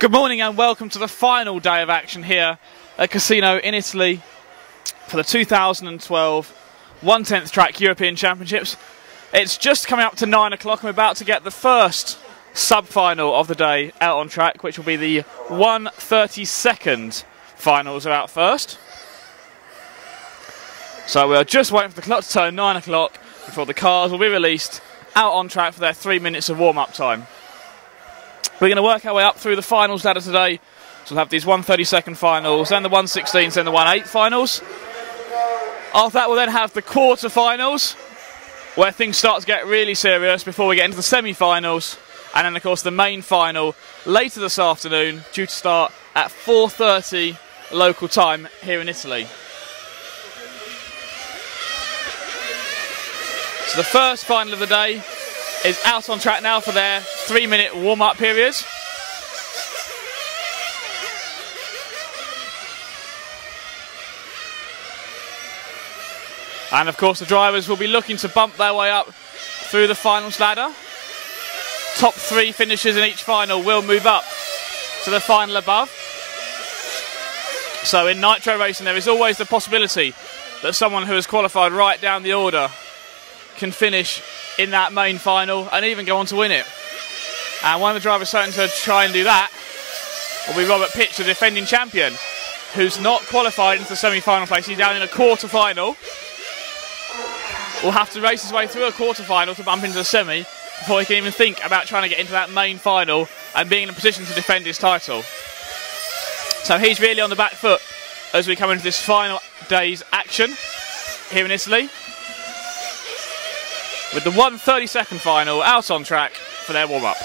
Good morning and welcome to the final day of action here at Casino in Italy for the 2012 1/10th Track European Championships. It's just coming up to 9 o'clock and we're about to get the first sub-final of the day out on track, which will be the 1/32 finals are out first. So we're just waiting for the clock to turn 9 o'clock before the cars will be released out on track for their 3 minutes of warm-up time. We're going to work our way up through the finals ladder today. So we'll have these 1/32 finals, then the 1/16s, then the 1/8 finals. After that, we'll then have the quarter-finals, where things start to get really serious before we get into the semi-finals. And then, of course, the main final later this afternoon, due to start at 4:30 local time here in Italy. So the first final of the day is out on track now for their 3-minute warm-up period. And of course the drivers will be looking to bump their way up through the finals ladder. Top 3 finishers in each final will move up to the final above. So in nitro racing there is always the possibility that someone who has qualified right down the order can finish in that main final and even go on to win it. And one of the drivers starting to try and do that will be Robert Pietsch, the defending champion, who's not qualified into the semi-final place. He's down in a quarter-final. Will have to race his way through a quarter-final to bump into the semi before he can even think about trying to get into that main final and being in a position to defend his title. So he's really on the back foot as we come into this final day's action here in Italy, with the 1/32 final out on track for their warm-up.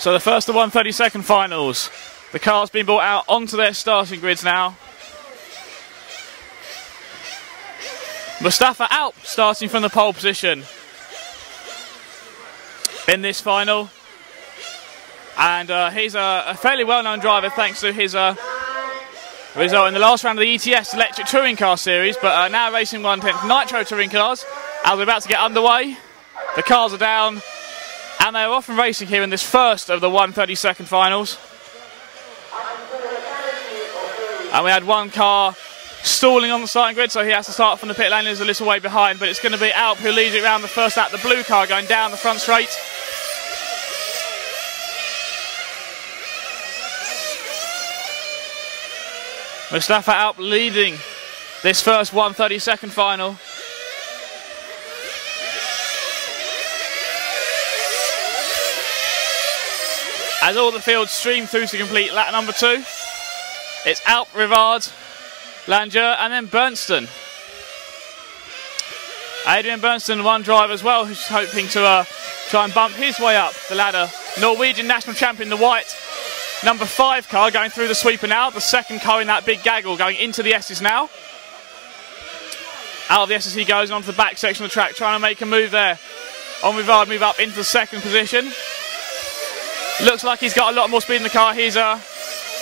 So the first of 1/32 finals. The cars being brought out onto their starting grids now. Mustafa Alp starting from the pole position in this final. And he's a fairly well-known driver thanks to his result in the last round of the ETS Electric Touring Car Series, but now racing 1/10 Nitro Touring Cars as we're about to get underway. The cars are down and they are off and racing here in this first of the 1/32 finals. And we had one car stalling on the starting grid, so he has to start from the pit lane. He's a little way behind, but it's going to be Alp who leads it around the first lap. The blue car going down the front straight. Mustafa Alp leading this first 1/32 final. As all the fields stream through to complete lap number 2, it's Alp, Rivard, Langer and then Bernstein. Adrian Bernstein, one driver as well, who's hoping to try and bump his way up the ladder. Norwegian national champion, the white number 5 car going through the sweeper now. The second car in that big gaggle going into the S's now. Out of the S as he goes onto the back section of the track, trying to make a move there. On Rivard, move up into the second position. Looks like he's got a lot more speed in the car. He's there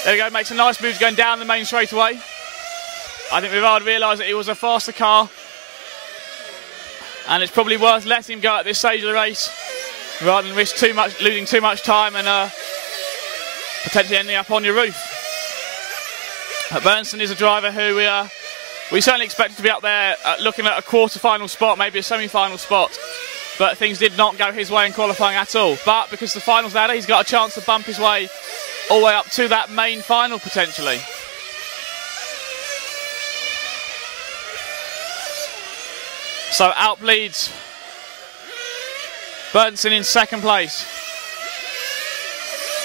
we go, makes a nice move going down the main straightaway. I think Rivard realised that he was a faster car, and it's probably worth letting him go at this stage of the race rather than risk losing too much time and potentially ending up on your roof. Bernstein is a driver who we certainly expected to be up there looking at a quarter-final spot, maybe a semi-final spot, but things did not go his way in qualifying at all. But because the finals ladder, he's got a chance to bump his way all the way up to that main final potentially. So Alp leads. Bernstein in second place.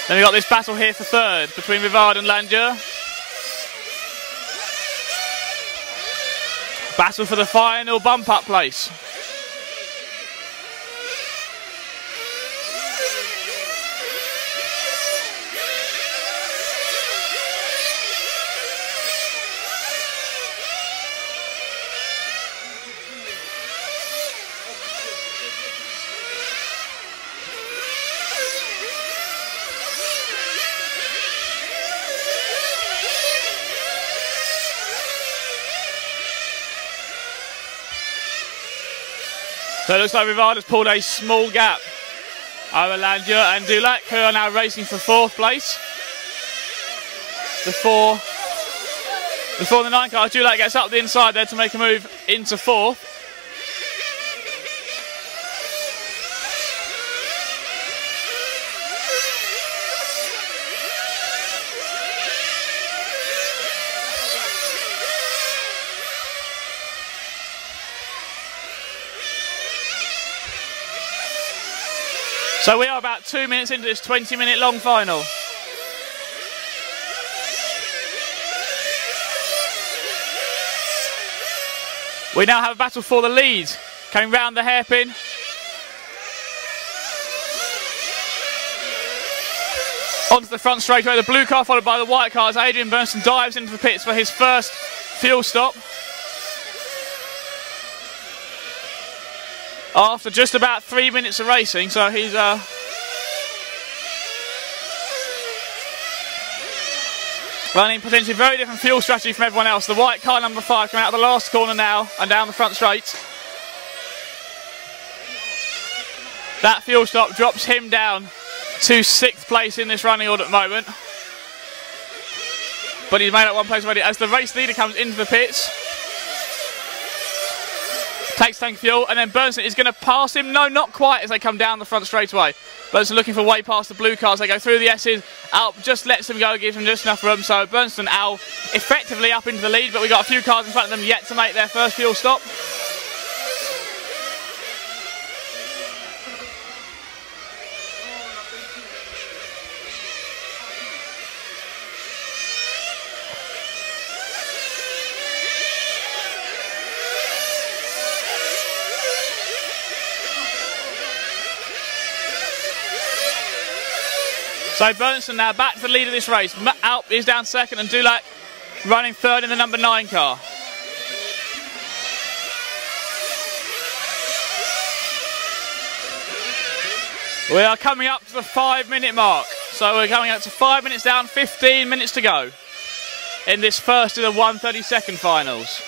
Then we've got this battle here for third between Rivard and Landier. Battle for the final bump-up place. So it looks like Rivard has pulled a small gap over Landier and Dulac, who are now racing for fourth place. Before the 9 car, Dulac gets up the inside there to make a move into fourth. So we are about 2 minutes into this 20-minute long final. We now have a battle for the lead, coming round the hairpin. Onto the front straightaway, the blue car followed by the white car as Adrian Bernstein dives into the pits for his first fuel stop. After just about 3 minutes of racing, so he's running potentially a very different fuel strategy from everyone else. The white car number 5 coming out of the last corner now and down the front straight. That fuel stop drops him down to 6th place in this running order at the moment. But he's made up one place already as the race leader comes into the pits. Takes tank fuel, and then Bernstein is going to pass him. No, not quite, as they come down the front straightaway. Bernstein looking for way past the blue cars. They go through the S's. Alp just lets them go, gives them just enough room. So Bernstein and Alp effectively up into the lead, but we've got a few cars in front of them yet to make their first fuel stop. So Bernstein now back to the lead of this race. Alp is down second and Dulac running third in the number 9 car. We are coming up to the 5-minute mark. So we're coming up to 5 minutes down, 15 minutes to go in this first of the 1:32 finals.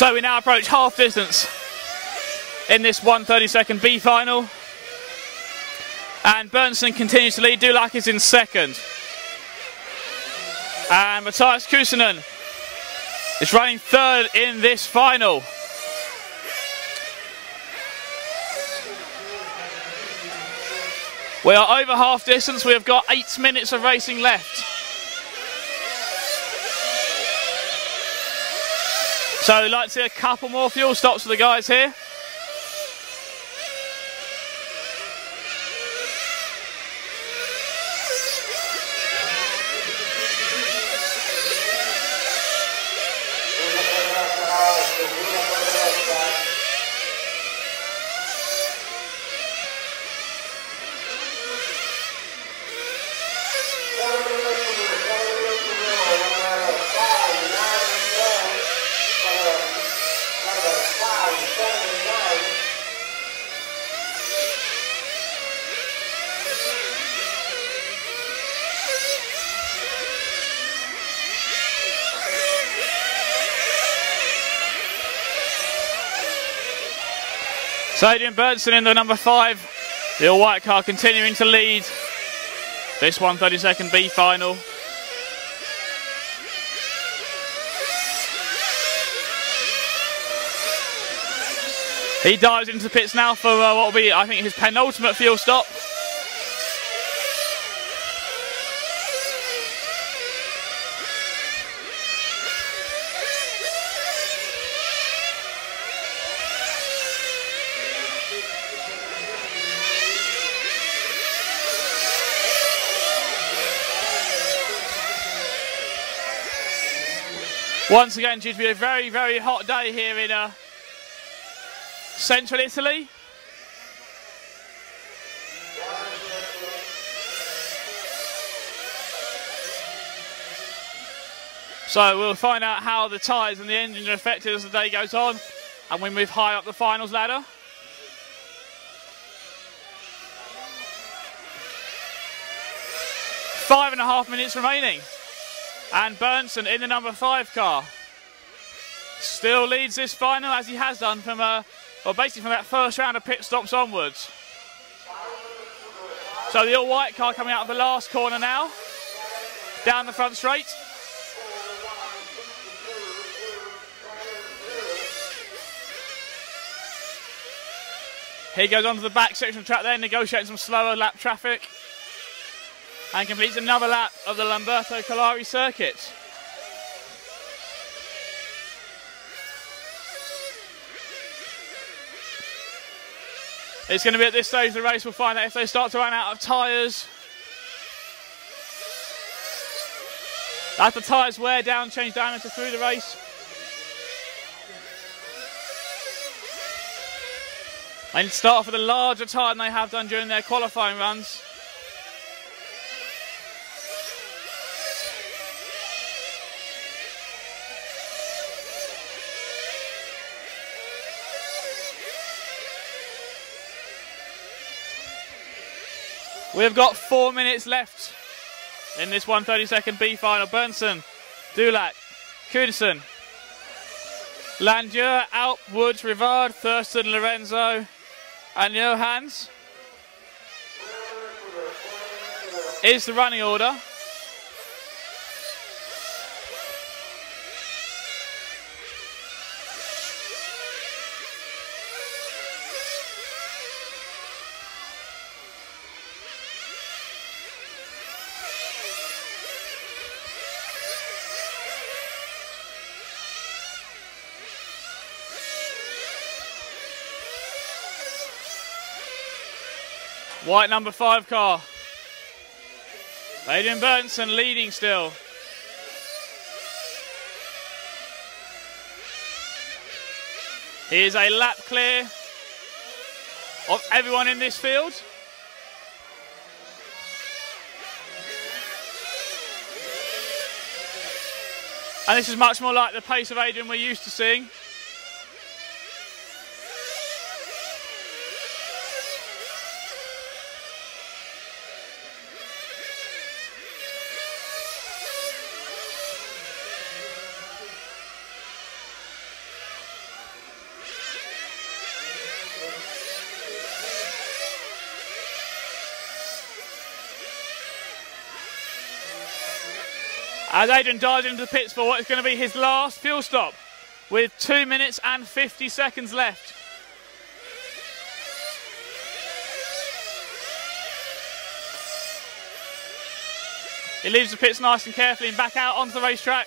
So we now approach half distance in this 1:32 B final. And Bernsen continues to lead. Dulac is in second. And Matthias Kuusinen is running third in this final. We are over half distance. We have got 8 minutes of racing left. So I'd like to see a couple more fuel stops for the guys here. So Adrian Bernson in the number 5, the all-white car continuing to lead this 132nd B final. He dives into the pits now for what will be, I think, his penultimate fuel stop. Once again, due to be a very, very hot day here in central Italy. So we'll find out how the tyres and the engines are affected as the day goes on and we move high up the finals ladder. Five and a half minutes remaining. And Bernson in the number 5 car still leads this final as he has done from well, basically from that first round of pit stops onwards. So the all-white car coming out of the last corner now, down the front straight. He goes onto the back section of the track there, negotiating some slower lap traffic, and completes another lap of the Lamberto Collari circuit. It's going to be at this stage of the race, we'll find out if they start to run out of tyres. As the tyres wear down, change diameter through the race. They need to start off with a larger tyre than they have done during their qualifying runs. We've got 4 minutes left in this 132nd B final. Bernson, Dulac, Kuderson, Landier, Alp, Woods, Rivard, Thurston, Lorenzo and Johans is the running order. White number 5 car. Adrian Bernson leading still. He is a lap clear of everyone in this field. And this is much more like the pace of Adrian we're used to seeing. As Adrian dives into the pits for what is going to be his last fuel stop with 2 minutes and 50 seconds left. He leaves the pits nice and carefully and back out onto the racetrack.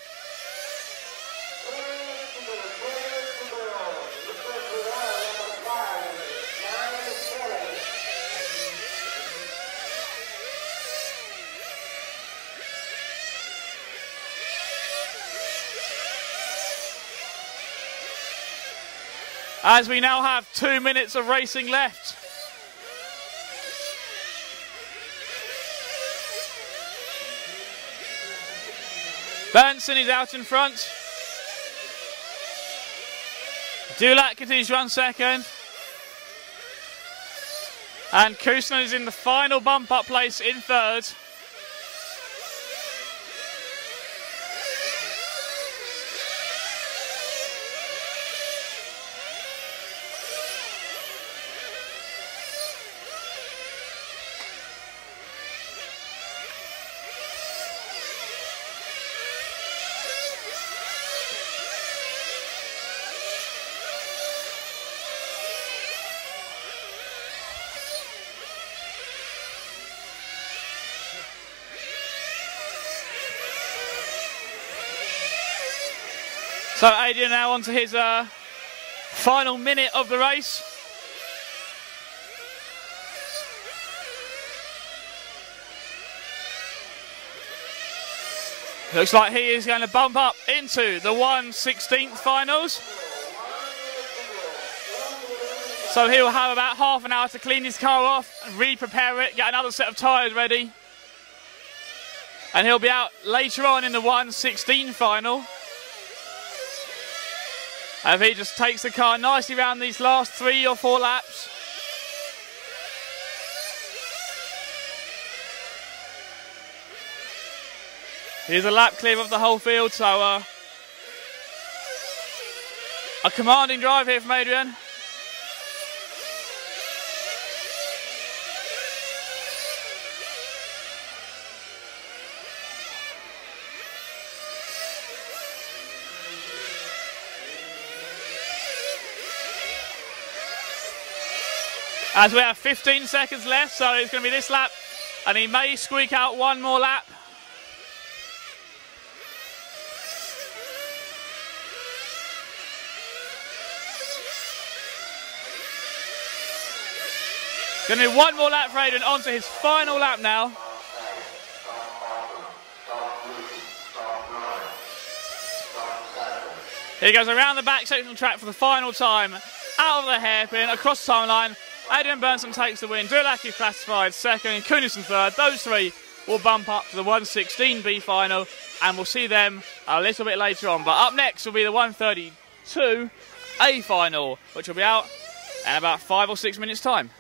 as we now have 2 minutes of racing left. Benson is out in front. Dulac continues to run second. And Kusner is in the final bump-up place in third. So Adrian now on to his final minute of the race. Looks like he is going to bump up into the 1/16 finals. So he will have about half an hour to clean his car off, re-prepare it, get another set of tyres ready. And he'll be out later on in the 1/16 final. If he just takes the car nicely around these last 3 or 4 laps. Here's a lap clear of the whole field, so a commanding drive here from Adrian. As we have 15 seconds left, so it's going to be this lap, and he may squeak out one more lap. Going to do one more lap for Adrian, onto his final lap now. He goes around the back section of the track for the final time, out of the hairpin, across the timeline. Adrian Burnson takes the win. Dulac is classified second, Kunisson third. Those three will bump up to the 1/16B final, and we'll see them a little bit later on. But up next will be the 1/32A final, which will be out in about 5 or 6 minutes' time.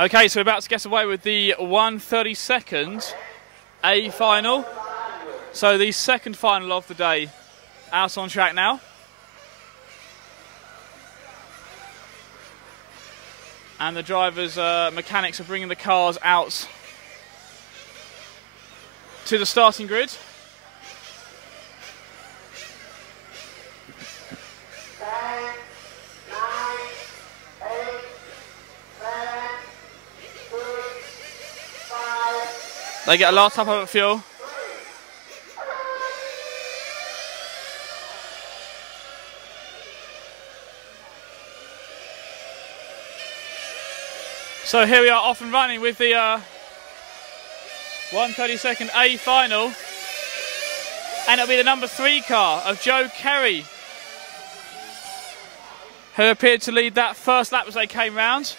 Okay, so we're about to get away with the 1:32 A final. So the second final of the day out on track now. And the drivers, mechanics are bringing the cars out to the starting grid. They get a last top up of fuel. So here we are off and running with the 1:32 A final. And it'll be the number 3 car of Joe Kerry, who appeared to lead that first lap as they came round.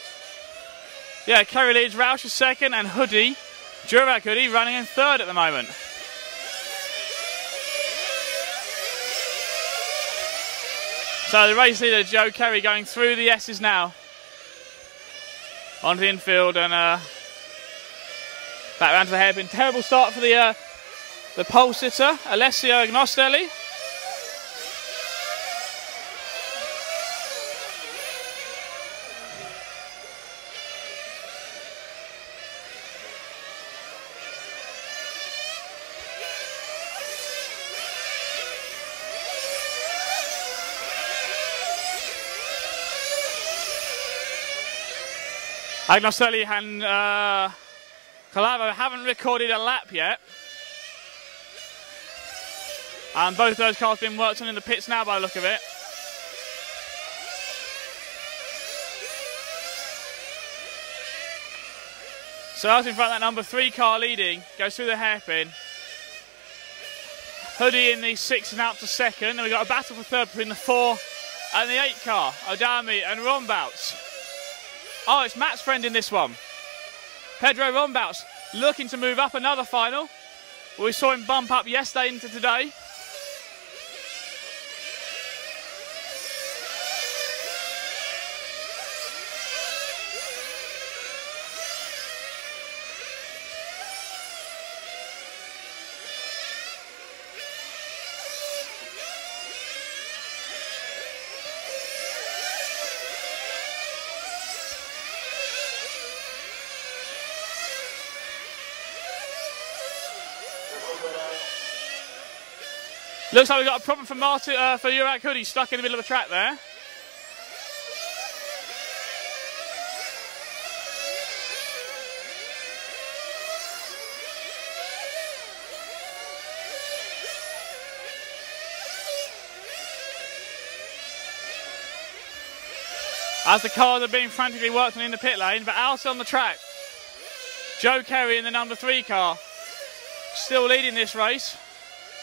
Yeah, Kerry leads, Roush is second, and Hoodie, Durac Hoodie, running in third at the moment. So the race leader, Joe Kerry, going through the S's now. Onto the infield and back round to the hairpin. Terrible start for the pole sitter, Alessio Gnostelli. Agnostelli and Collari haven't recorded a lap yet. And both those cars being worked on in the pits now by the look of it. So out in front, that number 3 car leading, goes through the hairpin. Hoodie in the 6th and out to second. And we've got a battle for third between the 4 and the 8 car, Odami and Rombouts. Oh, it's Matt's friend in this one. Pedro Rombouts looking to move up another final. We saw him bump up yesterday into today. Looks like we've got a problem for Durac Hoodie, stuck in the middle of the track there. As the cars are being frantically worked on in the pit lane, but out on the track, Joe Kerry in the number 3 car, still leading this race.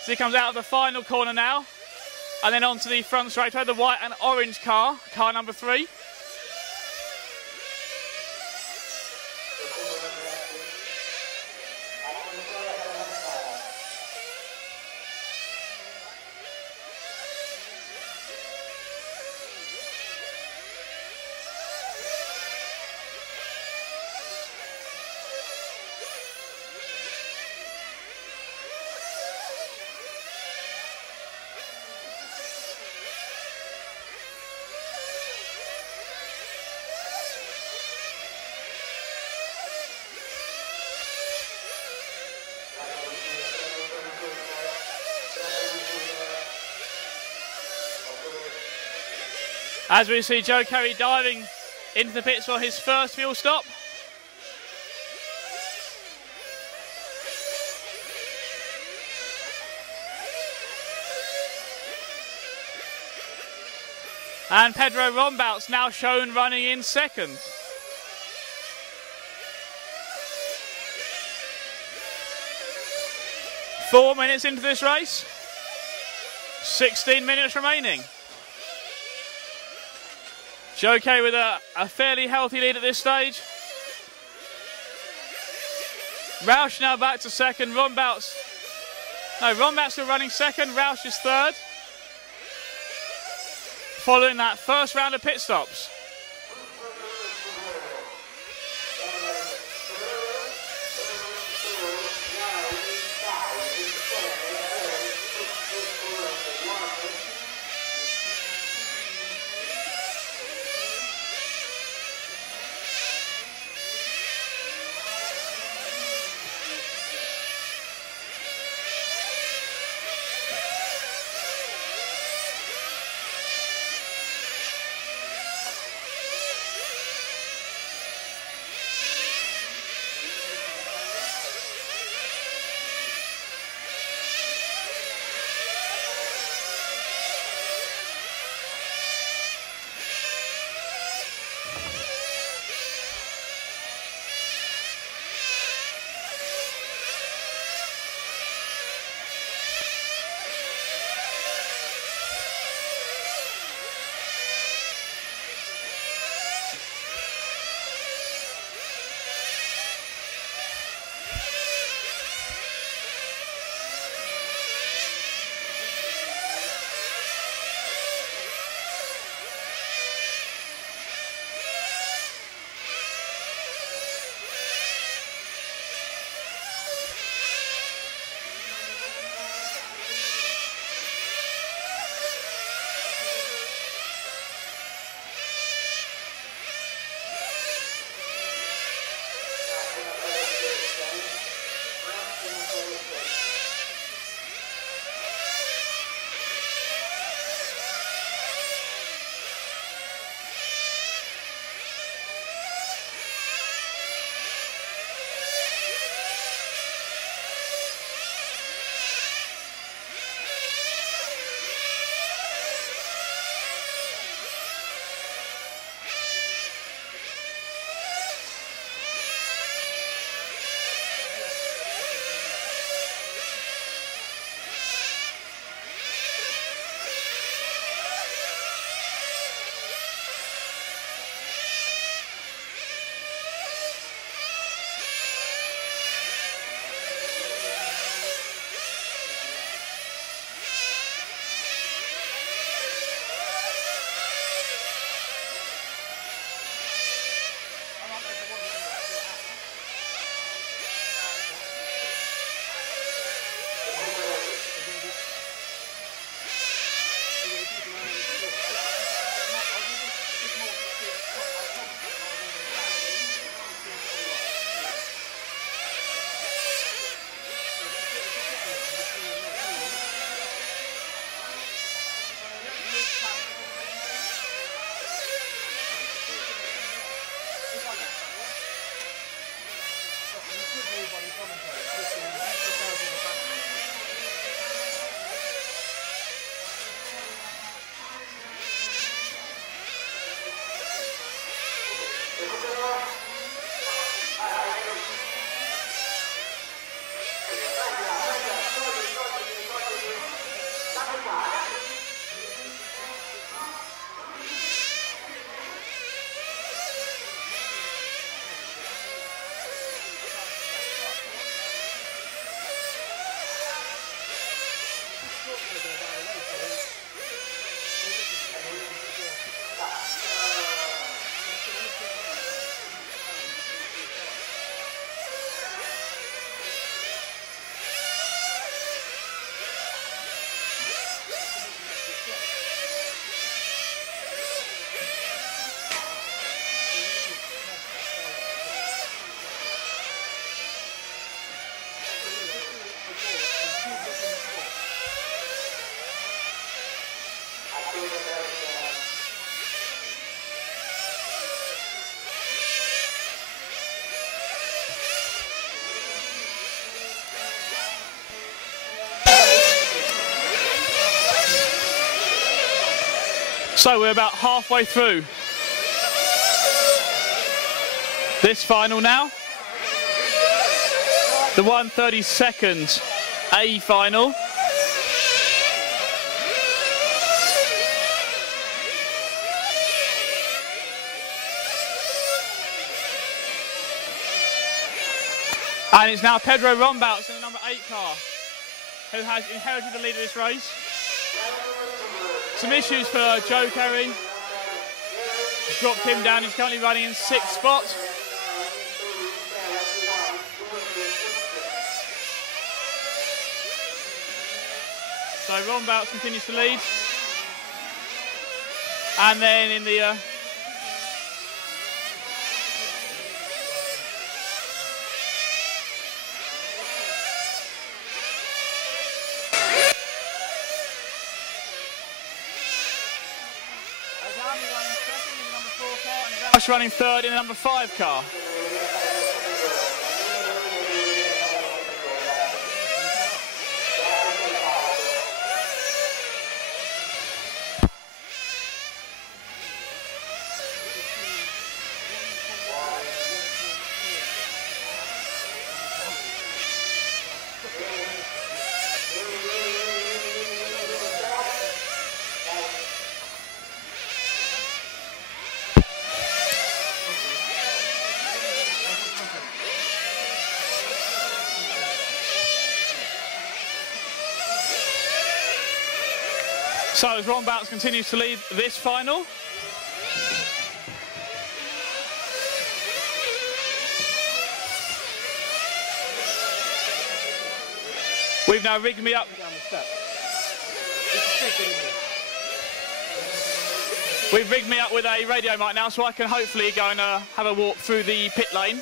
So he comes out of the final corner now, and then onto the front straightaway, the white and orange car, car number 3. As we see Joe Carey diving into the pits for his first fuel stop. And Pedro Rombaut's now shown running in second. Four minutes into this race, 16 minutes remaining. Joe Carey with a fairly healthy lead at this stage. Roush now back to second. Rombaut's still running second. Roush is third. Following that first round of pit stops. So we're about halfway through this final now. The 1:32 A final. And it's now Pedro Rombouts in the number 8 car who has inherited the lead of this race. Some issues for Joe Kerry. Dropped him down, he's currently running in 6th spot. So Rombouts continues to lead. And then in the running 3rd in the number 5 car. So as Rombouts continues to lead this final. We've now rigged me up. We've rigged me up with a radio mic now, so I can hopefully go and have a walk through the pit lane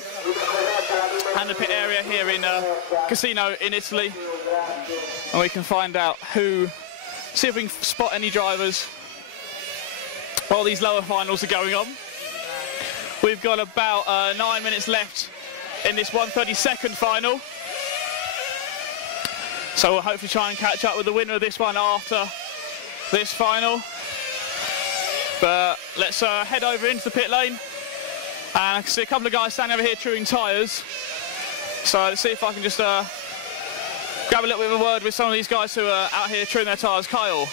and the pit area here in Casino in Italy, and we can find out who. See if we can spot any drivers while these lower finals are going on. We've got about 9 minutes left in this 1:32 final. So we'll hopefully try and catch up with the winner of this one after this final. But let's head over into the pit lane. And I can see a couple of guys standing over here truing tyres. So let's see if I can just grab a little bit of a word with some of these guys who are out here truing their tyres. Kyle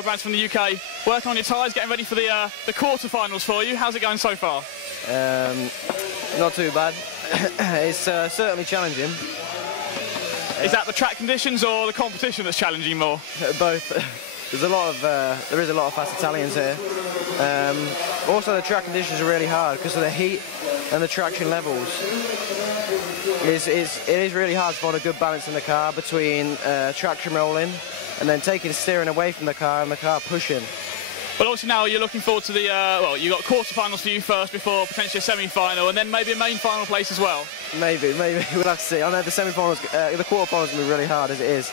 Brands from the UK, working on your tyres, getting ready for the quarterfinals for you. How's it going so far? Not too bad. It's certainly challenging. Is that the track conditions or the competition that's challenging more? Both. There is a lot of fast Italians here. Also, the track conditions are really hard because of the heat and the traction levels. It is really hard to find a good balance in the car between traction rolling and then taking steering away from the car and the car pushing. Well, obviously now you're looking forward to the, well, you've got quarterfinals for you first before potentially a semi-final and then maybe a main final place as well. Maybe. We'll have to see. I know the semi-finals, the quarterfinals will be really hard as it is.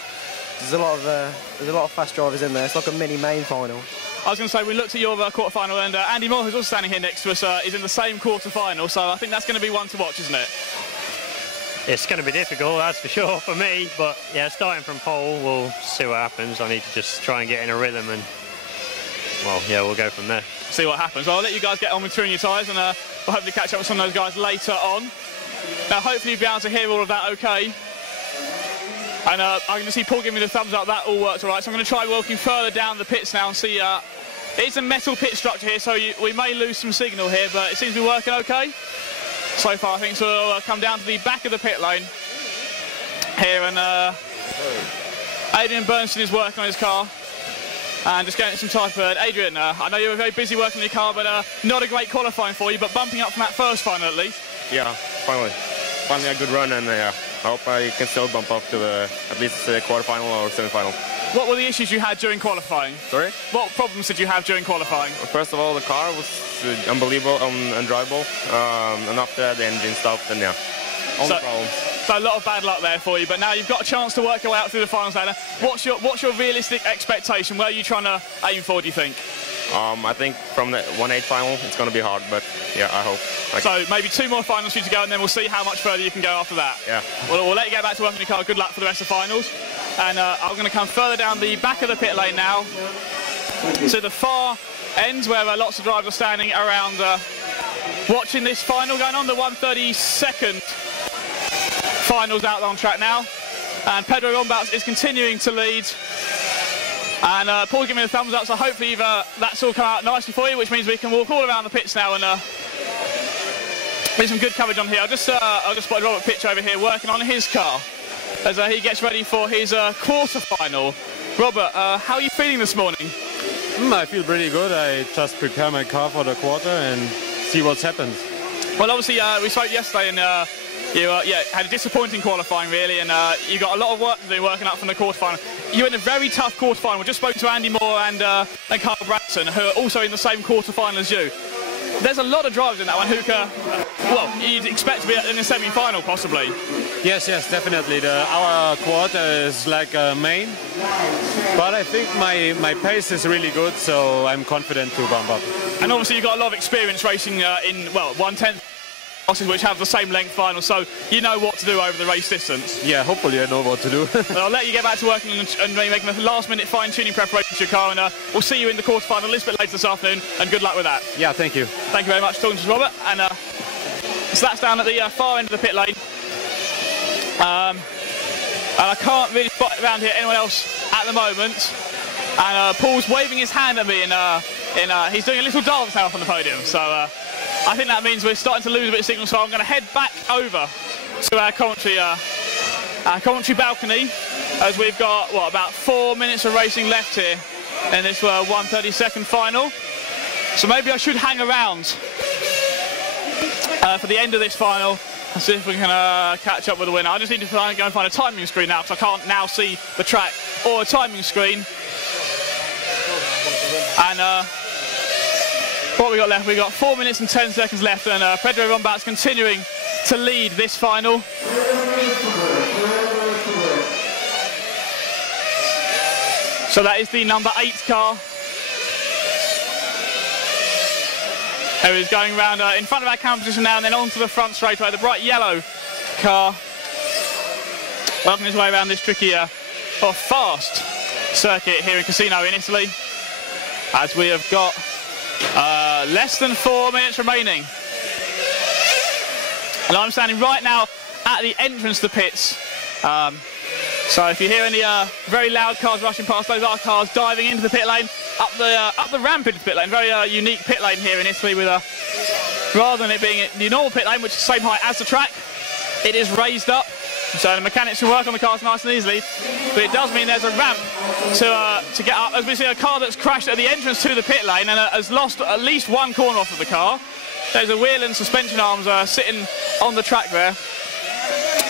There's a lot of fast drivers in there. It's like a mini main final. I was going to say, we looked at your quarter-final, and Andy Moore, who's also standing here next to us, is in the same quarter-final, so I think that's going to be one to watch, isn't it? It's going to be difficult, that's for sure, for me, but yeah, starting from pole, we'll see what happens. I need to just try and get in a rhythm, and, well, yeah, we'll go from there. See what happens. Well, I'll let you guys get on with touring your tyres, and we'll hopefully catch up with some of those guys later on. Now, hopefully you'll be able to hear all of that okay. And I'm going to see Paul give me the thumbs up, that all works all right. So I'm going to try walking further down the pits now and see. It's a metal pit structure here, so we may lose some signal here, but it seems to be working okay so far. I think so. We'll come down to the back of the pit lane here, and Adrian Bernstein is working on his car and just getting some tyre prepared. Adrian, I know you were very busy working on your car, but not a great qualifying for you, but bumping up from that first final at least. Yeah, finally a good run, and I hope I can still bump up to at least the quarterfinal or semi-final. What were the issues you had during qualifying? Sorry? What problems did you have during qualifying? Well, first of all, the car was unbelievable, undrivable, and after the engine stopped, and yeah, all the problems. So a lot of bad luck there for you, but now you've got a chance to work your way out through the finals ladder. What's your realistic expectation? Where are you trying to aim for, do you think? I think from the 1/8 final, it's going to be hard, but yeah, I hope. So maybe 2 more finals for you to go, and then we'll see how much further you can go after that. Yeah. Well, we'll let you get back to work on your car. Good luck for the rest of the finals. And I'm going to come further down the back of the pit lane now to the far end where lots of drivers are standing around watching this final going on, the 132nd finals out on track now. And Pedro Rombauts is continuing to lead. And Paul's giving me a thumbs up, so hopefully that's all come out nicely for you, which means we can walk all around the pits now and get some good coverage on here. I just spotted Robert Pietsch over here working on his car as he gets ready for his quarter-final. Robert, how are you feeling this morning? I feel pretty good. I just prepare my car for the quarter and see what's happened. Well, obviously, we spoke yesterday and you had a disappointing qualifying, really, and you got a lot of work to do working up from the quarterfinal. You're in a very tough quarterfinal. We just spoke to Andy Moore and Carl Branson, who are also in the same quarterfinal as you. There's a lot of drivers in that one who can, well, you'd expect to be in the semi-final, possibly. Yes, definitely. Our quarter is like a main, but I think my pace is really good, so I'm confident to bump up. And obviously you've got a lot of experience racing in, well, 1/10 classes which have the same length final, so you know what to do over the race distance. Yeah, hopefully I know what to do. Well, I'll let you get back to working and making the last-minute fine-tuning preparation to your car, and we'll see you in the quarterfinal a little bit later this afternoon, and good luck with that. Yeah, thank you. Thank you very much for talking to us, Robert. And so that's down at the far end of the pit lane. And I can't really spot around here anyone else at the moment. And Paul's waving his hand at me, and he's doing a little dance now up on the podium. So I think that means we're starting to lose a bit of signal. So I'm going to head back over to our commentary balcony, as we've got about 4 minutes of racing left here in this 132nd final. So maybe I should hang around for the end of this final and see if we can catch up with the winner. I just need to go and find a timing screen now, because I can't now see the track or a timing screen. And what have we got left? We've got 4 minutes and 10 seconds left, and Pedro Rombauts continuing to lead this final. So that is the number 8 car, who is going round in front of our camera position now and then onto the front straightaway. The bright yellow car working his way around this tricky fast circuit here in Casino in Italy, as we have got less than 4 minutes remaining. And I'm standing right now at the entrance to the pits. So if you hear any very loud cars rushing past, those are cars diving into the pit lane, up the ramp into the pit lane. Very unique pit lane here in Italy, with rather than it being the normal pit lane, which is the same height as the track, it is raised up, so the mechanics can work on the cars nice and easily. But it does mean there's a ramp to get up, as we see a car that's crashed at the entrance to the pit lane and has lost at least one corner off of the car. There's a wheel and suspension arms sitting on the track there.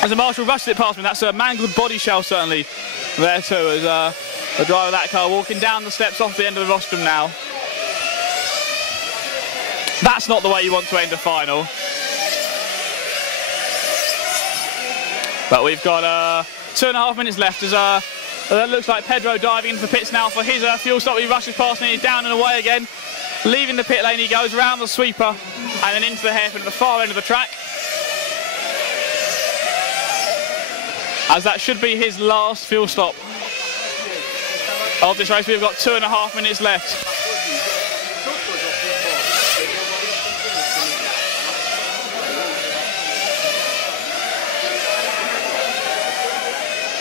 As the marshal rushes it past me, that's a mangled body shell certainly there too, as the driver of that car walking down the steps off the end of the rostrum now. That's not the way you want to end a final. But we've got 2.5 minutes left, as that looks like Pedro diving into the pits now for his fuel stop. He rushes past me, he's down and away again. Leaving the pit lane, he goes around the sweeper and then into the hairpin at the far end of the track, as that should be his last fuel stop of this race. We've got 2.5 minutes left.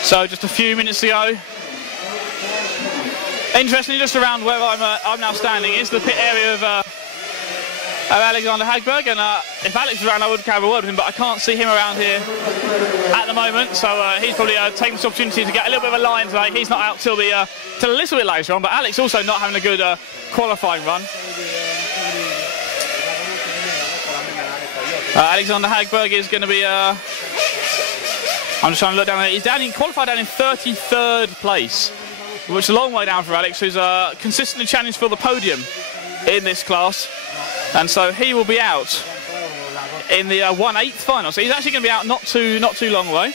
So just a few minutes to go. Interestingly, just around where I'm now standing is the pit area of Alexander Hagberg, and if Alex was around I would have a word with him, but I can't see him around here at the moment, so he's probably taking this opportunity to get a little bit of a line today. He's not out till a little bit later on, but Alex also not having a good qualifying run. Alexander Hagberg is going to be I'm just trying to look down there. He's qualified down in 33rd place, which is a long way down for Alex, who's consistently challenged for the podium in this class. And so he will be out in the 1/8 final. So he's actually going to be out not too long away.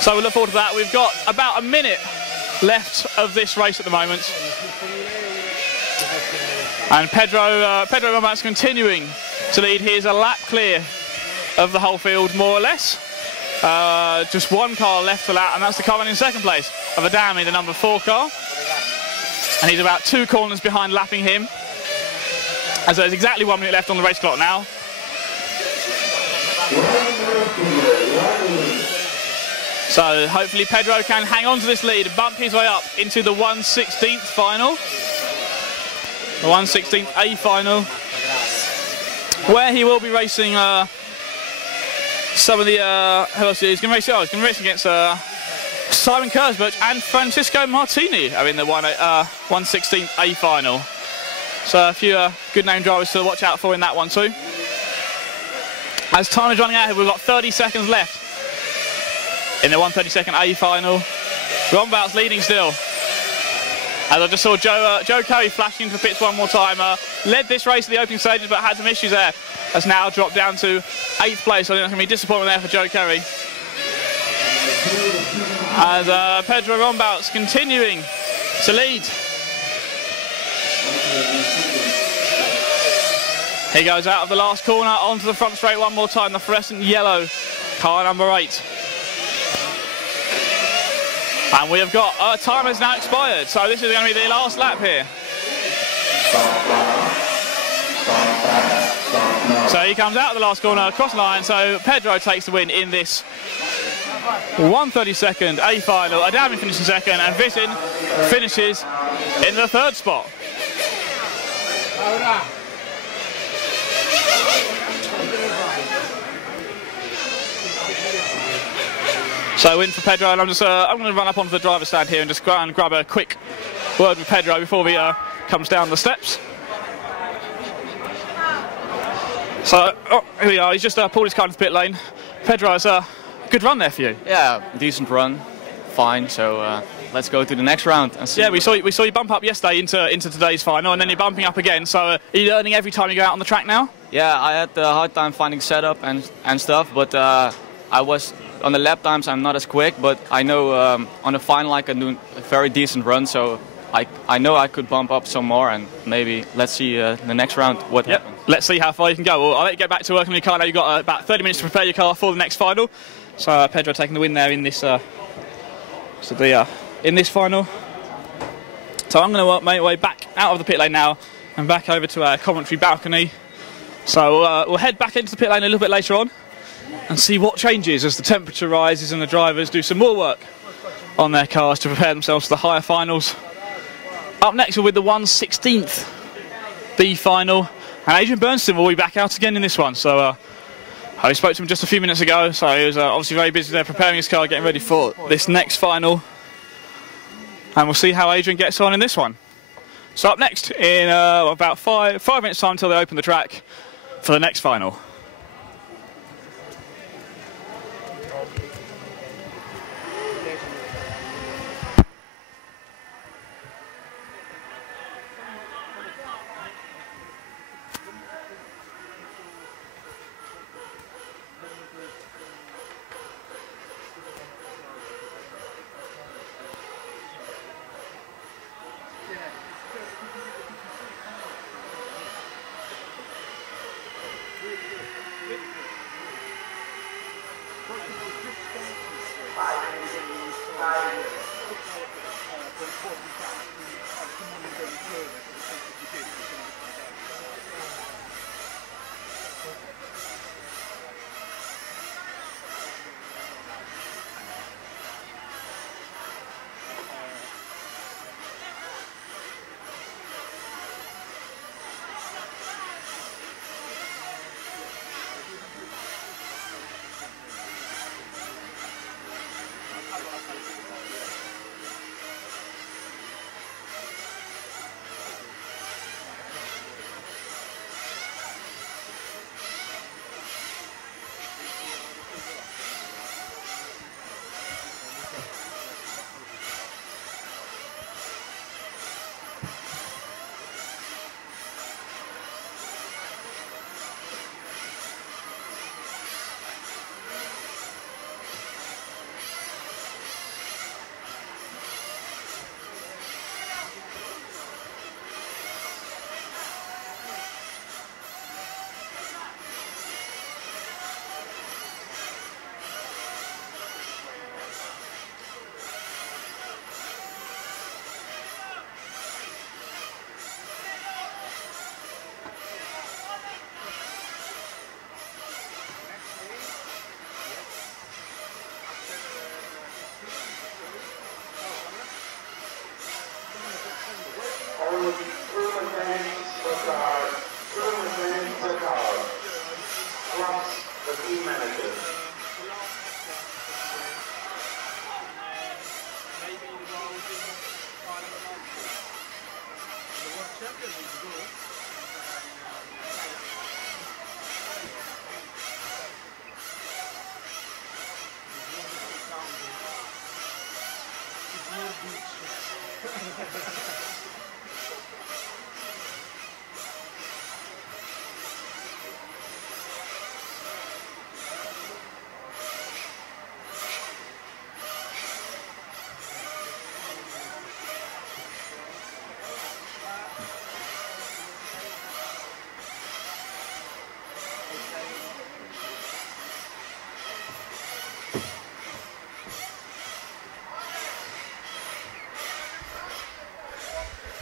So we'll look forward to that. We've got about a minute left of this race at the moment. And Pedro Rombauts continuing to lead. He is a lap clear of the whole field, more or less. Just one car left to lap, and that's the car in second place of Adami, the number 4 car. and he's about 2 corners behind, lapping him. As there's exactly 1 minute left on the race clock now. So hopefully Pedro can hang on to this lead and bump his way up into the 1/16th final. The 1/16th A final, where he will be racing some of the who else is going to race? Oh, he's going to race against Simon Kurzbuch and Francisco Martini are in the 1/16th A final. So a few good name drivers to watch out for in that one too. As time is running out, we've got 30 seconds left in the 1/32nd A final. Rombout's leading still. As I just saw Joe Curry flashing into the pits one more time. Led this race at the opening stages but had some issues there. Has now dropped down to 8th place. So I think there's going to be disappointment there for Joe Curry. As Pedro Rombout's continuing to lead. He goes out of the last corner onto the front straight one more time. The fluorescent yellow car number 8. And we have got, time has now expired, so this is going to be the last lap here. So he comes out of the last corner, across the line, so Pedro takes the win in this 1/32nd A final. Adami finishes second, and Visin finishes in the 3rd spot. So win for Pedro, and I'm going to run up onto the driver's stand here and just go and grab a quick word with Pedro before he comes down the steps. So here we are. He's just pulled his car into the pit lane. Pedro, it's a good run there for you. Yeah, decent run, fine. So let's go to the next round and see. Yeah, we saw you bump up yesterday into today's final, and then you're bumping up again. So are you learning every time you go out on the track now? Yeah, I had a hard time finding setup and stuff, but I was. On the lap times, I'm not as quick, but I know on the final I can do a very decent run, so I know I could bump up some more, and maybe let's see the next round what happens. Let's see how far you can go. Well, I'll let you get back to work on your car now. You've got about 30 minutes to prepare your car for the next final. So Pedro taking the win there in this in this final. So I'm going to make my way back out of the pit lane now and back over to our commentary balcony. So we'll head back into the pit lane a little bit later on and see what changes as the temperature rises and the drivers do some more work on their cars to prepare themselves for the higher finals. Up next, we're with the 1/16th B final, and Adrian Bernstein will be back out again in this one. So I spoke to him just a few minutes ago, so he was obviously very busy there preparing his car, getting ready for this next final, and we'll see how Adrian gets on in this one. So up next, in about five minutes time until they open the track for the next final.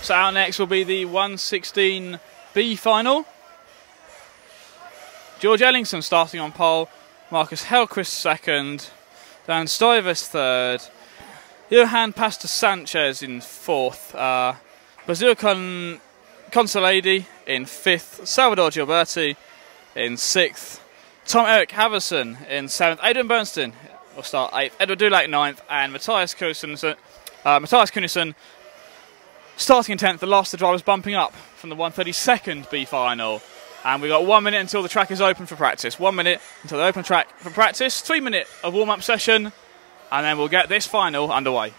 So out next will be the 116B final. George Ellingson starting on pole, Marcus Hellquist second, Dan Stuyvesant third, Johan Pastor Sanchez in fourth, Basil Consoladi in fifth, Salvador Gilberti in sixth, Tom Eric Haverson in seventh, Adrian Bernstein will start eighth, Edward Dulac ninth, and Matthias Kunisson starting in 10th. The last of the drivers bumping up from the 132nd B final. And we've got 1 minute until the track is open for practice. 1 minute until the open track for practice. 3 minute of warm-up session. And then we'll get this final underway.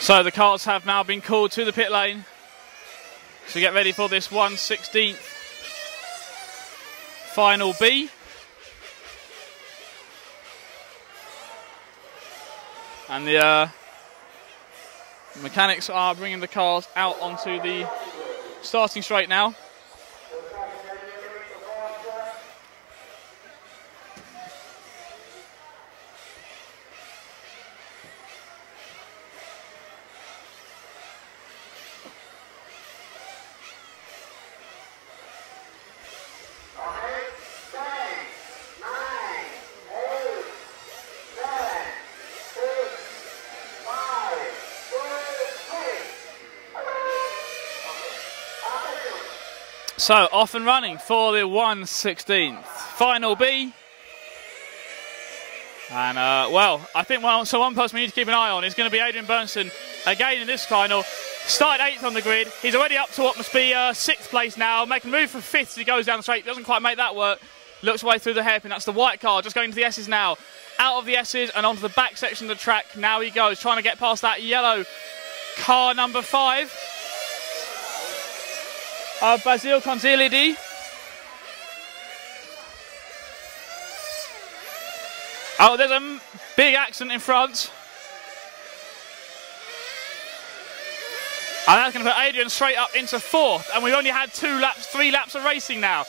So the carts have now been called to the pit lane. So get ready for this 1/16 final B. And the mechanics are bringing the cars out onto the starting straight now. So off and running for the 1/16 final B. And well, I think one person we need to keep an eye on is going to be Adrian Bernstein again in this final. Started 8th on the grid. He's already up to what must be 6th place now, making a move for 5th as he goes down the straight. Doesn't quite make that work. Looks way through the hairpin. That's the white car just going to the S's now. Out of the S's and onto the back section of the track. Now he goes, trying to get past that yellow car number 5. Basil Consilidi. Oh, there's a big accident in front. And that's going to put Adrian straight up into 4th. And we've only had 3 laps of racing now.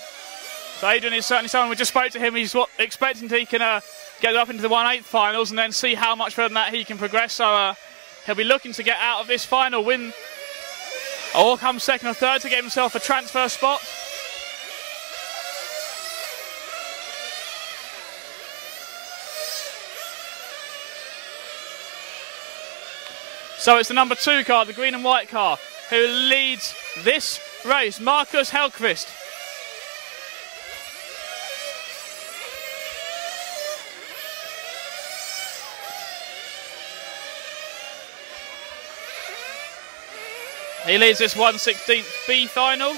So Adrian is certainly someone, we just spoke to him, he's expecting he can get up into the 1/8 finals and then see how much further than that he can progress. So he'll be looking to get out of this final, win, or come 2nd or 3rd to get himself a transfer spot. So it's the number 2 car, the green and white car, who leads this race, Marcus Hellqvist. He leads this 1/16 B final.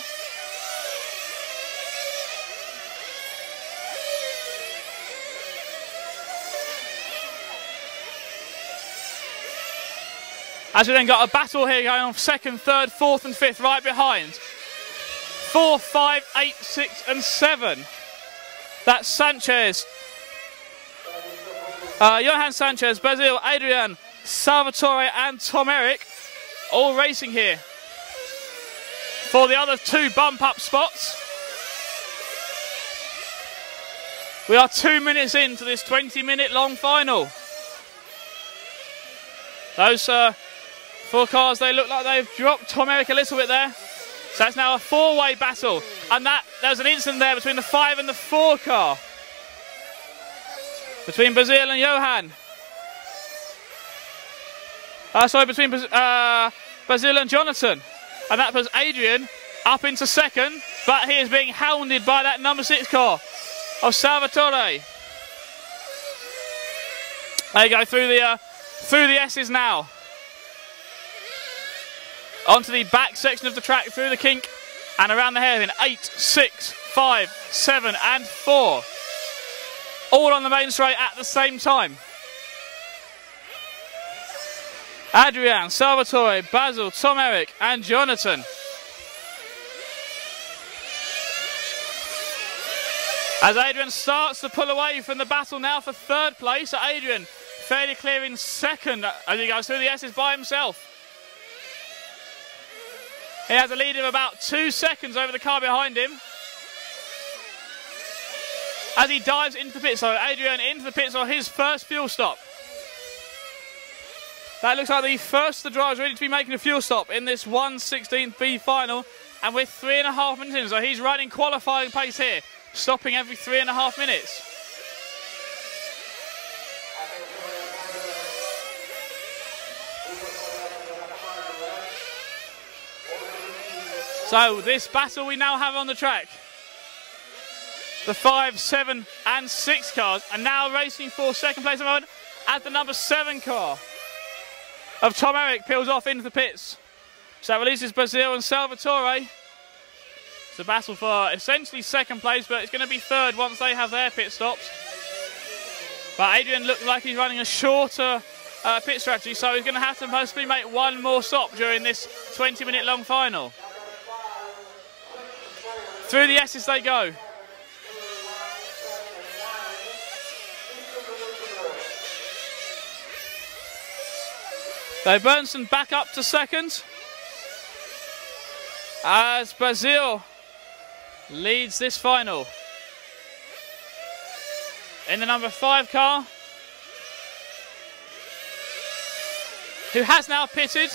As we then got a battle here going on 2nd, 3rd, 4th and 5th right behind. 4, 5, 8, 6 and 7. That's Sanchez. Johan Sanchez, Basil, Adrian, Salvatore and Tom Eric all racing here for the other 2 bump up spots. We are 2 minutes into this 20-minute long final. Those 4 cars, they look like they've dropped Tom Eric a little bit there. So that's now a 4-way battle. And there's an incident there between the 5 and the 4 car. Between Basil and Johan. Between Basil and Jonathan. And that puts Adrian up into 2nd, but he is being hounded by that number 6 car of Salvatore. They go through the S's now. Onto the back section of the track, through the kink and around the hairpin. 8, 6, 5, 7 and 4. All on the main straight at the same time. Adrian, Salvatore, Basil, Tom Eric and Jonathan. As Adrian starts to pull away from the battle now for 3rd place. Adrian fairly clear in 2nd as he goes through the S's by himself. He has a lead of about 2 seconds over the car behind him. As he dives into the pit, so Adrian into the pits on his first fuel stop. That looks like the first of the drivers ready to be making a fuel stop in this 1/16 B final. And we're 3.5 minutes in, so he's running qualifying pace here, stopping every 3.5 minutes. So this battle we now have on the track. The 5, 7 and 6 cars are now racing for 2nd place at the moment as the number 7 car of Tom Eric peels off into the pits. So that releases Basil and Salvatore. It's a battle for essentially 2nd place, but it's going to be 3rd once they have their pit stops. But Adrian looked like he's running a shorter pit strategy, so he's going to have to possibly make one more stop during this 20-minute long final. Through the S's they go. So Bernsen back up to second as Brazil leads this final. In the number 5 car, who has now pitted,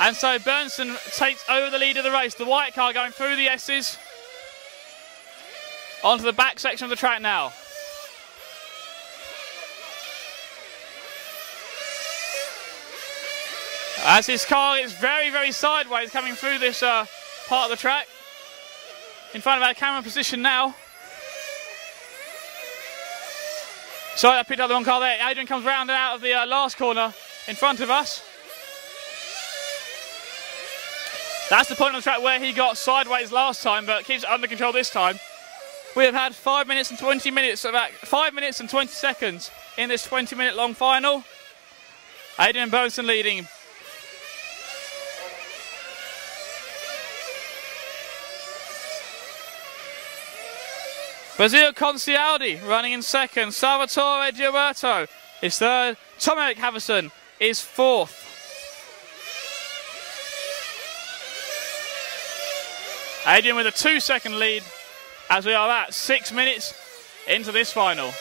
and so Bernsen takes over the lead of the race. The white car going through the S's onto the back section of the track now. As his car is very, very sideways coming through this part of the track. In front of our camera position now. Sorry, I picked up the wrong car there. Adrian comes round and out of the last corner in front of us. That's the point on the track where he got sideways last time, but keeps it under control this time. We have had 5 minutes and 20 minutes, about 5 minutes and 20 seconds in this 20-minute long final. Adrian Bernsen leading. Brazil Concialdi running in second. Salvatore Gilberto is third. Tom-Erik Haverson is fourth. Adrian with a 2-second lead as we are at 6 minutes into this final.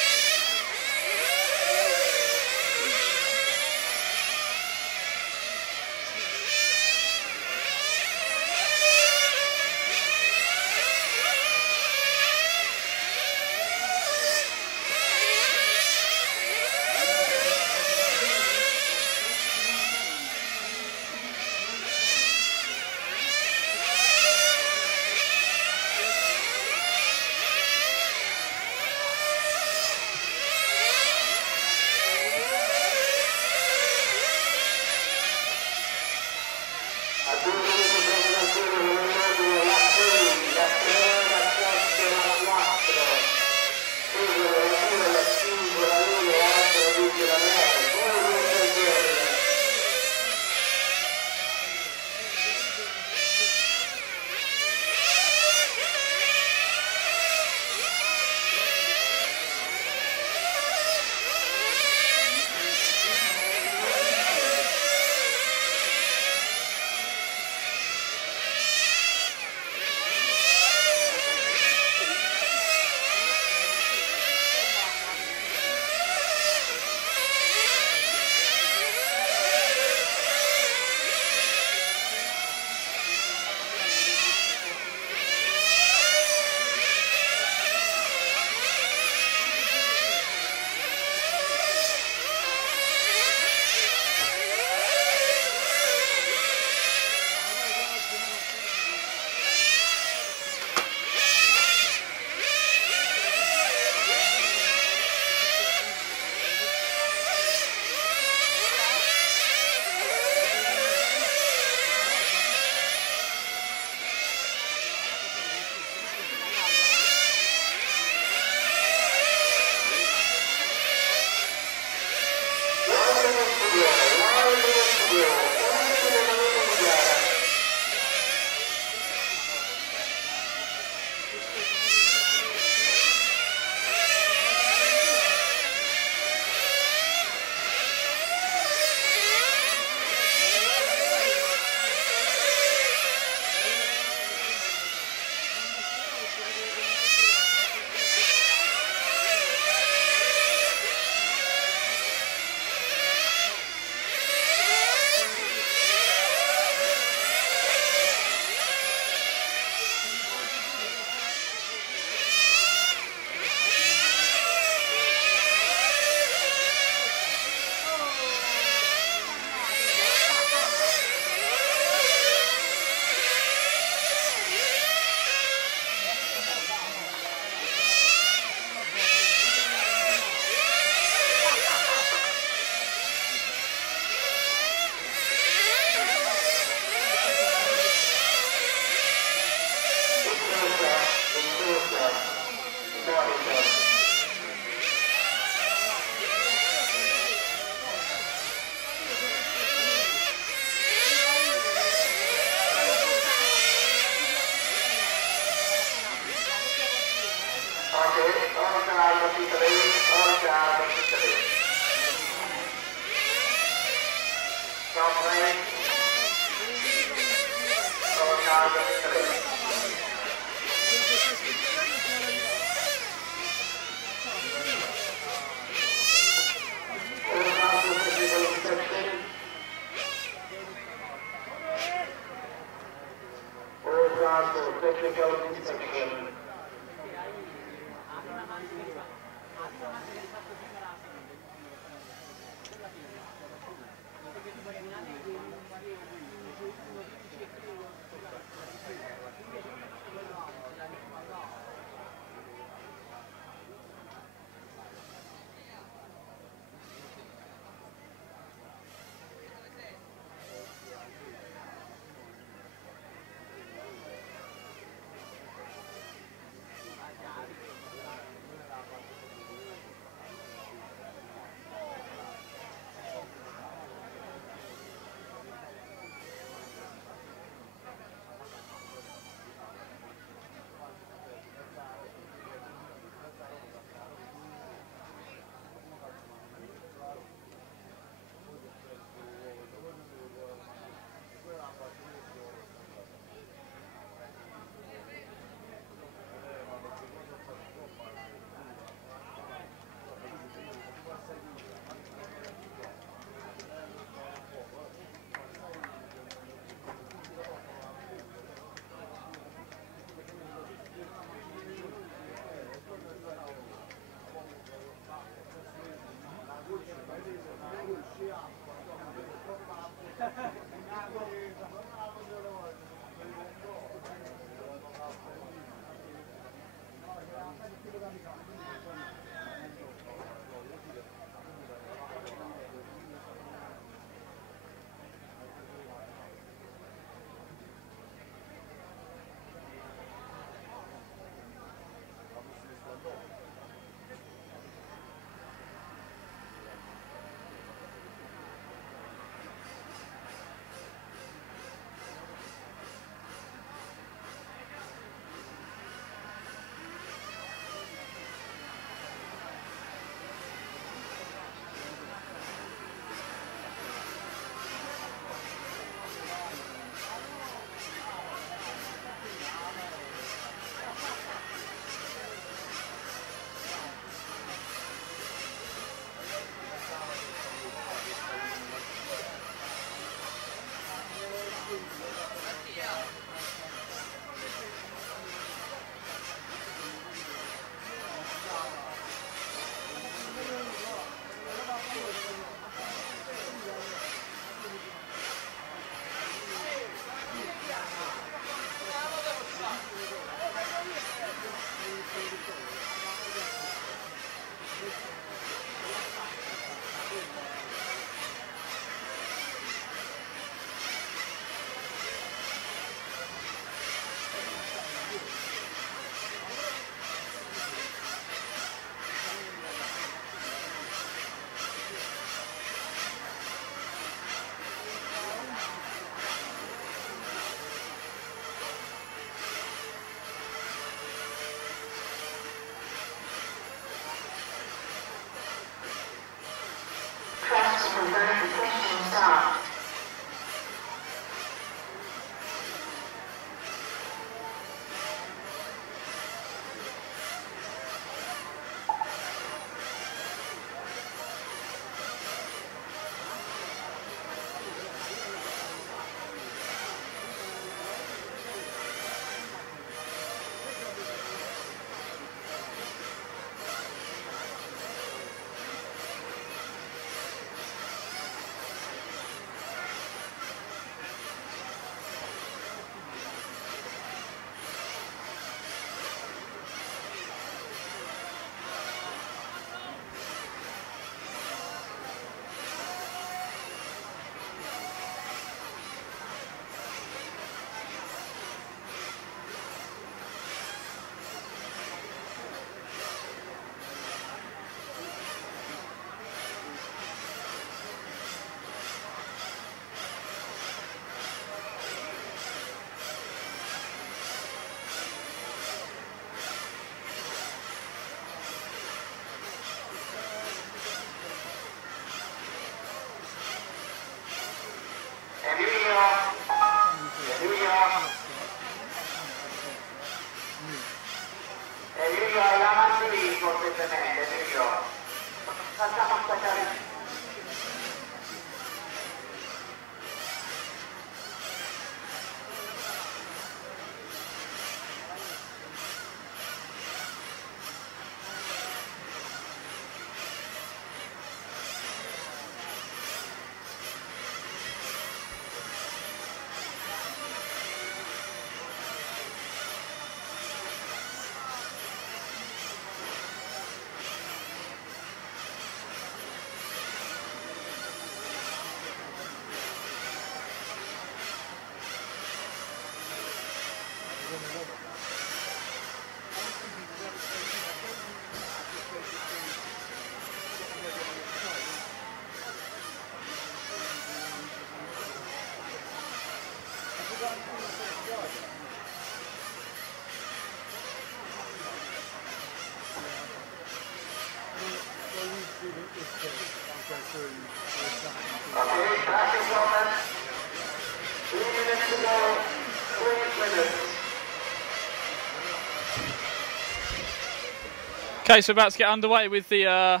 Okay, so about to get underway with the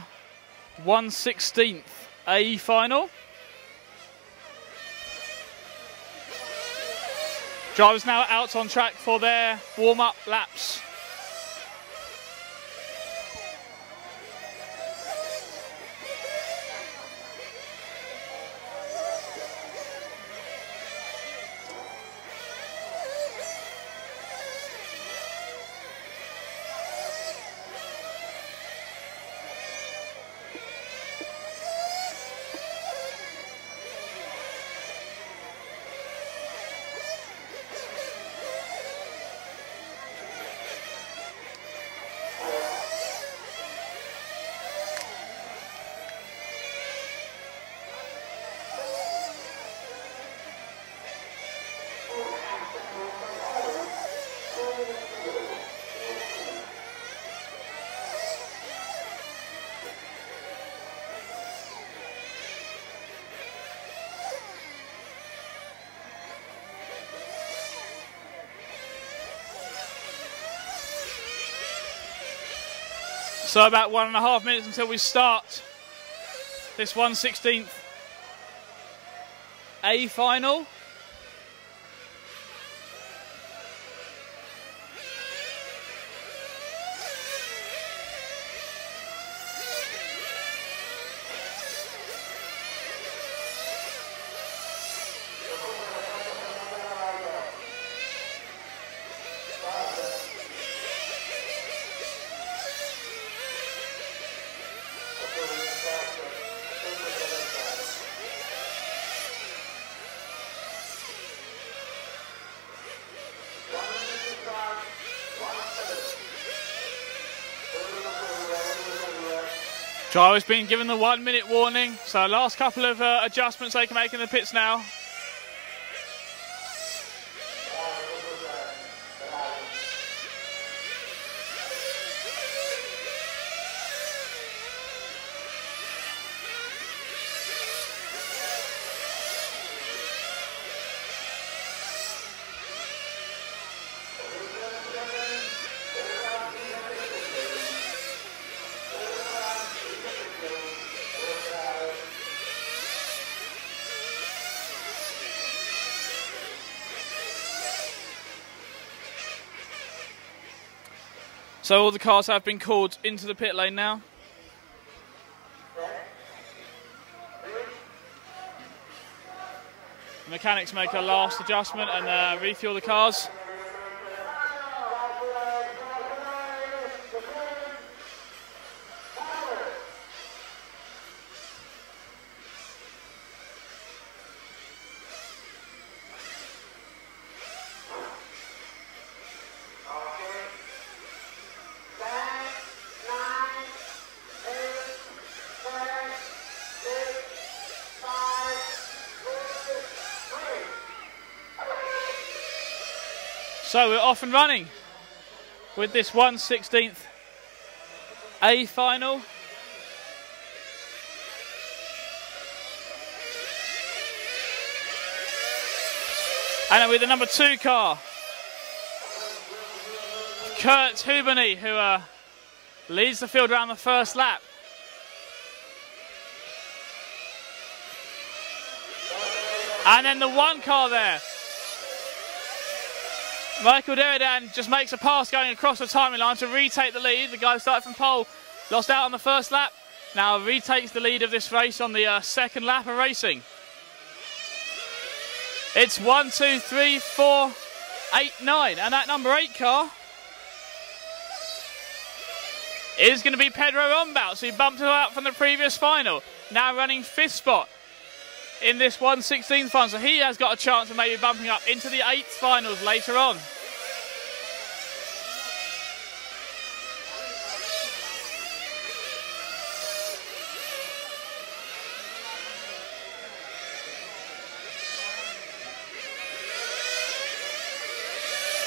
1/16 A final. Drivers now out on track for their warm-up laps. So about 1.5 minutes until we start this 1/16 A final. Driver's been given the 1 minute warning, so last couple of adjustments they can make in the pits now. So all the cars have been called into the pit lane now. Mechanics make a last adjustment and refuel the cars. So we're off and running with this 1/16 A final. And with the number 2 car, Kurt Hubeny, who leads the field around the first lap. And then the one car there. Michael Deridan just makes a pass going across the timing line to retake the lead. The guy who started from pole lost out on the first lap. Now retakes the lead of this race on the second lap of racing. It's 1, 2, 3, 4, 8, 9. And that number 8 car is going to be Pedro Rombouts, who bumped her out from the previous final. Now running 5th spot in this 1/16 final. So he has got a chance of maybe bumping up into the 8th finals later on.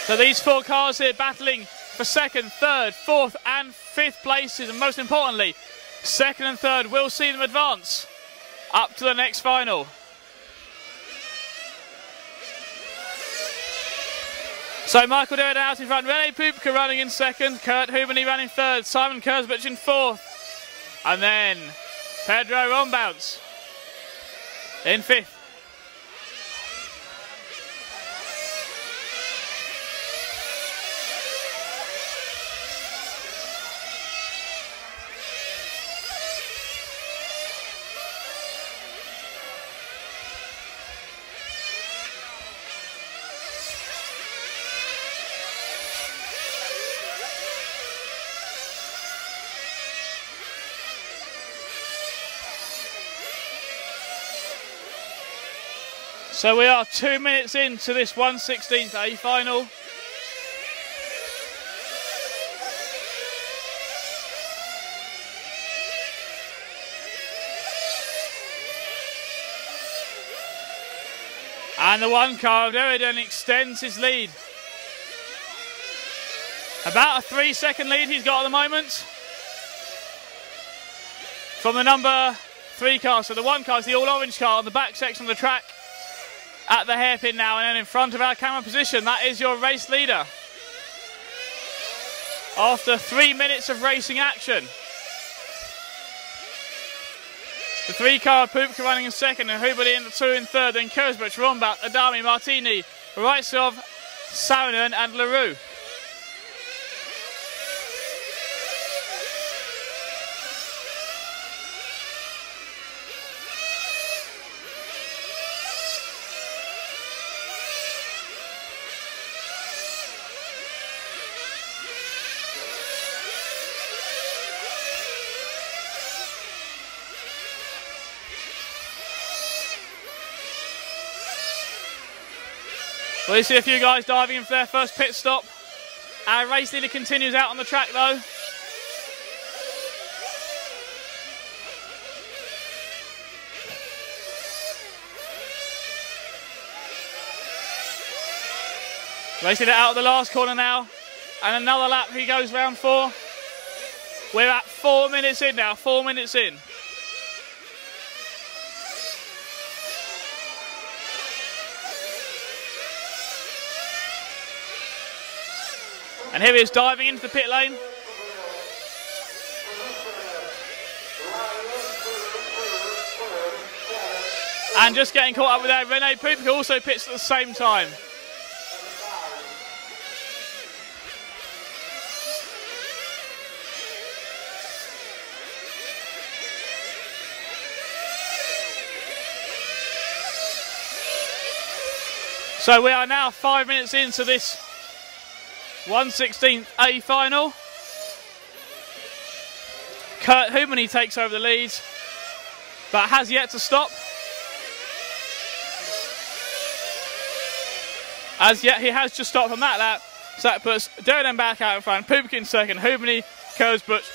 So these 4 cars here battling for 2nd, 3rd, 4th and 5th places, and most importantly 2nd and 3rd will see them advance up to the next final. So Michael Deridan out in front, Rene Pupka running in 2nd, Kurt Hubeny running 3rd, Simon Kurzbich in 4th, and then Pedro Rombouts in 5th. So we are 2 minutes into this 1/16 A final. And the one car of Deridan extends his lead. About a 3-second lead he's got at the moment from the number 3 car. So the one car is the all-orange car on the back section of the track at the hairpin now, and then in front of our camera position, that is your race leader. After 3 minutes of racing action. The 3 car, Pupka running in 2nd, and Hubert in the 2 in 3rd, then Kurzbich, Rombat, Adami, Martini, Raitsov, Saarinen and LaRue. We see a few guys diving in for their first pit stop. Our race leader continues out on the track though. Race leader out of the last corner now. And another lap, he goes round 4. We're at 4 minutes in now, 4 minutes in. And here he is diving into the pit lane. And just getting caught up with that, Rene Pupka also pits at the same time. So we are now 5 minutes into this 1/16 A final. Kurt Hubeny takes over the lead, but has yet to stop. As yet, he has just stopped on that lap, so that puts Deridan back out in front, Pupka in 2nd, Hubeny, Kurzbich,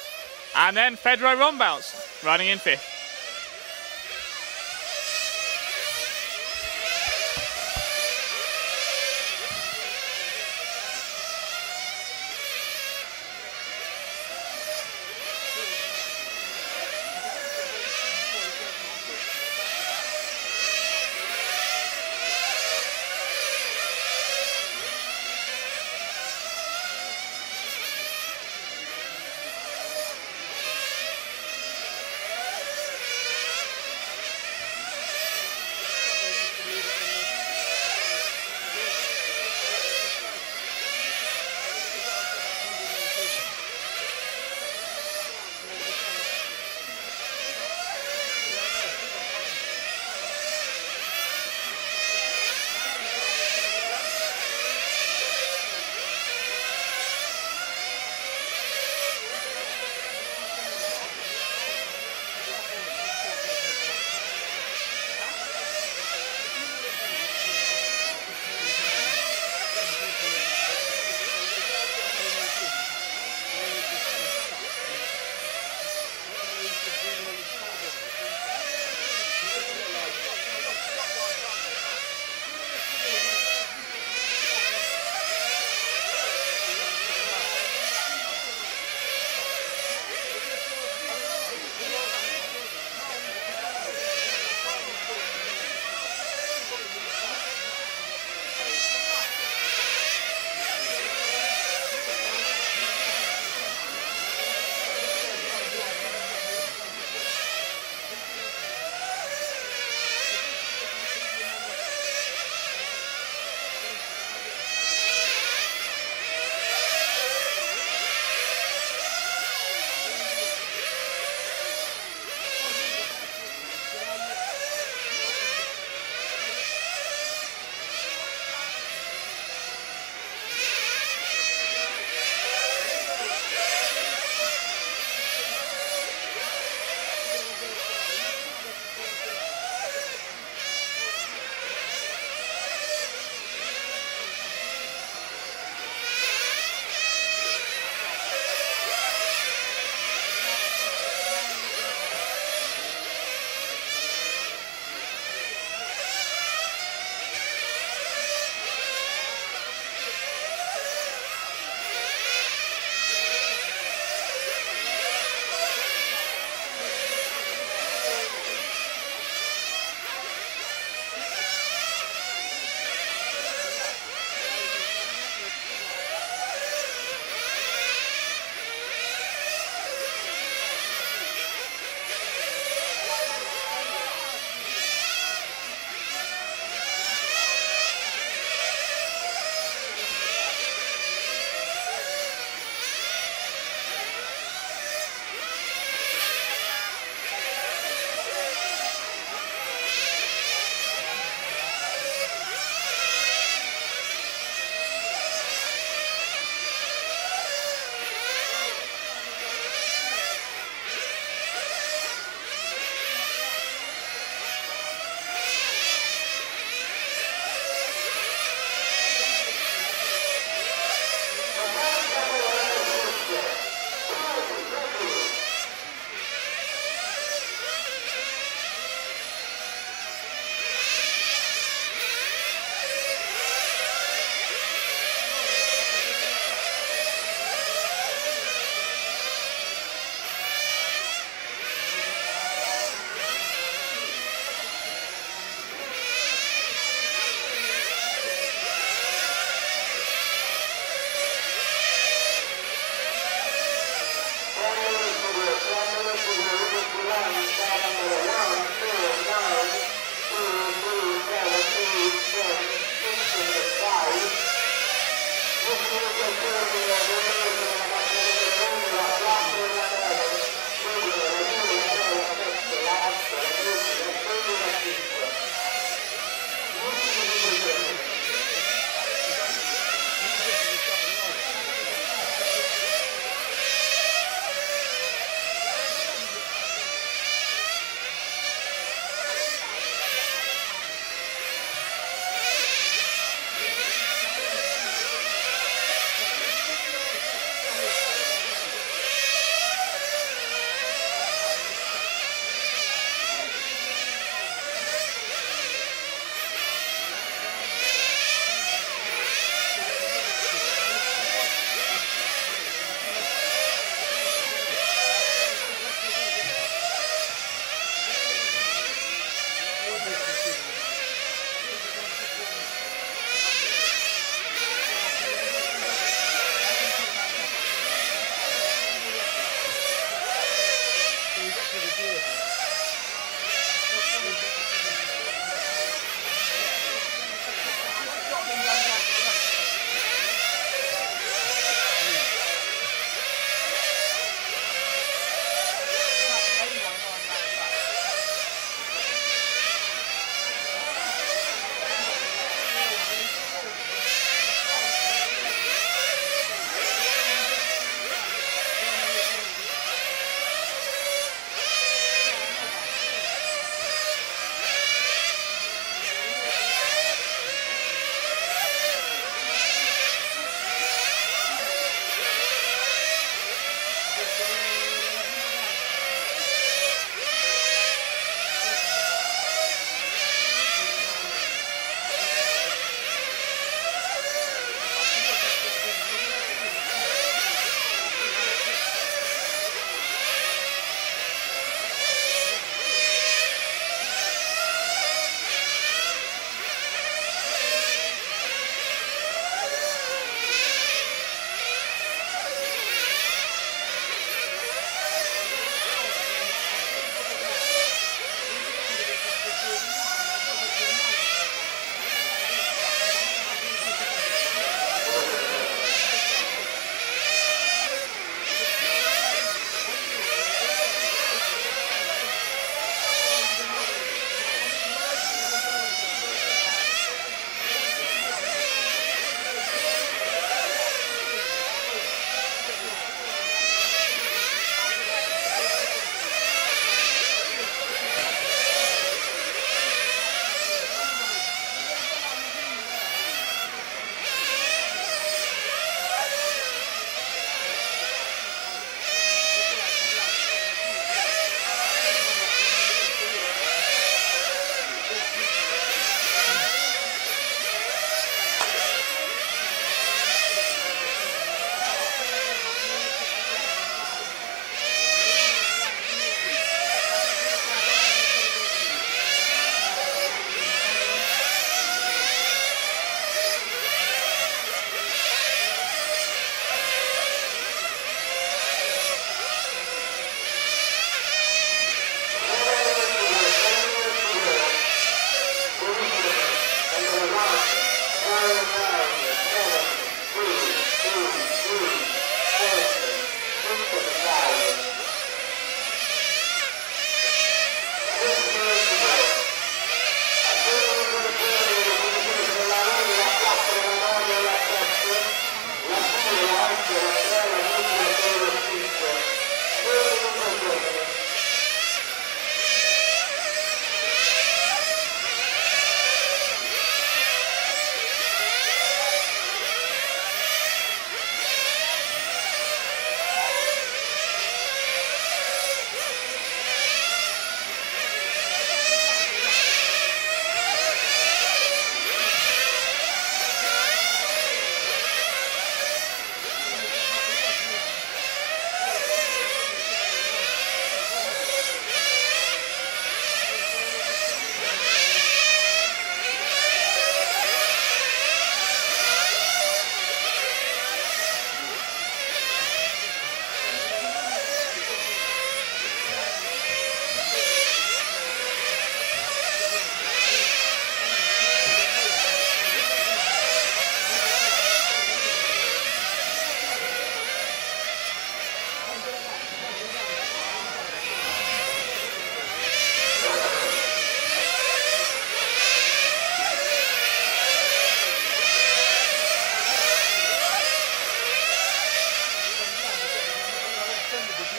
and then Pedro Rombouts running in 5th.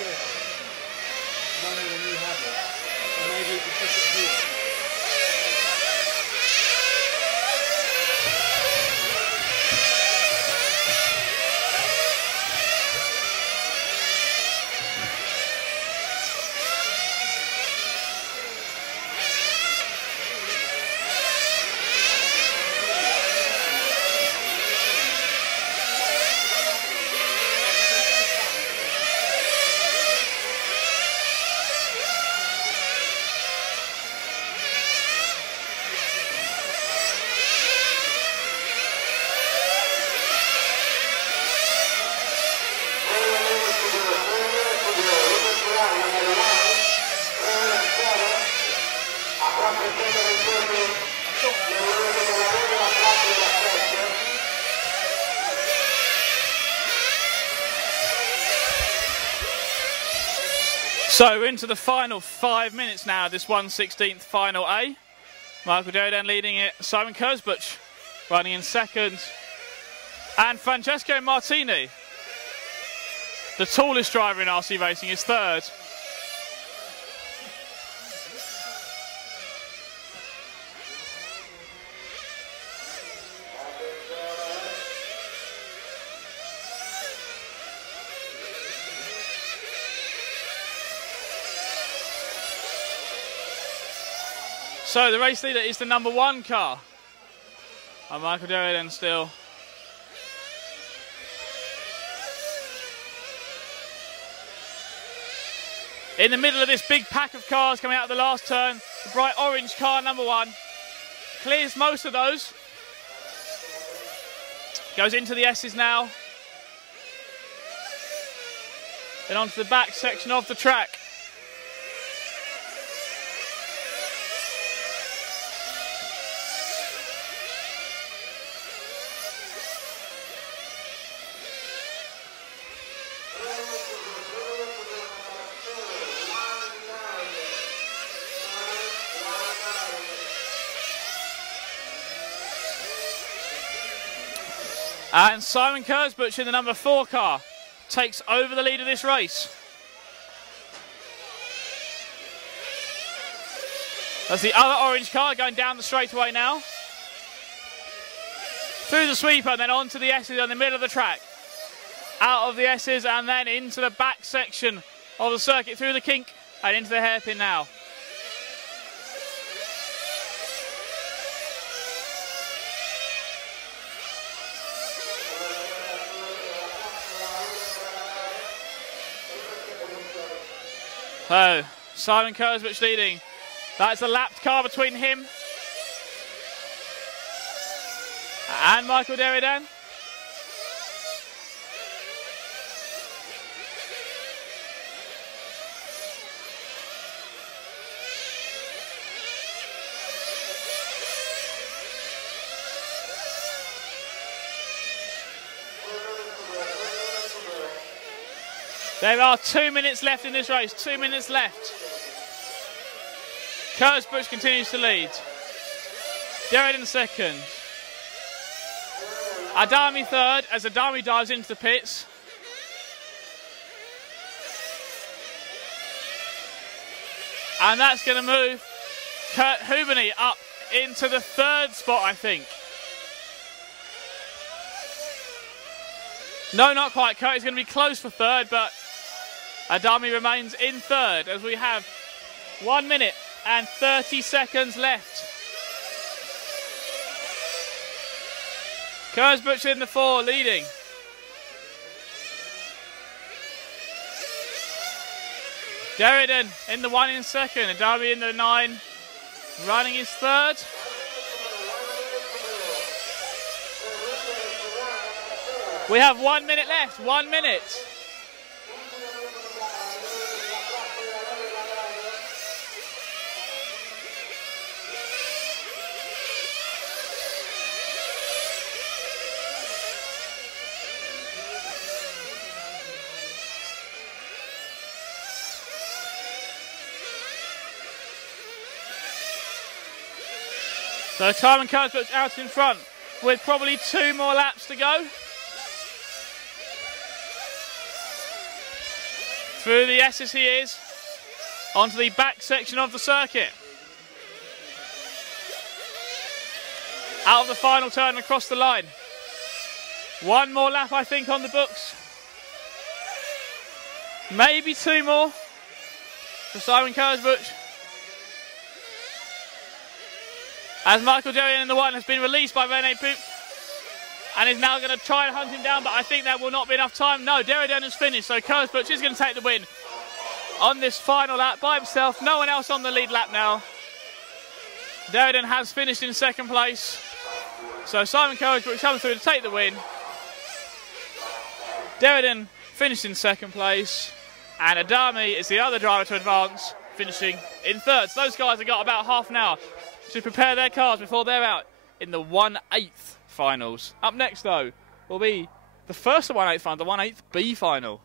your money when you have it. Or maybe you can push it here. So we're into the final 5 minutes now, this 1/16 final A. Michael Derrida leading it, Simon Kurzbusch running in second, and Francesco Martini, the tallest driver in RC racing, is third. So the race leader is the number 1 car. And Michael Derrida still. In the middle of this big pack of cars coming out of the last turn, the bright orange car, number 1. Clears most of those. Goes into the S's now. Then onto the back section of the track. And Simon Kurzbusch in the number 4 car takes over the lead of this race. That's the other orange car going down the straightaway now. Through the sweeper and then onto the S's in the middle of the track. Out of the S's and then into the back section of the circuit through the kink and into the hairpin now. So, Simon Kurzbusch leading. That's the lapped car between him and Michael Derrida. There are 2 minutes left in this race, 2 minutes left. Kurzbusch continues to lead. Derrida in second. Adami third as Adami dives into the pits. And that's going to move Kurt Hubany up into the 3rd spot, I think. No, not quite. Kurt is going to be close for 3rd, but Adami remains in 3rd as we have 1 minute and 30 seconds left. Kurzbusch in the 4 leading. Derrida in the 1 in second. Adami in the 9 running his 3rd. We have 1 minute left, 1 minute. So Simon Kurzbusch out in front with probably 2 more laps to go. Through the S's he is. Onto the back section of the circuit. Out of the final turn across the line. One more lap, I think, on the books. Maybe two more for Simon Kurzbuch. As Michael Derian in the one has been released by Rene Poop and is now going to try and hunt him down, but I think there will not be enough time. No, Derian has finished, so Kurzbuch is going to take the win on this final lap by himself. No one else on the lead lap now. Derian has finished in second place, so Simon Kurzbuch comes through to take the win. Derian finished in second place, and Adami is the other driver to advance, finishing in third. So those guys have got about half an hour to prepare their cars before they're out in the 1/8 finals. Up next, though, will be the first 1/8 final, the 1/8 B final.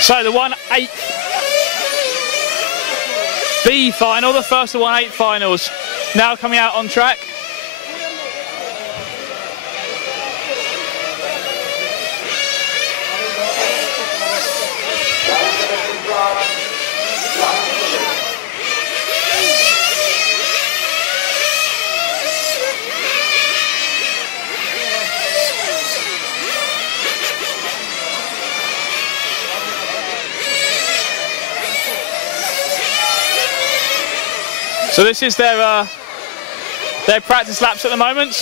So the 1/8 B final, the first of 1/8 finals, now coming out on track. So this is their practice laps at the moment.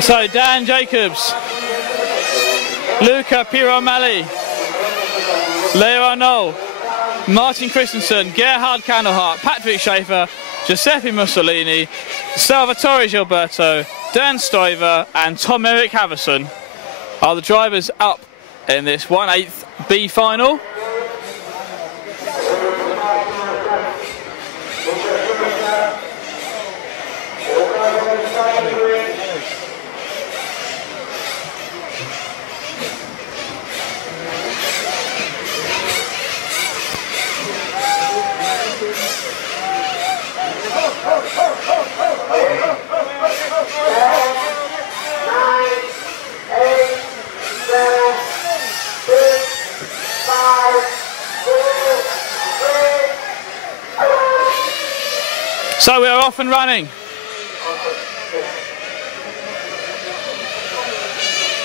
So Dan Jacobs, Luca Piromali, Leo Arnault, Martin Christensen, Gerhard Kanohart, Patrick Schaefer, Giuseppe Mussolini, Salvatore Gilberto, Dan Stoiver and Tom Eric Havison are the drivers up in this 1/8 B final. So we are off and running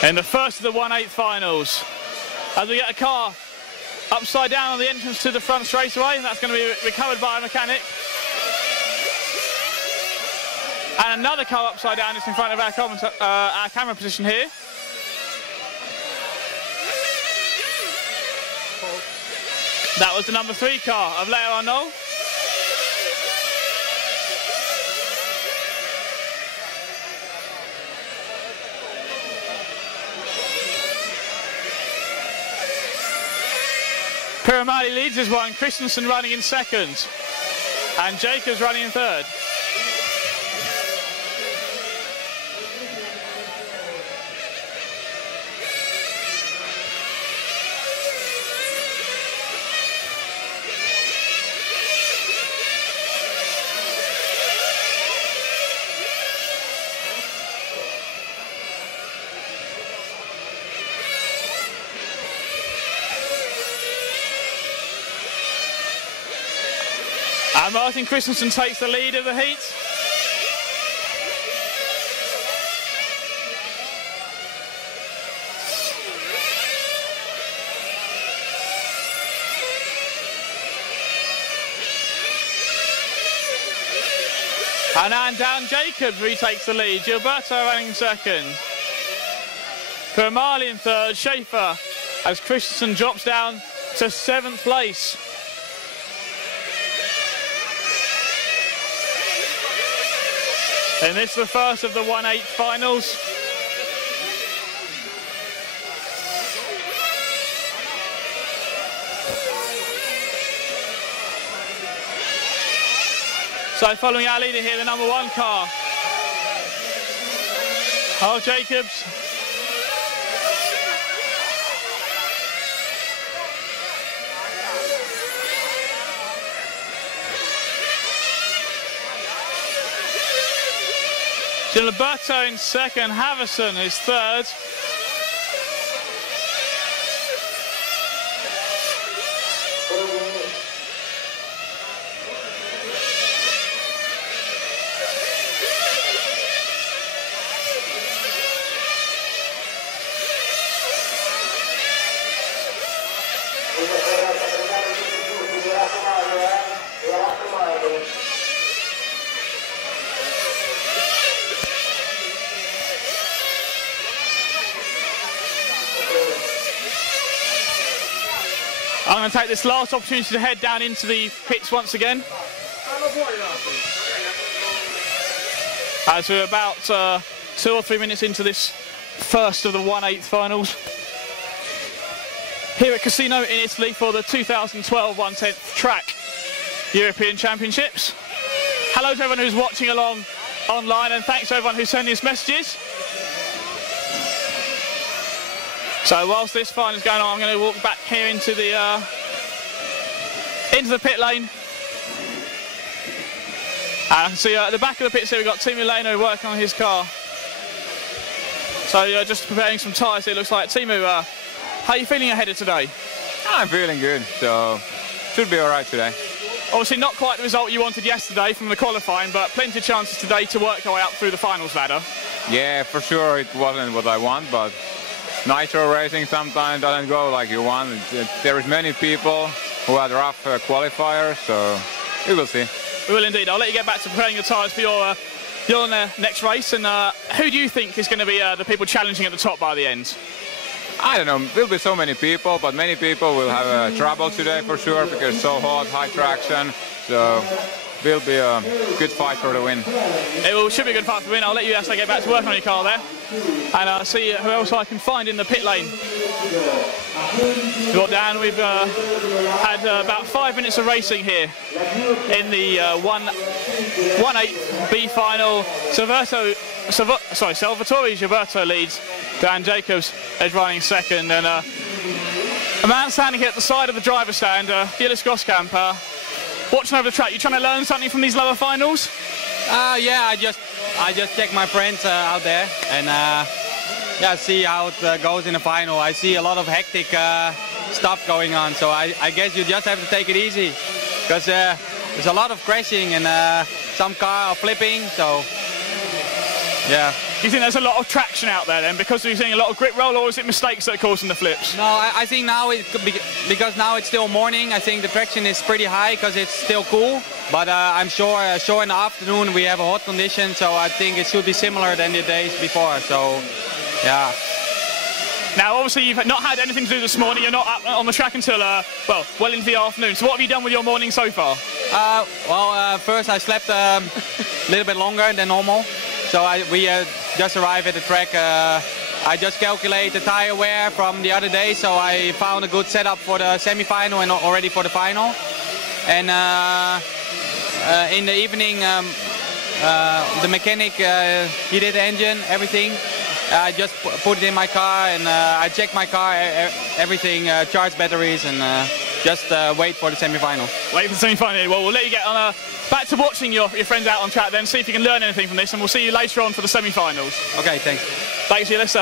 in the first of the 1/8 finals, as we get a car upside down on the entrance to the front straightaway, and that's going to be recovered by a mechanic, and another car upside down just in front of our camera position here. That was the number 3 car of Leo Arnault. Piramali leads this one, Christensen running in second, and Jacobs running in third. And Martin Christensen takes the lead of the heat. And Dan Jacobs retakes the lead. Gilberto running in second. Piramali in third. Schaefer as Christensen drops down to 7th place. And this is the first of the 1/8 finals. So following our leader here, the number 1 car of Jacobs. Gilberto in second, Havison is third. I'm going to take this last opportunity to head down into the pits once again, as we're about 2 or 3 minutes into this first of the 1/8 finals here at Casino in Italy for the 2012 1/10 track European Championships. hello to everyone who's watching along online, and thanks to everyone who's sending us messages. So whilst this final is going on, I'm going to walk back here into the pit lane. And I can see at the back of the pits here we've got Timo Leno working on his car. So just preparing some tyres, it looks like. Timo, how are you feeling ahead of today? I'm feeling good, so should be all right today. Obviously not quite the result you wanted yesterday from the qualifying, but plenty of chances today to work your way up through the finals ladder. Yeah, for sure it wasn't what I want, but nitro racing sometimes doesn't go like you want. There is many people who had rough qualifiers, so we will see. We will indeed. I'll let you get back to preparing your tyres for your next race. And who do you think is going to be the people challenging at the top by the end? I don't know. There will be so many people, but many people will have trouble today for sure because it's so hot, high traction. So will be a good fight for the win. It should be a good fight for the win. I'll let you actually get back to work on your car there and see who else I can find in the pit lane. Got down. We've had about 5 minutes of racing here in the 1/8 B final. Salvatore Gilberto leads. Dan Jacobs is running second, and a man standing here at the side of the driver's stand, Gilles Groskamp, watching over the track. You trying to learn something from these lower finals? Yeah, I just check my friends out there and yeah, see how it goes in the final. I see a lot of hectic stuff going on, so I guess you just have to take it easy because there's a lot of crashing and some cars are flipping. So yeah. Do you think there's a lot of traction out there then because we're seeing a lot of grip roll, or is it mistakes that are causing the flips? No, I think now because now it's still morning. I think the traction is pretty high because it's still cool. But I'm sure in the afternoon we have a hot condition, so I think it should be similar than the days before. So yeah. Now, obviously, you've not had anything to do this morning. You're not up on the track until well into the afternoon. So what have you done with your morning so far? First I slept a little bit longer than normal. So we just arrived at the track. I just calculate the tire wear from the other day, so I found a good setup for the semi-final and already for the final. And in the evening, the mechanic he did the engine, everything. I just put it in my car and I checked my car, everything, charged batteries, and just wait for the semi-final. Wait for the semi-final. Well, we'll let you get on back to watching your friends out on track then, see if you can learn anything from this, and we'll see you later on for the semi-finals. Okay, thanks. Thanks, Gilles.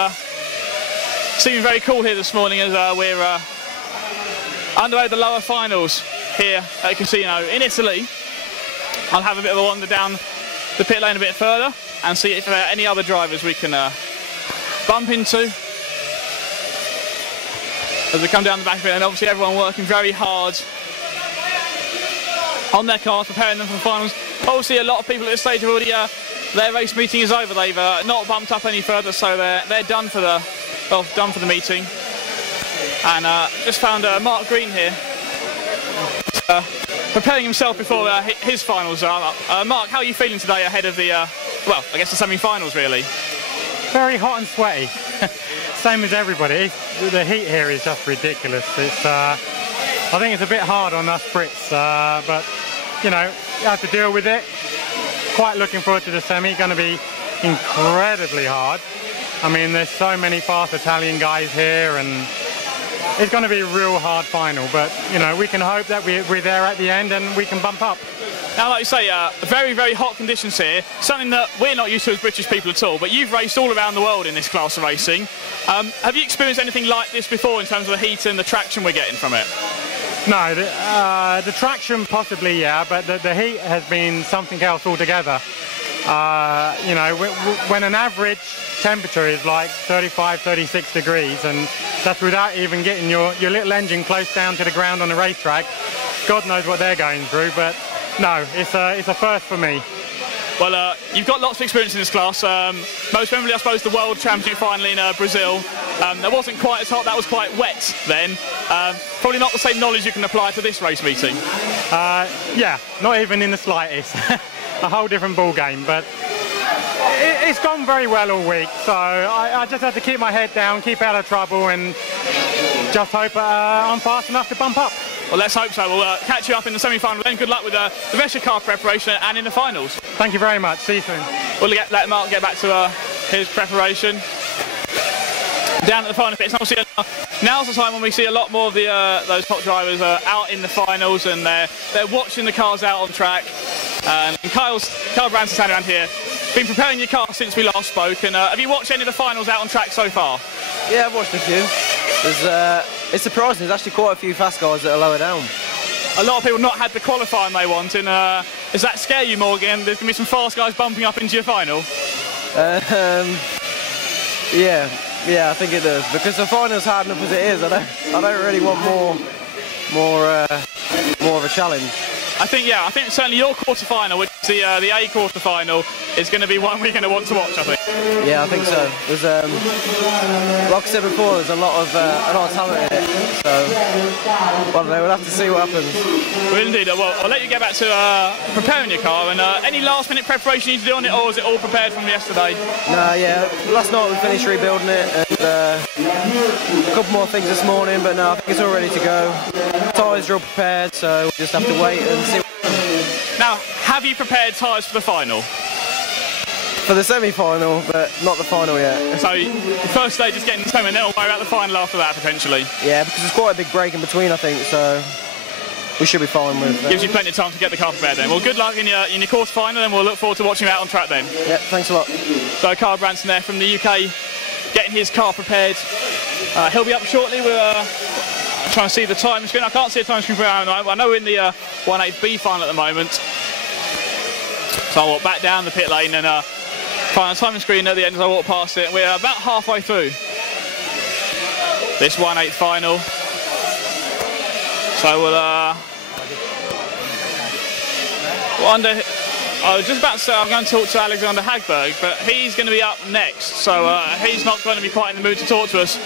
Seeming very cool here this morning as we're underway the lower finals here at Casino in Italy. I'll have a bit of a wander down the pit lane a bit further and see if there are any other drivers we can bump into as we come down the back of it. And obviously everyone working very hard on their cars, preparing them for the finals. Obviously a lot of people at this stage have already, their race meeting is over. They've not bumped up any further, so they're done for the meeting. And just found Mark Green here, preparing himself before his finals are. Mark, how are you feeling today ahead of the, well, I guess the semi-finals really? Very hot and sweaty, same as everybody. The heat here is just ridiculous. It's, I think it's a bit hard on us Brits, but you know, you have to deal with it. Quite looking forward to the semi, going to be incredibly hard. I mean, there's so many fast Italian guys here, and it's going to be a real hard final, but you know, we can hope that we're there at the end and we can bump up. Now, like you say, very, very hot conditions here, something that we're not used to as British people at all, but you've raced all around the world in this class of racing. Have you experienced anything like this before in terms of the heat and the traction we're getting from it? No, the traction possibly, yeah, but the heat has been something else altogether. You know, when an average temperature is like 35, 36 degrees, and that's without even getting your little engine close down to the ground on the racetrack, God knows what they're going through, but no, it's a first for me. Well, you've got lots of experience in this class. Most memorably, I suppose, the World Championship final in Brazil. That wasn't quite as hot, that was quite wet then. Probably not the same knowledge you can apply to this race meeting. Yeah, not even in the slightest. A whole different ball game, but it's gone very well all week, so I just have to keep my head down, keep out of trouble, and just hope I'm fast enough to bump up. Well, let's hope so. We'll catch you up in the semi-final then. Good luck with the rest of car preparation and in the finals. Thank you very much. See you soon. We'll let Mark get back to his preparation. Down at the final pits. Obviously, now's the time when we see a lot more of those top drivers out in the finals, and they're watching the cars out on track. And Carl Branson's standing around here. Been preparing your car since we last spoke, and have you watched any of the finals out on track so far? Yeah, I've watched a few. It's surprising, there's actually quite a few fast guys that are lower down. A lot of people not had the qualifying they want, and does that scare you, Morgan? There's going to be some fast guys bumping up into your final? Yeah, I think it does, because the final's hard enough as it is. I don't really want more of a challenge. I think certainly your quarter-final, which is the A quarter-final, is going to be one we're going to want to watch, I think. Yeah, I think so. There's, like I said before, there's a lot of talent in it. So, well, we'll have to see what happens. Well, indeed. Well, I'll let you get back to preparing your car. And any last-minute preparation you need to do on it, or is it all prepared from yesterday? No, yeah. Last night we finished rebuilding it, and a couple more things this morning. But no, I think it's all ready to go. Tyres are all prepared, so we'll just have to wait and see. Now, have you prepared tyres for the final? For the semi-final, but not the final yet. So, the first stage is getting the semi, and then we'll worry about the final after that, potentially. Yeah, because there's quite a big break in between, I think, so we should be fine with that. Gives you plenty of time to get the car prepared then. Well, good luck in your quarter-final, and we'll look forward to watching you out on track then. Yeah, thanks a lot. So, Carl Branson there from the UK, getting his car prepared. He'll be up shortly. We're trying to see the time screen. I can't see a time screen for him. I know we're in the 1/8B final at the moment. So I'll walk back down the pit lane and find a time screen at the end as I walk past it. We're about halfway through this 1/8 final. So I was just about to say I'm going to talk to Alexander Hagberg, but he's going to be up next. So he's not going to be quite in the mood to talk to us.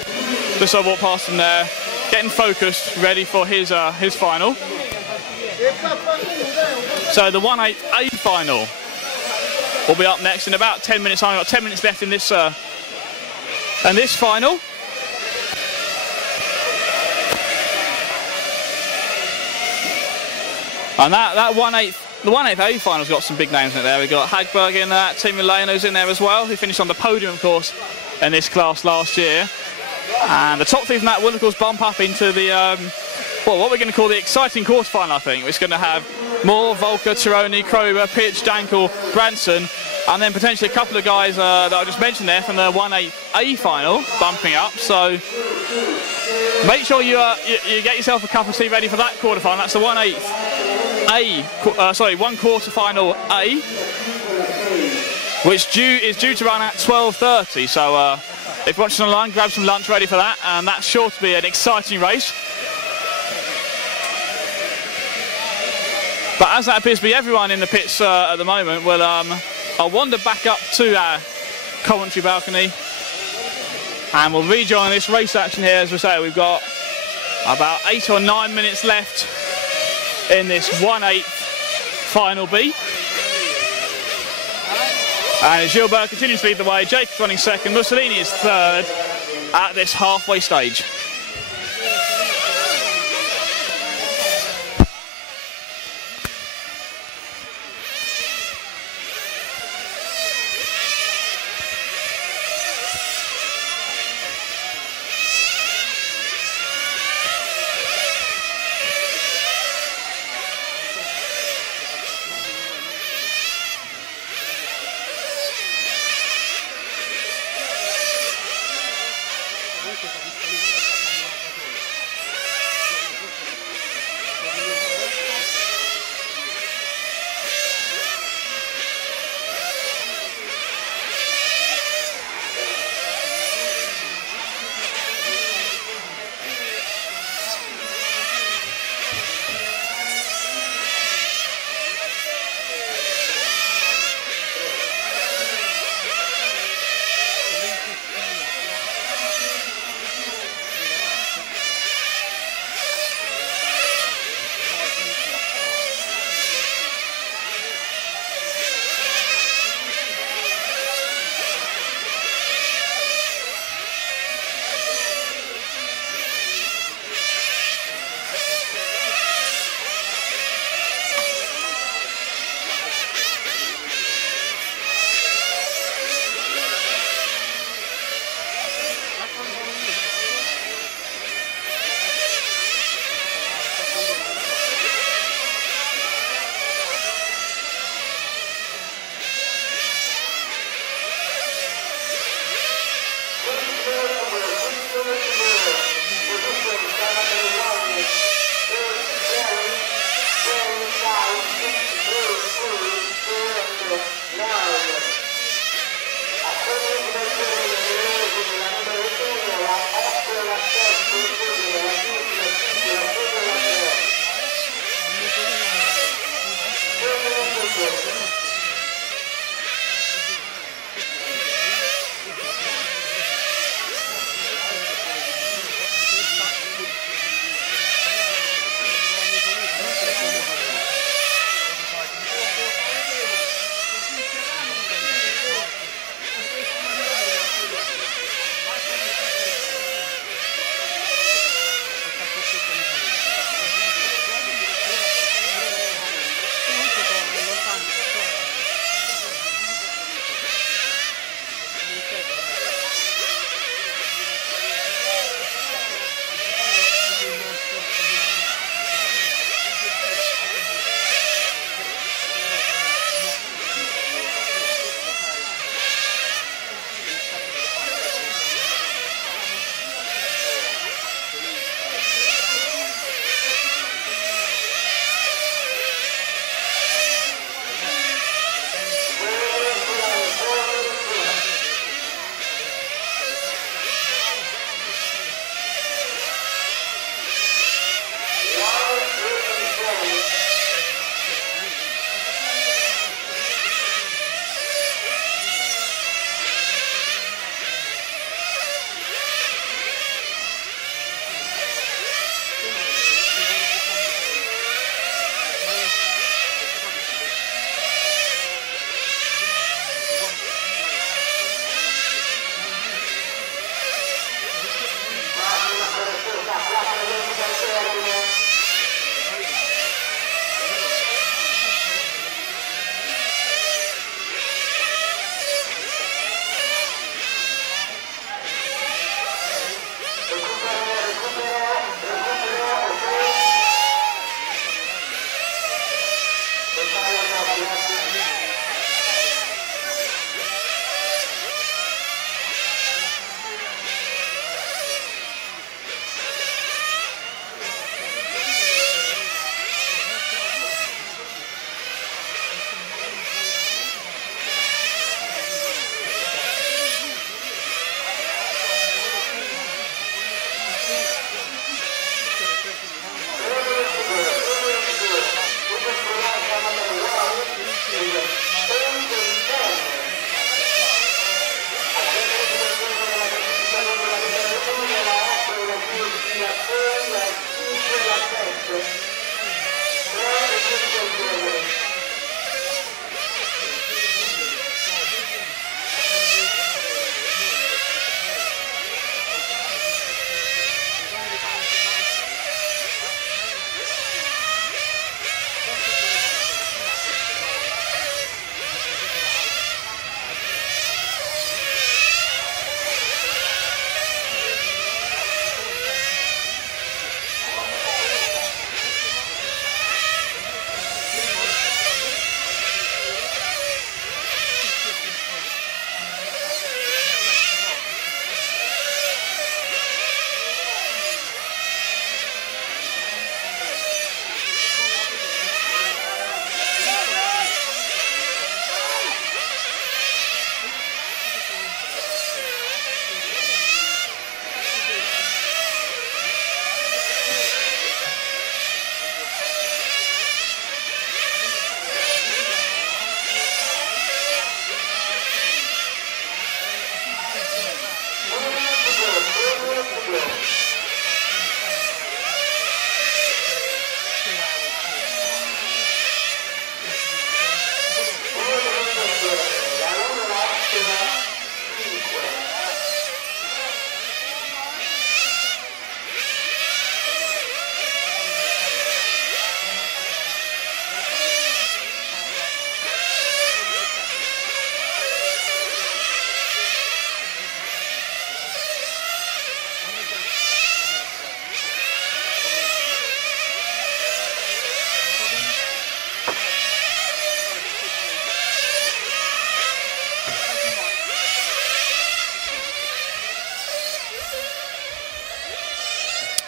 Just so I walk past him there, getting focused, ready for his final. So the 1/8A final will be up next in about 10 minutes. I've got 10 minutes left in this final. And the 1/8A final's got some big names in it there. We've got Hagberg in that, Tim Milano's in there as well, who finished on the podium, of course, in this class last year. And the top three from that will, of course, bump up into the what we're going to call the exciting quarterfinal, I think. It's going to have Moore, Volker, Tironi, Krober, Pietsch, Dankel, Branson, and then potentially a couple of guys that I just mentioned there from the 1/8A final bumping up. So make sure you get yourself a cup of tea ready for that quarterfinal. That's the 1 quarterfinal A, which is due to run at 12:30. So if you're watching online, grab some lunch ready for that, and that's sure to be an exciting race. But as that appears to be everyone in the pits at the moment, I'll wander back up to our commentary balcony, and we'll rejoin this race action here. As we say, we've got about 8 or 9 minutes left in this 1/8 final B. And Gilbert continues to lead the way. Jacob's running second. Mussolini is third at this halfway stage.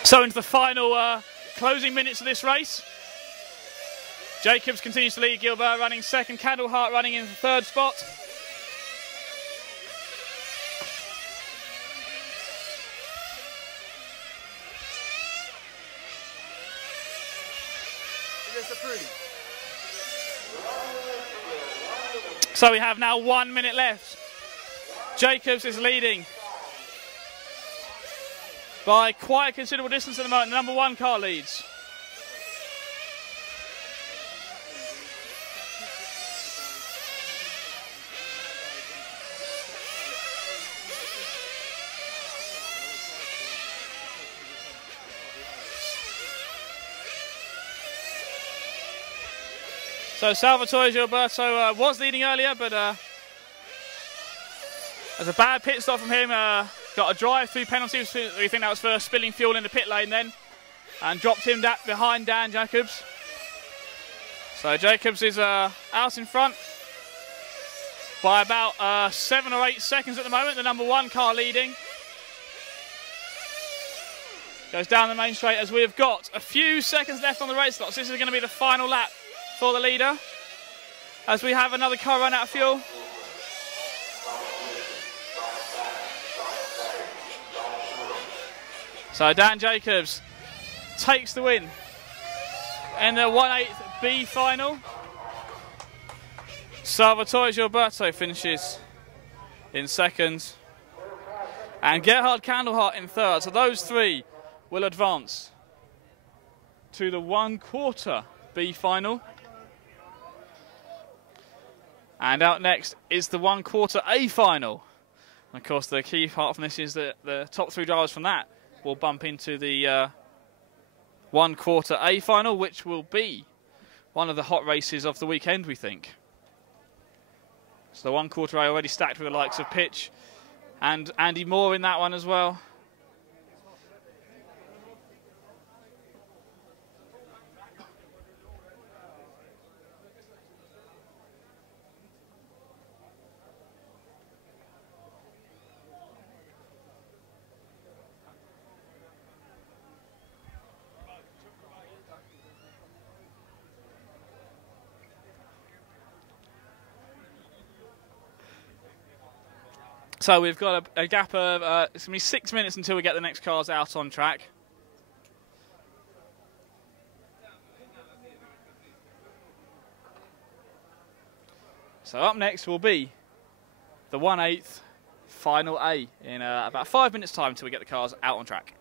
So into the final closing minutes of this race. Jacobs continues to lead, Gilbert running second, Candleheart running in the third spot. So we have now 1 minute left. Jacobs is leading by quite a considerable distance at the moment. The number 1 car leads. So Salvatore Gilberto was leading earlier, but there's a bad pit stop from him. Got a drive-through penalty. We think that was for spilling fuel in the pit lane then, and dropped him behind Dan Jacobs. So Jacobs is out in front by about 7 or 8 seconds at the moment. The number 1 car leading. Goes down the main straight as we have got a few seconds left on the race clock. So this is going to be the final lap for the leader, as we have another car run out of fuel. So Dan Jacobs takes the win in the 1/8 B final. Salvatore Gilberto finishes in second, and Gerhard Candleheart in third. So those 3 will advance to the 1/4 B final. And out next is the 1/4 A final. And of course, the key part from this is that the top 3 drivers from that will bump into the 1/4 A final, which will be one of the hot races of the weekend, we think. So the 1/4 A already stacked with the likes of Pietsch and Andy Moore in that one as well. So we've got a gap of, it's going to be 6 minutes until we get the next cars out on track. So up next will be the 1/8 final A in about 5 minutes time until we get the cars out on track.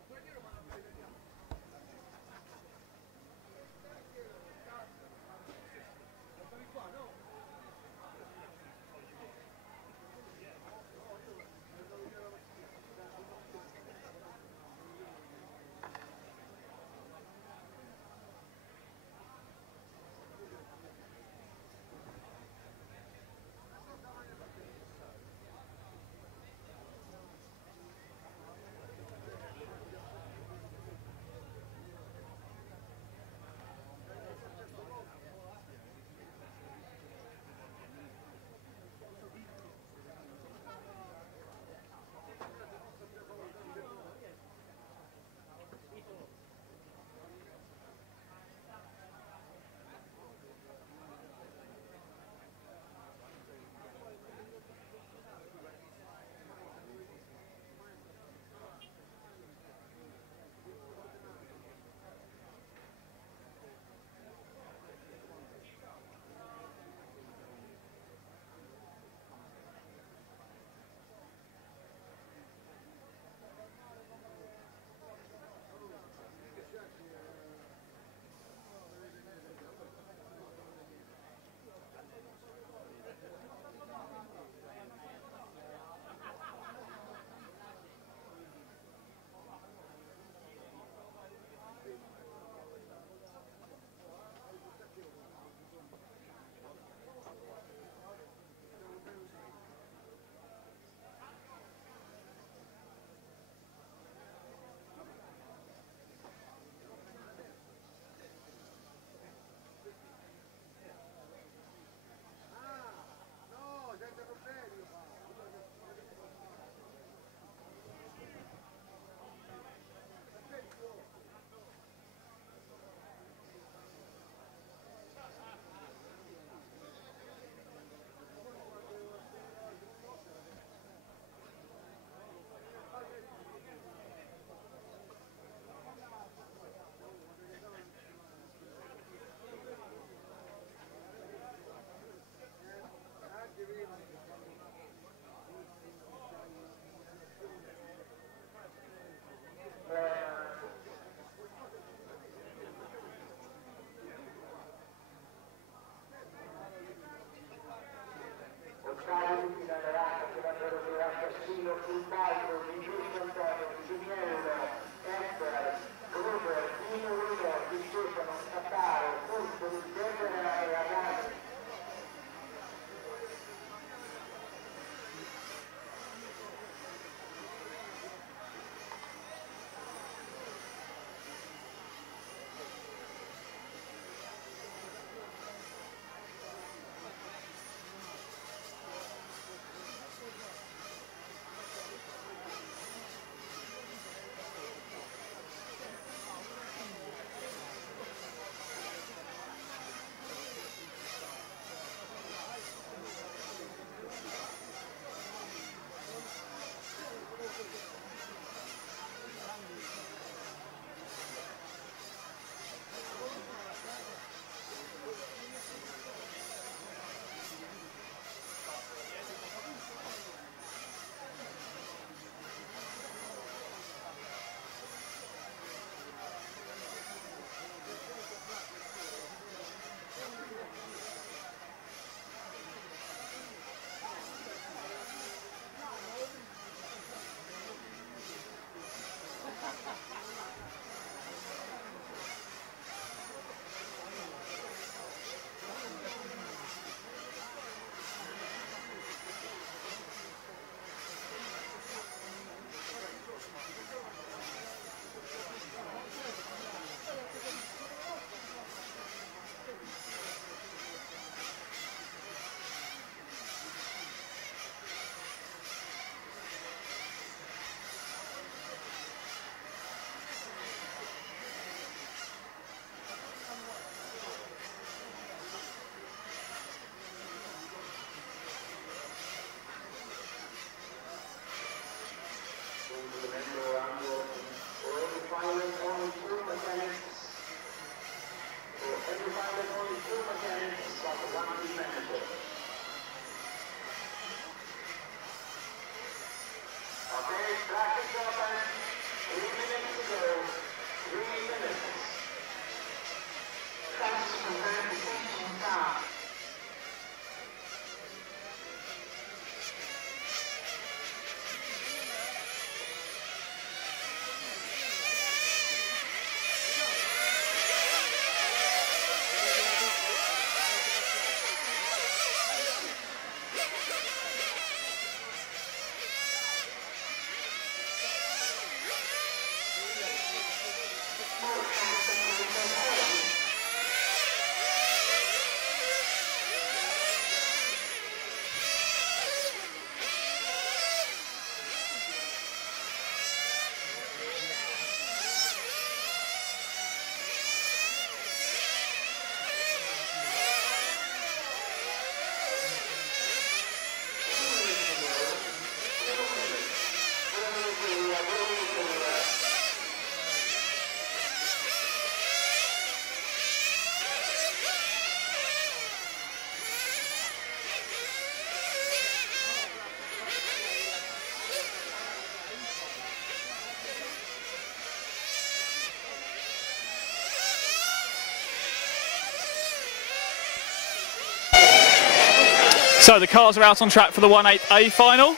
So the cars are out on track for the 1/8A final,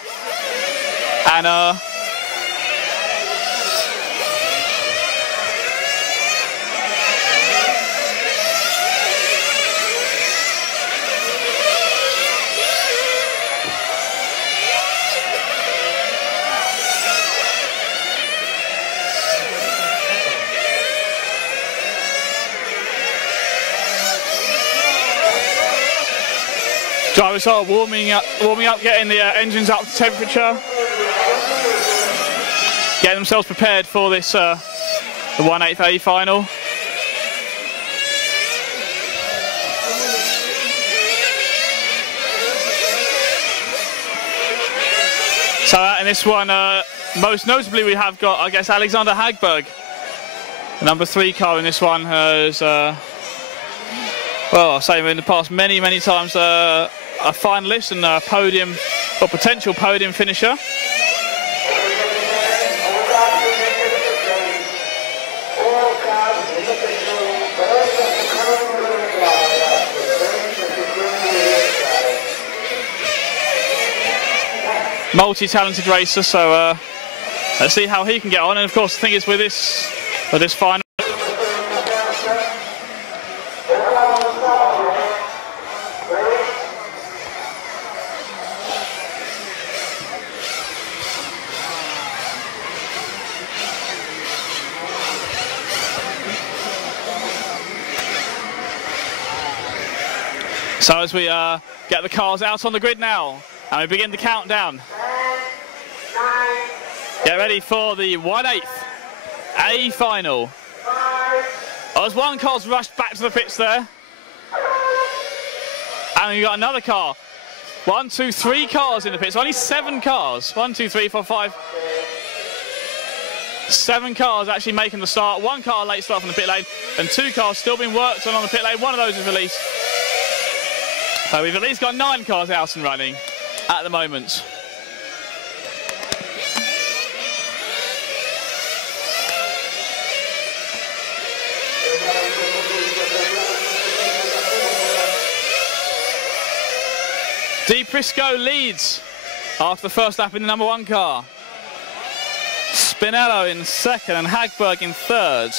and drivers are warming up, getting the engines up to temperature, getting themselves prepared for this the 1/8A final. So in this one, most notably we have got, I guess, Alexander Hagberg, the number 3 car in this one, has, well, I'll say in the past many times, a finalist and a podium or potential podium finisher. Multi-talented racer, so let's see how he can get on. And of course, the thing is with this final. So as we get the cars out on the grid now, and we begin the countdown. Get ready for the 1/8A final. Oh, as one car's rushed back to the pits there. And you got another car. 1, 2, 3 cars in the pits. Only 7 cars. 1, 2, 3, 4, 5. 7 cars actually making the start. 1 car late start from the pit lane, and 2 cars still being worked on the pit lane. 1 of those is released. So we've at least got 9 cars out and running at the moment. Di Prisco leads after the first lap in the number 1 car. Spinello in second and Hagberg in third.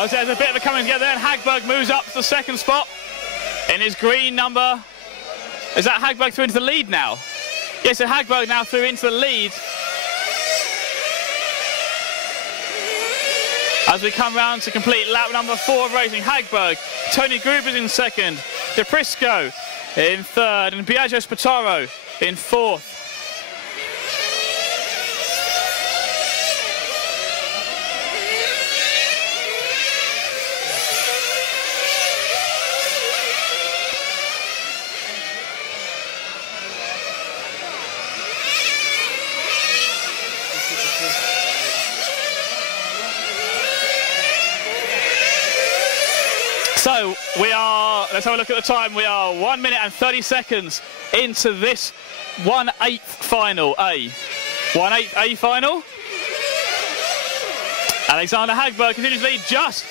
Oh, so there's a bit of a coming together there, and Hagberg moves up to the 2nd spot in his green number. Is that Hagberg through into the lead now? Yes, so Hagberg now through into the lead. As we come round to complete lap number 4 of racing, Hagberg, Tony Gruber's in second, Di Prisco in third, and Biagio Spataro in 4th. So we are, let's have a look at the time. We are 1 minute and 30 seconds into this 1/8 final A. 1/8 A final. Alexander Hagberg continues to lead just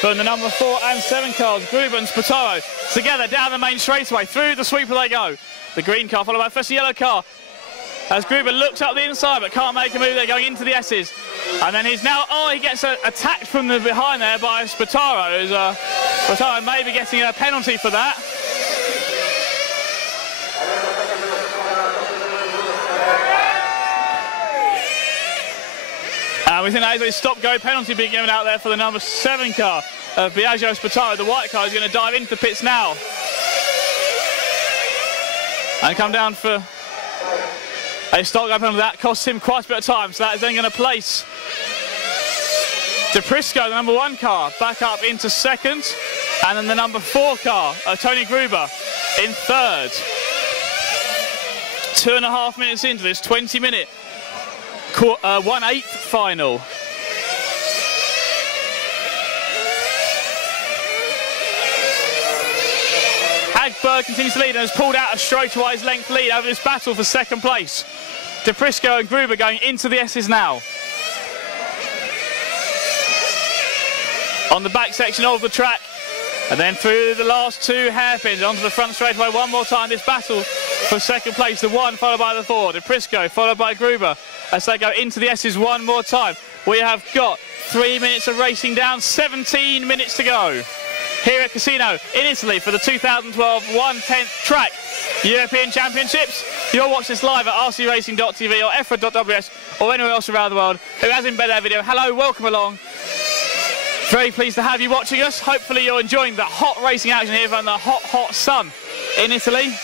from the number 4 and 7 cars. Gruber and Spataro together down the main straightaway. Through the sweeper they go. The green car followed by the first yellow car. As Gruber looks up the inside but can't make a move, they're going into the S's. And then he's now, he gets attacked from the behind there by Spataro. Spataro may be getting a penalty for that. And we think that is a stop-go penalty being given out there for the number 7 car of Biagio Spataro. The white car is going to dive into the pits now. And come down for a stop-go penalty. That costs him quite a bit of time, so that is then going to place DePrisco, the number 1 car, back up into 2nd. And then the number 4 car of Tony Gruber in 3rd. 2.5 minutes into this 20-minute 1/8 final. Hagberg continues to lead and has pulled out a straightaway length lead over this battle for 2nd place. DePrisco and Gruber going into the S's now. On the back section of the track, and then through the last 2 hairpins onto the front straightaway one more time. This battle for 2nd place, the 1 followed by the 4. DePrisco followed by Gruber as they go into the S's one more time. We have got 3 minutes of racing down, 17 minutes to go. Here at Casino in Italy for the 2012 1/10th track European Championships. You'll watch this live at rcracing.tv or efra.ws or anywhere else around the world who has embedded our video. Hello, welcome along. Very pleased to have you watching us. Hopefully you're enjoying the hot racing action here from the hot sun in Italy.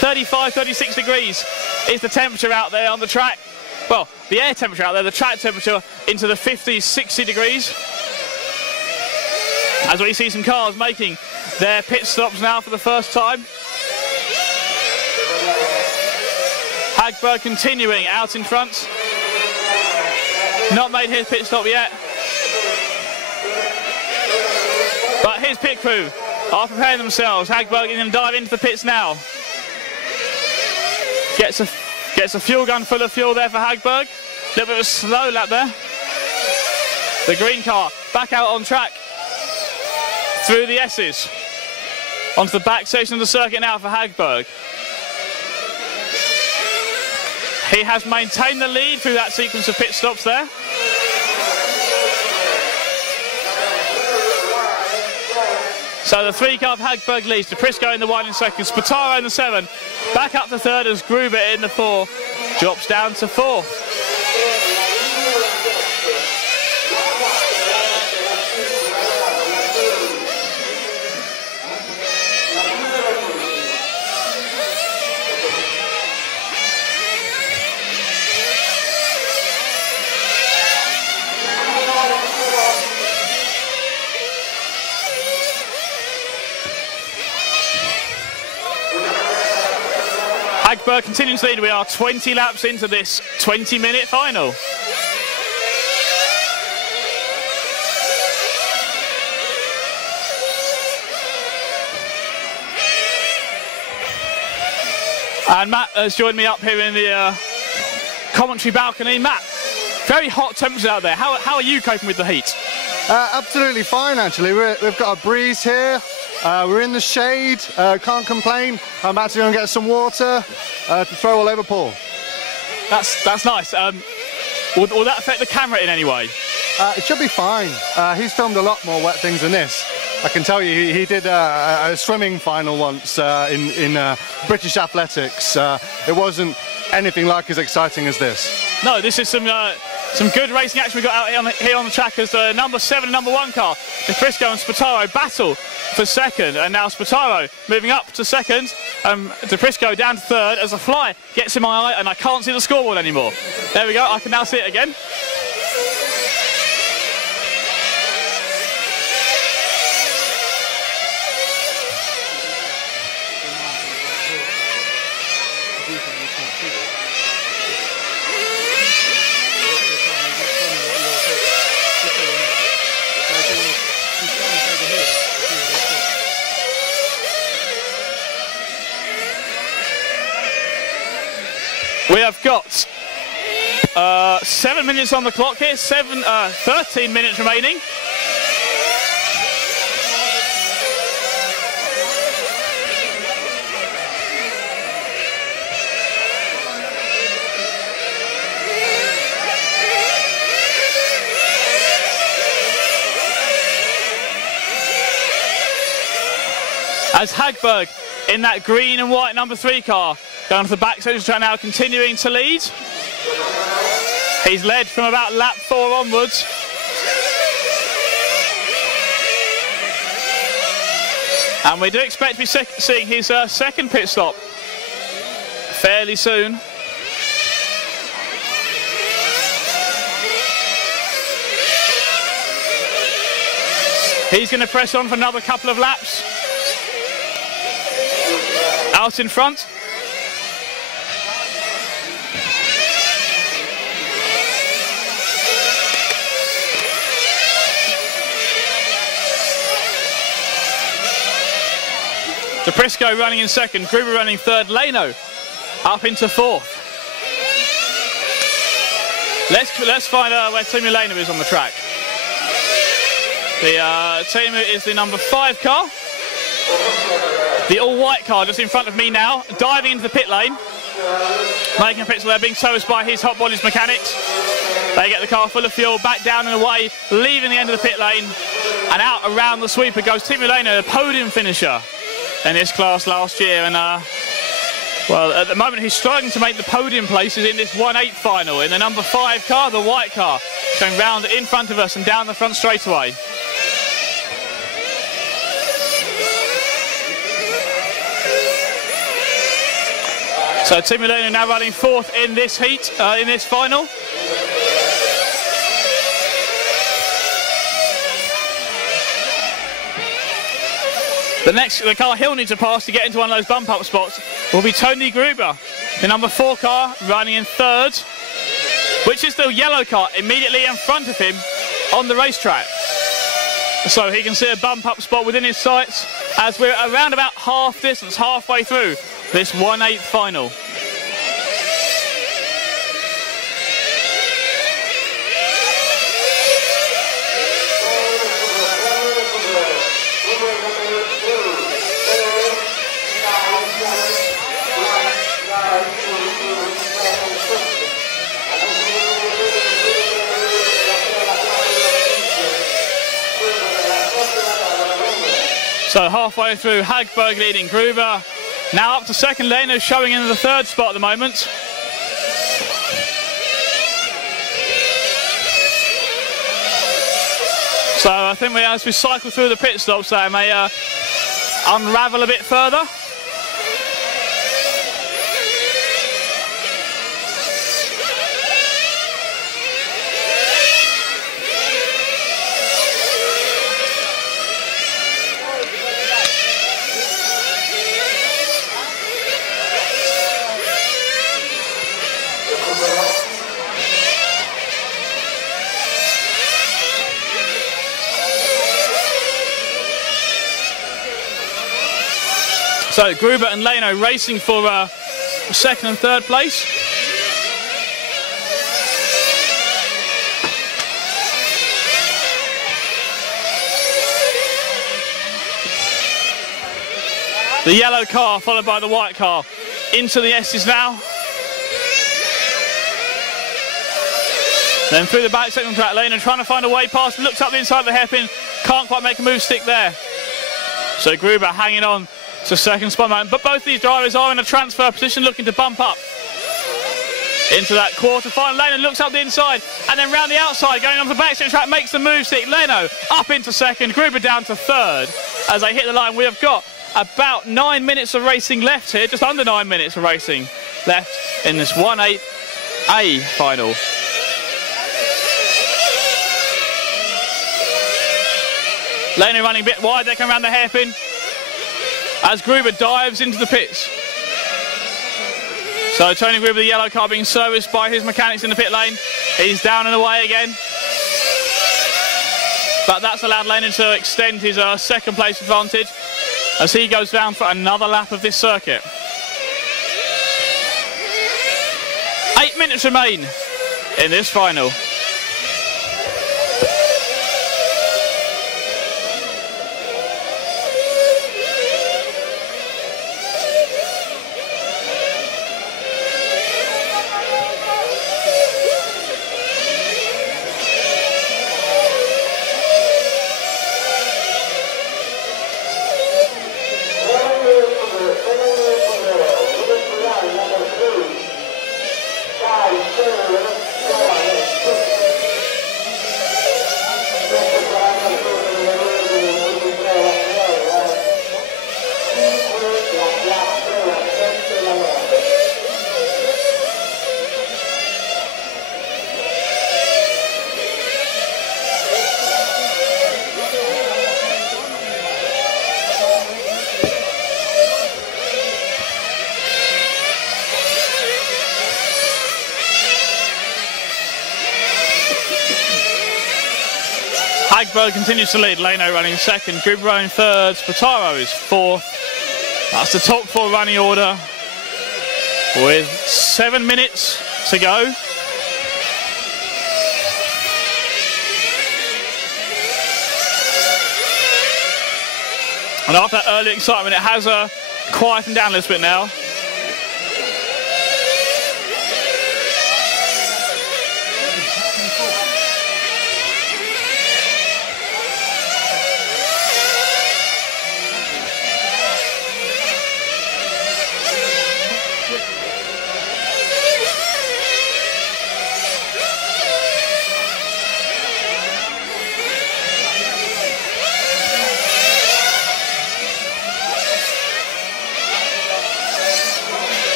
35, 36 degrees is the temperature out there on the track. Well, the air temperature out there, the track temperature into the 50s, 60 degrees. As we see some cars making their pit stops now for the first time. Hagberg continuing out in front. Not made his pit stop yet. But his pit crew are preparing themselves. Hagberg is going to dive into the pits now. Gets a fuel gun full of fuel there for Hagberg. A little bit of a slow lap there. The green car back out on track through the S's. Onto the back section of the circuit now for Hagberg. He has maintained the lead through that sequence of pit stops there. So the 3 car of Hagberg leads. DePrisco in the 1 in 2nd. Spataro in the 7. Back up to 3rd as Gruber in the 4. Drops down to 4th. Hagberg continues to lead. We are 20 laps into this 20-minute final. And Matt has joined me up here in the commentary balcony. Matt, very hot temperatures out there. How are you coping with the heat? Absolutely fine, actually. We've got a breeze here. We're in the shade, can't complain. I'm about to go and get some water to throw all over Paul. That's nice. Will that affect the camera in any way? It should be fine. He's filmed a lot more wet things than this. I can tell you, he did a swimming final once in British athletics. It wasn't anything like as exciting as this. No, this is some good racing action we got out here on the track as the number 7 and number 1 car, DePrisco and Spataro, battle for 2nd, and now Spataro moving up to 2nd, DePrisco down to 3rd as a fly gets in my eye and I can't see the scoreboard anymore. There we go, I can now see it again. 7 minutes on the clock here, 13 minutes remaining. As Hagberg in that green and white number 3 car going to the back section track now, continuing to lead. He's led from about lap 4 onwards. And we do expect to be seeing his second pit stop fairly soon. He's going to press on for another couple of laps. Out in front. DePrisco running in second, Gruber running third, Leno up into fourth. Let's find out where Timu Leno is on the track. The Timu is the number 5 car. The all-white car just in front of me now, diving into the pit lane, making a pit stop there, being serviced by his hot bodies mechanics. They get the car full of fuel, back down and away, leaving the end of the pit lane, and out around the sweeper goes Timu Leno, the podium finisher in this class last year. And well, at the moment he's struggling to make the podium places in this 1/8 final in the number 5 car, the white car, going round in front of us and down the front straightaway. So Timu Leno now running 4th in this heat, in this final. The car he'll need to pass to get into one of those bump up spots will be Tony Gruber, the number 4 car running in 3rd, which is the yellow car immediately in front of him on the racetrack. So he can see a bump up spot within his sights as we're around about half distance, halfway through this 1/8 final. So halfway through, Hagberg leading Gruber. Now up to second, Leno showing into the 3rd spot at the moment. So I think as we cycle through the pit stops, they may unravel a bit further. So Gruber and Leno racing for 2nd and 3rd place. The yellow car followed by the white car into the S's now. Then through the back section track, Leno trying to find a way past, looks up the inside of the hairpin, can't quite make a move stick there. So Gruber hanging on to 2nd spot moment, but both these drivers are in a transfer position looking to bump up into that quarter final. Leno looks up the inside and then round the outside going on to the back section track, makes the move stick. Leno up into 2nd, Gruber down to 3rd as they hit the line. We have got about 9 minutes of racing left here, just under 9 minutes of racing left in this 1/8A final. Leno running a bit wide, they come around the hairpin as Gruber dives into the pits. So Tony Gruber, the yellow car, being serviced by his mechanics in the pit lane. He's down and away again. But that's allowed Leno to extend his 2nd place advantage as he goes down for another lap of this circuit. 8 minutes remain in this final. Hagberg continues to lead, Leno running second, Gruber running third, Spataro is fourth. That's the top four running order with 7 minutes to go. And after that early excitement, it has quietened down a little bit now.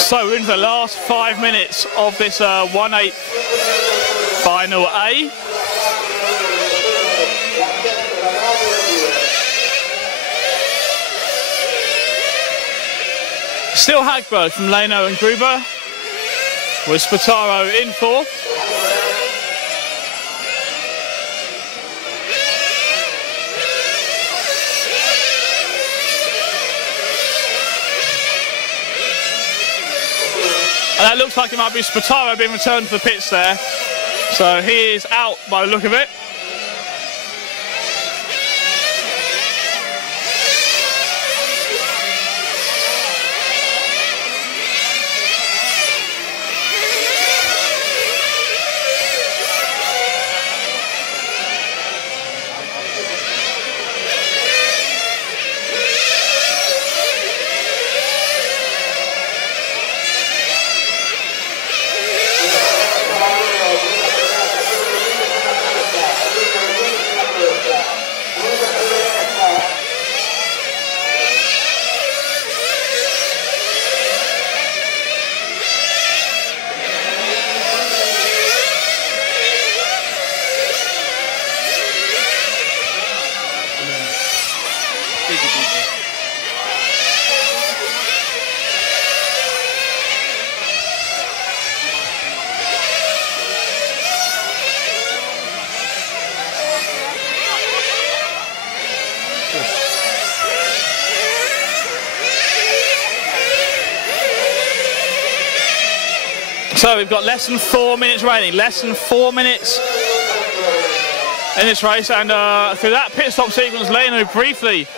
So we're into the last 5 minutes of this 1/8 final A. Still Hagberg from Leno and Gruber, with Spataro in fourth. And that looks like it might be Spataro being returned to the pits there. So he is out by the look of it. So we've got less than 4 minutes remaining, less than 4 minutes in this race, and through that pit stop sequence, Leno briefly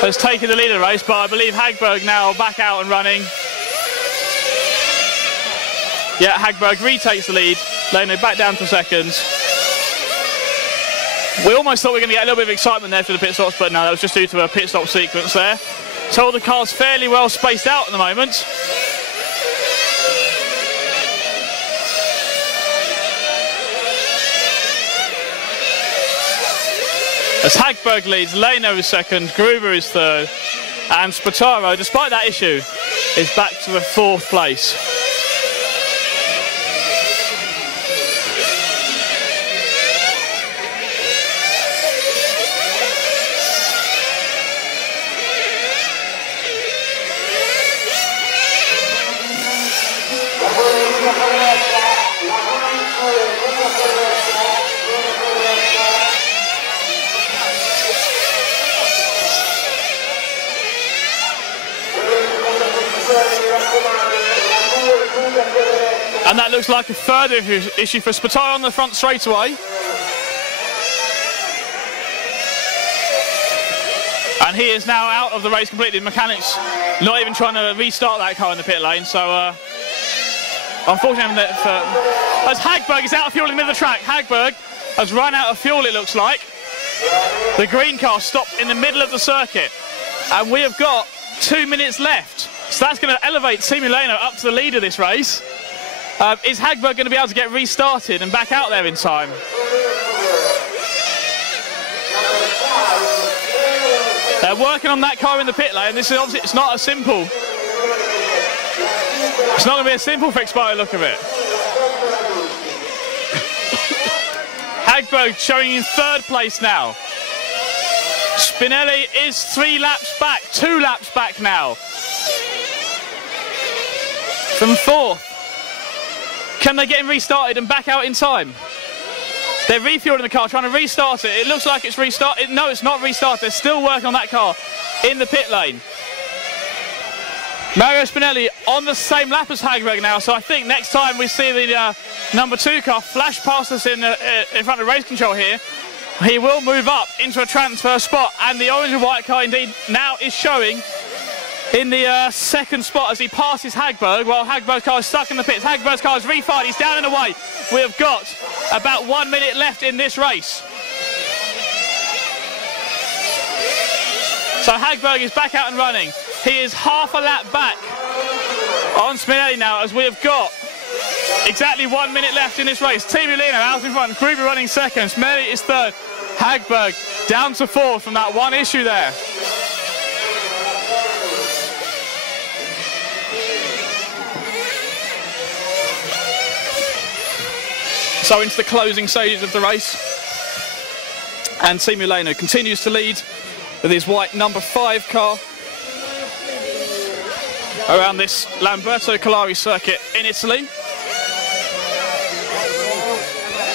has taken the lead of the race, but I believe Hagberg now back out and running. Yeah, Hagberg retakes the lead, Leno back down to second. We almost thought we were going to get a little bit of excitement there for the pit stops, but no, that was just due to a pit stop sequence there. So all the cars fairly well spaced out at the moment. As Hagberg leads, Leno is second, Gruber is third, And Spataro, despite that issue, is back to the 4th place. And that looks like a further issue for Spataro on the front straight away. And he is now out of the race completely. The mechanics not even trying to restart that car in the pit lane. So, unfortunately, as Hagberg is out of fuel in the middle of the track, Hagberg has run out of fuel, it looks like. The green car stopped in the middle of the circuit. And we have got 2 minutes left. So that's going to elevate Team Milano up to the lead of this race. Is Hagberg going to be able to get restarted and back out there in time? They're working on that car in the pit lane. This is obviously, it's not a simple. It's not going to be a simple fix by the look of it. Hagberg showing in 3rd place now. Spinelli is 3 laps back, 2 laps back now. From 4th. Can they get him restarted and back out in time? They're refueling the car, trying to restart it. It looks like it's restarted. No, it's not restarted. They're still working on that car in the pit lane. Mario Spinelli on the same lap as Hagberg now, so I think next time we see the number 2 car flash past us in front of race control here, he will move up into a transfer spot, and the orange and white car indeed now is showing in the 2nd spot as he passes Hagberg, while Hagberg's car is stuck in the pits. Hagberg's car is refired, he's down and away. We have got about 1 minute left in this race. So Hagberg is back out and running. He is half a lap back on Spinelli now, as we have got exactly 1 minute left in this race. Team Milano out in front, Gruber running 2nd, Spinelli is 3rd. Hagberg down to 4th from that one issue there. So into the closing stages of the race, and Team Milano continues to lead with his white number 5 car around this Lamberto Collari circuit in Italy.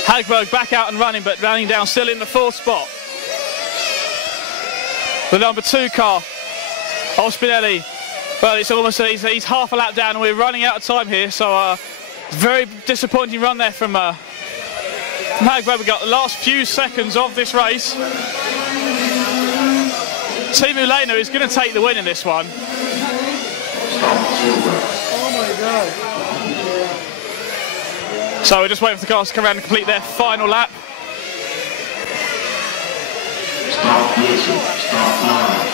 Hagberg back out and running, but running down still in the 4th spot. The number 2 car of Spinelli, but it's almost he's half a lap down and we're running out of time here, so very disappointing run there from Hagberg. We've got the last few seconds of this race. Team Milano is going to take the win in this one. Oh my God. So we're just waiting for the cars to come around and complete their final lap. Stop racing, stop line.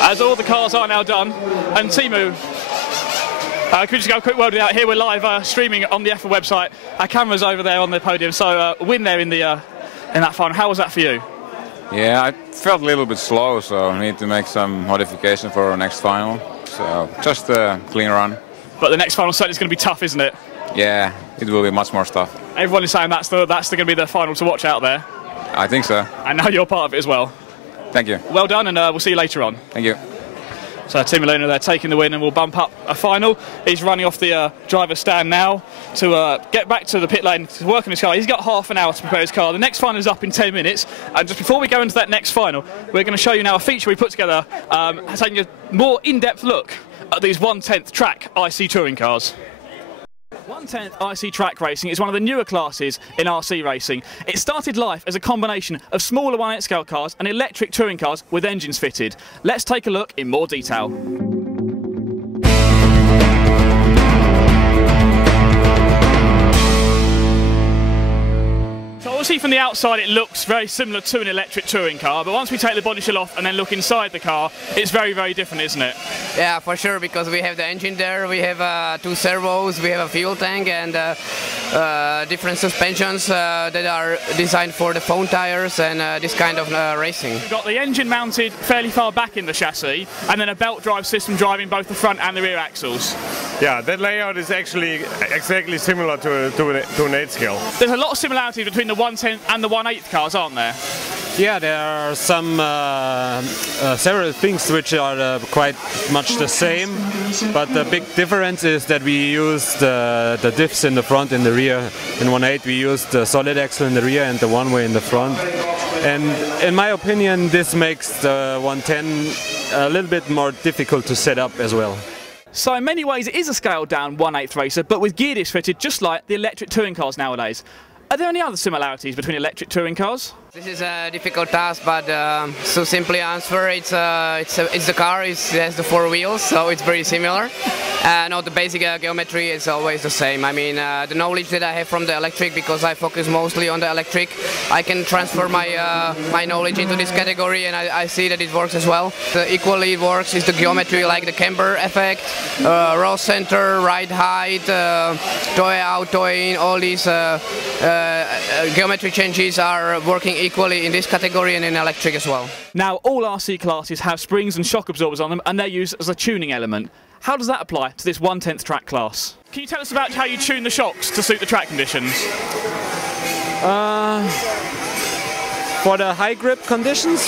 As all the cars are now done, and Timu, could we just go a quick word out here? We're live streaming on the F1 website. Our camera's over there on the podium, so win there in that final. How was that for you? Yeah, I felt a little bit slow, so I need to make some modification for our next final. So just a clean run. But the next final certainly is going to be tough, isn't it? Yeah, it will be much more stuff. Everyone is saying that's going to be the final to watch out there. I think so. And now you're part of it as well. Thank you. Well done, and we'll see you later on. Thank you. So Team Milano there taking the win, and we'll bump up a final. He's running off the driver's stand now to get back to the pit lane to work on his car. He's got half an hour to prepare his car. The next final is up in 10 minutes. And just before we go into that next final, we're going to show you now a feature we put together, taking a more in-depth look at these 1/10 track IC touring cars. 1/10 IC track racing is one of the newer classes in RC racing. It started life as a combination of smaller 1/8 scale cars and electric touring cars with engines fitted. Let's take a look in more detail. So Obviously from the outside it looks very similar to an electric touring car, but once we take the body shell off and then look inside the car, it's very, very different, isn't it? Yeah, for sure, because we have the engine there, we have 2 servos, we have a fuel tank and different suspensions that are designed for the foam tires and this kind of racing. We've got the engine mounted fairly far back in the chassis and then a belt drive system driving both the front and the rear axles. Yeah, that layout is actually exactly similar to an 8 scale. There's a lot of similarities between the 1/10 and the 1/8 cars, aren't there? Yeah, there are some several things which are quite much the same, but the big difference is that we use the diffs in the front and the rear. In 1/8 we use the solid axle in the rear and the one-way in the front. And in my opinion, this makes the 110 a little bit more difficult to set up as well. So in many ways it is a scaled down 1/8 racer, but with gear discs fitted just like the electric touring cars nowadays. Are there any other similarities between electric touring cars? This is a difficult task, but to simply answer, it's the car. It has the 4 wheels, so it's very similar. No, the basic geometry is always the same. I mean, the knowledge that I have from the electric, because I focus mostly on the electric, I can transfer my knowledge into this category, and I see that it works as well. Equally, it works is the geometry, like the camber effect, roll center, ride height, toe out, toe in. All these geometry changes are working equally in this category and in electric as well. Now, all RC classes have springs and shock absorbers on them, and they're used as a tuning element. How does that apply to this 1/10 track class? Can you tell us about how you tune the shocks to suit the track conditions? For the high grip conditions,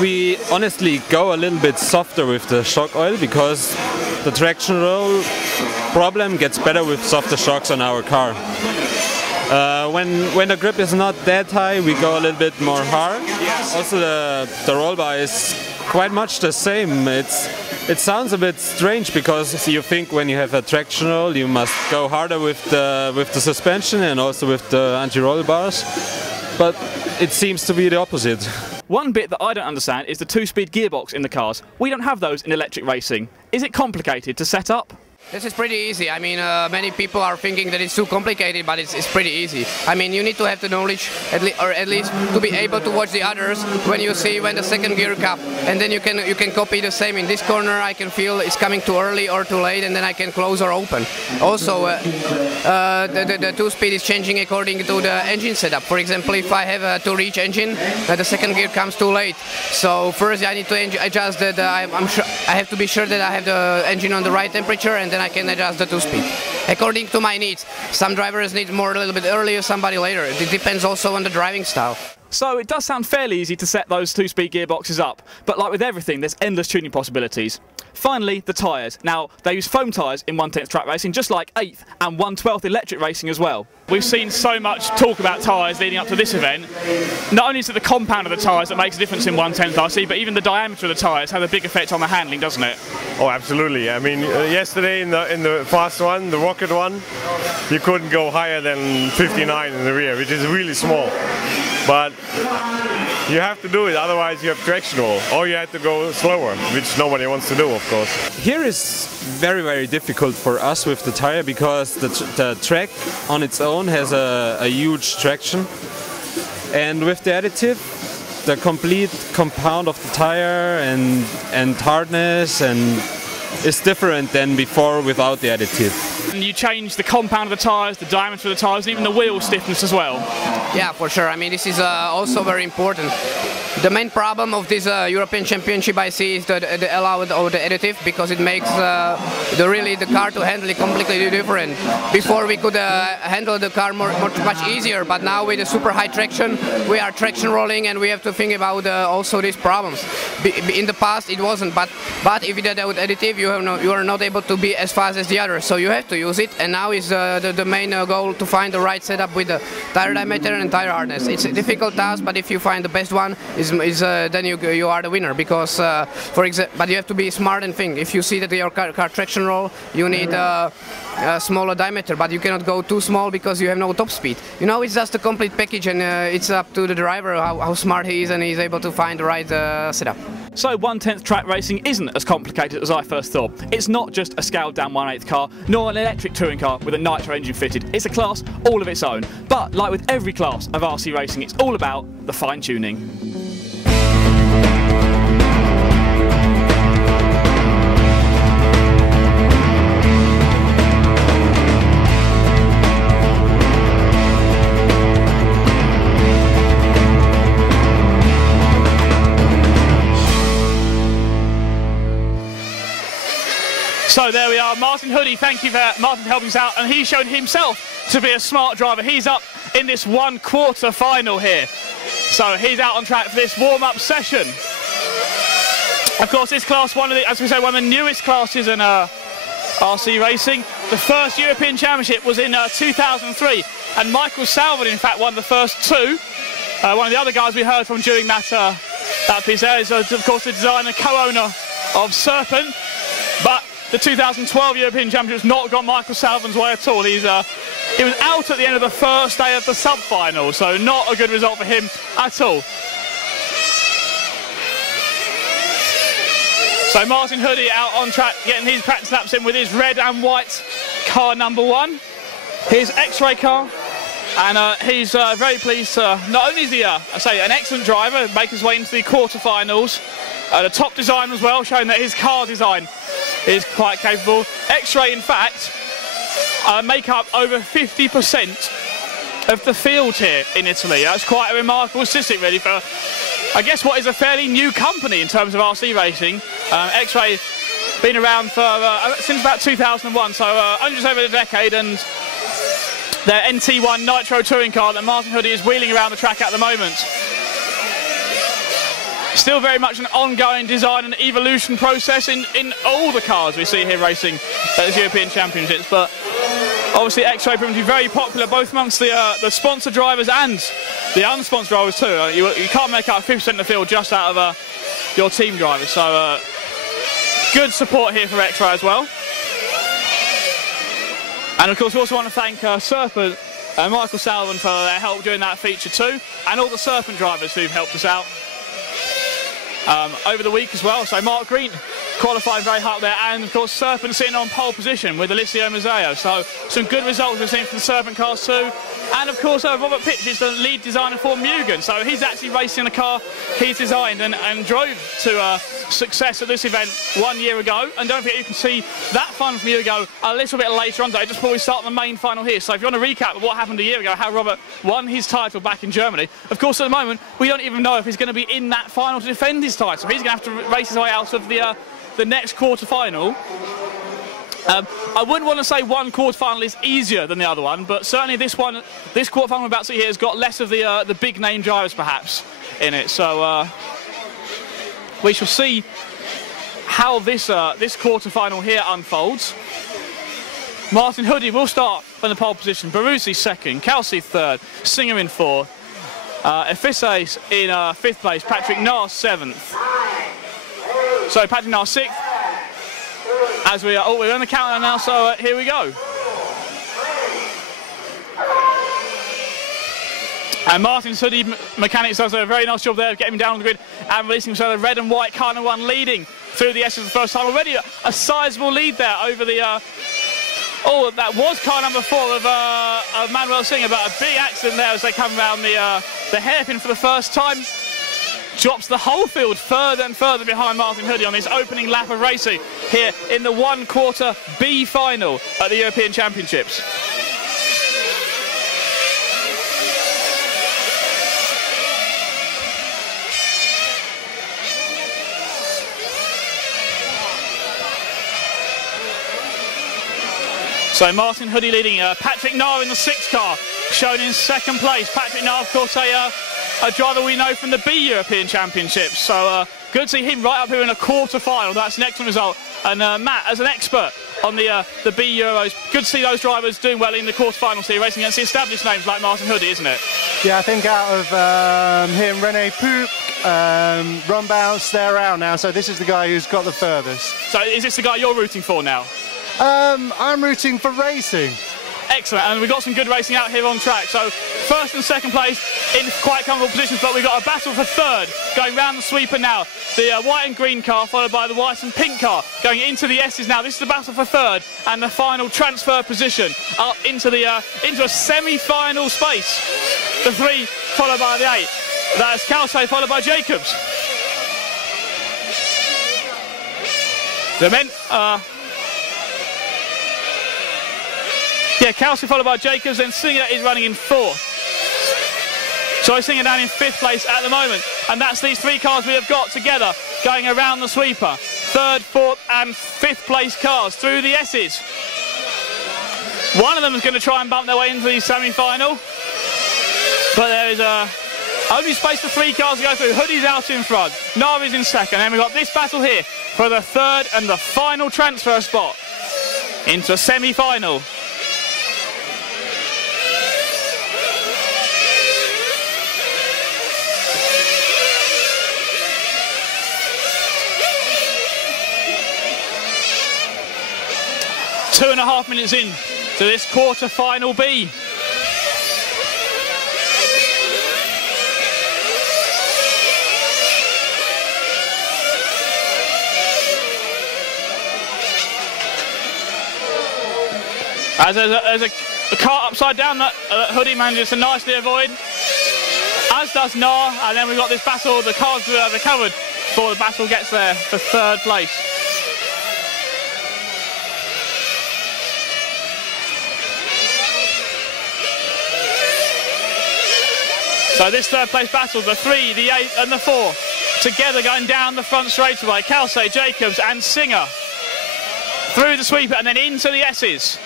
we honestly go a little bit softer with the shock oil, because the traction roll problem gets better with softer shocks on our car. When the grip is not that high, we go a little bit more hard. Also, the roll bar is quite much the same. It sounds a bit strange, because you think when you have a traction roll, you must go harder with the suspension and also with the anti-roll bars. But it seems to be the opposite. One bit that I don't understand is the 2-speed gearbox in the cars. We don't have those in electric racing. Is it complicated to set up? This is pretty easy. I mean, many people are thinking that it's too complicated, but it's pretty easy. I mean, you need to have the knowledge, or at least to be able to watch the others when you see when the second gear comes, and then you can copy the same. In this corner, I can feel it's coming too early or too late, and then I can close or open. Also, the 2-speed is changing according to the engine setup. For example, if I have a 2-reach engine, the second gear comes too late. So first, I need to adjust that. I have to be sure that I have the engine on the right temperature, and then I can adjust the 2-speed according to my needs. Some drivers need more a little bit earlier, somebody later. It depends also on the driving style. So it does sound fairly easy to set those 2-speed gearboxes up, but like with everything, there's endless tuning possibilities. Finally, the tyres. Now, they use foam tyres in 1/10 track racing, just like 8th and 1/12 electric racing as well. We've seen so much talk about tyres leading up to this event. Not only is it the compound of the tyres that makes a difference in 1/10 RC, but even the diameter of the tyres has a big effect on the handling, doesn't it? Oh, absolutely. I mean, yesterday in the fast one, the rocket one, you couldn't go higher than 59 in the rear, which is really small. But you have to do it, otherwise you have traction roll. Or you have to go slower, which nobody wants to do, of course. Here is very, very difficult for us with the tire, because the track on its own has a huge traction. And with the additive, the complete compound of the tire and hardness is different than before without the additive. And you change the compound of the tyres, the diameter of the tyres, and even the wheel stiffness as well. Yeah, for sure. I mean, this is also very important. The main problem of this European Championship I see is the allowed or the additive, because it makes the car to handle it completely different. Before we could handle the car much easier, but now with the super high traction, we are traction rolling, and we have to think about also these problems. In the past it wasn't, but if you did that with additive, you are not able to be as fast as the others, so you have to use it. And now is the main goal to find the right setup with the tire diameter and tire hardness. It's a difficult task, but if you find the best one, then you are the winner, because for example, but you have to be smart and think. If you see that your car traction roll, you need a smaller diameter, but you cannot go too small because you have no top speed. You know, it's just a complete package, and it's up to the driver how smart he is, and he's able to find the right setup. So 1/10 track racing isn't as complicated as I first thought. It's not just a scaled down 1/8 car, nor an electric touring car with a nitro engine fitted. It's a class all of its own. But like with every class of RC racing, it's all about the fine tuning. So there we are, Martin Hoodie, thank you for Martin helping us out, and he's shown himself to be a smart driver. He's up in this 1/4 final here. So he's out on track for this warm-up session. Of course, this class, as we say, one of the newest classes in RC racing. The first European Championship was in 2003, and Michael Salvin, in fact, won the first two. One of the other guys we heard from during that piece there is, of course, the designer, co-owner of Serpent, but the 2012 European Championship's not gone Michael Salvin's way at all. He was out at the end of the first day of the sub-final, so not a good result for him at all. So Martin Hoodie out on track, getting his practice laps in with his red and white car number 1. His X-Ray car, and he's very pleased to, not only is he, I say, an excellent driver, make his way into the quarterfinals, the top design as well, showing that his car design is quite capable. X-Ray, in fact, make up over 50% of the field here in Italy. That's quite a remarkable statistic, really, for, I guess, what is a fairly new company in terms of RC racing. X-Ray been around for since about 2001, so only just over a decade, and their NT1 Nitro touring car that Martin Hoodie is wheeling around the track at the moment. Still very much an ongoing design and evolution process in all the cars we see here racing at the European Championships, but obviously X-Ray proving to be very popular both amongst the sponsor drivers and the unsponsored drivers too. You can't make up 50% of the field just out of your team drivers, so good support here for X-Ray as well. And of course we also want to thank Serpent and Michael Salvin for their help during that feature too, and all the Serpent drivers who've helped us out over the week as well. So Mark Green qualifying very high up there, and of course Serpent sitting on pole position with Alessio Mazzeo. So some good results we've seen from the Serpent cars too. And of course Robert Pietsch is the lead designer for Mugen, so he's actually racing the car he's designed and drove to success at this event 1 year ago. And don't forget, you can see that fun from a year ago a little bit later on today, just before we start the main final here. So if you want to recap of what happened a year ago, how Robert won his title back in Germany, of course at the moment we don't even know if he's going to be in that final to defend his title. He's going to have to race his way out of the next quarter-final. I wouldn't want to say one quarter-final is easier than the other one, but certainly this quarter-final we're about to see here has got less of the big-name drivers perhaps in it. So we shall see how this quarter-final here unfolds. Martin Hoodie will start from the pole position, Baruzzi second, Kelsey third, Singer in fourth, Efise in 5th place, Patrick Nahr 7th. So Patrick Nahr 6th. As we're on the countdown now, so here we go. And Martin's Hoodie Mechanics does a very nice job there of getting him down on the grid and releasing himself. The red and white car number 1 leading through the S of the first time. Already a sizable lead there over the that was car number 4 of Manuel Singer, but a big accident there as they come around the hairpin for the first time. Drops the whole field further and further behind Martin Hoodie on his opening lap of racing here in the 1/4 B final at the European Championships. So Martin Hoodie leading, Patrick Nahr in the 6th car, shown in 2nd place. Patrick Nahr, of course, a driver we know from the B European Championships. So good to see him right up here in a quarter-final. That's an excellent result. And Matt, as an expert on the B Euros, good to see those drivers doing well in the quarter-finals here, racing against the established names like Martin Hoodie, isn't it? Yeah, I think out of him, René Poop, Rumbaus, they're out now. So this is the guy who's got the furthest. So is this the guy you're rooting for now? I'm rooting for racing. Excellent, and we've got some good racing out here on track. So first and second place in quite comfortable positions, but we've got a battle for third going round the sweeper now. The white and green car followed by the white and pink car going into the S's now. This is the battle for third and the final transfer position up into a semi-final space. The 3 followed by the 8. That's Calce followed by Jacobs. The men, Calce followed by Jacobs, then Singer is running in 4th. So Singer down in 5th place at the moment. And that's these 3 cars we have got together going around the sweeper. 3rd, 4th and 5th place cars through the S's. One of them is going to try and bump their way into the semi-final. But there is only space for 3 cars to go through. Hoodie's out in front. Nari's in second. And we've got this battle here for the 3rd and the final transfer spot into a semi-final. Two and a half minutes in to this quarter-final B. As there's a car upside down that Hoodie manages to nicely avoid, as does Nar, and then we've got this battle. The cars are recovered before the battle gets there for 3rd place. So this 3rd place battle, the 3, the 8 and the 4, together going down the front straightaway. Calce, Jacobs and Singer through the sweeper and then into the S's.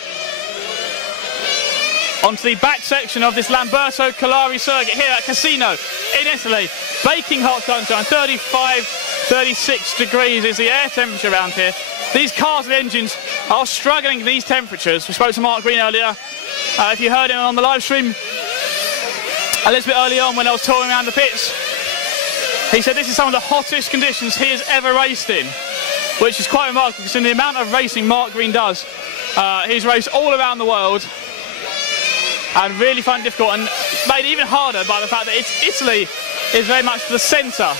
Onto the back section of this Lamberto Collari circuit here at Casino in Italy. Baking hot sunshine, 35, 36 degrees is the air temperature around here. These cars and engines are struggling in these temperatures. We spoke to Mark Green earlier. If you heard him on the live stream a little bit early on when I was touring around the pits, he said this is some of the hottest conditions he has ever raced in, which is quite remarkable because in the amount of racing Mark Green does, he's raced all around the world and really found it difficult and made it even harder by the fact that Italy is very much the centre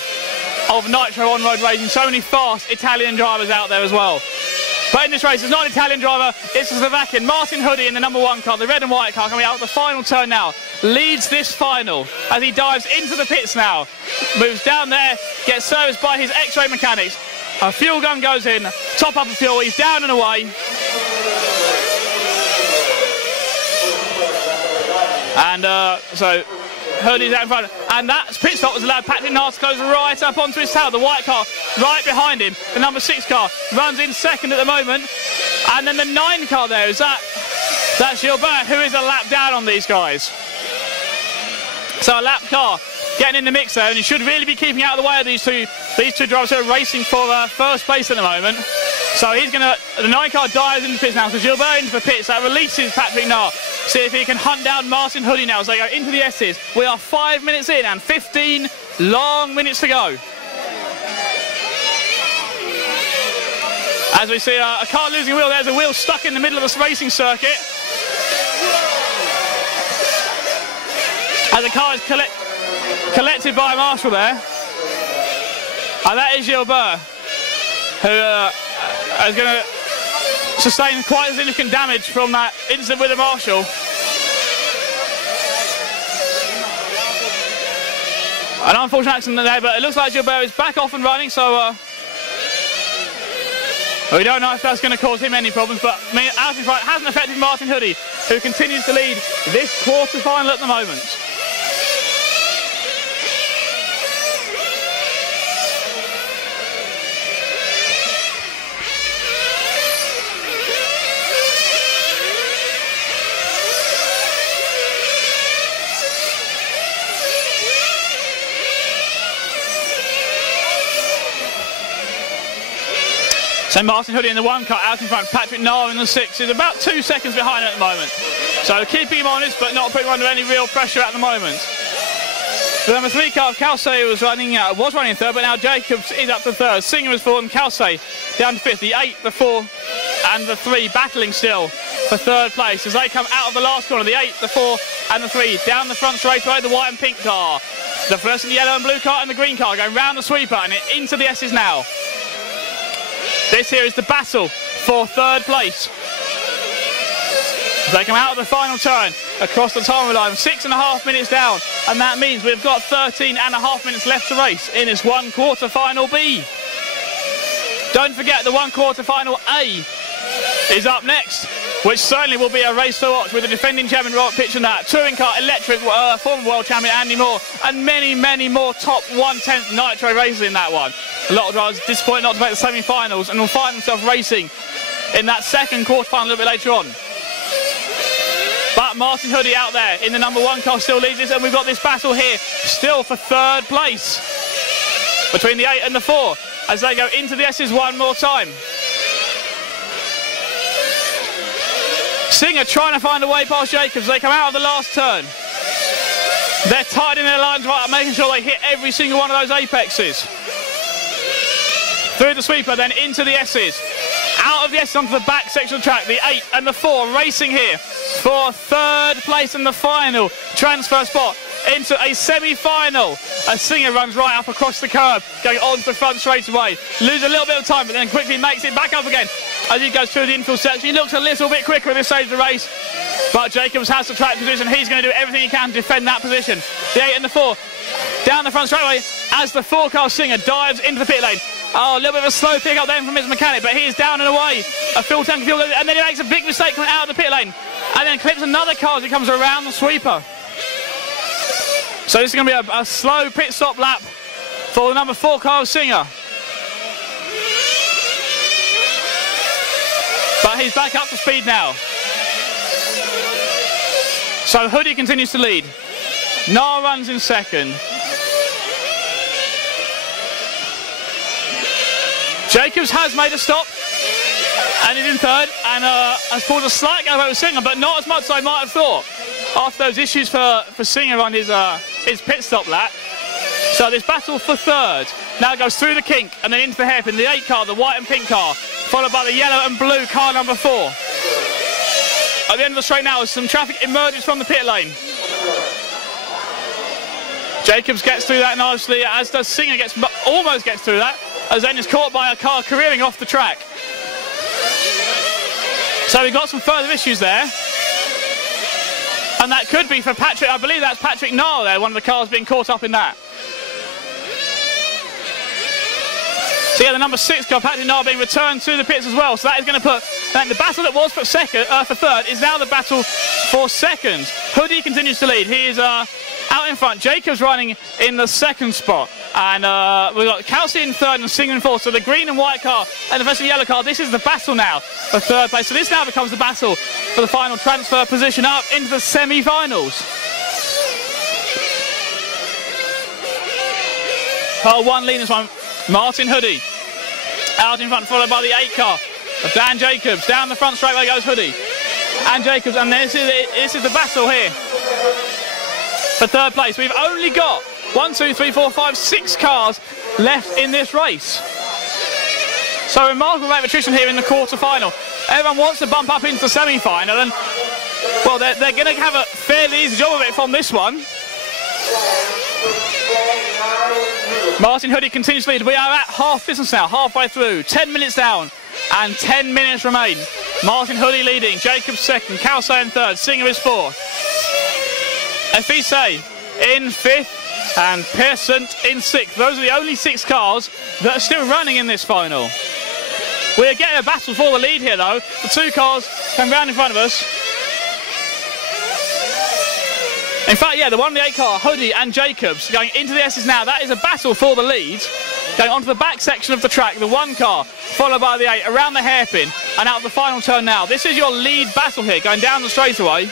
of nitro on-road racing. So many fast Italian drivers out there as well. But in this race, it's not an Italian driver, it's a Slovakian. Martin Hoodie in the number 1 car, the red and white car, coming out the final turn now. Leads this final as he dives into the pits now. Moves down there, gets serviced by his X-ray mechanics. A fuel gun goes in, top up of fuel, he's down and away. And so Hoodie's out in front, and that pit stop was allowed Patrick Nart to close right up onto his tail. The white car right behind him. The number 6 car runs in second at the moment, and then the 9 car there is that's Gilbert, who is a lap down on these guys. So a lap car getting in the mix there, and he should really be keeping out of the way of these two drivers who are racing for first place at the moment. So the 9 car dives into the pits now. So Gilbert into the pits, that releases Patrick Nart. See if he can hunt down Martin Hoodie now as they go into the S's. We are 5 minutes in and 15 long minutes to go. As we see a car losing a wheel, there's a wheel stuck in the middle of this racing circuit. As the car is collected by a marshal there. And that is Gilbert, who is going to sustain quite significant damage from that incident with the marshal. An unfortunate accident there, but it looks like Gilbert is back off and running, so we don't know if that's going to cause him any problems, but out in front hasn't affected Martin Hoodie, who continues to lead this quarter-final at the moment. So Martin Hoodie in the 1 car out in front, Patrick Nara in the 6 is about 2 seconds behind at the moment. So keeping him honest but not putting him under any real pressure at the moment. The number 3 car of Calce was running 3rd, but now Jacobs is up to 3rd. Singer is 4th and Calce down to 5th. The 8, the 4 and the 3 battling still for third place as they come out of the last corner. The 8, the 4 and the 3 down the front straightaway. The white and pink car, the first and the yellow and blue car and the green car going round the sweeper and into the S's now. This here is the battle for third place. They come out of the final turn across the time line, 6.5 minutes down, and that means we've got 13.5 minutes left to race in this one quarter-final B. Don't forget the one quarter-final A is up next, which certainly will be a race to watch with the defending champion Robert Pietsch and that touring car electric former world champion Andy Moore and many more top 1/10 nitro races in that one. A lot of drivers disappointed not to make the semi-finals and will find themselves racing in that second quarter-final a little bit later on. But Martin Hoodie out there in the number 1 car still leads this, and we've got this battle here still for third place between the 8 and the 4 as they go into the S's one more time. Singer trying to find a way past Jacobs. They come out of the last turn. They're tight in their lines right up, making sure they hit every single one of those apexes. Through the sweeper, then into the S's. Out of the S's onto the back section of the track. The 8 and the 4 racing here for third place in the final transfer spot into a semi-final. A Singer runs right up across the curb, going onto the front straight away. Loses a little bit of time, but then quickly makes it back up again as he goes through the infield section. He looks a little bit quicker at this stage of the race, but Jacobs has the track position. He's going to do everything he can to defend that position. The 8 and the 4 down the front straightaway as the 4-car Singer dives into the pit lane. Oh, a little bit of a slow pick up then from his mechanic, but he is down and away. A full tank of fuel, and then he makes a big mistake coming out of the pit lane, and then clips another car as he comes around the sweeper. So this is going to be a slow pit stop lap for the number 4 car Singer. But he's back up to speed now. So Hoodie continues to lead. Nar runs in second. Jacobs has made a stop and is in third and has pulled a slight gap over Singer, but not as much as I might have thought after those issues for Singer on his pit stop lap. So this battle for third now goes through the kink and then into the hairpin. The 8 car, the white and pink car, followed by the yellow and blue car number 4. At the end of the straight now, as some traffic emerges from the pit lane. Jacobs gets through that nicely, as does Singer, almost gets through that, as then is caught by a car careering off the track. So we've got some further issues there. And that could be for Patrick, I believe that's Patrick Nar there, one of the cars being caught up in that. So yeah, the number 6 car, Patrick Nar, being returned to the pits as well. So that is going to put the battle that was for third is now the battle for second. Hoodie continues to lead. He is out in front. Jacobs running in the second spot. And we've got Kelsey in third and Singer in fourth. So the green and white car and the first and yellow car, this is the battle now for third place. So this now becomes the battle for the final transfer position up into the semi-finals. One leaders one. Martin Hoodie out in front, followed by the 8 car of Dan Jacobs. Down the front straightaway goes Hoodie and Jacobs, and this is the battle here for third place. We've only got 1, 2, 3, 4, 5, 6 cars left in this race. So remarkable rate of attrition here in the quarter-final. Everyone wants to bump up into the semi-final, and well, they're going to have a fairly easy job of it from this one. Martin Hoodie continues to lead. We are at half distance now, halfway through. 10 minutes down and 10 minutes remain. Martin Hoodie leading, Jacobs second, Kelsey in third, Singer is fourth. Efise in fifth and Pearson in sixth. Those are the only 6 cars that are still running in this final. We're getting a battle for the lead here though. The 2 cars come round in front of us. In fact, yeah, the 1 and the 8 car, Hoodie and Jacobs, going into the S's now. That is a battle for the lead. Going onto the back section of the track, the 1 car, followed by the 8, around the hairpin, and out of the final turn now. This is your lead battle here, going down the straightaway.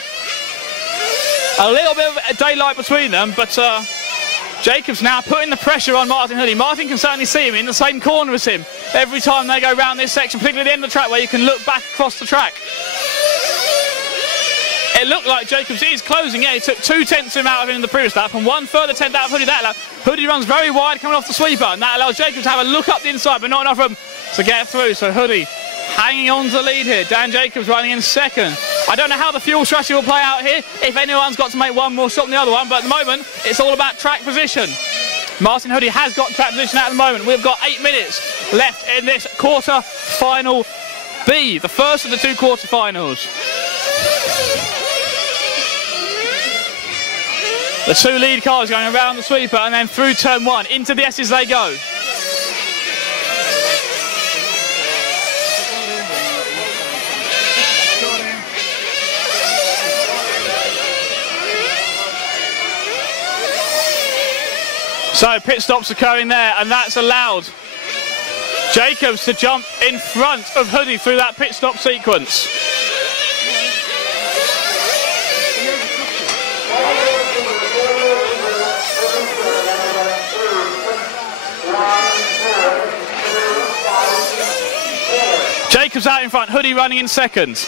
A little bit of daylight between them, but Jacobs now putting the pressure on Martin Hoodie. Martin can certainly see him in the same corner as him every time they go around this section, particularly at the end of the track where you can look back across the track. It looked like Jacobs is closing. Yeah, he took 2 tenths of him out of him in the previous lap and 1 further tenth out of Hoodie that lap. Hoodie runs very wide coming off the sweeper, and that allows Jacobs to have a look up the inside, but not enough room to get through. So Hoodie hanging on to the lead here. Dan Jacobs running in second. I don't know how the fuel strategy will play out here, if anyone's got to make one more stop than the other one, but at the moment, it's all about track position. Martin Hoodie has got track position at the moment. We've got 8 minutes left in this quarter-final B, the first of the 2 quarter-finals. The 2 lead cars going around the sweeper and then through turn 1. Into the S's they go. So pit stops occurring there, and that's allowed Jacobs to jump in front of Hoodie through that pit stop sequence. Jacobs out in front, Hoodie running in second.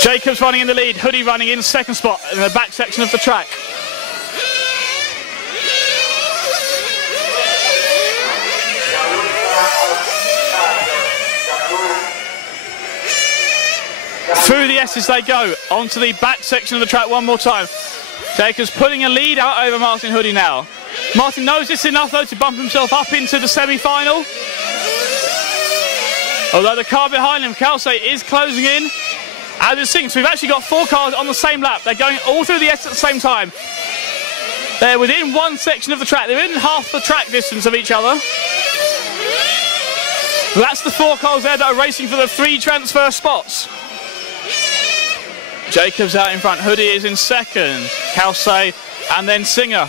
Jacobs running in the lead, Hoodie running in second spot in the back section of the track. Through the S's they go, onto the back section of the track one more time. Jacobs putting a lead out over Martin Hoodie now. Martin knows this enough though to bump himself up into the semi-final. Although the car behind him, Kalsay, is closing in. As it sinks, we've actually got 4 cars on the same lap. They're going all through the S at the same time. They're within one section of the track. They're in half the track distance of each other. That's the 4 cars there that are racing for the 3 transfer spots. Jacobs out in front. Hoodie is in second. Kalsay and then Singer.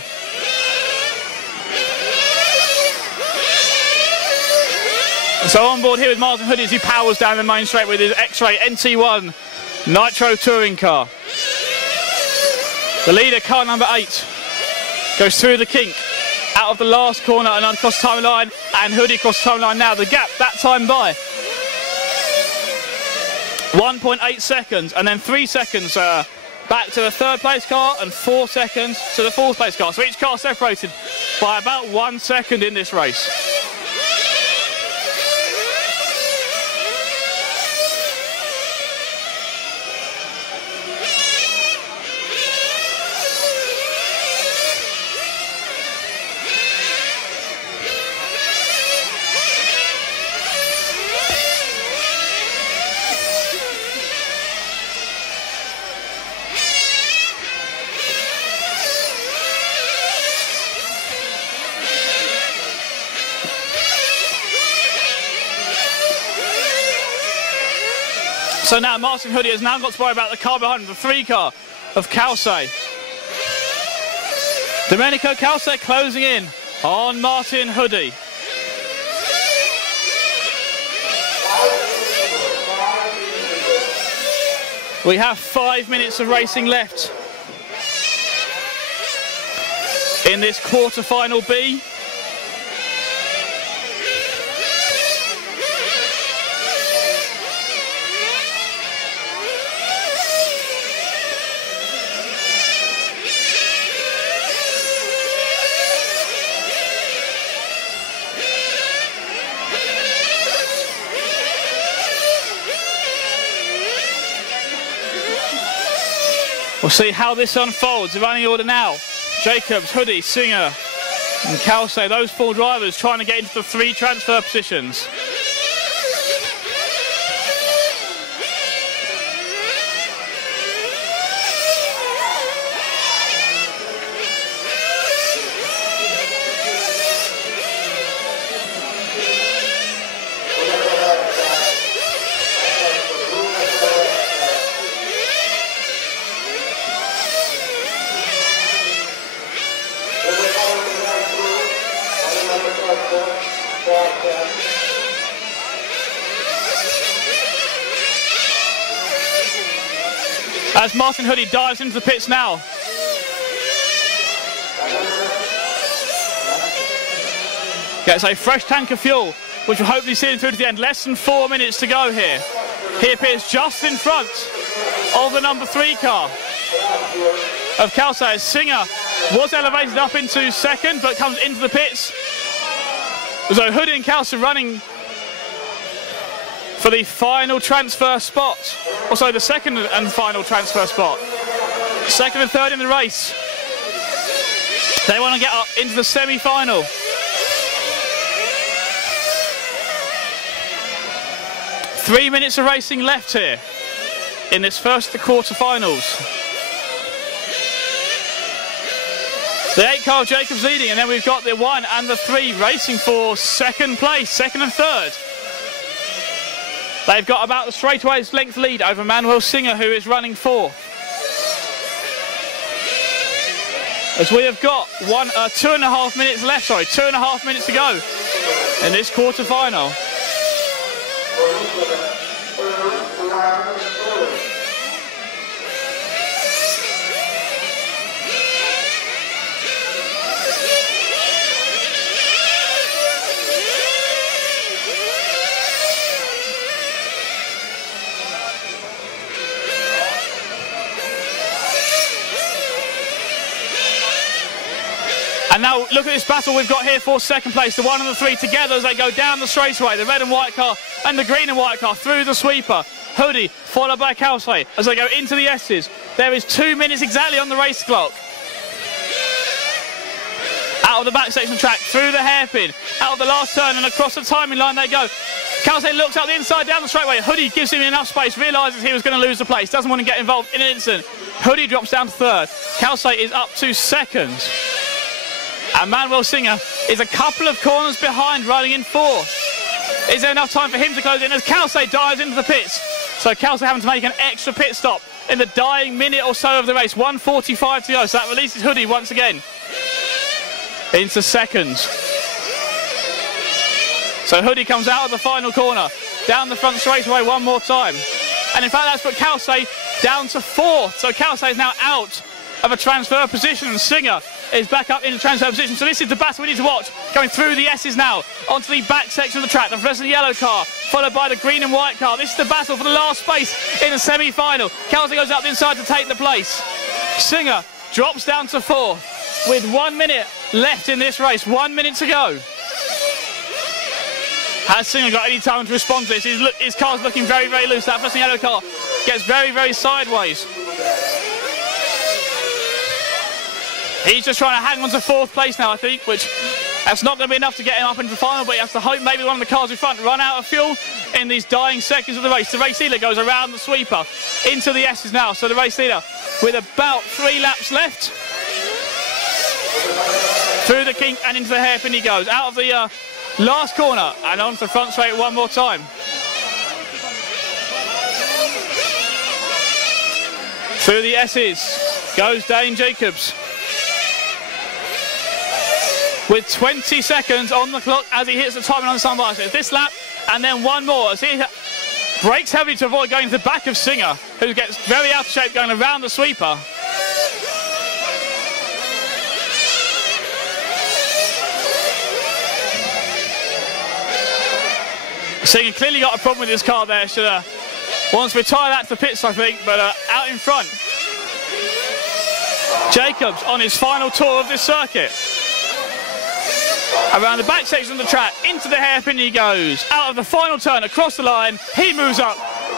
So on board here with Martin Hoodie as he powers down the main straight with his X-Ray NT1 Nitro touring car. The leader, car number 8, goes through the kink, out of the last corner and across the timeline, and Hoodie across the timeline now. The gap that time by 1.8 seconds, and then 3 seconds back to the 3rd place car and 4 seconds to the 4th place car. So each car separated by about 1 second in this race. So now Martin Hoodie has now got to worry about the car behind him, the 3 car of Kalsay. Domenico Kalsay closing in on Martin Hoodie. We have 5 minutes of racing left in this quarter-final B. We'll see how this unfolds. The running order now. Jacobs, Hoodie, Singer and Kalsay, those 4 drivers trying to get into the 3 transfer positions. As Martin Hoodie dives into the pits now. Gets a fresh tank of fuel which will hopefully see him through to the end. Less than 4 minutes to go here. He appears just in front of the number 3 car of Calsay. Singer was elevated up into second, but comes into the pits. So Hoodie and Calsay running for the final transfer spot. Also the second and final transfer spot. Second and third in the race. They want to get up into the semi-final. Three minutes of racing left here in this first of the quarter-finals. The 8 car of Jacobs leading, and then we've got the 1 and the 3 racing for second place, second and third. They've got about the straightaway's length lead over Manuel Singer, who is running 4th. As we have got 2.5 minutes left, 2.5 minutes to go in this quarter-final. And now look at this battle we've got here for second place. The 1 and the 3 together as they go down the straightaway. The red and white car and the green and white car through the sweeper. Hoodie followed by Calsay as they go into the S's. There is 2 minutes exactly on the race clock. Out of the back section of the track, through the hairpin, out of the last turn and across the timing line they go. Calsay looks up the inside down the straightaway. Hoodie gives him enough space, realises he was going to lose the place, doesn't want to get involved in an instant. Hoodie drops down to third. Calsay is up to second. And Manuel Singer is a couple of corners behind, running in 4th. Is there enough time for him to close in as Calsay dives into the pits? So Calsay having to make an extra pit stop in the dying minute or so of the race. 1:45 to go, so that releases Hoodie once again into second. So Hoodie comes out of the final corner, down the front straightaway one more time. And in fact, that's put Calsay down to 4th. So Calsay is now out of a transfer position, and Singer is back up in the transfer position. So this is the battle we need to watch, going through the S's now onto the back section of the track. The fluorescent yellow car followed by the green and white car. This is the battle for the last space in the semi-final. Calsay goes up the inside to take the place. Singer drops down to 4th with 1 minute left in this race. 1 minute to go. Has Singer got any time to respond to this? His car's looking very, very loose. That fluorescent yellow car gets very, very sideways. He's just trying to hang on to 4th place now, I think, which that's not going to be enough to get him up into the final, but he has to hope maybe one of the cars in front run out of fuel in these dying seconds of the race. The race leader goes around the sweeper into the S's now, so the race leader with about 3 laps left. Through the kink and into the hairpin he goes, out of the last corner and onto the front straight one more time. Through the S's goes Dane Jacobs, with 20 seconds on the clock as he hits the timing on the sunbar. So this lap and then one more as he brakes heavily to avoid going to the back of Singer, who gets very out of shape going around the sweeper. Singer clearly got a problem with his car there. Should wants to retire that to the pits, I think, but out in front. Jacobs on his final tour of this circuit. Around the back section of the track, into the hairpin he goes. Out of the final turn, across the line, he moves up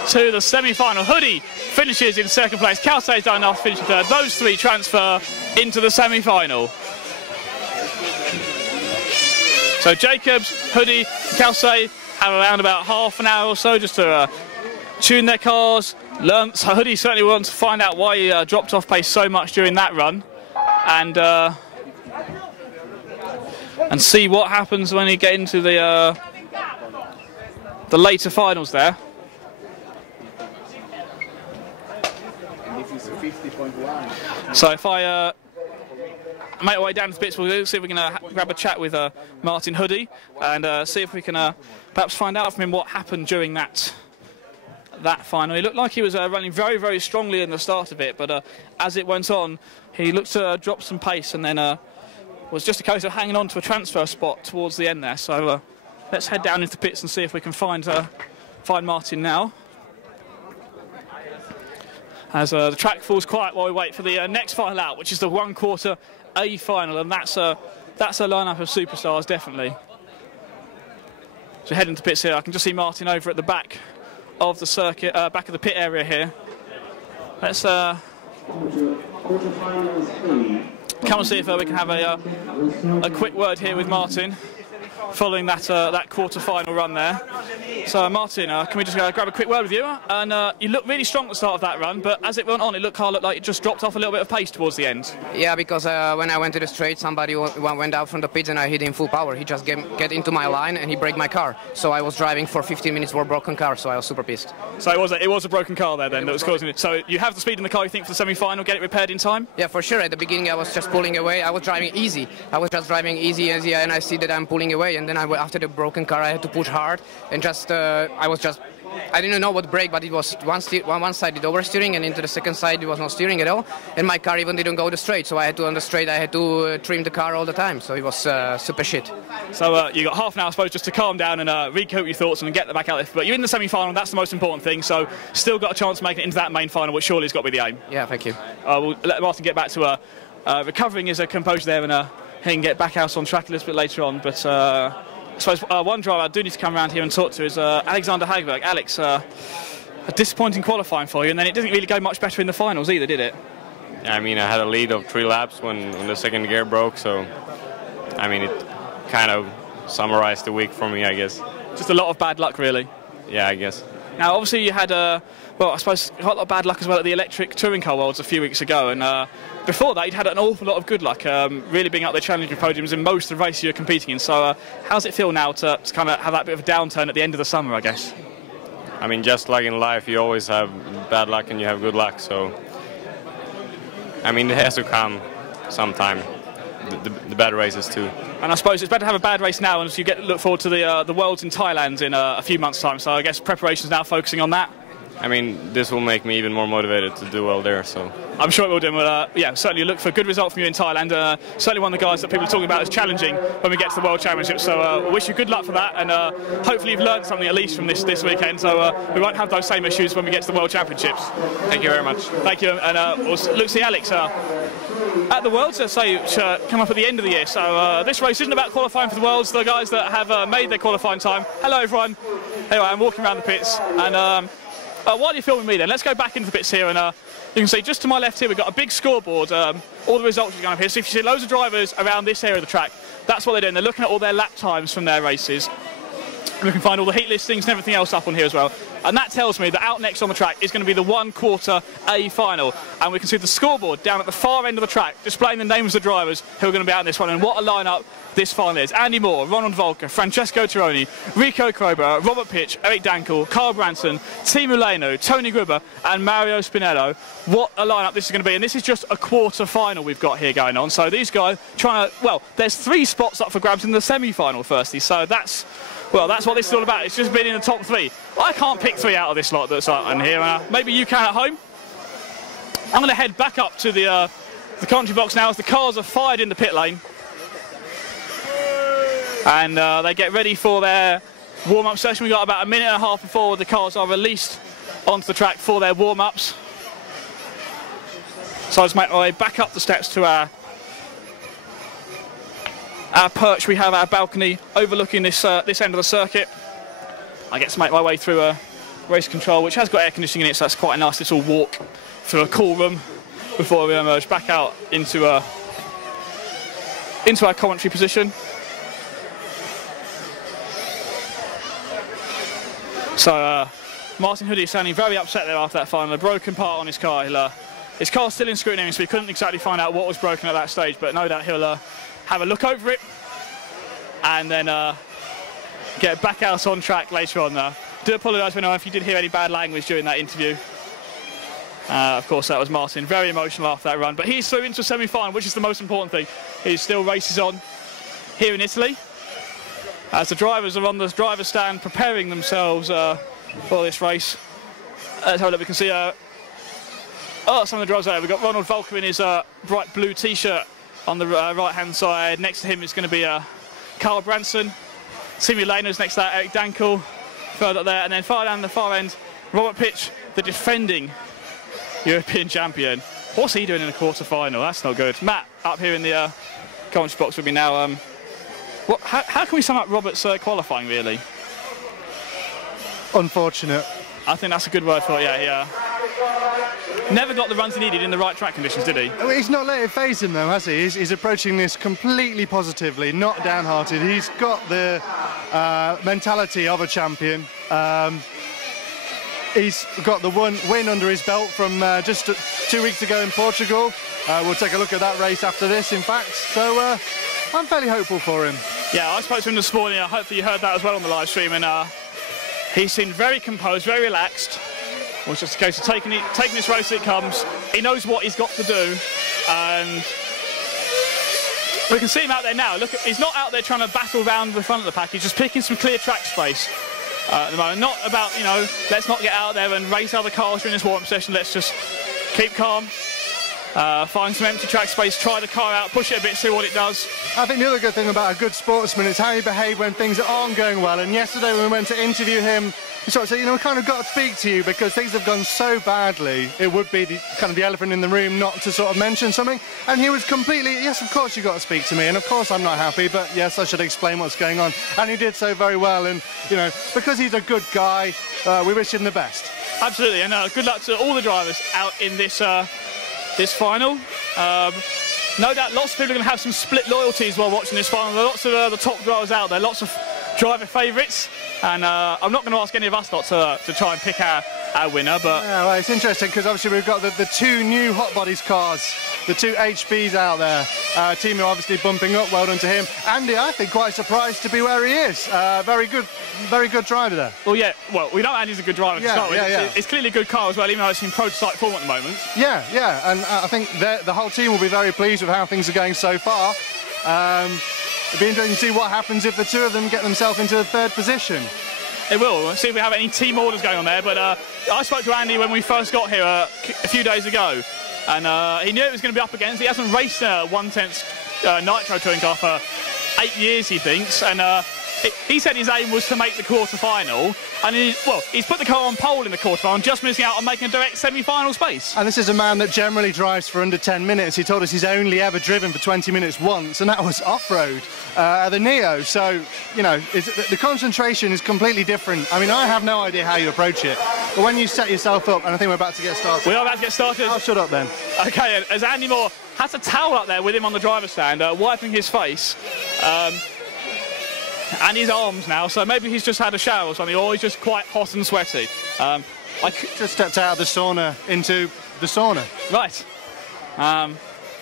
to the semi-final. Hoodie finishes in second place. Calsay's done enough to finish in third. Those 3 transfer into the semi-final. So Jacobs, Hoodie, Calsay have around about half an hour or so just to tune their cars. So Hoodie certainly wants to find out why he dropped off pace so much during that run, and see what happens when you get into the later finals there. This is 50.1. So if I make our way down to the pits, we'll see if we can grab a chat with Martin Hoodie and see if we can perhaps find out from him what happened during that final. He looked like he was running very, very strongly in the start of it, but as it went on, he looked to drop some pace and then was just a case of hanging on to a transfer spot towards the end there. So let's head down into the pits and see if we can find Martin now. As the track falls quiet while we wait for the next final out, which is the 1/4 A final, and that's a lineup of superstars, definitely. So heading to pits here, I can just see Martin over at the back of the circuit, back of the pit area here. Let's come and see if we can have a quick word here with Martin following that quarter-final run there. So Martin, can we just grab a quick word with you? And you looked really strong at the start of that run, but as it went on, it looked like it just dropped off a little bit of pace towards the end. Yeah, because when I went to the straight, somebody went out from the pits and I hit him full power. He just get into my line and he braked my car. So I was driving for 15 minutes for a broken car, so I was super pissed. So it was a broken car there then that was causing it. So you have the speed in the car, you think, for the semi-final, get it repaired in time? Yeah, for sure. At the beginning I was just pulling away. I was driving easy. I was just driving easy, and I see that I'm pulling away, and then after the broken car I had to push hard, and I didn't know what brake, but it was one side did oversteering, and into the second side it was no steering at all, and my car even didn't go the straight, so I had to on the straight I had to trim the car all the time, so it was super shit. So you got half an hour, I suppose, just to calm down and recoup your thoughts and get back out there. But you're in the semi-final, that's the most important thing, so still got a chance of making it into that main final, which surely has got to be the aim. Yeah, thank you. We'll let Martin get back to recovering his composure there, and he can get back out on track a little bit later on, but I suppose one driver I do need to come around here and talk to is Alexander Hagberg. Alex, a disappointing qualifying for you, and then it didn't really go much better in the finals either, did it? Yeah, I mean, I had a lead of 3 laps when the second gear broke, so I mean, it kind of summarized the week for me, I guess. Just a lot of bad luck, really. Yeah, I guess. Now, obviously, you had well, I suppose a lot of bad luck as well at the electric touring car worlds a few weeks ago, and before that, you'd had an awful lot of good luck, really being up there challenging podiums in most of the races you're competing in. So, how does it feel now to kind of have that bit of a downturn at the end of the summer, I guess? I mean, just like in life, you always have bad luck and you have good luck. So, I mean, it has to come sometime. The bad races too. And I suppose it's better to have a bad race now, and you look forward to the Worlds in Thailand in a few months' time. So I guess preparation's now focusing on that. I mean, this will make me even more motivated to do well there. So I'm sure it will do. But yeah, certainly look for a good result from you in Thailand. Certainly one of the guys that people are talking about as challenging when we get to the World Championship. So I wish you good luck for that, and hopefully you've learned something at least from this weekend. So we won't have those same issues when we get to the World Championships. Thank you very much. Thank you. And we'll look see Alex at the Worlds, come up at the end of the year. So this race isn't about qualifying for the Worlds. The guys that have made their qualifying time. Hello, everyone. Anyway, I'm walking around the pits, and while you're filming me then, let's go back into the pits here, and you can see just to my left here we've got a big scoreboard, all the results are going up here. So if you see loads of drivers around this area of the track, that's what they're doing. They're looking at all their lap times from their races. And we can find all the heat listings and everything else up on here as well. And that tells me that out next on the track is going to be the 1/4 A final. And we can see the scoreboard down at the far end of the track displaying the names of the drivers who are going to be out in this one. And what a lineup this final is. Andy Moore, Ronald Volker, Francesco Tironi, Rico Krober, Robert Pietsch, Eric Dankel, Carl Branson, Timu Leno, Tony Gruber and Mario Spinello. What a lineup this is going to be. And this is just a quarter final we've got here going on. So these guys trying to, well, there's 3 spots up for grabs in the semi-final firstly. So that's what this is all about. It's just been in the top 3. I can't pick 3 out of this lot that's in here. Maybe you can at home. I'm going to head back up to the commentary box now as the cars are fired in the pit lane. And they get ready for their warm-up session. We've got about a minute and a half before the cars are released onto the track for their warm-ups. So I'll just make my way back up the steps to our perch. We have our balcony overlooking this end of the circuit. I get to make my way through race control, which has got air conditioning in it, so that's quite a nice little walk through a cool room before we emerge back out into our commentary position. So Martin Hoodie is sounding very upset there after that final. A broken part on his car. His car's still in scrutiny, so we couldn't exactly find out what was broken at that stage, but no doubt he'll have a look over it and then get back out on track later on. Do apologise if you did hear any bad language during that interview. Of course, that was Martin, very emotional after that run, but he's through into a semi-final, which is the most important thing. He still races on here in Italy as the drivers are on the driver's stand preparing themselves for this race. Let's have a look. We can see some of the drivers there. We've got Ronald Volker in his bright blue t-shirt on the right-hand side. Next to him is going to be Carl Branson. Simi Laners next to that, Eric Dankel, further up there, and then far down the far end, Robert Pietsch, the defending European champion. What's he doing in the quarter-final? That's not good. Matt, up here in the commentary box with me now. How can we sum up Robert's qualifying, really? Unfortunate. I think that's a good word for it, yeah. Never got the runs he needed in the right track conditions, did he? He's not let it phase him, though, has he? He's approaching this completely positively, not downhearted. He's got the mentality of a champion. He's got the win under his belt from just 2 weeks ago in Portugal. We'll take a look at that race after this, in fact. So I'm fairly hopeful for him. Yeah, I spoke to him this morning. Hopefully you heard that as well on the live stream. And he seemed very composed, very relaxed. It was just a case of taking this race as it comes. He knows what he's got to do. And we can see him out there now. Look, he's not out there trying to battle around the front of the pack. He's just picking some clear track space at the moment. Not about, let's not get out there and race other cars during this warm-up session. Let's just keep calm, find some empty track space, try the car out, push it a bit, see what it does. I think the other good thing about a good sportsman is how you behave when things aren't going well. And yesterday when we went to interview him, he sort of said, we kind of got to speak to you because things have gone so badly. It would be the elephant in the room not to sort of mention something. And he was completely, yes, of course you got to speak to me. And of course I'm not happy, but yes, I should explain what's going on. And he did so very well. And, because he's a good guy, we wish him the best. Absolutely. And good luck to all the drivers out in this final. No doubt lots of people are going to have some split loyalties while watching this final. There are lots of the top drivers out there, lots of driver favourites. And I'm not going to ask any of us not to try and pick our winner, but... Yeah, well, it's interesting because obviously we've got the two new Hot Bodies cars, the two HBs out there. Timo obviously bumping up, well done to him. Andy, I think, quite surprised to be where he is. Very good driver there. Well, yeah, we know Andy's a good driver to start with. Yeah. It's clearly a good car as well, even though it's in prototype form at the moment. Yeah, and I think the whole team will be very pleased with how things are going so far. It'll be interesting to see what happens if the two of them get themselves into the third position. It will. We'll see if we have any team orders going on there. But I spoke to Andy when we first got here a few days ago, and he knew it was going to be up against. He hasn't raced a 1/10 nitro touring car for 8 years, he thinks, and he said his aim was to make the quarter-final, and he's put the car on pole in the quarter-final, just missing out on making a direct semi-final space. And this is a man that generally drives for under 10 minutes. He told us he's only ever driven for 20 minutes once, and that was off-road at the Neo. So, the concentration is completely different. I mean, I have no idea how you approach it, but when you set yourself up, and I think we're about to get started. We are about to get started. I'll shut up then. Okay, as Andy Moore has a towel up there with him on the driver's stand, wiping his face. And his arms now, so maybe he's just had a shower or something, or he's just quite hot and sweaty. I just stepped out of the sauna into the sauna. Right.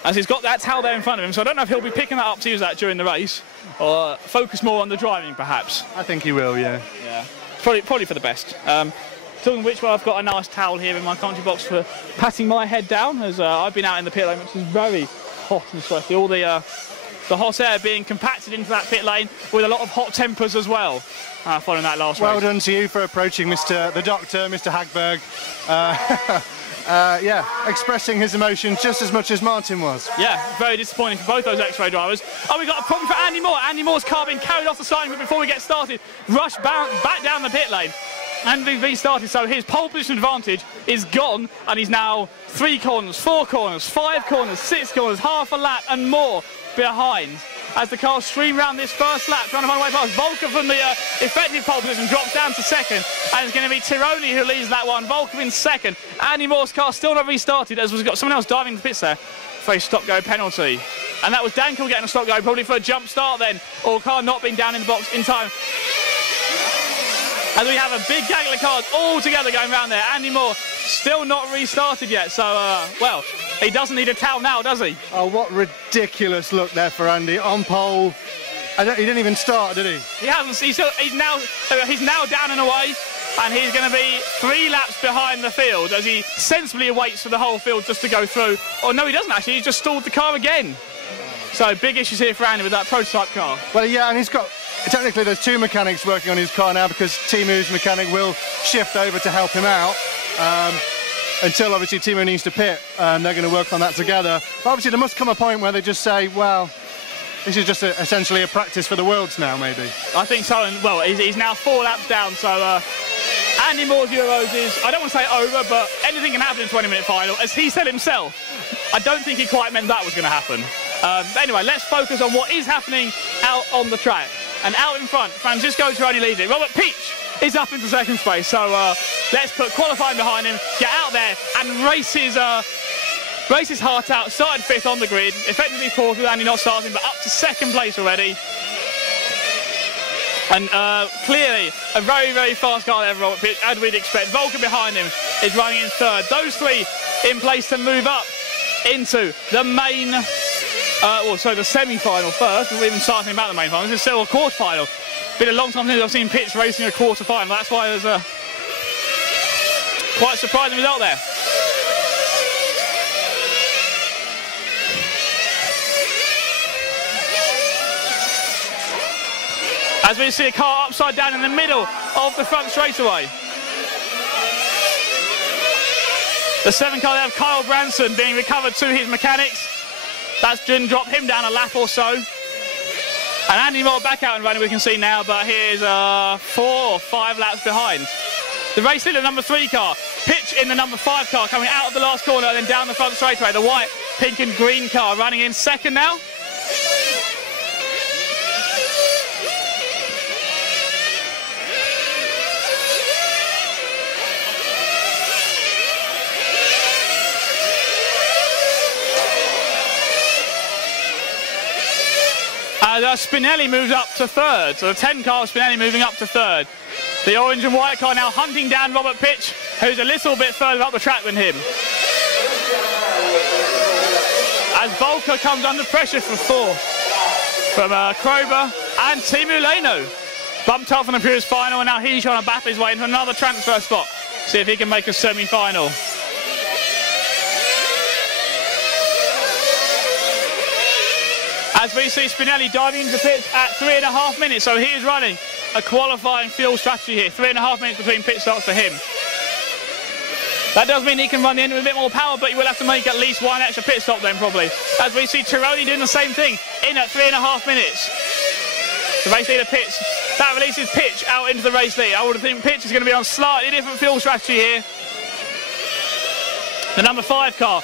As he's got that towel there in front of him, so I don't know if he'll be picking that up to use that during the race, or focus more on the driving, perhaps. I think he will, yeah. Yeah. Probably for the best. Talking of which, I've got a nice towel here in my commentary box for patting my head down, as I've been out in the pit lane, which is very hot and sweaty. All the hot air being compacted into that pit lane with a lot of hot tempers as well, following that last race. Well done to you for approaching the doctor, Mr. Hagberg. Expressing his emotions just as much as Martin was. Yeah, very disappointing for both those X-Ray drivers. Oh, we got a problem for Andy Moore. Andy Moore's car being carried off the starting grid before we get started. Rush back down the pit lane. And he's started, so his pole position advantage is gone, and he's now 3 corners, 4 corners, 5 corners, 6 corners, half a lap and more behind as the cars stream around this first lap, trying to find a way past. Volker from the effective pole position drops down to second, and it's going to be Tironi who leads that one. Volker in second. Andy Moore's car still not restarted, as we've got someone else diving into the pits there for a stop-go penalty. And that was Dankel getting a stop-go, probably for a jump start then, or car not being down in the box in time. As we have a big gaggle of cars all together going around there. Andy Moore still not restarted yet, so, he doesn't need a towel now, does he? Oh, what ridiculous look there for Andy, on pole. He didn't even start, did he? He hasn't. He's now down and away, and he's going to be 3 laps behind the field as he sensibly waits for the whole field just to go through. Oh, no, he doesn't actually. He's just stalled the car again. So, big issues here for Andy with that prototype car. Well, yeah, and he's got... Technically, there's 2 mechanics working on his car now because Timu's mechanic will shift over to help him out. Until, obviously, Timo needs to pit, and they're going to work on that together. But obviously, there must come a point where they just say, well, this is just essentially a practice for the Worlds now, maybe? I think so. And, well, he's now 4 laps down, so Andy Moore's Euros is, I don't want to say over, but anything can happen in a 20-minute final. As he said himself, I don't think he quite meant that was going to happen. Anyway, let's focus on what is happening out on the track. And out in front, Francisco Tironi leads it. Robert Pietsch is up into second space, so let's put qualifying behind him, get out there and race his heart out. Started 5th on the grid, effectively 4th with Andy not starting, but up to 2nd place already. And clearly a very, very fast car there for Robert Pietsch, as we'd expect. Volker behind him is running in 3rd. Those 3 in place to move up into the main, the semi-final first. We're even starting about the main final. This is still a quarter-final. Been a long time since I've seen Pietsch racing a quarter-final. That's why there's a quite surprising result there. As we see a car upside down in the middle of the front straightaway. The 7 car, they have Kyle Branson being recovered to his mechanics. That's didn't drop him down a lap or so. And Andy Moore back out and running, we can see now, but here's 4 or 5 laps behind. The race leader, number 3 car. Pietsch in the number 5 car, coming out of the last corner and then down the front straightaway. The white, pink and green car running in 2nd now. Spinelli moves up to 3rd, so the 10 car of Spinelli moving up to 3rd. The orange and white car now hunting down Robert Pietsch, who's a little bit further up the track than him. As Volker comes under pressure for 4th from Krober and Timu Leno. Bumped up from the previous final, and now he's trying to battle his way into another transfer spot. See if he can make a semi-final. As we see Spinelli diving into the pits at 3.5 minutes, so he is running a qualifying fuel strategy here. 3.5 minutes between pit stops for him. That does mean he can run the end with a bit more power, but he will have to make at least 1 extra pit stop then probably. As we see Tironi doing the same thing in at 3.5 minutes. The race leader Pietsch. That releases Pietsch out into the race lead. I would think Pietsch is going to be on slightly different fuel strategy here. The number 5 car.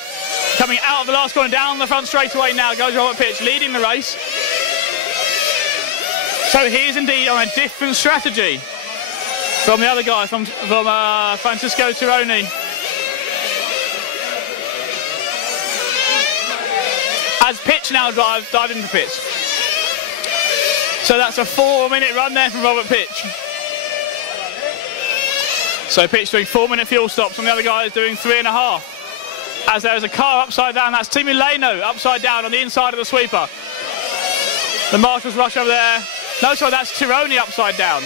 Coming out of the last corner, down the front straightaway now goes Robert Pietsch, leading the race. So he is indeed on a different strategy from the other guy, from Francisco Tironi. As Pietsch now dived into pits. So that's a 4-minute run there from Robert Pietsch. So Pietsch doing 4-minute fuel stops, and the other guy is doing 3.5. As there is a car upside down, that's Timu Leno upside down on the inside of the sweeper. The marshals rush over there. No, sorry, that's Tironi upside down.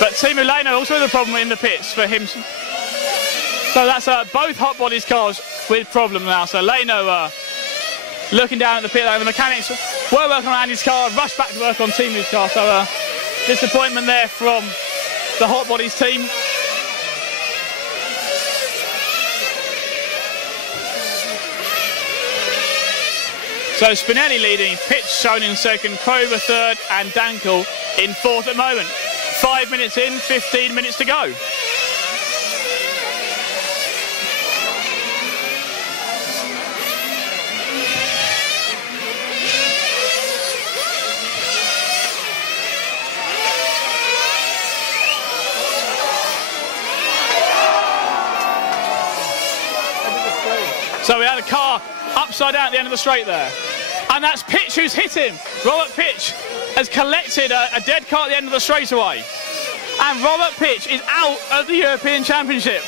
But Timu Leno also has a problem in the pits for him. So that's both hot bodies cars with problems now. So Leno looking down at the pit lane. The mechanics were working on Andy's car, rushed back to work on Timu's car. So disappointment there from the hot bodies team. So Spinelli leading, Pietsch shown in 2nd, Krober 3rd and Dankel in 4th at the moment. 5 minutes in, 15 minutes to go. So we had a car upside down at the end of the straight there. And that's Pietsch who's hit him. Robert Pietsch has collected a dead car at the end of the straightaway. And Robert Pietsch is out of the European Championship.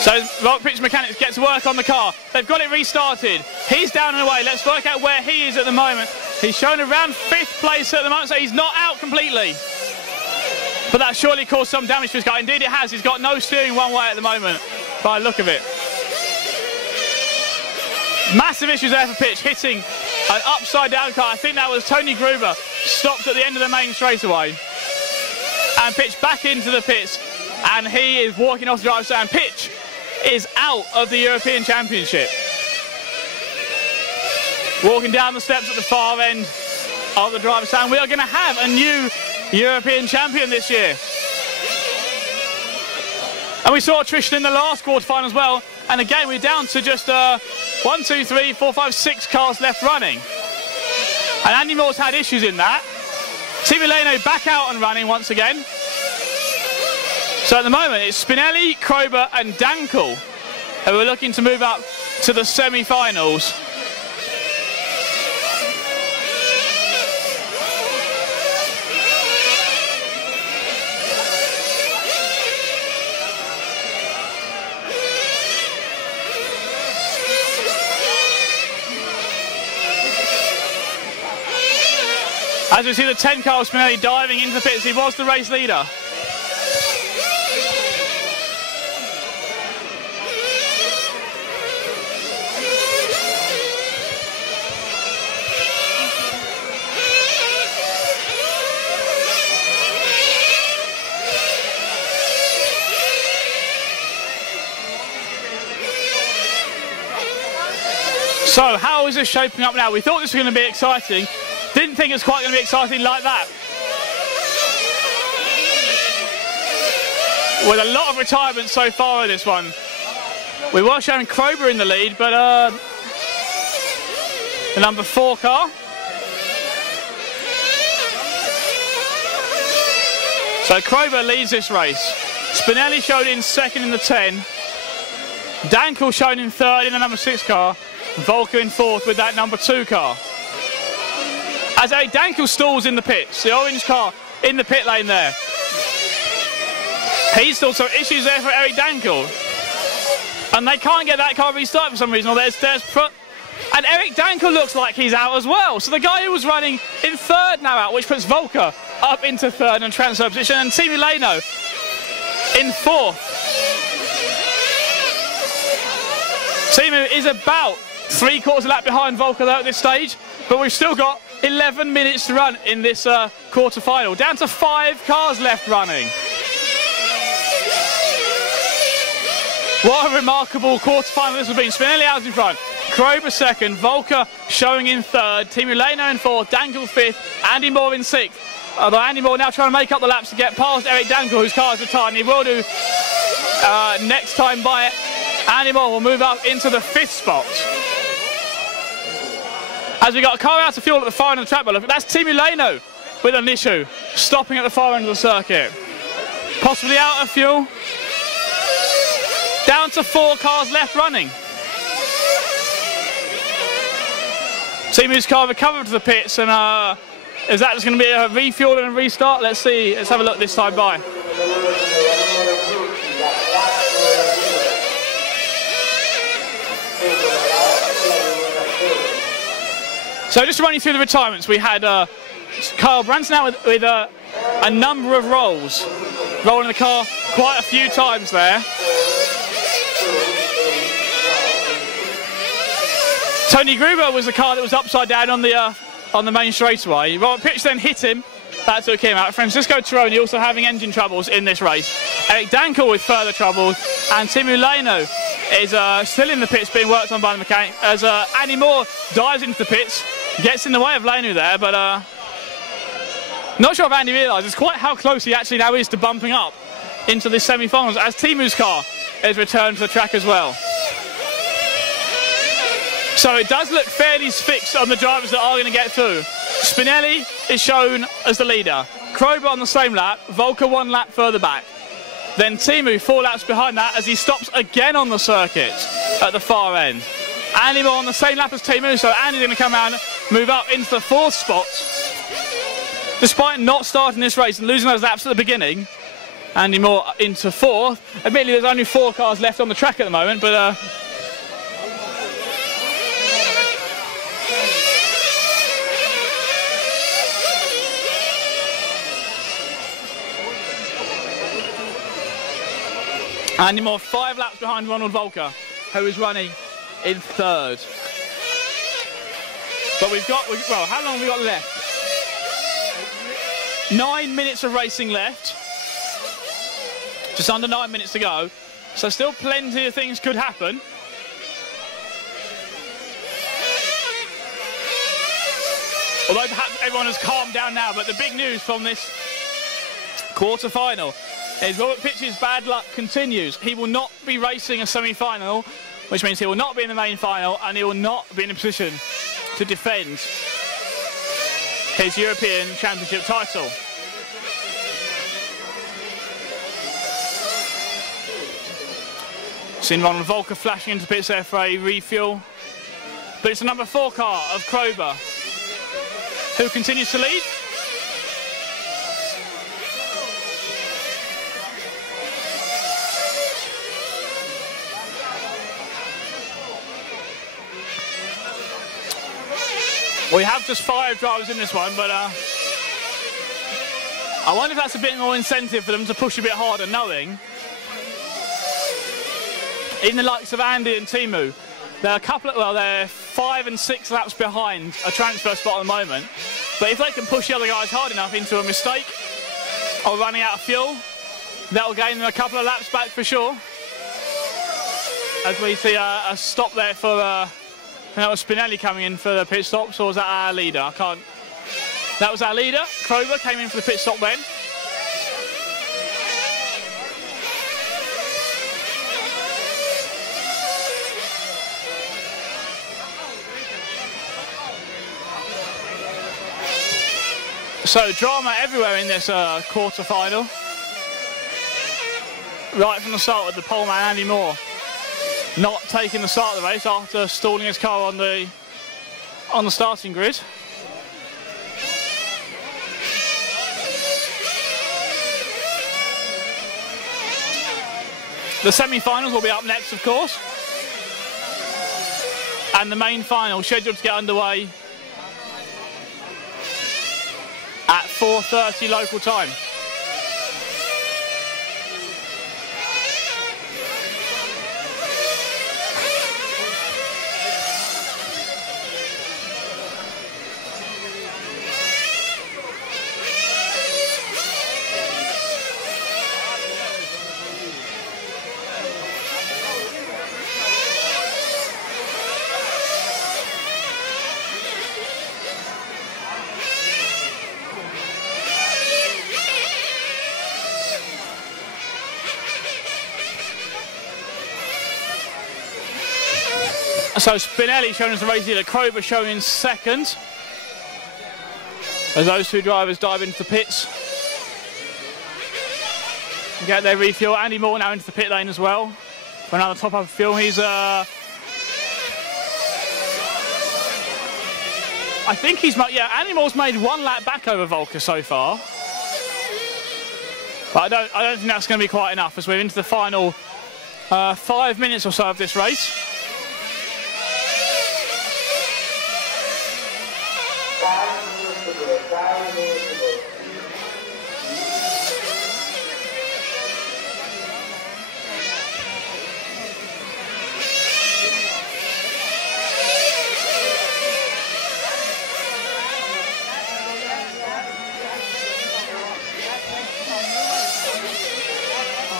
So Robert Pietsch mechanics get to work on the car. They've got it restarted. He's down and away. Let's work out where he is at the moment. He's shown around 5th place at the moment, so he's not out completely. But that surely caused some damage to his car. Indeed it has. He's got no steering one way at the moment, by the look of it. Massive issues there for Pietsch, hitting an upside down car. I think that was Tony Gruber, stopped at the end of the main straightaway. And Pietsch back into the pits. and he is walking off the driver's stand. Pietsch is out of the European Championship. Walking down the steps at the far end of the driver's stand. We are going to have a new European champion this year. And we saw attrition in the last quarterfinal as well. And again, we're down to just 1, 2, 3, 4, 5, 6 cars left running. And Andy Moore's had issues in that. Team Milano back out and running once again. So at the moment, it's Spinelli, Krober and Dankel who are looking to move up to the semi-finals. As we see the 10 car of Spinelli diving into the pits, he was the race leader. So how is this shaping up now? We thought this was going to be exciting. Didn't think it was quite going to be exciting like that. With a lot of retirements so far in this one. We were showing Krober in the lead, but the number 4 car. So Krober leads this race. Spinelli showed in second in the 10. Dankel showed in third in the number 6 car. Volker in fourth with that number 2 car. As Eric Dankel stalls in the pits, the orange car in the pit lane there. He's stalled, so issues there for Eric Dankel. And they can't get that car restarted for some reason. And Eric Dankel looks like he's out as well. So the guy who was running in third now out, which puts Volker up into third and transfer position. And Team Milano in fourth. Timu is about 3/4 lap behind Volker though at this stage. But we've still got 11 minutes to run in this quarter-final. Down to 5 cars left running. What a remarkable quarter-final this has been. Spinelli out in front, Krober second, Volker showing in third, Team Milano in fourth, Dankel fifth, Andy Moore in sixth. Although Andy Moore now trying to make up the laps to get past Eric Dankel, whose car is retired, and he will do next time by it. Andy Moore will move up into the 5th spot. As we got a car out of fuel at the far end of the track, but look, that's Team Milano with an issue, stopping at the far end of the circuit. Possibly out of fuel. Down to 4 cars left running. Timu's car recovered to the pits, and is that just going to be a refuel and a restart? Let's see. Let's have a look this time by. So just to run you through the retirements, we had Kyle Branson out with a number of rolls. Rolling the car quite a few times there. Tony Gruber was the car that was upside down on the main straightaway. Robert Pietsch then hit him. That took him out. Francesco Tironi also having engine troubles in this race. Eric Dankel with further troubles. And Team Milano is still in the pits being worked on by the mechanic. As Andy Moore dives into the pits, gets in the way of Lanu there, but not sure if Andy realises quite how close he actually now is to bumping up into the semi-finals as Timu's car is returned to the track as well. So it does look fairly fixed on the drivers that are going to get through. Spinelli is shown as the leader. Krober on the same lap, Volker 1 lap further back. Then Timu 4 laps behind that as he stops again on the circuit at the far end. Andy Moore on the same lap as Timu, so Andy's going to come out and move up into the 4th spot. Despite not starting this race and losing those laps at the beginning, Andy Moore into 4th. Admittedly, there's only 4 cars left on the track at the moment, but Andy Moore 5 laps behind Ronald Volker, who is running in 3rd. But well, how long have we got left? 9 minutes of racing left. Just under 9 minutes to go. So still plenty of things could happen. Although perhaps everyone has calmed down now, but the big news from this quarter-final is Robert Pietsch's bad luck continues. He will not be racing a semi-final, which means he will not be in the main final, and he will not be in a position to defend his European Championship title. Seen Ronald Volker flashing into pits there for a refuel. But it's the number 4 car of Krober who continues to lead. We have just 5 drivers in this one, but I wonder if that's a bit more incentive for them to push a bit harder, knowing in the likes of Andy and Timu, they're a couple of, well, they're 5 and 6 laps behind a transfer spot at the moment. But if they can push the other guys hard enough into a mistake or running out of fuel, that'll gain them a couple of laps back for sure. As we see a stop there for, that was Spinelli coming in for the pit stops, or was that our leader? I can't. That was our leader. Krober came in for the pit stop then. So drama everywhere in this quarter-final. Right from the start with the poleman Andy Moore not taking the start of the race after stalling his car on the starting grid. The semi-finals will be up next, of course, and the main final scheduled to get underway at 4:30 local time. So Spinelli showing as the race leader, Krober showing in second. As those 2 drivers dive into the pits. Get their refuel. Andy Moore now into the pit lane as well. For another top up of fuel. He's I think he's yeah, Andy Moore's made 1 lap back over Volker so far. But I don't think that's going to be quite enough as we're into the final 5 minutes or so of this race.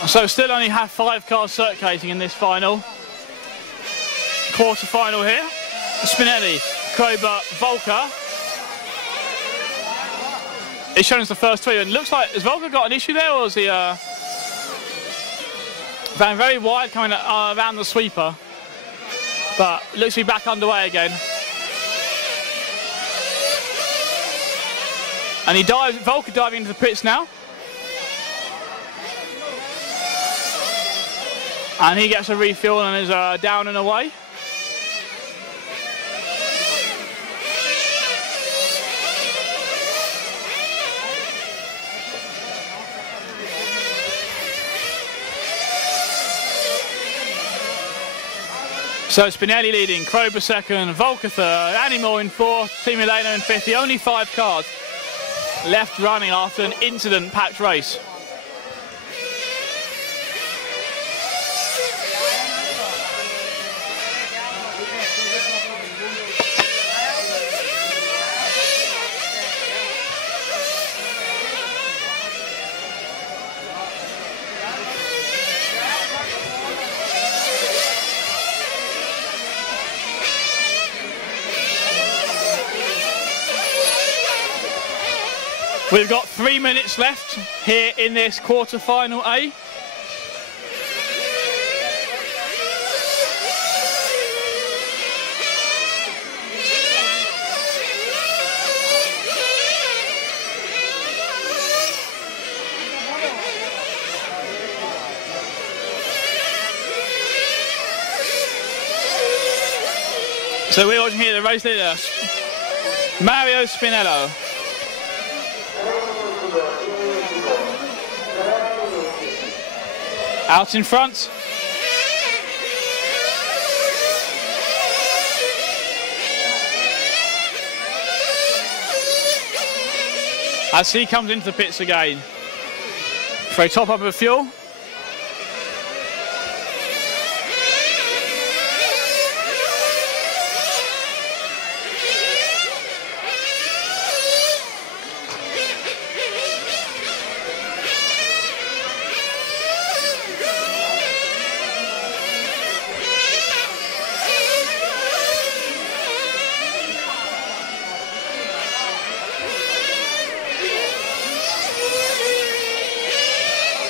So still only have 5 cars circulating in this final. Quarter-final here. Spinelli, Krober, Volker. It's shown as the first 3, and it looks like, has Volker got an issue there, or is he ran very wide coming around the sweeper? But looks to be back underway again. And he dives, Volker diving into the pits now. And he gets a refuel and is down and away. So Spinelli leading, Krober second, Volker third, Andy Moore in fourth, Timo Lehner in fifth. The only 5 cars left running after an incident-packed race. We've got 3 minutes left here in this quarter-final A. So we're watching here the race leader, Mario Spinello. Out in front. As he comes into the pits again for a top up of fuel.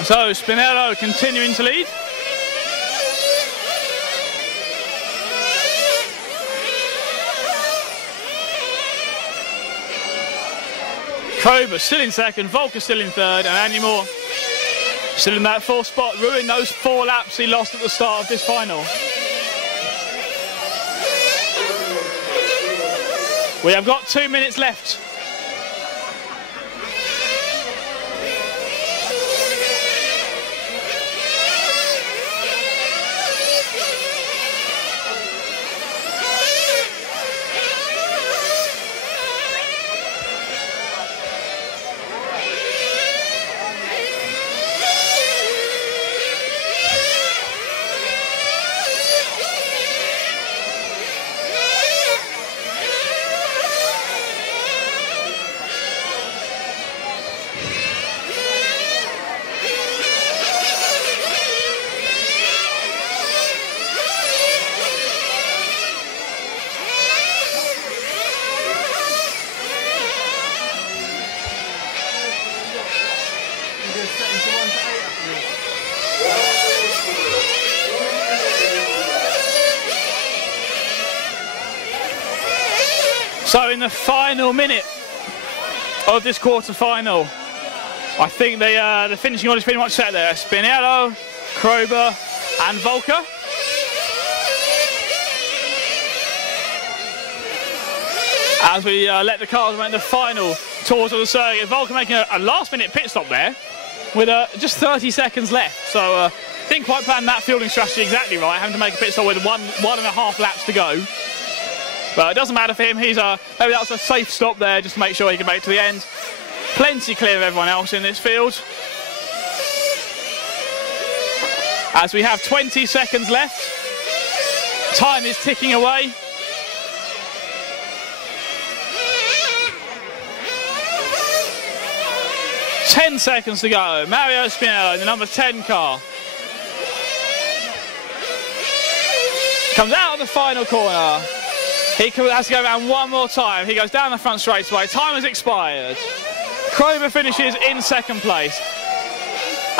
So Spinello continuing to lead. Krober still in second, Volker still in third, and Andy Moore still in that fourth spot, ruining those 4 laps he lost at the start of this final. We have got 2 minutes left. So in the final minute of this quarter-final, I think the finishing order is pretty much set there. Spinello, Krober and Volker. As we let the cars make the final tours of the circuit. Volker making a last-minute pit stop there with just 30 seconds left. So didn't quite plan that fueling strategy exactly right, having to make a pit stop with one and a half laps to go. But it doesn't matter for him. He's maybe that's a safe stop there just to make sure he can make it to the end. Plenty clear of everyone else in this field. As we have 20 seconds left. Time is ticking away. Ten seconds to go. Mario Spinello in the number 10 car. Comes out of the final corner. He has to go around one more time. He goes down the front straightaway. Time has expired. Krober finishes in second place.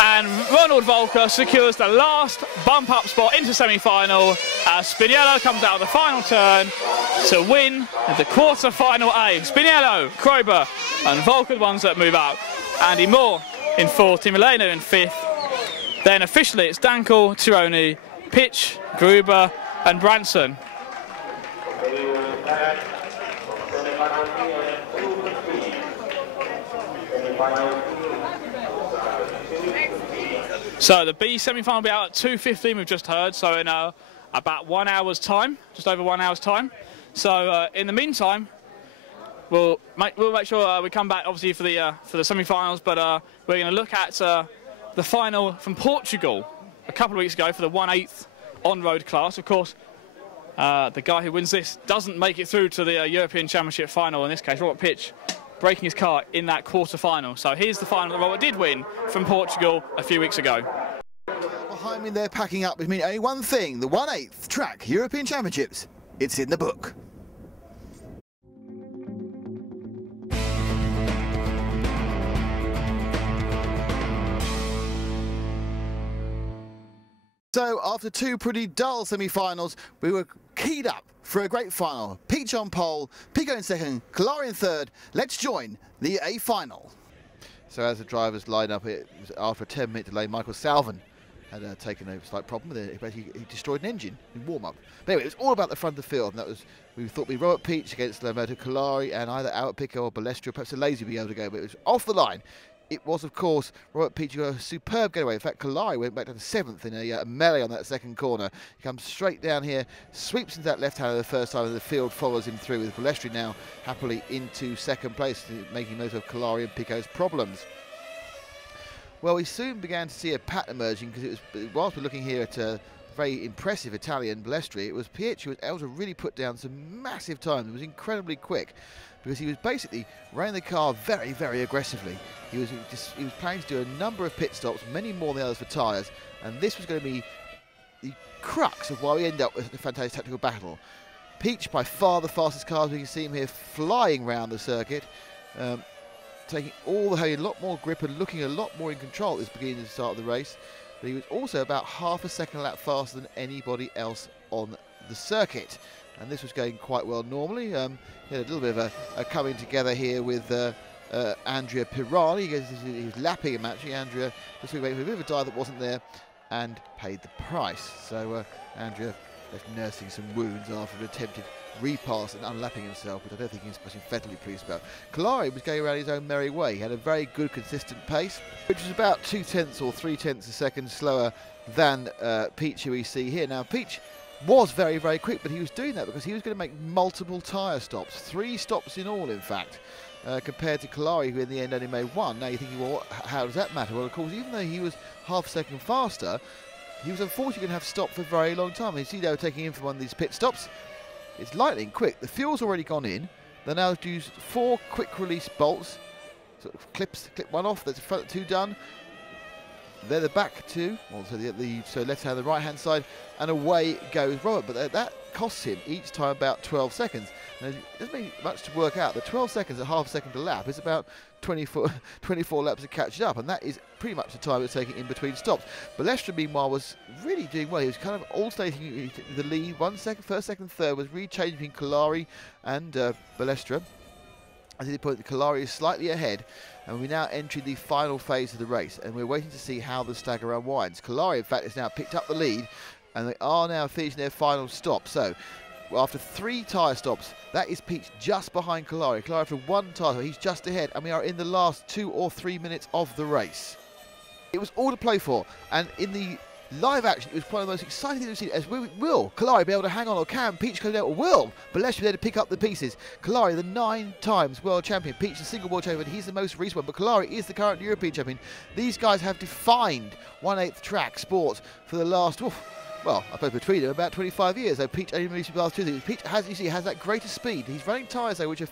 And Ronald Volker secures the last bump-up spot into semi-final as Spinello comes out of the final turn to win the quarter-final A. Spinello, Krober and Volker, the ones that move up. Andy Moore in fourth, Tim Milano in fifth. Then officially it's Dankel, Tironi, Pietsch, Gruber and Branson. So the B semi-final will be out at 2:15, we've just heard, so in about 1 hour's time, just over 1 hour's time. So in the meantime, we'll make sure we come back obviously for the semi-finals, but we're going to look at the final from Portugal a couple of weeks ago for the 1/8 on-road class. Of course, the guy who wins this doesn't make it through to the European Championship final, in this case Robert Pietsch breaking his car in that quarter-final. So here's the final that Robert did win from Portugal a few weeks ago. Behind me they're packing up with me only one thing, the 1/8 track European Championships. It's in the book. So after two pretty dull semi-finals, we were keyed up for a great final. Pietsch on pole, Pico in second, Collari in third. Let's join the A final. So as the drivers line up, after a 10-minute delay, Michael Salvin had taken a slight problem with it. He destroyed an engine in warm-up. But anyway, it was all about the front of the field, and that was, we thought it'd be Robert Pietsch against Roberto Collari, and either Albert Pico or Balestra, perhaps a lazy would be able to go, but it was off the line. It was, of course, Robert Pietsch who got a superb getaway. In fact, Collari went back to the 7th in a melee on that second corner. He comes straight down here, sweeps into that left-hander the first time, and the field follows him through, with Balestra now happily into second place, making most of Collari and Pico's problems. Well, we soon began to see a pattern emerging, because whilst we're looking here at a very impressive Italian Balestri, it was Pietsch who was able to really put down some massive time. It was incredibly quick, because he was basically running the car very, very aggressively. He was planning to do a number of pit stops, many more than the others for tyres, and this was going to be the crux of why we end up with a fantastic tactical battle. Pietsch, by far the fastest car, as we can see him here flying round the circuit, taking all the hay, a lot more grip and looking a lot more in control at this beginning of the start of the race. But he was also about half a second a lap faster than anybody else on the circuit. And this was going quite well normally. He had a little bit of a coming together here with Andrea Pirani. He was lapping him actually. Andrea just waiting for a bit of a dive that wasn't there and paid the price. So Andrea left nursing some wounds after an attempted repass and unlapping himself, which I don't think he's especially pleased about. Collari was going around his own merry way. He had a very good consistent pace, which was about 2/10 or 3/10 a second slower than Pietsch, who we see here. Now Pietsch was very, very quick, but he was doing that because he was going to make multiple tyre stops, 3 stops in all in fact, compared to Collari, who in the end only made 1. Now you're thinking, well, how does that matter? Well, of course, even though he was half a second faster, he was unfortunately going to have stopped for a very long time. You see they were taking him for one of these pit stops. It's lightning quick. The fuel's already gone in. They now use 4 quick release bolts. Sort of clip one off. That's the front 2 done. They're the back 2. So let's have the right hand side, and away goes Robert. But that costs him each time about 12 seconds. And it doesn't make much to work out. The 12 seconds at half a second a lap is about 24 laps to catch it up, and that is pretty much the time it's taking in between stops. Balestra, meanwhile, was really doing well. He was kind of alternating the lead. First, second, third was really changing between Collari and Balestra. As he put, Collari is slightly ahead, and we're now entering the final phase of the race, and we're waiting to see how the stagger unwinds. Collari, in fact, has now picked up the lead, and they are now finishing their final stop. So, after 3 tyre stops, that is Pietsch just behind Collari. Collari after 1 tyre stop, he's just ahead, and we are in the last 2 or 3 minutes of the race. It was all to play for, and in the live action, it was one of the most exciting things we've seen. As will Collari be able to hang on, or can Pietsch come out, or will Balestra be there to pick up the pieces? Collari, the 9 times world champion. Pietsch, the single world champion. He's the most recent one, but Collari is the current European champion. These guys have defined 1/8 track sport for the last, well, I suppose between them about 25 years. Though Pietsch only released the last 2 things. Pietsch has, you see, has that greater speed. He's running tyres though, which are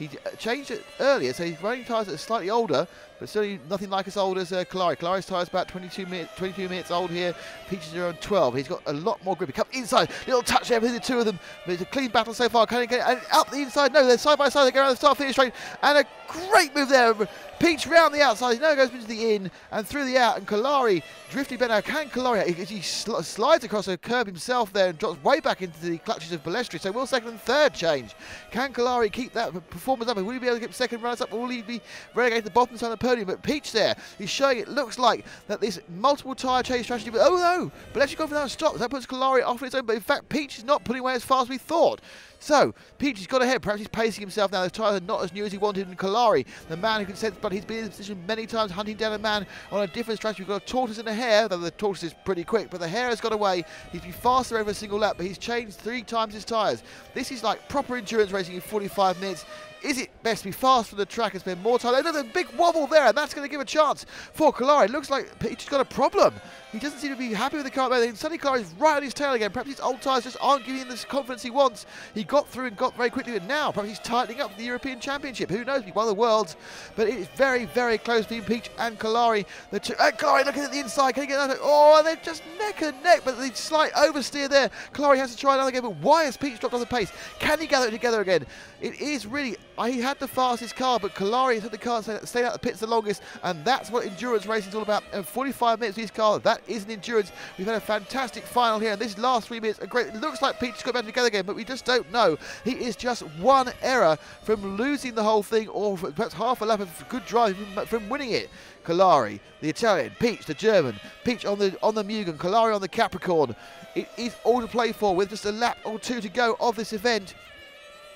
he changed it earlier, so he's running tyres that are slightly older, but certainly nothing like as old as Collari. Collari's tyres about 22 minutes old here. Pietsch is around 12. He's got a lot more grip. He comes inside, little touch there between the 2 of them. But it's a clean battle so far. Can he get it? And up the inside? No, they're side by side. They go around the start finish straight, and a great move there. Pietsch round the outside. He now goes into the in and through the out, and Collari drifting better. Can Collari? He slides across a curb himself there and drops way back into the clutches of Balestri. So will second and third change? Can Collari keep that performance up? Will he be able to get second runners up? Or will he be relegated to the bottom side of the podium? But Pietsch there, he's showing it looks like that this multiple tyre change strategy. But oh no, Balestri going for that stop. That puts Collari off on its own. But in fact, Pietsch is not putting away as fast as we thought. So, Pietsch has got ahead. Perhaps he's pacing himself now. Those tyres are not as new as he wanted in Collari. The man who can sense, but he's been in this position many times, hunting down a man on a different strategy. We've got a tortoise and a hare, though the tortoise is pretty quick, but the hare has got away. He's been faster over a single lap, but he's changed 3 times his tyres. This is like proper endurance racing in 45 minutes. Is it best to be fast from the track and spend more time? Another big wobble there, and that's going to give a chance for Collari. It looks like Pietsch has got a problem. He doesn't seem to be happy with the car. Suddenly Collari's right on his tail again. Perhaps his old tyres just aren't giving him the confidence he wants. He got through and got very quickly, and now perhaps he's tightening up the European Championship. Who knows? He's one of the worlds, but it is very, very close between Pietsch and Collari. Collari looking at the inside. Can he get that? Oh, they're just neck and neck, but the slight oversteer there. Collari has to try another game, but why has Pietsch dropped off the pace? Can he gather it together again? It is really he had the fastest car, but Collari took the car, stayed out the pits the longest, and that's what endurance racing is all about. And 45 minutes with his car, that is an endurance. We've had a fantastic final here, and this last 3 minutes are great. It looks like Pietsch got back together again, but we just don't know. He is just one error from losing the whole thing, or perhaps half a lap of good drive from winning it. Collari, the Italian, Pietsch, the German, Pietsch on the Mugen, Collari on the Capricorn. It is all to play for with just a lap or two to go of this event.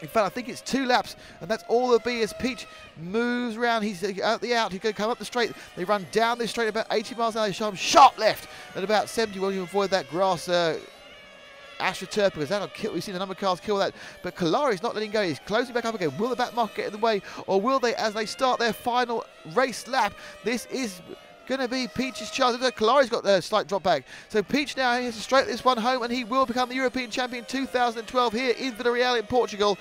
In fact, I think it's 2 laps, and that's all there'll be as Pietsch moves around. He's out the out. He's going to come up the straight. They run down this straight about 80 miles an hour. Sharp left at about 70. Well, you avoid that grass AstroTurf, because that'll kill. We've seen a number of cars kill that. But Collari's not letting go. He's closing back up again. Will the back marker get in the way, or will they, as they start their final race lap? This is going to be Pietsch's chance. Collari's got a slight drop back. So Pietsch now has to straight this one home, and he will become the European champion 2012 here in Villarreal in Portugal.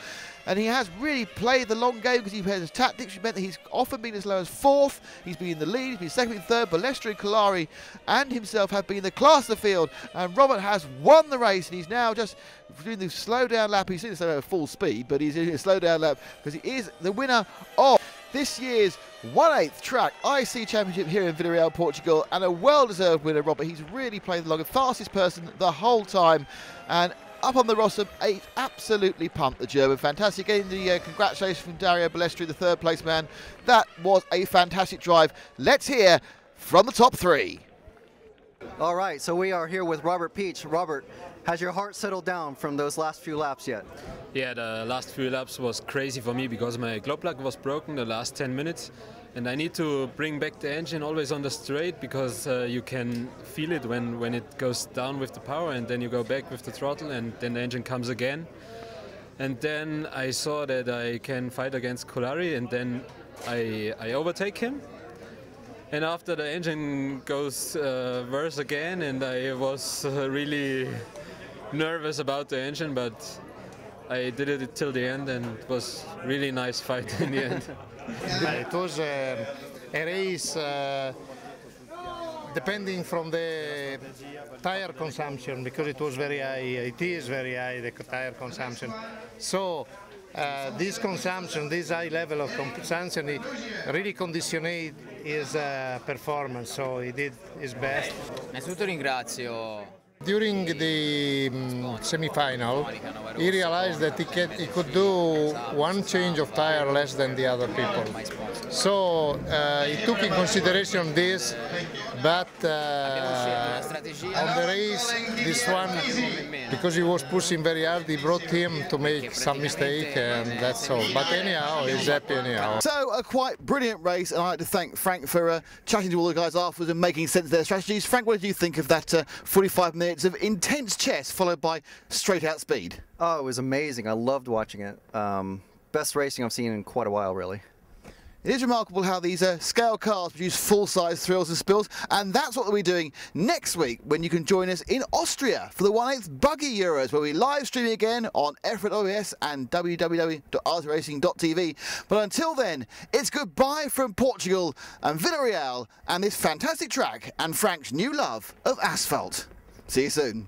And he has really played the long game, because he has tactics, which meant that he's often been as low as 4th. He's been in the lead, he's been second and third. Balestri, Collari and himself have been the class of the field. And Robert has won the race, and he's now just doing the slow down lap. He's in at full speed, but he's in a slow down lap because he is the winner of this year's 1/8 track IC Championship here in Villarreal, Portugal, and a well-deserved winner, Robert. He's really played the longest, fastest person the whole time, and up on the Rossum, absolutely pumped, the German. Fantastic. Getting the congratulations from Dario Balestri, the 3rd place man. That was a fantastic drive. Let's hear from the top 3. All right, so we are here with Robert Pietsch. Robert, has your heart settled down from those last few laps yet? Yeah, the last few laps was crazy for me because my glow plug was broken the last 10 minutes. And I need to bring back the engine always on the straight, because you can feel it when it goes down with the power, and then you go back with the throttle, and then the engine comes again. And then I saw that I can fight against Collari, and then I overtake him. And after the engine goes worse again, and I was really nervous about the engine, but I did it till the end, and it was really nice fight in the end. It was a race depending from the tire consumption, because it was very high. It is very high, the tire consumption. So this consumption, this high level of consumption, it really conditioned his performance. So he did his best. Innanzitutto ringrazio. During the semi-final, he realized that he could do one change of tire less than the other people. So he took in consideration this, but on the race, this one, because he was pushing very hard, he brought him to make some mistake, and that's all. But anyhow, he's happy anyhow. So a quite brilliant race, and I'd like to thank Frank for chatting to all the guys afterwards and making sense of their strategies. Frank, what did you think of that 45 minutes of intense chess followed by straight out speed? Oh, it was amazing. I loved watching it. Best racing I've seen in quite a while, really. It is remarkable how these scale cars produce full-size thrills and spills, and that's what we'll be doing next week when you can join us in Austria for the 1/8 Buggy Euros, where we live streaming again on F1 and www.rtracing.tv. But until then, it's goodbye from Portugal and Villarreal and this fantastic track and Frank's new love of asphalt. See you soon.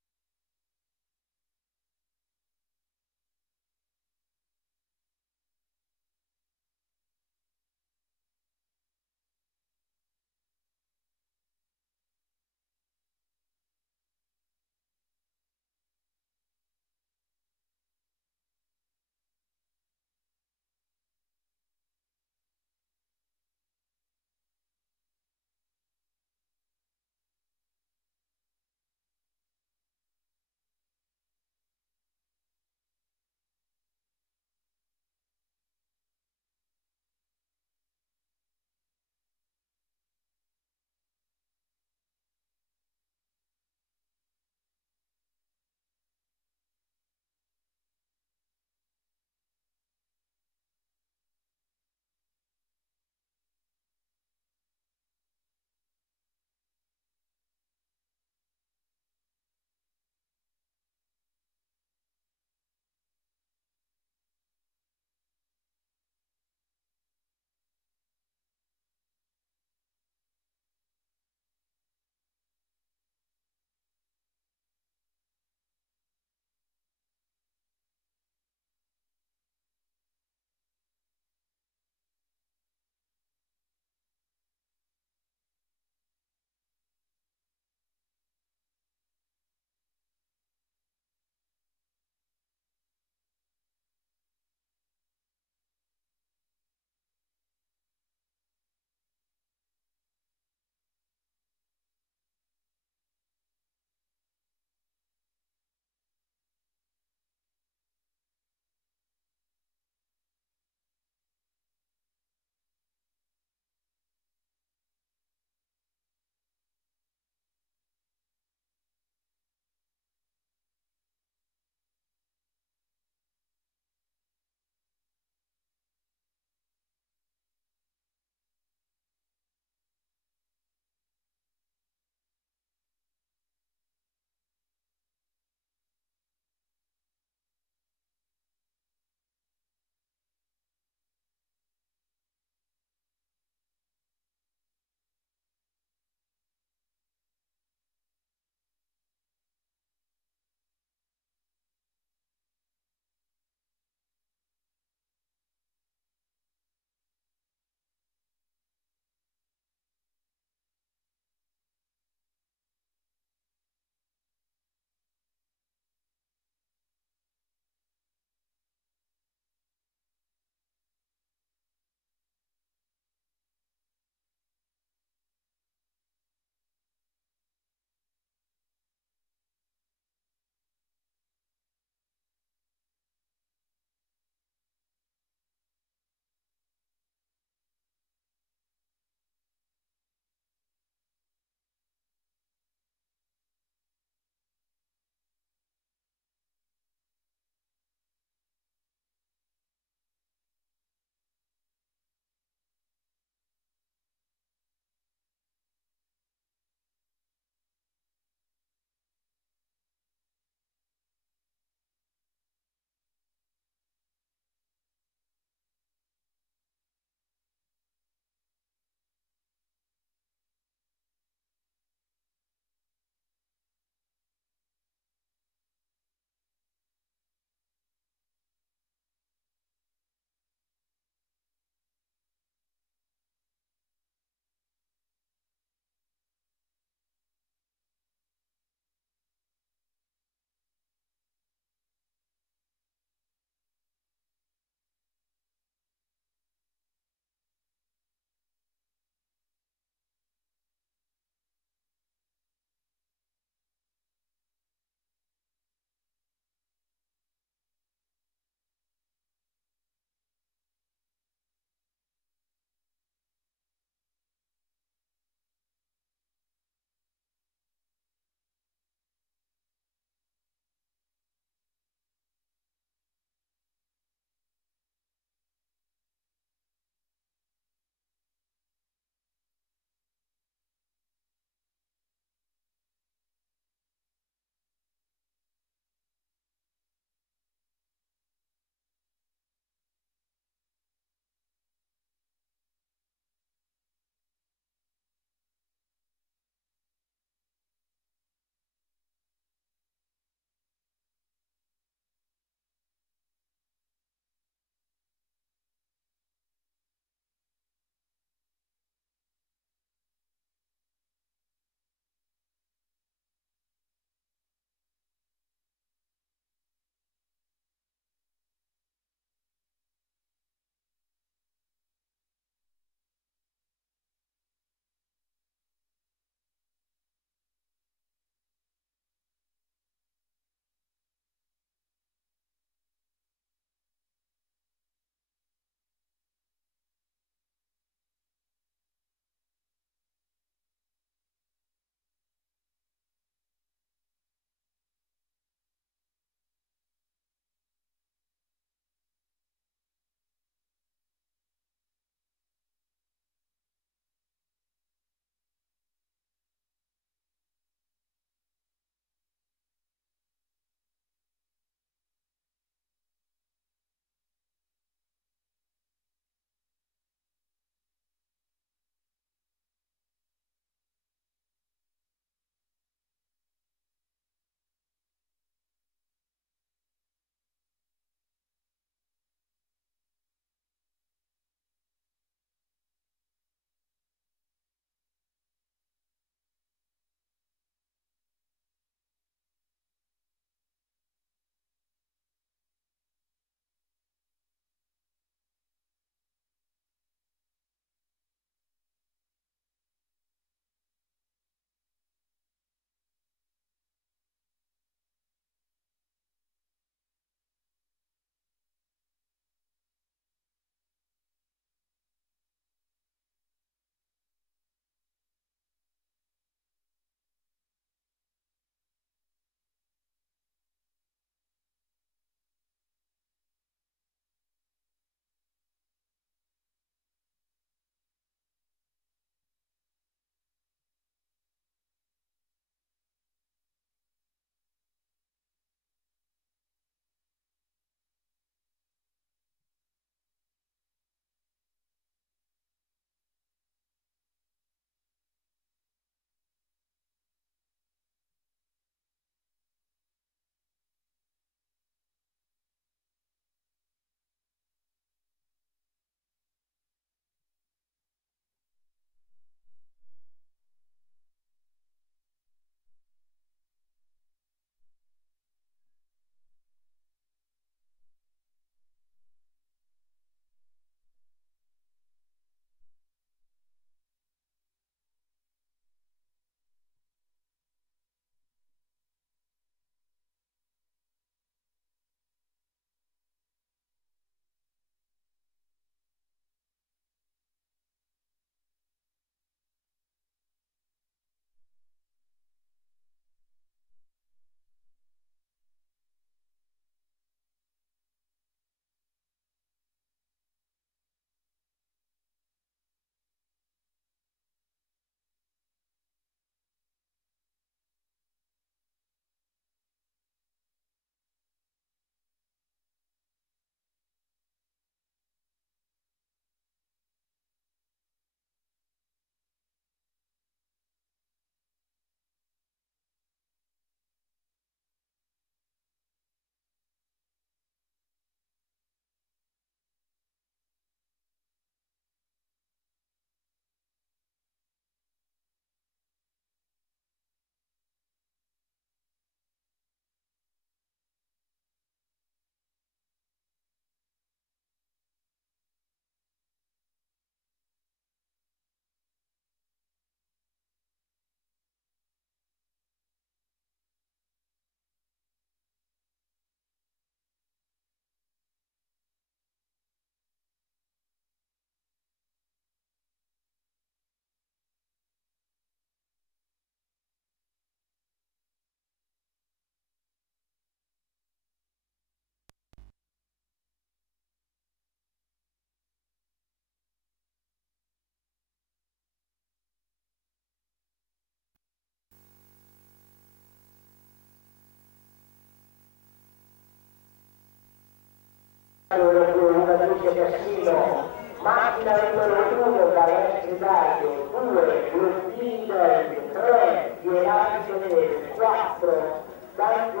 Macchina numero 1 palestre d'aglio, 2 midday, 3 ghielati tenere, 4 Dante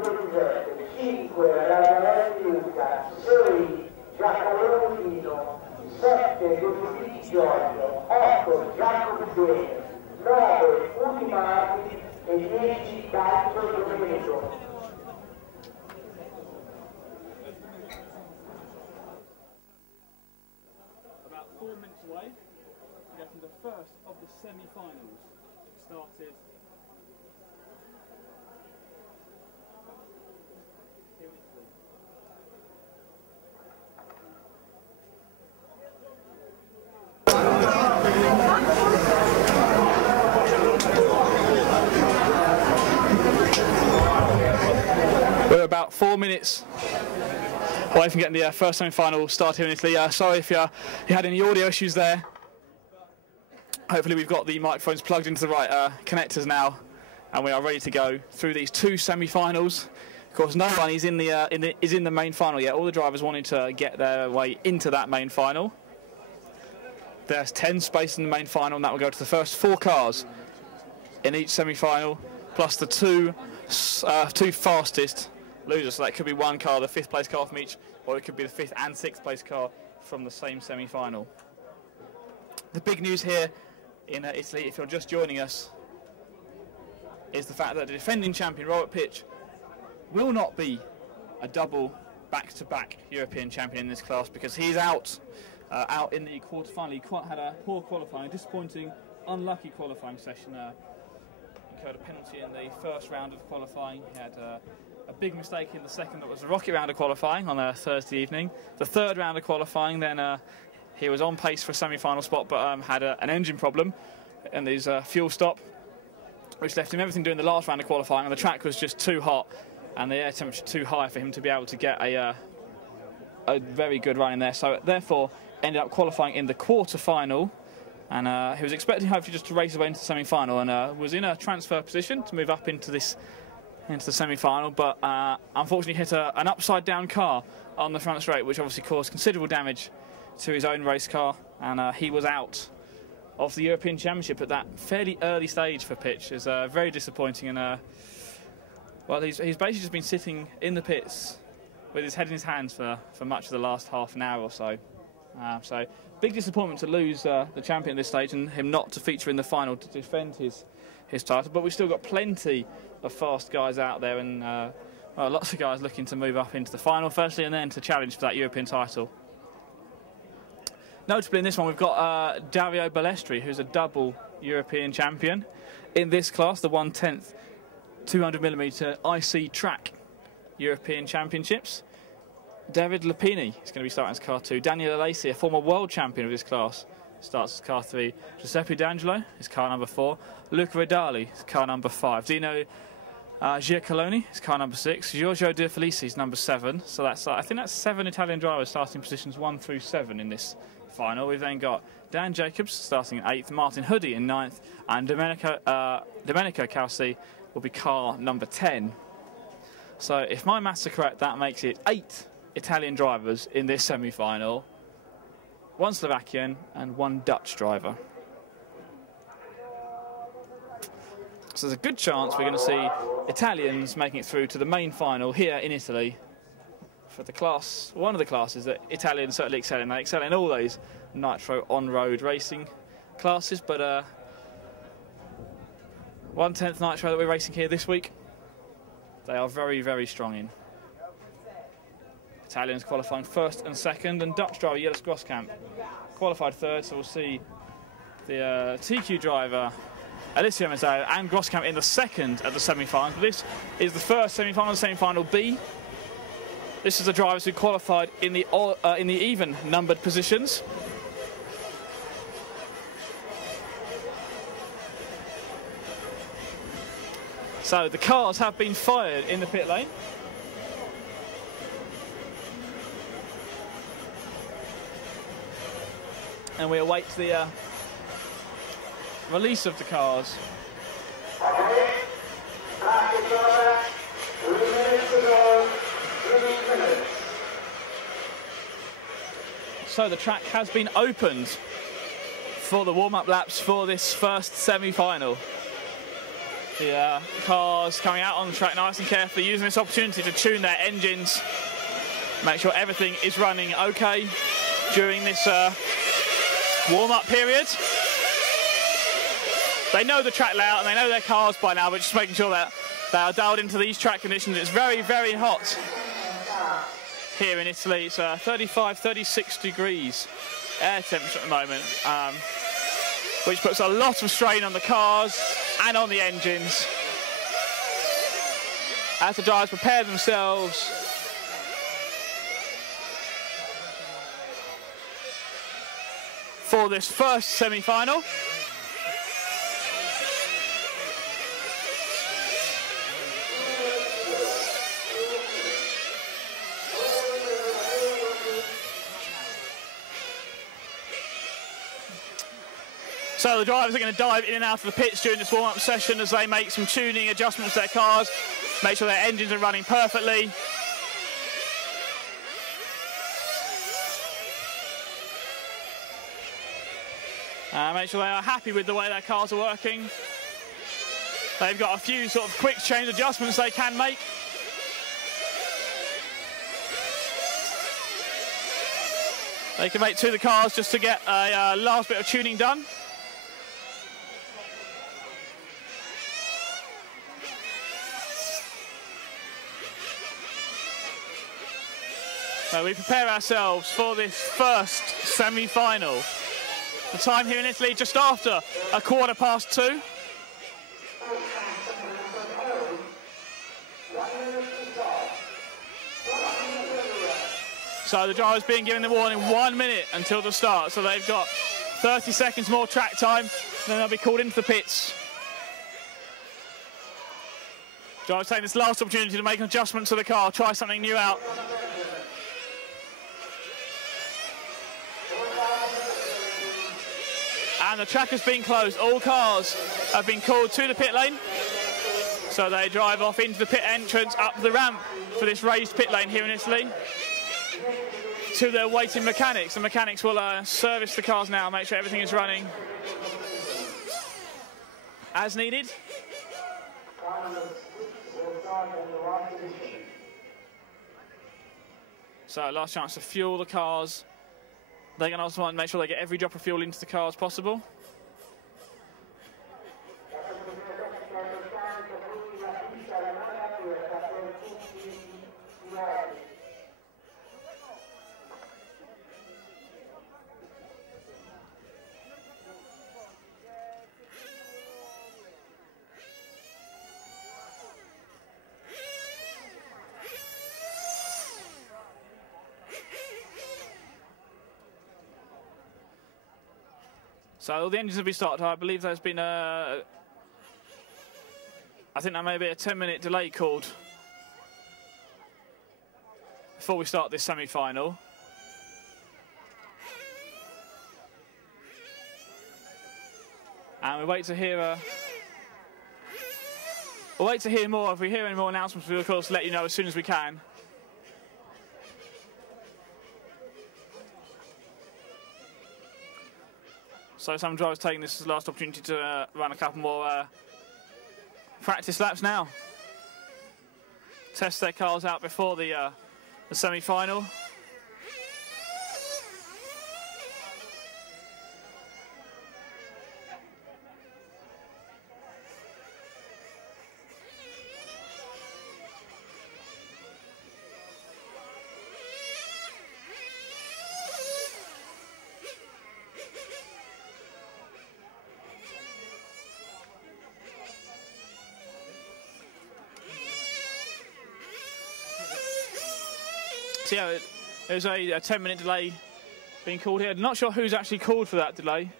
5 Raffaele Luca, 6 Giacomo Fino, 7 Giuseppe Giorgio, 8 Giacomo Bene, 9 Udi Marti e 10 Calcio Domenico. About 4 minutes away, we go from the first of the semi-finals. Started here in Italy. We're about 4 minutes away from getting the first semi-final started here in Italy. Sorry if you had any audio issues there. Hopefully we've got the microphones plugged into the right connectors now, and we are ready to go through these 2 semi-finals. Of course, no one is in the main final yet. All the drivers wanted to get their way into that main final. There's 10 space in the main final, and that will go to the first 4 cars in each semi-final, plus the two fastest losers. So that could be one car, the 5th place car from each, or it could be the 5th and 6th place car from the same semi-final. The big news here in Italy, if you're just joining us, is the fact that the defending champion Robert Pietsch will not be a double back-to-back European champion in this class, because he's out in the quarter-final. He had a poor qualifying, disappointing, unlucky qualifying session. Incurred a penalty in the first round of qualifying. He had a big mistake in the second, that was the rocket round of qualifying on Thursday evening. The third round of qualifying, then he was on pace for a semi-final spot, but had an engine problem and his fuel stop, which left him everything doing the last round of qualifying, and the track was just too hot and the air temperature too high for him to be able to get a very good run in there. So therefore ended up qualifying in the quarter-final, and he was expecting hopefully just to race his way into the semi-final, and was in a transfer position to move up into the semi-final, but unfortunately hit an upside-down car on the front straight, which obviously caused considerable damage to his own race car, and he was out of the European Championship at that fairly early stage for Pietsch. It's very disappointing, and well, he's basically just been sitting in the pits with his head in his hands for much of the last half an hour or so. So big disappointment to lose the champion at this stage, and him not to feature in the final to defend his title. But we've still got plenty of fast guys out there, and well, lots of guys looking to move up into the final firstly, and then to challenge for that European title. Notably in this one we've got Dario Balestri, who's a double European champion in this class, the 1/10 200mm IC track European Championships. David Lapini is going to be starting as car 2. Daniel Alesi, a former world champion of this class, starts as car 3. Giuseppe D'Angelo is car number 4. Luca Vidali is car number 5. Dino Giacalone is car number 6. Giorgio De Felici is number 7. So that's I think that's 7 Italian drivers starting positions 1 through 7 in this final. We've then got Dan Jacobs starting in 8th, Martin Hoodie in 9th, and Domenico Calci will be car number 10. So if my maths are correct, that makes it 8 Italian drivers in this semi-final, 1 Slovakian and 1 Dutch driver. So there's a good chance we're going to see Italians making it through to the main final here in Italy for the class, one of the classes that Italians certainly excel in. They excel in all those nitro on-road racing classes, but 1/10 nitro that we're racing here this week, they are very, very strong in. Italians qualifying 1st and 2nd, and Dutch driver Jelle Groskamp qualified 3rd, so we'll see the TQ driver Alessio Mazzeo and Groskamp in the 2nd at the semi-final. This is the first semi-final, semi-final B. This is the drivers who qualified in the even-numbered positions. So the cars have been fired in the pit lane. And we await the release of the cars. So the track has been opened for the warm-up laps for this first semi-final. The cars coming out on the track nice and carefully, using this opportunity to tune their engines, make sure everything is running okay during this warm-up period. They know the track layout and they know their cars by now, but just making sure that they are dialed into these track conditions. It's very, very hot here in Italy. It's 35, 36 degrees air temperature at the moment, which puts a lot of strain on the cars and on the engines as the drivers prepare themselves for this first semi-final. So the drivers are going to dive in and out of the pits during this warm-up session as they make some tuning adjustments to their cars, make sure their engines are running perfectly. Make sure they are happy with the way their cars are working. They've got a few sort of quick change adjustments they can make. They can make to the cars just to get a last bit of tuning done. So we prepare ourselves for this first semi-final. The time here in Italy just after 2:15. So the drivers being given the warning 1 minute until the start. So they've got 30 seconds more track time, then they'll be called into the pits. Drivers taking this last opportunity to make an adjustment to the car, try something new out. And the track has been closed. All cars have been called to the pit lane. So they drive off into the pit entrance, up the ramp for this raised pit lane here in Italy, to their waiting mechanics. The mechanics will service the cars now, make sure everything is running as needed. So last chance to fuel the cars. They're going to also want to make sure they get every drop of fuel into the car as possible. So the engines have been started. I believe there's been I think there may be a 10-minute delay called before we start this semi-final. And we wait to hear we'll wait to hear more. If we hear any more announcements, we'll of course let you know as soon as we can. So some drivers taking this as the last opportunity to run a couple more practice laps now. Test their cars out before the semi-final. So yeah, there's a 10-minute delay being called here. Not sure who's actually called for that delay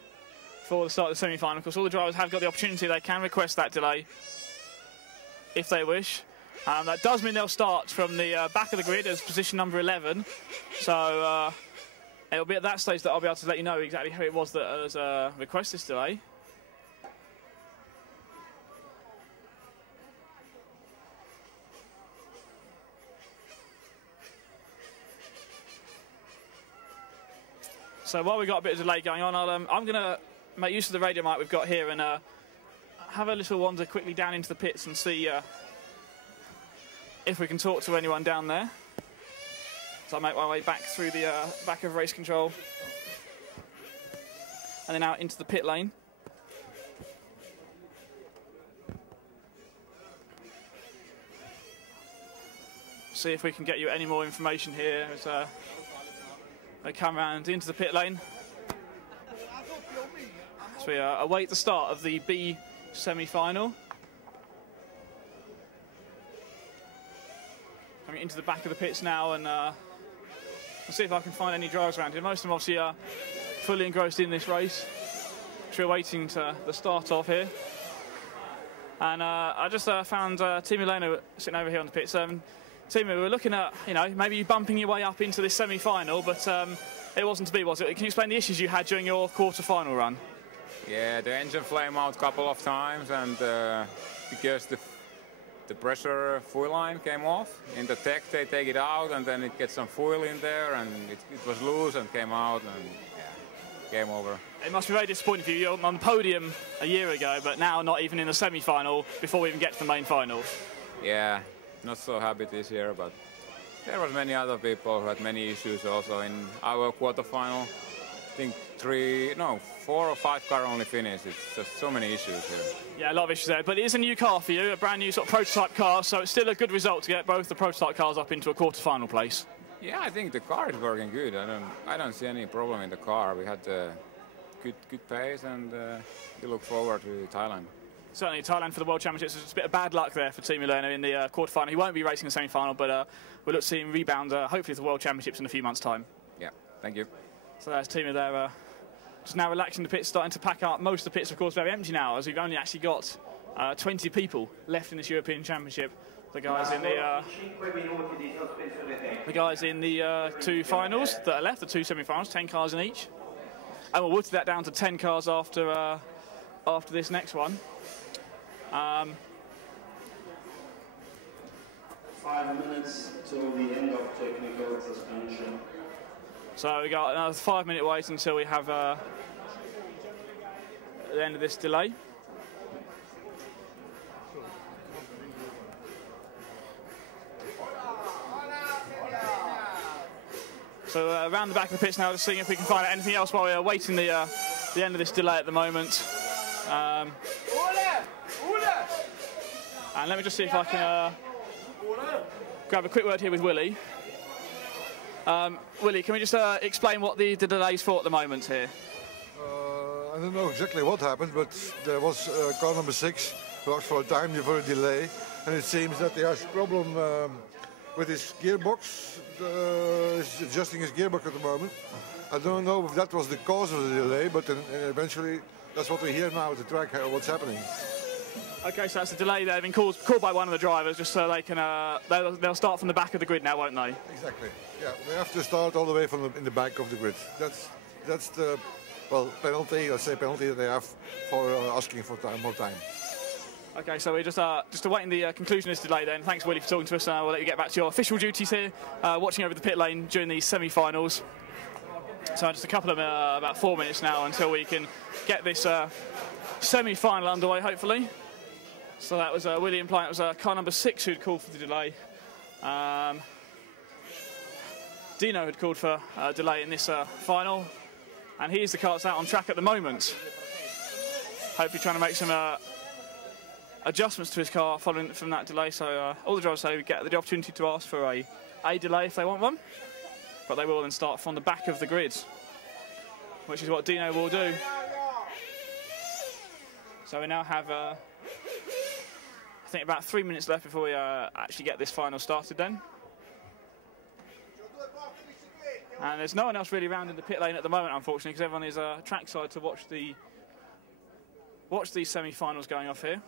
for the start of the semi-final. Of course, all the drivers have got the opportunity. They can request that delay if they wish. That does mean they'll start from the back of the grid as position number 11. So it'll be at that stage that I'll be able to let you know exactly who it was that has requested this delay. So while we've got a bit of delay going on, I'm going to make use of the radio mic we've got here and have a little wander quickly down into the pits and see if we can talk to anyone down there. So I make my way back through the back of race control and then out into the pit lane. See if we can get you any more information here as they come around into the pit lane. So we await the start of the B semi-final. Coming into the back of the pits now, and I'll see if I can find any drivers around here. Most of them obviously are fully engrossed in this race, which we're waiting to the start of here. And I just found Timo Leno sitting over here on the pits. Timo, we're looking at, you know, maybe you bumping your way up into this semi-final, but it wasn't to be, was it? Can you explain the issues you had during your quarter-final run? Yeah, the engine flamed out a couple of times, and because the pressure fuel line came off, in the tech they take it out, and then it gets some fuel in there, and it was loose and came out, and yeah, game over. It must be very disappointing for you. You're on the podium a year ago, but now not even in the semi-final before we even get to the main final. Yeah. Not so happy this year, but there were many other people who had many issues also in our quarterfinal. I think 4 or 5 car only finished. It's just so many issues here. Yeah, a lot of issues there, but it is a new car for you, a brand new sort of prototype car, so it's still a good result to get both the prototype cars up into a quarterfinal place. Yeah, I think the car is working good. I don't see any problem in the car. We had good pace, and we look forward to Thailand. Certainly Thailand for the World Championships. There's a bit of bad luck there for Timo Leno in the quarterfinal. He won't be racing the semi-final, but we'll look to see him rebound, hopefully, to the World Championships in a few months' time. Yeah, thank you. So that's Timo there, just now relaxing the pits, starting to pack up. Most of the pits, of course, very empty now, as we've only actually got 20 people left in this European Championship. The guys in the 2 finals that are left, the 2 semi-finals, 10 cars in each, and we'll whittle that down to 10 cars after this next one. 5 minutes till the end of technical suspension. So we got another 5-minute wait until we have the end of this delay. So around the back of the pits now, just seeing if we can find out anything else while we're waiting the end of this delay at the moment. And let me just see if I can grab a quick word here with Willie. Willie, can we just explain what the delay's for at the moment here? I don't know exactly what happened, but there was car number 6 who asked for a time for a delay, and it seems that he has a problem with his gearbox. He's adjusting his gearbox at the moment. I don't know if that was the cause of the delay, but eventually that's what we hear now at the track, what's happening. Okay, so that's a delay there. They've been called by one of the drivers just so they can. They'll start from the back of the grid now, won't they? Exactly. Yeah, we have to start all the way from in the back of the grid. That's the penalty. Let's say penalty that they have for asking for more time. Okay, so we're just awaiting the conclusion of this delay then. Thanks, Willie, for talking to us. We'll let you get back to your official duties here, watching over the pit lane during these semi-finals. So just a couple of about 4 minutes now until we can get this semi-final underway, hopefully. So that was Willie implying it was car number 6 who'd called for the delay. Dino had called for a delay in this final, and he's the car that's out on track at the moment. Hopefully trying to make some adjustments to his car following from that delay. So all the drivers say we get the opportunity to ask for a delay if they want one, but they will then start from the back of the grid, which is what Dino will do. So we now have I think about 3 minutes left before we actually get this final started then. And there's no one else really around in the pit lane at the moment, unfortunately, because everyone is trackside to watch these semi-finals going off here.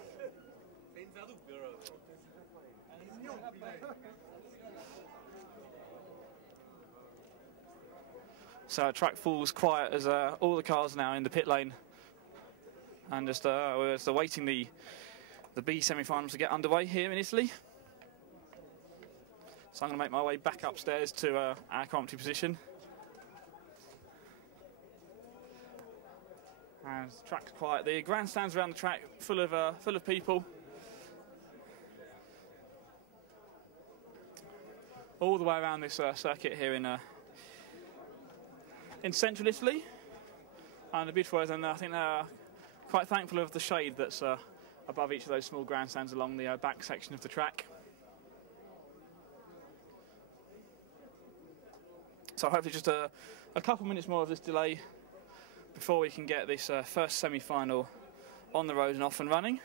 So track falls quiet as all the cars are now in the pit lane, and just we're just awaiting the B semi-finals to get underway here in Italy. So I'm going to make my way back upstairs to our commentary position. And the track's quiet. The grandstands around the track full of people. All the way around this circuit here in central Italy. And the beautiful weather, and I think they're quite thankful of the shade that's above each of those small grandstands along the back section of the track. So hopefully just a couple minutes more of this delay before we can get this first semi-final on the road and off and running.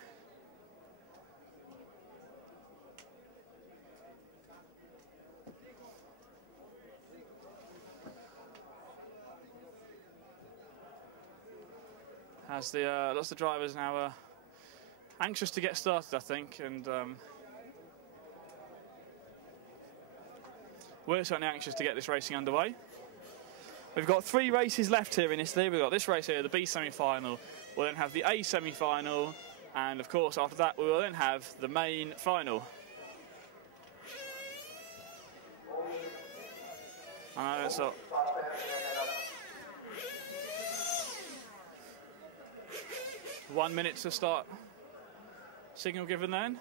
As lots of drivers now anxious to get started, I think, and we're certainly anxious to get this racing underway. We've got 3 races left here in Italy. We've got this race here, the B semi-final. We'll then have the A semi-final, and of course after that we will then have the main final. So 1 minute to start. Signal given then.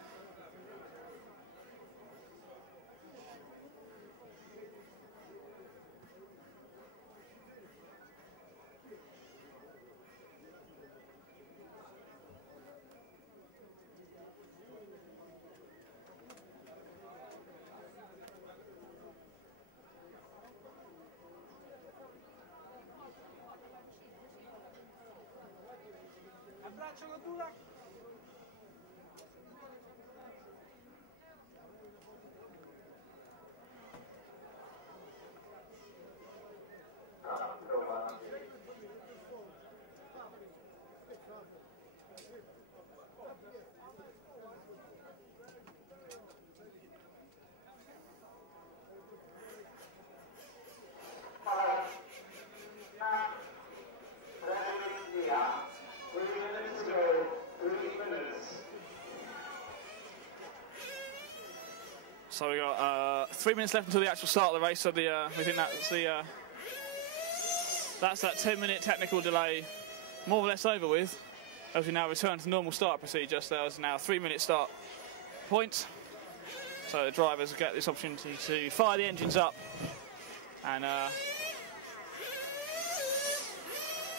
So we got 3 minutes left until the actual start of the race. So we think that's that 10-minute technical delay more or less over with, as we now return to normal start procedure. So there's now a 3-minute start point. So the drivers get this opportunity to fire the engines up and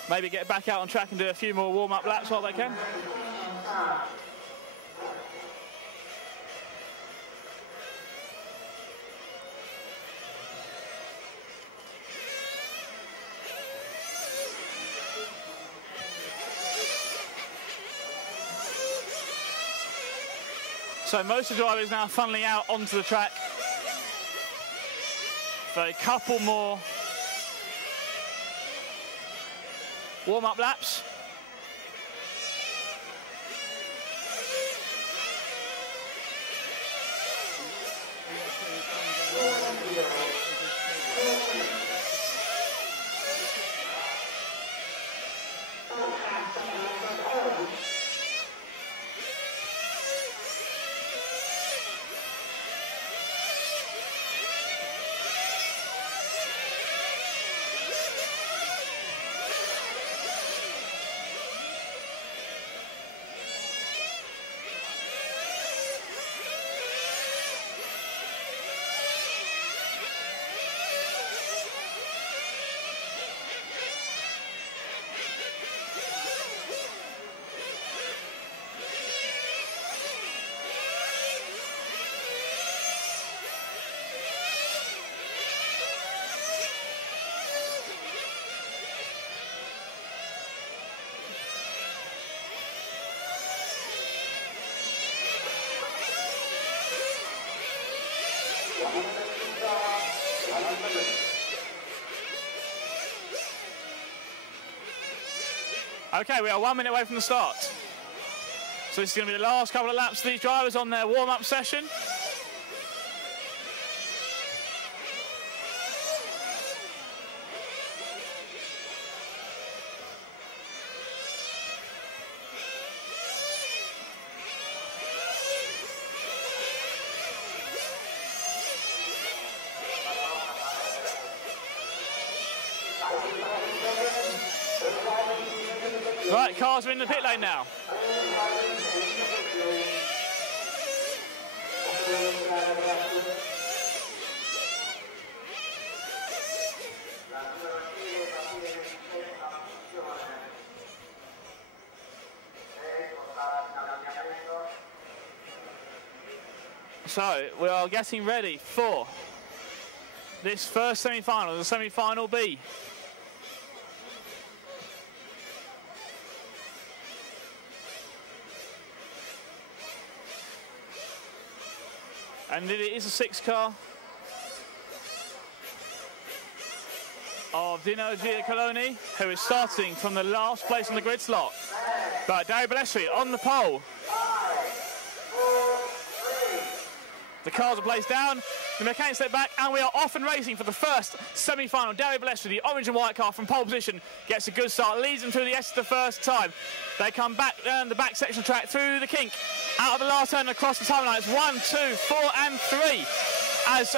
maybe get back out on track and do a few more warm-up laps while they can. So most of the drivers now funneling out onto the track for a couple more warm-up laps. Okay, we are 1 minute away from the start. So this is going to be the last couple of laps for these drivers on their warm-up session. Right, cars are in the pit lane now. So we are getting ready for this first semi-final, the semi-final B. And it is a 6 car of Dino Giacoloni, who is starting from the last place on the grid slot. But Dario Balestri on the pole. The cars are placed down, the mechanics step back, and we are off and racing for the first semi-final. Dario Balestri, the orange and white car from pole position, gets a good start, leads them through the S the first time. They come back down the back section of the track through the kink, out of the last turn across the timeline. It's 1, 2, 4 and 3. As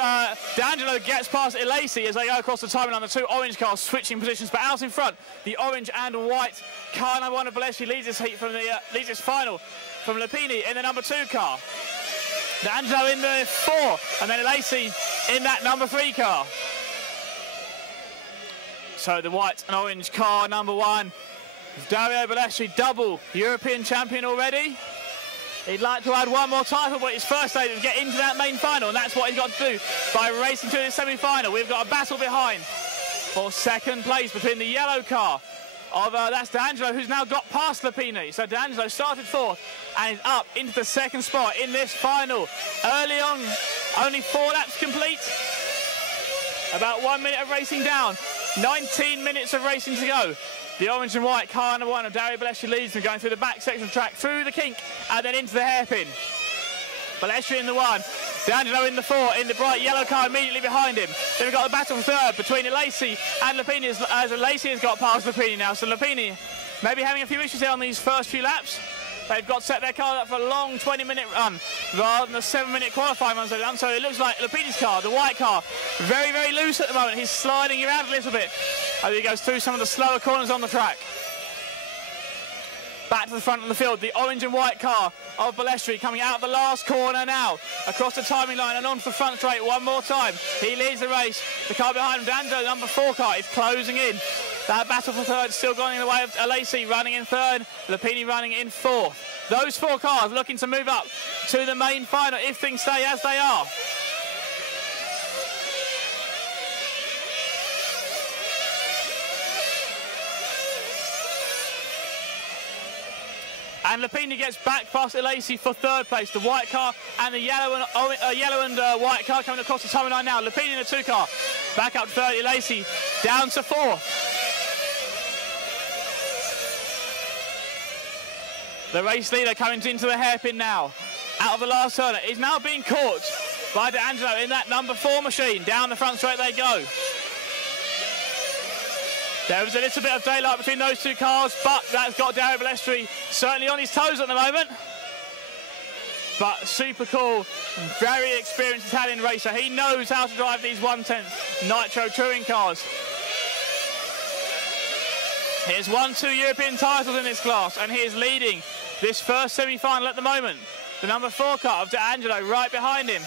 D'Angelo gets past Elasi as they go across the timeline, the two orange cars switching positions, but out in front, the orange and white car number 1 of Balestri leads this heat from the leads this final from Lapini in the number 2 car. D'Angelo in the 4, and then Elasi in that number 3 car. So the white and orange car number 1, Dario Balestri, double European champion already. He'd like to add one more title, but his first aim is to get into that main final, and that's what he's got to do by racing through the semi-final. We've got a battle behind for second place between the yellow car of that's D'Angelo, who's now got past Lapini. So D'Angelo started 4th and is up into the 2nd spot in this final. Early on, only 4 laps complete. About 1 minute of racing down. 19 minutes of racing to go. The orange and white car number 1 of Dario Balestri leads them, going through the back section of the track, through the kink, and then into the hairpin. Balestri in the 1, D'Angelo in the 4, in the bright yellow car immediately behind him. Then we've got the battle for 3rd between Elasi and Lapini, as Elasi has got past Lapini now. So Lapini maybe having a few issues here on these first few laps. They've got to set their car up for a long 20-minute run rather than a 7-minute qualifying run they've done. So it looks like Lapini's car, the white car, very, very loose at the moment. He's sliding around a little bit as he goes through some of the slower corners on the track. Back to the front of the field, the orange and white car of Balestri coming out of the last corner now, across the timing line and onto the front straight one more time. He leads the race. The car behind him, D'Angelo, number 4 car, is closing in. That battle for 3rd still going in the way of Elasi, running in 3rd, Lapini running in 4th. Those 4 cars looking to move up to the main final if things stay as they are. And Lapini gets back past Elasi for 3rd place. The white car and the yellow and white car coming across the timing line now. Lapini in the 2 car, back up to 3rd. Elasi down to 4th. The race leader coming into the hairpin now. Out of the last turner. Is now being caught by D'Angelo in that number 4 machine. Down the front straight they go. There was a little bit of daylight between those 2 cars, but that's got Dario Balestri certainly on his toes at the moment. But super cool, very experienced Italian racer. He knows how to drive these 1/10 Nitro Touring cars. He has won 2 European titles in this class, and he is leading this first semi-final at the moment. The number 4 car of D'Angelo right behind him.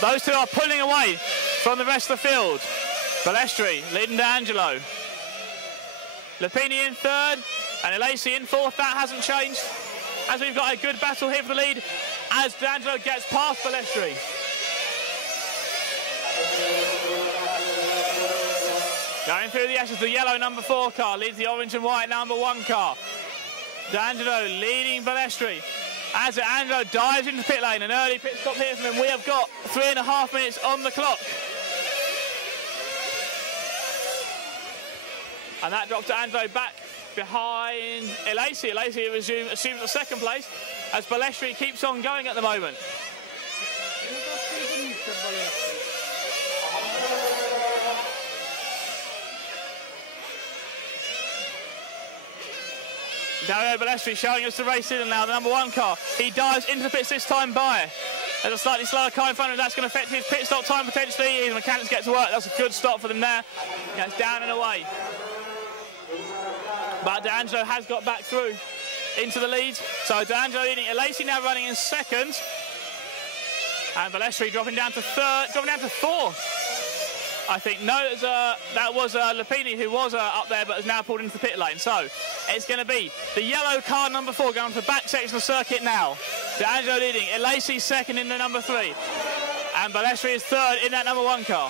Those 2 are pulling away from the rest of the field. Balestri leading D'Angelo. Lapini in 3rd and Elasi in 4th. That hasn't changed, as we've got a good battle here for the lead as D'Angelo gets past Balestri. Going through the ashes, the yellow number 4 car leads the orange and white number 1 car. D'Angelo leading Balestri. As D'Angelo dives into pit lane, an early pit stop here from him. We have got 3.5 minutes on the clock. And that drops D'Angelo back behind Elasi. Elasi assumes the 2nd place as Balestri keeps on going at the moment. Dario Balestri showing us the race in now, the number 1 car. He dives into the pits this time by There's a slightly slower car in front of him. That's going to affect his pit stop time potentially. His mechanics get to work. That's a good stop for them there. Yeah, it's down and away. But D'Angelo has got back through into the lead. So D'Angelo leading. Lacey now running in second. And Balestri dropping down to fourth. I think. No, that was Lapini who was up there but has now pulled into the pit lane. So it's going to be the yellow car number 4 going to the back section of the circuit now. D'Angelo leading. Lacey second in the number 3. And Balestri is third in that number 1 car.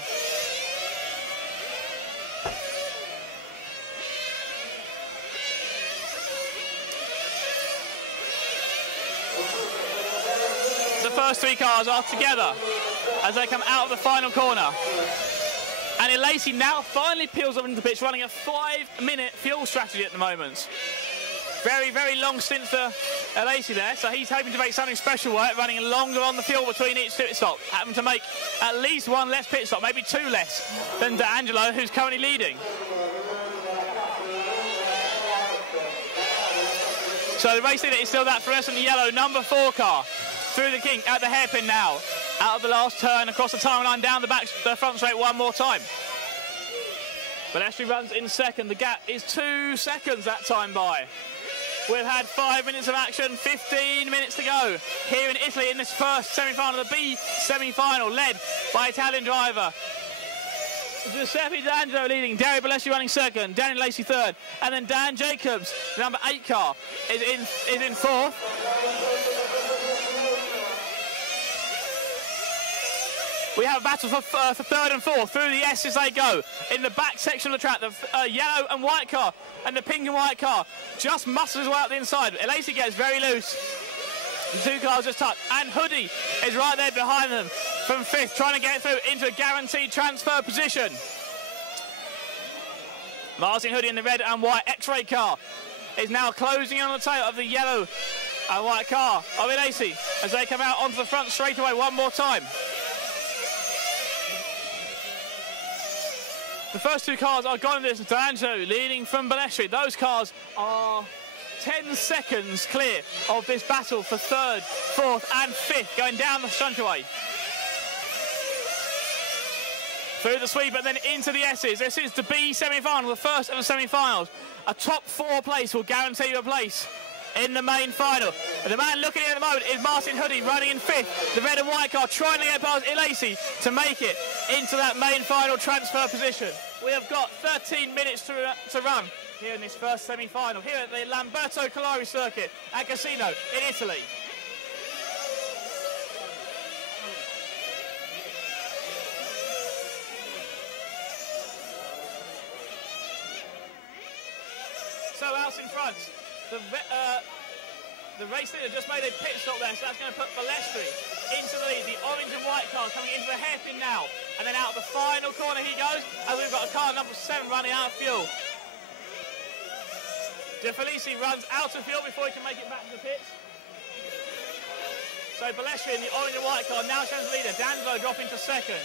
The first 3 cars are together as they come out of the final corner. And Lacey now finally peels up into the pitch, running a 5-minute fuel strategy at the moment. Very, very long stint for Lacey there, so he's hoping to make something special work, running longer on the fuel between each pit stop, having to make at least 1 less pit stop, maybe 2 less than D'Angelo, who's currently leading. So the race leader is still that fluorescent yellow number 4 car. Through the kink at the hairpin now. Out of the last turn, across the timeline, down the front straight one more time. Balestri runs in second. The gap is 2 seconds that time by. We've had 5 minutes of action, 15 minutes to go here in Italy in this first semi-final, the B semi-final, led by Italian driver Giuseppe D'Angelo leading, Dario Balestri running second, Daniel Lacey third, and then Dan Jacobs, the number 8 car, is in fourth. We have a battle for third and fourth. Through the S as they go. In the back section of the track, the yellow and white car and the pink and white car just muscles his way up the inside. Lacey gets very loose. The 2 cars just touch. And Hoodie is right there behind them from 5th, trying to get through into a guaranteed transfer position. Martin Hoodie in the red and white X-ray car is now closing in on the tail of the yellow and white car of Lacey as they come out onto the front straightaway one more time. The first 2 cars are gone in this. D'Angelo leading from Balestri. Those cars are 10 seconds clear of this battle for 3rd, 4th and 5th going down the straightaway. Through the sweep and then into the S's. This is the B semi-final, the first of the semi-finals. A top 4 place will guarantee you a place in the main final. And the man looking in at the moment is Martin Hoodie running in 5th. The red and white car trying to get past Lacey to make it into that main final transfer position. We have got 13 minutes to run here in this first semi-final here at the Lamberto Collari circuit at Cassino in Italy. So out in front, the race leader just made a pit stop there, so that's going to put Balestri into the lead. The orange and white car coming into the hairpin now. And then out of the final corner he goes, and we've got a car number 7 running out of fuel. De Felici runs out of fuel before he can make it back to the pits. So Balestri in the orange and white car now shows the leader. D'Angelo dropping to second.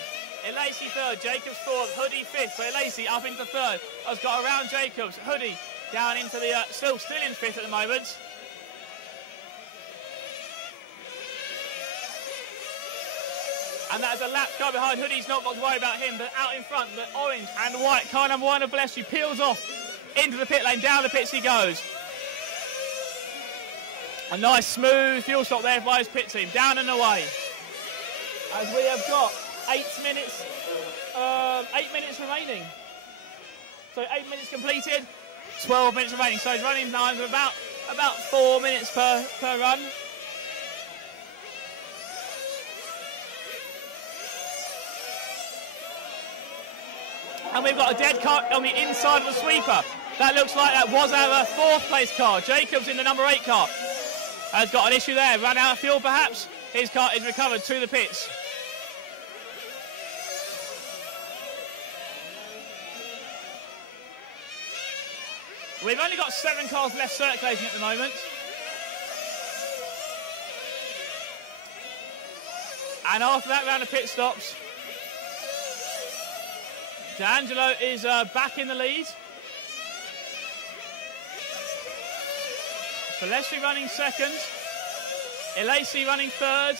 Lacey third, Jacobs fourth, Hoodie 5th. So Lacey up into third. Has got around Jacobs. Hoodie down into the, still in 5th at the moment. And that is a lap car behind. Hoodie's not got to worry about him, but out in front, the orange and white car number 1 of Balestri peels off into the pit lane. Down the pits he goes. A nice smooth fuel stop there by his pit team. Down and away. As we have got 8 minutes remaining. So 8 minutes completed, 12 minutes remaining. So his running times are about 4 minutes per run. And we've got a dead car on the inside of the sweeper. That looks like that was our 4th place car. Jacobs in the number 8 car has got an issue there. Run out of fuel perhaps. His car is recovered to the pits. We've only got 7 cars left circulating at the moment. And after that round of pit stops, D'Angelo is back in the lead. Balestri running second. Lacey running third.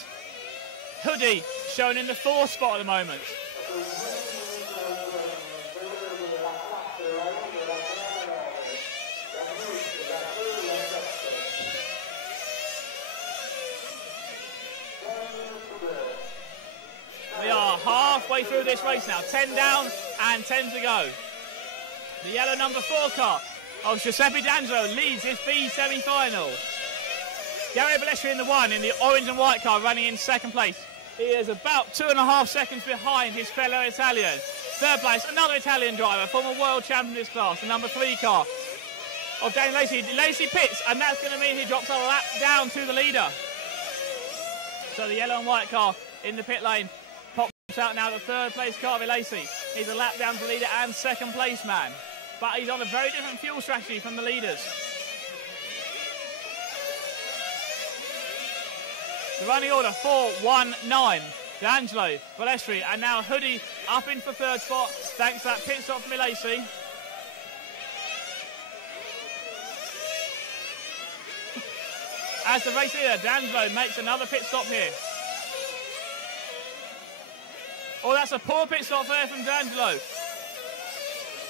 Hoodie shown in the 4th spot at the moment. We are halfway through this race now. 10 down and 10 to go. The yellow number 4 car of Giuseppe D'Angelo leads his B semi-final. Gary Balestri in the 1 in the orange and white car running in 2nd place. He is about 2.5 seconds behind his fellow Italian. 3rd place, another Italian driver, former world champion in this class, the number 3 car of Daniel Lacey. Lacey pits, and that's going to mean he drops a lap down to the leader. So the yellow and white car in the pit lane pops out now. The 3rd place car of Lacey. He's a lap down to the leader and 2nd place man. But he's on a very different fuel strategy from the leaders. The running order 4-1-9. D'Angelo, Balestri, and now Hoodie up in for 3rd spot thanks to that pit stop from Lacey. As the race leader, D'Angelo makes another pit stop here. Oh, that's a poor pit stop there from D'Angelo.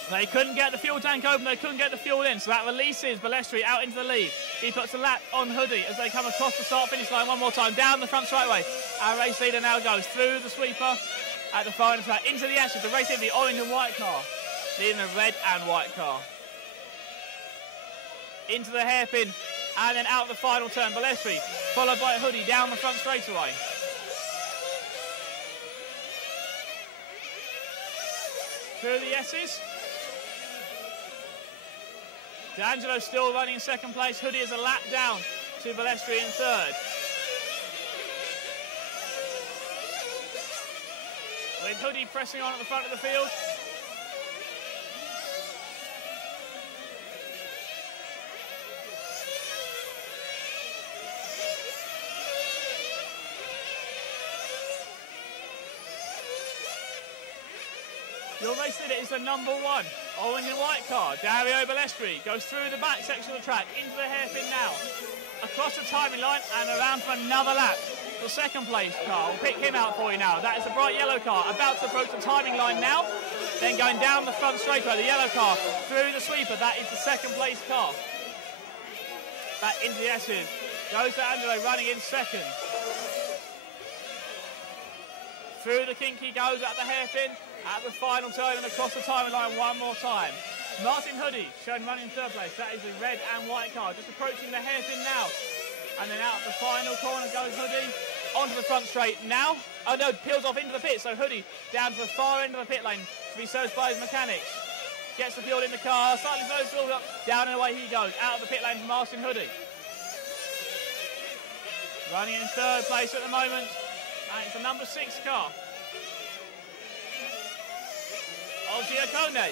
They couldn't get the fuel tank open, they couldn't get the fuel in, so that releases Balestri out into the lead. He puts a lap on Hoodie as they come across the start-finish line one more time, down the front straightaway. Our race leader now goes through the sweeper at the far end of the track, into the ashes, the race leader, the orange and white car, leading the red and white car. Into the hairpin, and then out the final turn, Balestri, followed by Hoodie down the front straightaway. Through the S's. D'Angelo still running in 2nd place. Hoodie is a lap down to Balestri in 3rd. With Hoodie pressing on at the front of the field. Your race leader is the number 1 orange and white car, Dario Balestri, goes through the back section of the track, into the hairpin now, across the timing line and around for another lap. The 2nd place car, we'll pick him out for you now. That is the bright yellow car, about to approach the timing line now, then going down the front straightaway, the yellow car through the sweeper, that is the 2nd place car. Back into the S's, goes to Angelo running in 2nd. Through the kink he goes at the hairpin, at the final turn and across the timing line one more time. Martin Hoodie shown running in 3rd place. That is the red and white car, just approaching the hairpin now. And then out the final corner goes Hoodie, onto the front straight now. Oh no, peels off into the pit, so Hoodie down to the far end of the pit lane to be serviced by his mechanics. Gets the fuel in the car, slightly slows fuel up, down and away he goes, out of the pit lane for Martin Hoodie. Running in 3rd place at the moment, and it's the number 6 car of Giaccone,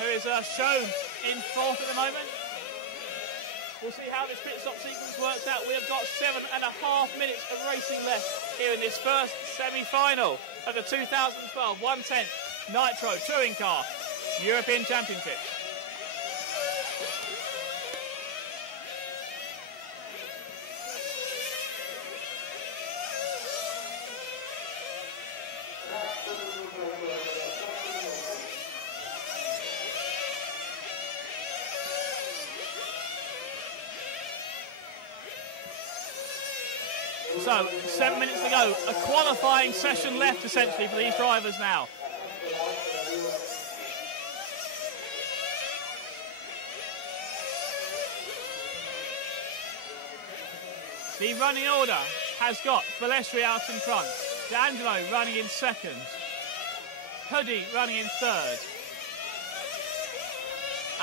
who is shown in 4th at the moment. We'll see how this pit stop sequence works out. We have got 7.5 minutes of racing left here in this first semi-final of the 2012 110 Nitro Touring Car European Championship. So, 7 minutes to go. A qualifying session left, essentially, for these drivers now. The running order has got Balestri out in front, D'Angelo running in 2nd, Hoodie running in 3rd,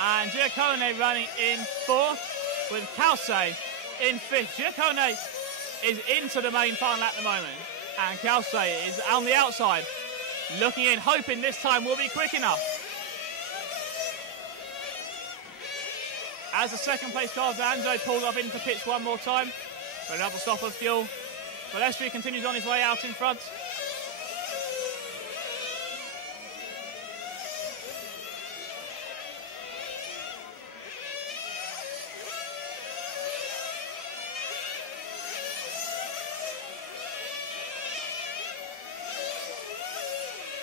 and Giaccone running in 4th, with Calce in 5th. Giaccone is into the main final at the moment, and Calce is on the outside, looking in, hoping this time will be quick enough. As the 2nd place car, D'Angelo pulls up into pits one more time for another stop of fuel. Balestri continues on his way out in front.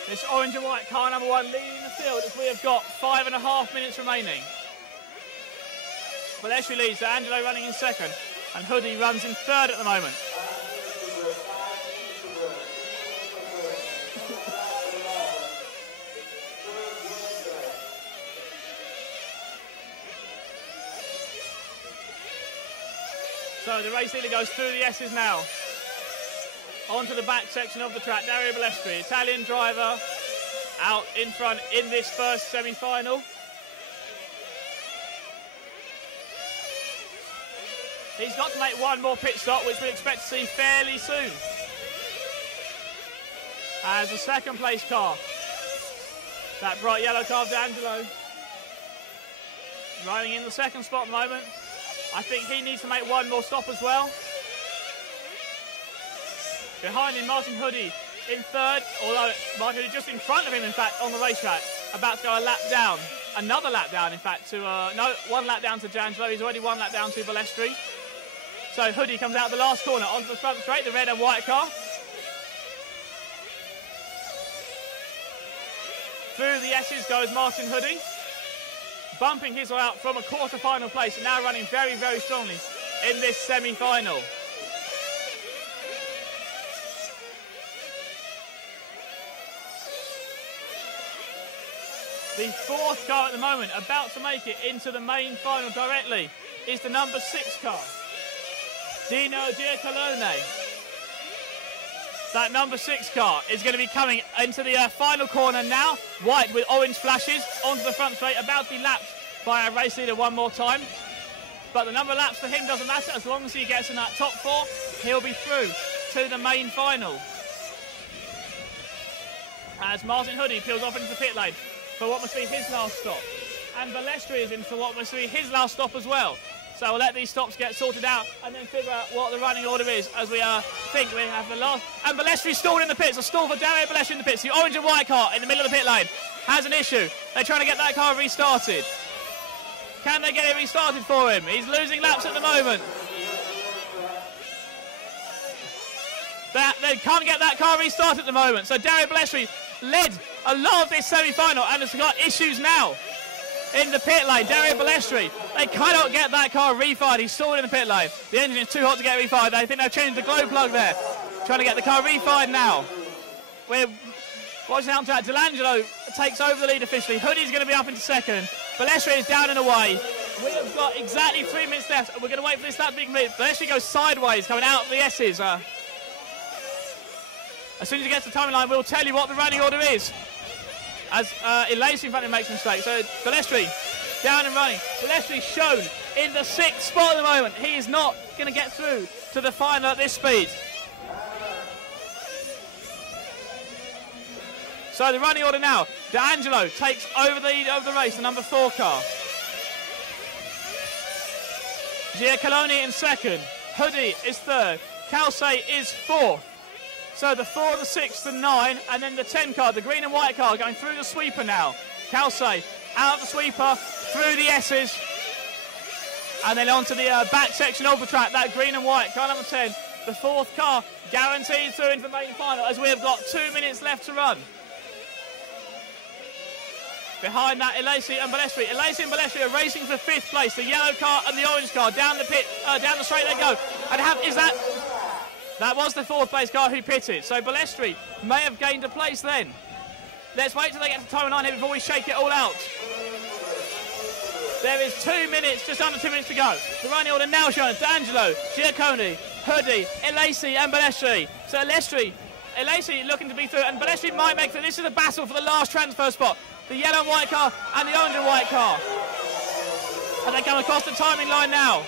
This orange and white car number 1 leading the field as we have got 5.5 minutes remaining. Balestri leads, Angelo running in second, and Hoodie runs in third at the moment. So the race leader goes through the S's now. Onto the back section of the track, Dario Balestri, Italian driver, out in front in this first semi-final. He's got to make one more pit stop, which we expect to see fairly soon. As a second place car, that bright yellow car of D'Angelo, running in the second spot at the moment. I think he needs to make one more stop as well. Behind him, Martin Hoodie in third, although Martin Hoodie just in front of him, in fact, on the racetrack, about to go a lap down. Another lap down, in fact, to, no, 1 lap down to D'Angelo. He's already 1 lap down to Balestri. So Hoodie comes out of the last corner onto the front straight, the red and white car. Through the S's goes Martin Hoodie, bumping his way out from a quarter-final place and now running very, very strongly in this semi-final. The fourth car at the moment, about to make it into the main final directly, is the number 6 car, Dino Giacolone. That number 6 car is going to be coming into the final corner now, white with orange flashes, onto the front straight, about to be lapped by our race leader one more time. But the number of laps for him doesn't matter, as long as he gets in that top 4, he'll be through to the main final. As Martin Hoodie peels off into the pit lane for what must be his last stop. And Balestri is in for what must be his last stop as well. So we'll let these stops get sorted out and then figure out what the running order is as we think we have the last. And Balestri stalled in the pits. A stall for Dario Balestri in the pits. The orange and white car in the middle of the pit lane has an issue. They're trying to get that car restarted. Can they get it restarted for him? He's losing laps at the moment. They can't get that car restarted at the moment. So Dario Balestri led a lot of this semi-final and has got issues now in the pit lane. Dario Balestri, they cannot get that car refired. He's stalled in the pit lane. The engine is too hot to get refired. They think they've changed the glow plug there. Trying to get the car refired now. We're watching out to D'Angelo takes over the lead officially. Hoodie's going to be up into second. Balestri is down and away. We have got exactly 3 minutes left. We're going to wait for this lap to be complete. Balestri goes sideways, coming out of the S's. As soon as he gets to the timing line, we'll tell you what the running order is. As Elacey in front of him makes a mistake. So Balestri down and running. Balestri shown in the 6th spot at the moment. He is not going to get through to the final at this speed. So the running order now. D'Angelo takes over the lead of the race, the number 4 car. Giacolone in second. Hoodie is third. Calce is 4th. So the 4, the 6, the 9, and then the 10 car, the green and white car, going through the sweeper now. Calce out of the sweeper, through the S's, and then onto the back section of the track, that green and white car number 10, the 4th car, guaranteed through into the main final, as we have got 2 minutes left to run. Behind that, Elacey and Balestri. Elacey and Balestri are racing for 5th place. The yellow car and the orange car down the pit, down the straight they go. And that was the 4th place car who pitted. So Balestri may have gained a place then. Let's wait till they get to time 9 here before we shake it all out. There is 2 minutes, just under 2 minutes to go. The running order now shown. D'Angelo, Giacolone, Hoodie, Elacey and Balestri. So Elacey looking to be through, and Balestri might make it. This is a battle for the last transfer spot. The yellow and white car and the orange and white car. And they come across the timing line now.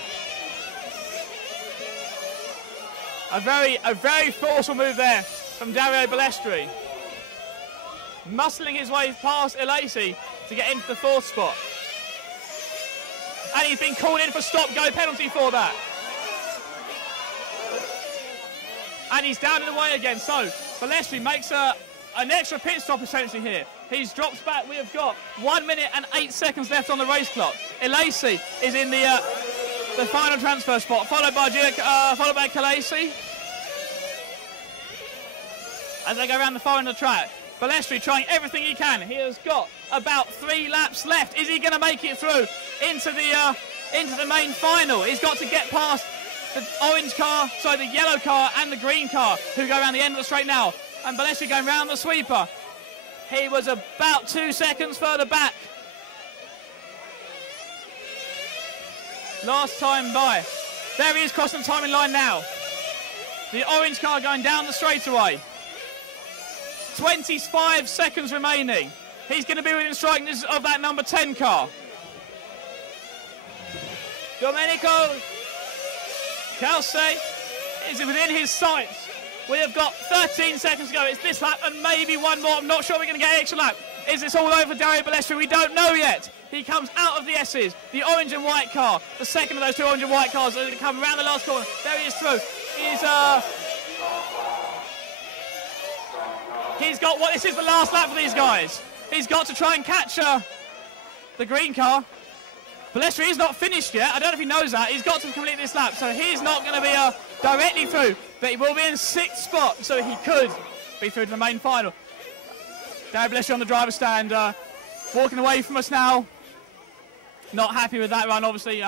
A very forceful move there from Dario Balestri. Muscling his way past Elacey to get into the 4th spot. And he's been called in for stop-go penalty for that. And he's down and away again. So Balestri makes an extra pit stop essentially here. He's dropped back. We have got 1 minute and 8 seconds left on the race clock. Elacey is in the final transfer spot, followed by Calce. As they go around the far end of the track, Balestri trying everything he can. He has got about 3 laps left. Is he going to make it through into the main final? He's got to get past the orange car, sorry, the yellow car and the green car, who go around the end of the straight now. And Balestri going round the sweeper. He was about 2 seconds further back last time by. There he is crossing the timing line now. The orange car going down the straightaway. 25 seconds remaining. He's going to be within striking distance of that number 10 car. Domenico Calce is within his sights. We have got 13 seconds to go. It's this lap and maybe one more. I'm not sure we're going to get an extra lap. Is this all over for Dario Balestri? We don't know yet. He comes out of the S's, the orange and white car. The second of those 2 orange and white cars are going to come around the last corner. There he is through. He's got what? This is the last lap for these guys. He's got to try and catch the green car. Balestri is not finished yet. I don't know if he knows that. He's got to complete this lap, so he's not going to be directly through, but he will be in 6th spot, so he could be through to the main final. Dario Balestri on the driver's stand, walking away from us now. Not happy with that run, obviously.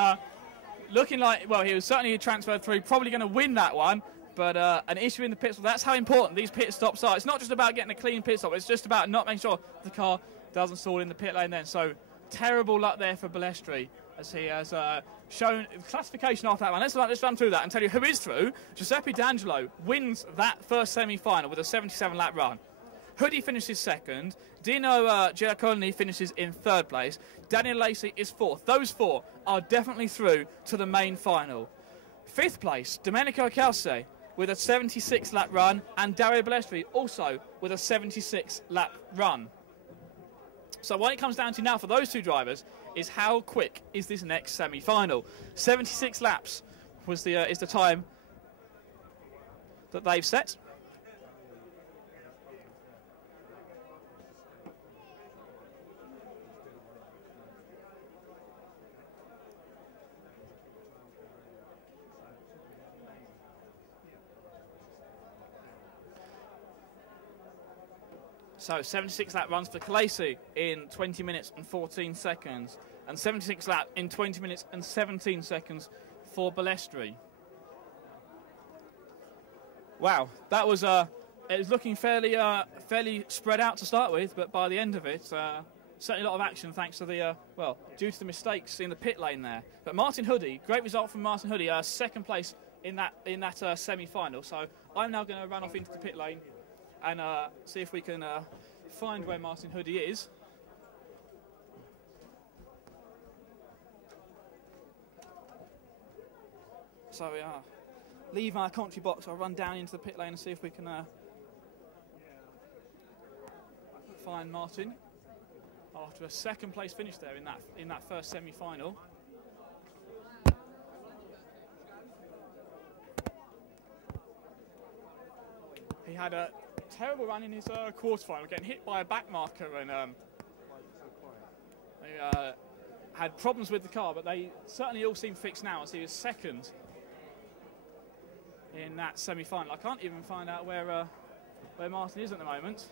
Looking like, well, he was certainly transferred through, probably going to win that one, but an issue in the pit stop. That's how important these pit stops are. It's not just about getting a clean pit stop, it's just about not making sure the car doesn't stall in the pit lane then. So terrible luck there for Balestri, as he has shown classification after that one. Let's run through that and tell you who is through. Giuseppe D'Angelo wins that first semi-final with a 77-lap run. Hoodie finishes 2nd. Dino Giacolini finishes in 3rd place. Daniel Lacey is 4th. Those 4 are definitely through to the main final. 5th place, Domenico Calce with a 76-lap run, and Dario Balestri also with a 76-lap run. So what it comes down to now for those 2 drivers is how quick is this next semi-final. 76 laps is the time that they've set. So 76 lap runs for Collari in 20 minutes and 14 seconds, and 76 lap in 20 minutes and 17 seconds for Balestri. Wow, that was it was looking fairly spread out to start with, but by the end of it, certainly a lot of action thanks to the well, due to the mistakes in the pit lane there. But Martin Hoodie, great result from Martin Hoodie, 2nd place in that semi-final. So I'm now going to run off into the pit lane and see if we can find where Martin Hoodie is. So leave our commentary box. I'll run down into the pit lane and see if we can find Martin after a 2nd place finish there in that first semi-final. He had a terrible run in his quarterfinal, getting hit by a back marker, and he had problems with the car, but they certainly all seem fixed now as he was 2nd in that semi-final. I can't even find out where Martin is at the moment.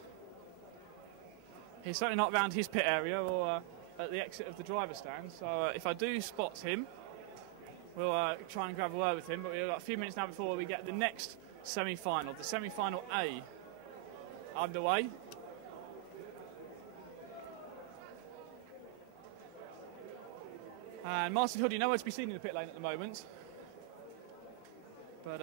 He's certainly not around his pit area or at the exit of the driver's stand, so if I do spot him, we'll try and grab a word with him, but we've got a few minutes now before we get the next semi-final, the semi-final A, underway. And Martin Hoodie nowhere to be seen in the pit lane at the moment, but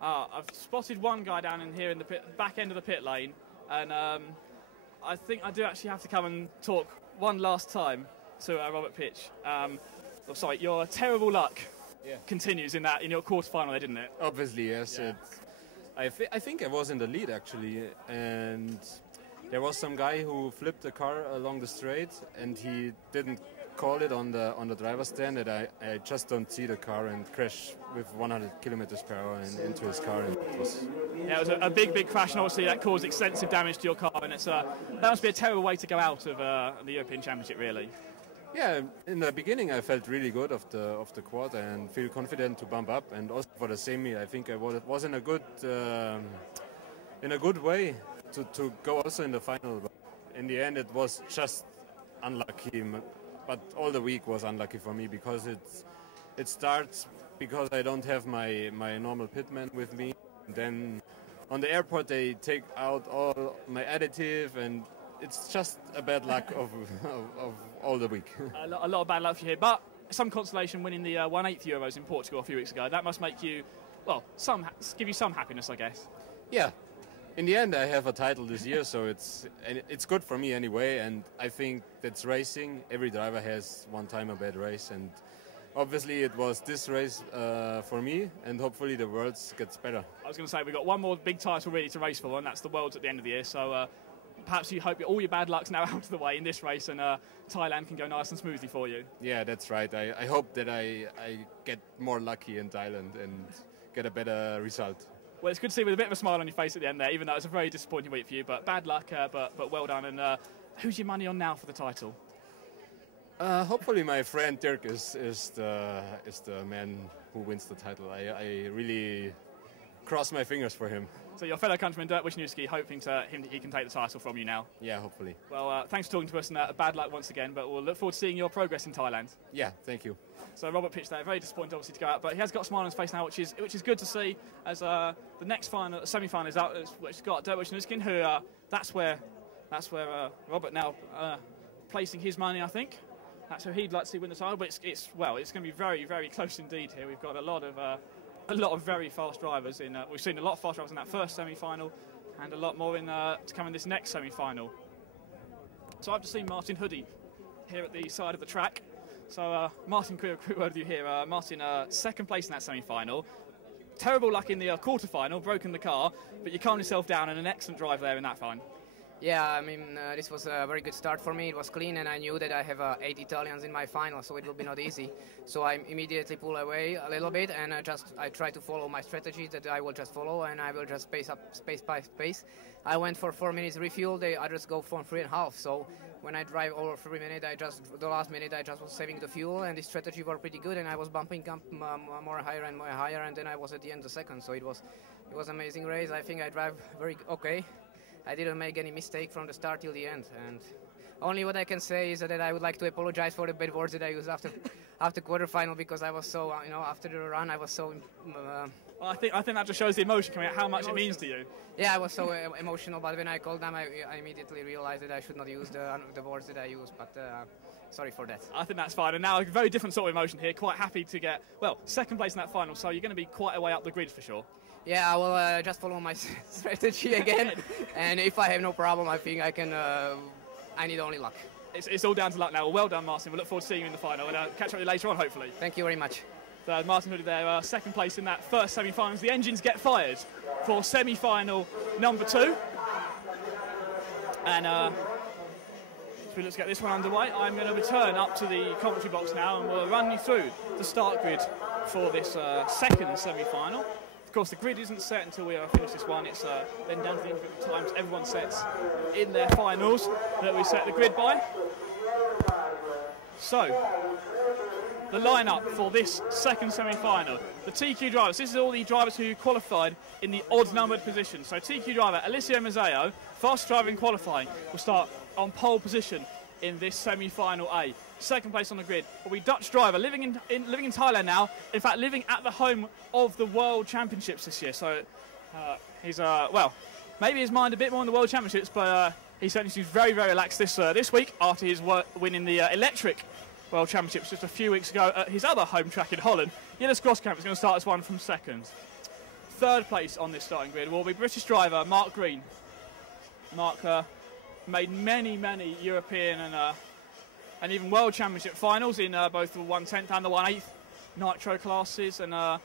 I've spotted one guy down in here in the back end of the pit lane, and I think I do actually have to come and talk one last time to Robert Pietsch. Oh, sorry, your terrible luck continues in your quarterfinal there, didn't it? Obviously, yes. Yeah. I think I was in the lead actually, and there was some guy who flipped the car along the straight, and he didn't call it on the driver's stand, and I just don't see the car and crash with 100 kilometers per hour into his car. And it was a big crash, and obviously that caused extensive damage to your car, and that must be a terrible way to go out of the European Championship, really. Yeah, in the beginning I felt really good of the quarter and feel confident to bump up, and also for the semi I think I was in a good way to go also in the final. But in the end, it was just unlucky. But all the week was unlucky for me because it starts because I don't have my normal pitman with me. Then on the airport they take out all my additive, and it's just a bad luck of all the week. A lot of bad luck for you here, but some consolation winning the 1/8 Euros in Portugal a few weeks ago. That must make you, well, give you some happiness, I guess. Yeah. In the end, I have a title this year, so it's good for me anyway. And I think that's racing. Every driver has one time a bad race, and obviously it was this race for me, and hopefully the Worlds gets better. I was going to say we've got one more big title really to race for, and that's the Worlds at the end of the year. So perhaps you hope all your bad luck's now out of the way in this race, and Thailand can go nice and smoothly for you. Yeah, that's right. I hope that I get more lucky in Thailand and get a better result. Well, it's good to see with a bit of a smile on your face at the end there, even though it's a very disappointing week for you. But bad luck, but well done. And who's your money on now for the title? Hopefully my friend Dirk is the man who wins the title. I really cross my fingers for him. So your fellow countryman Dirk Wisniewski, hoping he can take the title from you now. Yeah, hopefully. Well, thanks for talking to us, and bad luck once again, but we'll look forward to seeing your progress in Thailand. Yeah, thank you. So Robert Pietsch there, very disappointed obviously to go out, but he has got a smile on his face now, which is good to see, as the next semi-final is out, which has got Dirk Wisniewski, who that's where Robert now placing his money, I think. That's who he'd like to see win the title, but it's going to be very, very close indeed here. We've got a lot of very fast drivers in. We've seen a lot of fast drivers in that first semi-final, and a lot more to come in this next semi-final. So I've just seen Martin Hoodie here at the side of the track. So Martin, quick word with you here. Martin, second place in that semi-final. Terrible luck in the quarter-final, broken the car, but you calmed yourself down, and an excellent drive there in that final. Yeah, I mean, this was a very good start for me. It was clean, and I knew that I have 8 Italians in my final, so it will be not easy. So I immediately pull away a little bit, and I try to follow my strategy that I will just follow, and I will just pace up space by space. I went for 4 minutes refuel. The others go for 3.5. So when I drive over 3 minutes, the last minute I just was saving the fuel, and the strategy were pretty good, and I was bumping up more higher, and then I was at the end the second. So it was amazing race. I think I drive very okay. I didn't make any mistake from the start till the end, and only what I can say is that I would like to apologize for the bad words that I used after quarterfinal, because I was so after the run I was so. Well, I think that just shows the emotion coming out, how much it means to you. Yeah, I was so emotional, but when I called them, I immediately realized that I should not use the words that I used. But sorry for that. I think that's fine. And now a very different sort of emotion here. Quite happy to get second place in that final. So you're going to be quite a way up the grid for sure. Yeah, I will just follow my strategy again, and if I have no problem, I think I can. I need only luck. It's all down to luck now. Well done, Martin. We look forward to seeing you in the final, and catch up with you later on, hopefully. Thank you very much. So Martin Hoodie there, second place in that first semi-final. The engines get fired for semi-final number 2, and so let's get this one underway. I'm going to return up to the commentary box now, and we'll run you through the start grid for this second semi-final. Of course, the grid isn't set until we finish this one. It's then down to the individual times everyone sets in their finals that we set the grid by. So, the lineup for this second semi-final. The TQ drivers. This is all the drivers who qualified in the odd-numbered position. So, TQ driver Alessio Mazzeo, fast driver in qualifying, will start on pole position in this semi-final A. Second place on the grid will be Dutch driver living in Thailand now. In fact, living at the home of the World Championships this year. So he's maybe his mind a bit more on the World Championships, but he certainly seems very, very relaxed this week after his winning the electric World Championships just a few weeks ago at his other home track in Holland. Yilis Groskamp is going to start this one from second. Third place on this starting grid will be British driver Mark Green. Mark made many, many European and even World Championship finals in both the 1/10 and the 1/8 nitro classes. And I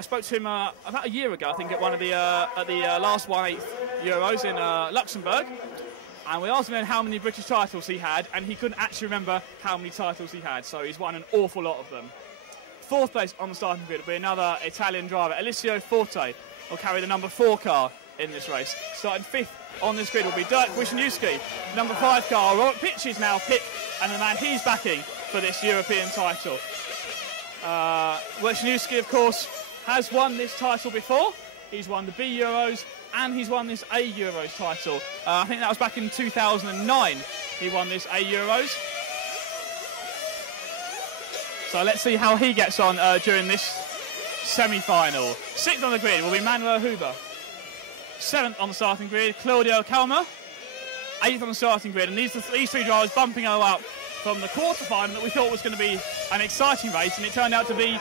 spoke to him about a year ago, I think, at one of the last 1/8 Euros in Luxembourg. And we asked him how many British titles he had, and he couldn't actually remember how many titles he had. So he's won an awful lot of them. Fourth place on the starting grid will be another Italian driver, Eliseo Forte, will carry the number 4 car in this race. Starting fifth on this grid will be Dirk Wisniewski. Number 5 car, Robert Pietsch is now picked, and the man he's backing for this European title. Wisniewski, of course, has won this title before. He's won the B Euros and he's won this A Euros title. I think that was back in 2009 he won this A Euros. So let's see how he gets on during this semi-final. 6th on the grid will be Manuel Huber. 7th on the starting grid, Claudio Calma. 8th on the starting grid, and these three drivers bumping up from the quarter-final that we thought was going to be an exciting race, and it turned out to be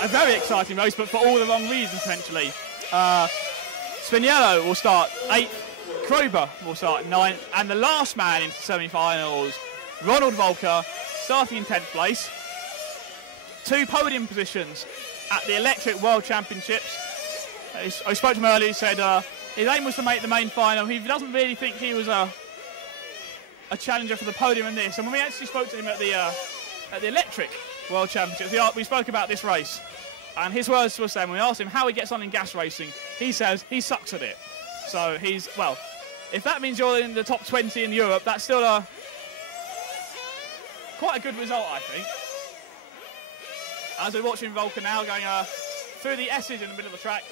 a very exciting race, but for all the wrong reasons, essentially. Spiniello will start 8th, Krober will start 9th, and the last man into the semi-finals, Ronald Volker, starting in 10th place. 2 podium positions at the Electric World Championships. I spoke to him earlier, he said his aim was to make the main final. He doesn't really think he was a challenger for the podium in this. And when we actually spoke to him at the Electric World Championships, we spoke about this race. And his words were saying, when we asked him how he gets on in gas racing, he says he sucks at it. So he's, well, if that means you're in the top 20 in Europe, that's still quite a good result, I think. As we're watching Volker now going through the S's in the middle of the track.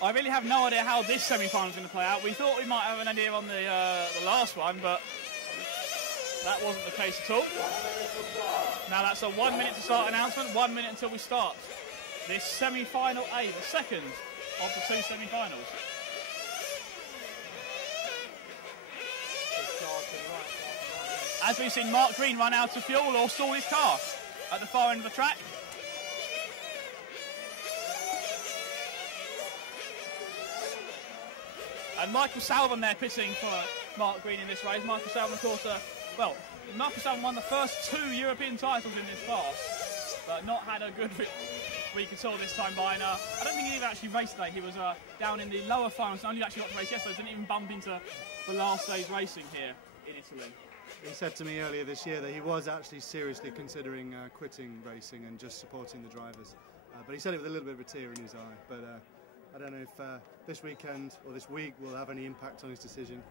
I really have no idea how this semi-final is going to play out. We thought we might have an idea on the last one, but that wasn't the case at all. Now that's a 1 minute to start announcement, 1 minute until we start this semi-final A, the second of the 2 semi-finals. As we've seen Mark Green run out of fuel or stall his car at the far end of the track. And Michael Salvin there pitting for Mark Green in this race. Michael Salvin, of course, Michael Salvin won the first 2 European titles in this class, but not had a good week at all this time by. I don't think he even actually raced today. He was down in the lower finals, only actually got to race yesterday, didn't even bump into the last day's racing here in Italy. He said to me earlier this year that he was actually seriously considering quitting racing and just supporting the drivers. But he said it with a little bit of a tear in his eye. But I don't know if this weekend or this week will have any impact on his decision.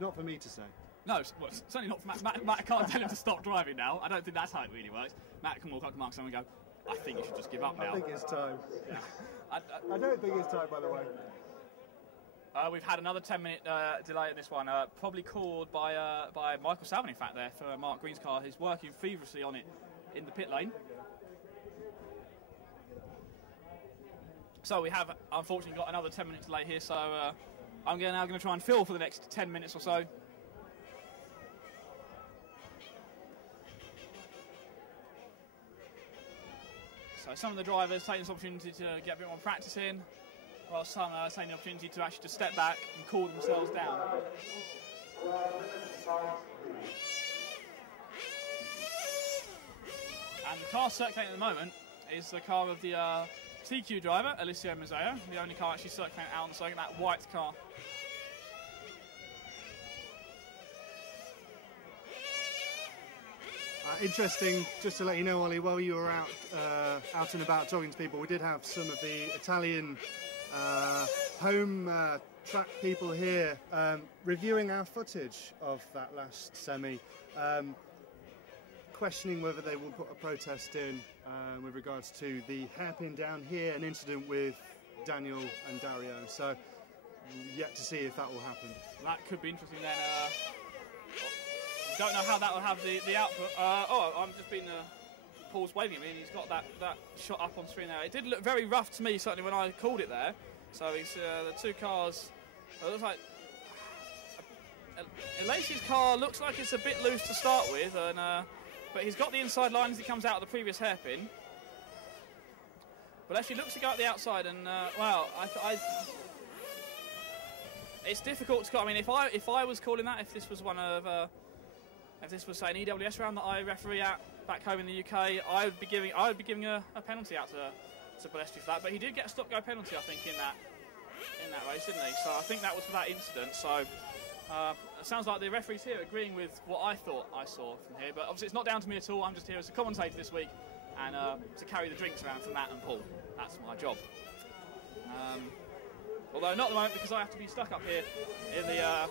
Not for me to say. No, well, certainly not for Matt. Matt can't tell him to stop driving now. I don't think that's how it really works. Matt can walk up to Mark and go, I think you should just give up now. I think it's time. Yeah. I don't think it's time, by the way. We've had another 10-minute delay in this one, probably caused by Michael Salvin, in fact, there for Mark Green's car. He's working feverishly on it in the pit lane. So we have, unfortunately, got another 10-minute delay here, so I'm now going to try and fill for the next 10 minutes or so. So some of the drivers taking this opportunity to get a bit more practice in, while some are taking the opportunity to actually just step back and cool themselves down. And the car circulating at the moment is the car of the TQ driver, Eliseo Mazzeo, the only car actually circulating out on the circuit, that white car. Interesting, just to let you know, Ollie, while you were out and about talking to people, we did have some of the Italian home track people here reviewing our footage of that last semi, questioning whether they will put a protest in with regards to the hairpin down here, an incident with Daniel and Dario. So yet to see if that will happen. That could be interesting then. Don't know how that will have the output. I'm just been Paul's waving at me, and he's got that shot up on screen there. It did look very rough to me, certainly when I called it there. So it's the two cars. It looks like Elisei's car looks like it's a bit loose to start with, and but he's got the inside line as he comes out of the previous hairpin. But actually looks to go out the outside, and well, it's difficult to call. I mean, if I was calling that, if this was one of if this was, say, an EWS round that I referee at back home in the UK, I would be giving a penalty out to Balestri for that. But he did get a stop-go penalty, I think, in that race, didn't he? So I think that was for that incident. So it sounds like the referees here agreeing with what I thought I saw from here. But obviously it's not down to me at all. I'm just here as a commentator this week and to carry the drinks around for Matt and Paul. That's my job. Although not at the moment, because I have to be stuck up here in the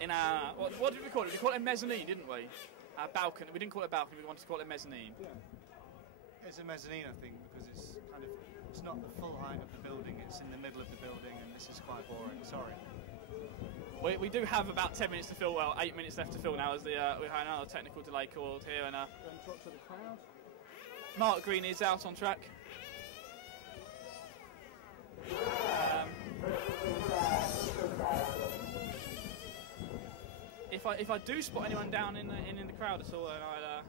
in our, what did we call it? We called it a mezzanine, didn't we? Our balcony. We didn't call it a balcony, we wanted to call it a mezzanine. Yeah. It's a mezzanine, I think, because it's kind of, it's not the full height of the building, it's in the middle of the building, and this is quite boring, sorry. We do have about 10 minutes to fill, well, 8 minutes left to fill now, as we had another technical delay called here, and Don't talk to the crowd. Mark Green is out on track. If I do spot anyone down in the crowd at all, and I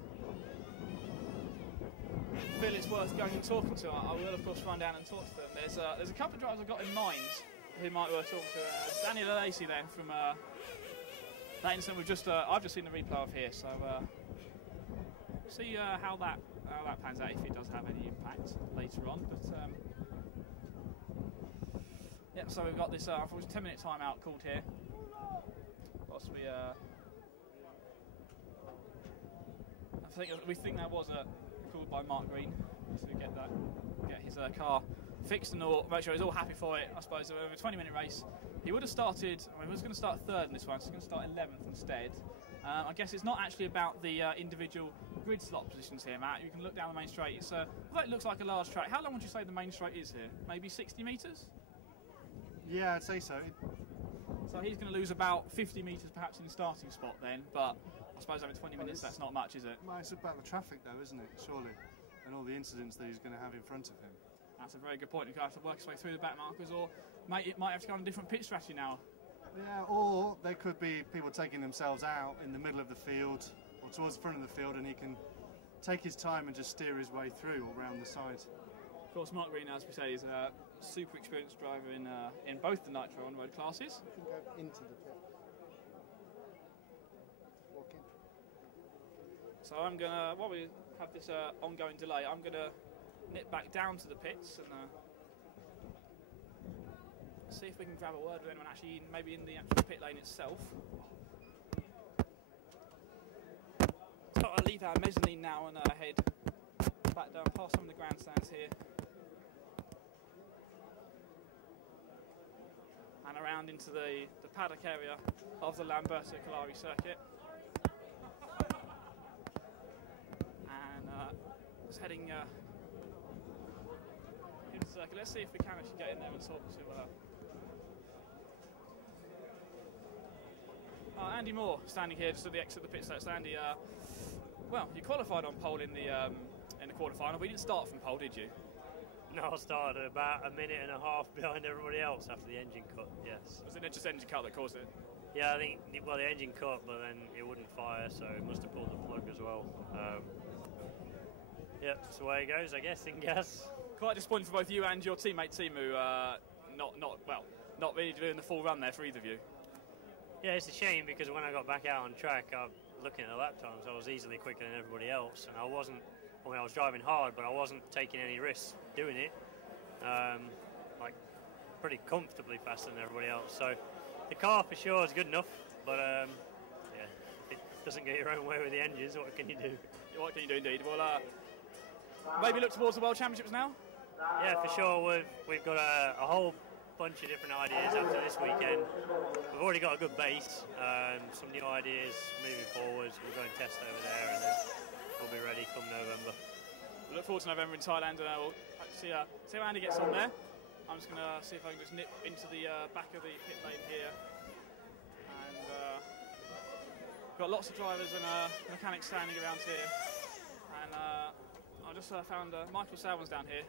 feel it's worth going and talking to, I will of course run down and talk to them. There's a couple of drivers I've got in mind who might be worth talking to. Daniel Lacey then from that incident I've just seen the replay of here, so see how that pans out, if it does have any impact later on. But yeah, so we've got this 10-minute timeout called here. Whilst we we think that was called by Mark Green to get his car fixed and all, make sure he's all happy for it. I suppose over a 20-minute race, he would have started. I mean, he was going to start third in this one, so he's going to start 11th instead. I guess it's not actually about the individual grid slot positions here, Matt. You can look down the main straight. It's although it looks like a large track. How long would you say the main straight is here? Maybe 60 metres? Yeah, I'd say so. So he's going to lose about 50 metres perhaps in the starting spot then, but I suppose over 20 minutes that's not much, is it? Well, it's about the traffic though, isn't it, surely? And all the incidents that he's going to have in front of him. That's a very good point. He's going to have to work his way through the back markers, or it might have to go on a different pit strategy now. Yeah, or there could be people taking themselves out in the middle of the field or towards the front of the field, and he can take his time and just steer his way through or around the side. Of course, Mark Green, as we say, is a super experienced driver in both the Nitro on-road classes. You can go into the pit. Walk in. So I'm going to, while we have this ongoing delay, I'm going to nip back down to the pits and see if we can grab a word with anyone actually, maybe in the actual pit lane itself. So I'll leave our mezzanine now and head back down past some of the grandstands here and around into the paddock area of the Lamberto Collari circuit, and just heading into the circuit. Let's see if we can actually get in there and talk to Andy Moore, standing here just at the exit of the pit stops. Andy, well, you qualified on pole in the quarterfinal, but you didn't start from pole, did you? No, I started about a minute and a half behind everybody else after the engine cut, yes. Was it just engine cut that caused it? Yeah, I think, well, the engine cut, but then it wouldn't fire, so it must have pulled the plug as well. Yeah, that's the way it goes, I guess, in gas. Quite disappointing for both you and your teammate Timu, not really doing the full run there for either of you. Yeah, it's a shame because when I got back out on track, looking at the lap times, I was easily quicker than everybody else, and I was driving hard, but I wasn't taking any risks doing it, like pretty comfortably faster than everybody else. So the car for sure is good enough, but yeah, it doesn't get your own way with the engines. What can you do? What can you do indeed? Well, maybe look towards the World Championships now? Yeah, for sure. We've got a whole bunch of different ideas after this weekend. We've already got a good base, some new ideas moving forwards. We'll go and test over there, and then we'll be ready come November. We look forward to November in Thailand, and we'll see how Andy gets on there. I'm just going to see if I can just nip into the back of the pit lane here. And got lots of drivers and mechanics standing around here. And I just found Michael Salvin's down here.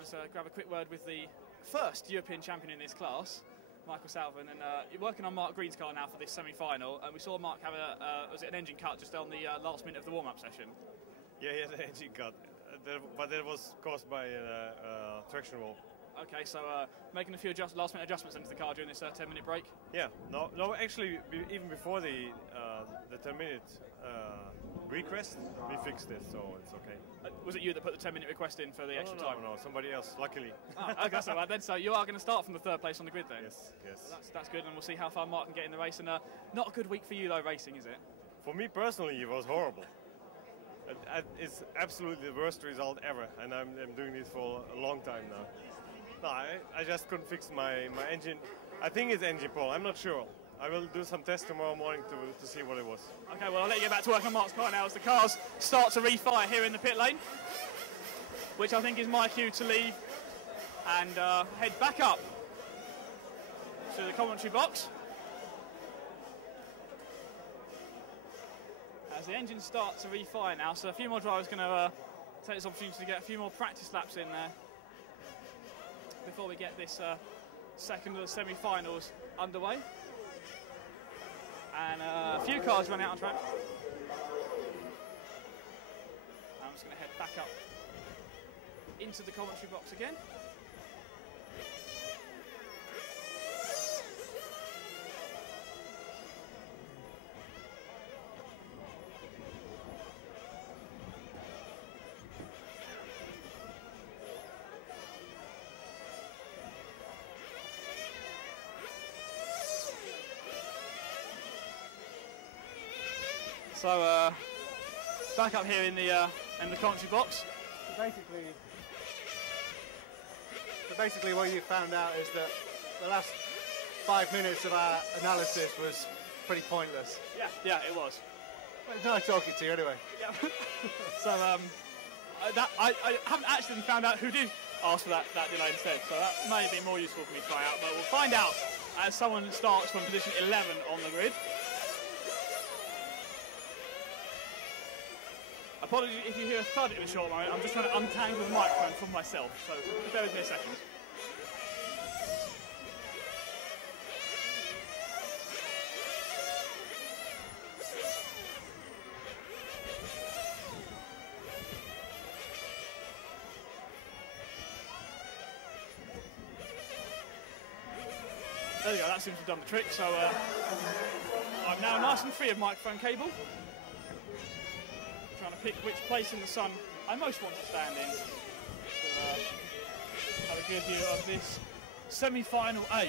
Let's grab a quick word with the first European champion in this class, Michael Salvin, and you're working on Mark Green's car now for this semi-final, and we saw Mark have was it an engine cut just on the last minute of the warm-up session? Yeah, he had an engine cut, but that was caused by traction wall. Okay, so making a few last-minute adjustments into the car during this 10-minute break? Yeah, no, actually, even before the 10-minute request, we fixed it, so it's okay. Was it you that put the 10-minute request in for the extra time? No, somebody else, luckily. Oh, okay, that's all right then. So you are going to start from the third place on the grid then? Yes. Well, that's good, and we'll see how far Mark can get in the race. And not a good week for you though, racing, is it? For me personally, it was horrible. It's absolutely the worst result ever, and I'm doing this for a long time now. No, I just couldn't fix my engine. I think it's engine problem, I'm not sure. I will do some tests tomorrow morning to see what it was. Okay, well, I'll let you get back to work on Mark's car now as the cars start to refire here in the pit lane, which I think is my cue to leave and head back up to the commentary box. As the engines start to refire now, so a few more drivers are going to take this opportunity to get a few more practice laps in there before we get this second of the semi-finals underway. And a few cars running out on track. I'm just going to head back up into the commentary box again. So back up here in the commentary box. Basically what you found out is that the last 5 minutes of our analysis was pretty pointless. Yeah, it was. Well, it's nice talking to you anyway. Yeah. So I haven't actually found out who did ask for that delay instead, so that may be more useful for me to try out, but we'll find out as someone starts from position 11 on the grid. Apologies if you hear a thud in a short moment. I'm just trying to untangle the microphone from myself, so bear with me a second. There we go, that seems to have done the trick, so I'm now nice and free of microphone cable. Trying to pick which place in the sun I most want to stand in. So, have a good view of this semi-final A.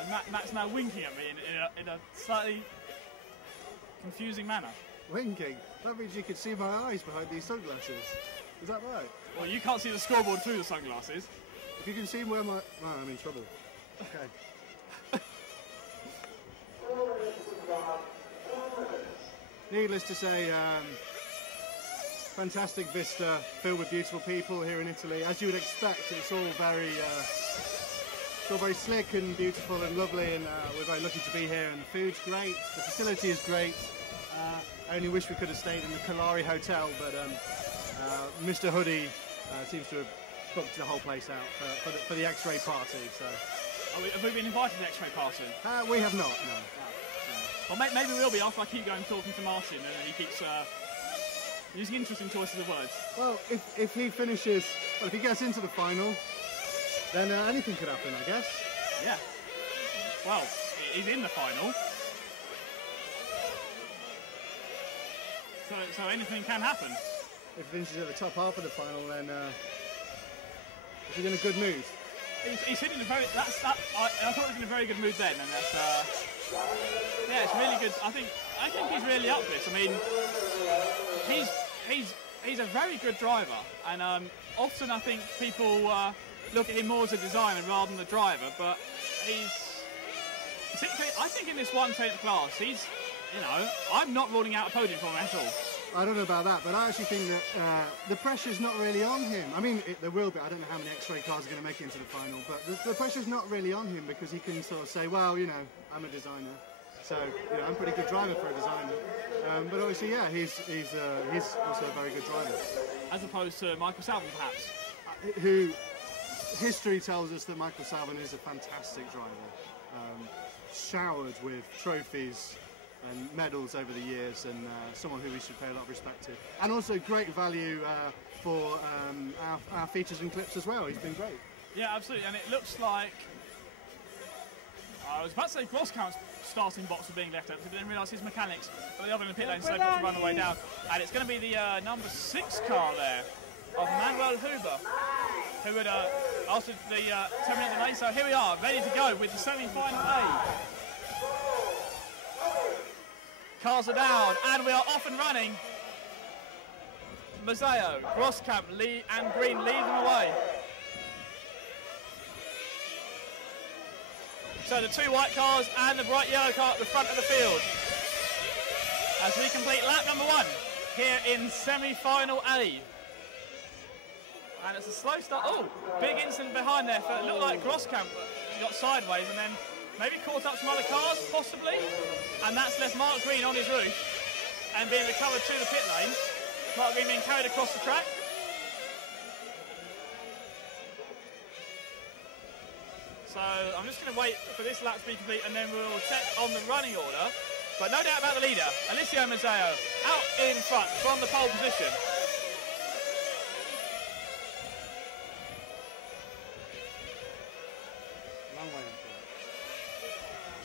And Matt's now winking at me in a slightly confusing manner. Winking? That means you can see my eyes behind these sunglasses. Is that right? Well, you can't see the scoreboard through the sunglasses. If you can see where my... Oh, I'm in trouble. Okay. Needless to say, fantastic vista, filled with beautiful people here in Italy. As you would expect, it's all very slick and beautiful and lovely, and we're very lucky to be here. And the food's great, the facility is great. I only wish we could have stayed in the Collari hotel, but Mr. Hoodie seems to have booked the whole place out for the X-ray party. So, have we been invited to the X-ray party? We have not. No. Well, maybe we'll be after I keep going talking to Martin, and then he keeps using interesting choices of words. Well, if he finishes, well, if he gets into the final, then anything could happen, I guess. Yeah. Well, he's in the final. So anything can happen. If he finishes at the top half of the final, then is he in a good mood? He's hitting a very. I thought he was in a very good mood then, and that's. Yeah, it's really good. I think he's really up this. I mean, he's a very good driver, and often I think people look at him more as a designer rather than the driver. But I think in this 1/10 class, I'm not ruling out a podium for him at all. I don't know about that, but I actually think that the pressure's not really on him. I mean, there will be. I don't know how many X-ray cars are going to make it into the final, but the pressure's not really on him because he can sort of say, well, I'm a designer, so I'm a pretty good driver for a designer. But obviously, yeah, he's also a very good driver. As opposed to Michael Salvin, perhaps. Who history tells us that Michael Salvin is a fantastic driver, showered with trophies and medals over the years, and someone who we should pay a lot of respect to. And also great value for our features and clips as well. He's been great. Yeah, absolutely. And it looks like, I was about to say Groskamp's starting box was being left open, but didn't realise his mechanics were the other in the pit lane, so they've got to run the way down. And it's going to be the number 6 car there of Manuel Huber, who had after the 10-minute delay. So here we are, ready to go with the semi-final A. Cars are down, and we are off and running. Mazzeo, Groskamp, Lee, and Green lead them away. So the two white cars and the bright yellow car at the front of the field. As we complete lap number 1 here in semi-final A. And it's a slow start. Oh, big incident behind there. It looked like Grosskamp got sideways and then maybe caught up some other cars, possibly. And that's left Mark Green on his roof and being recovered to the pit lane. Mark Green being carried across the track. So I'm just going to wait for this lap to be complete and then we'll check on the running order. But no doubt about the leader, Alessio Mazzeo, out in front from the pole position.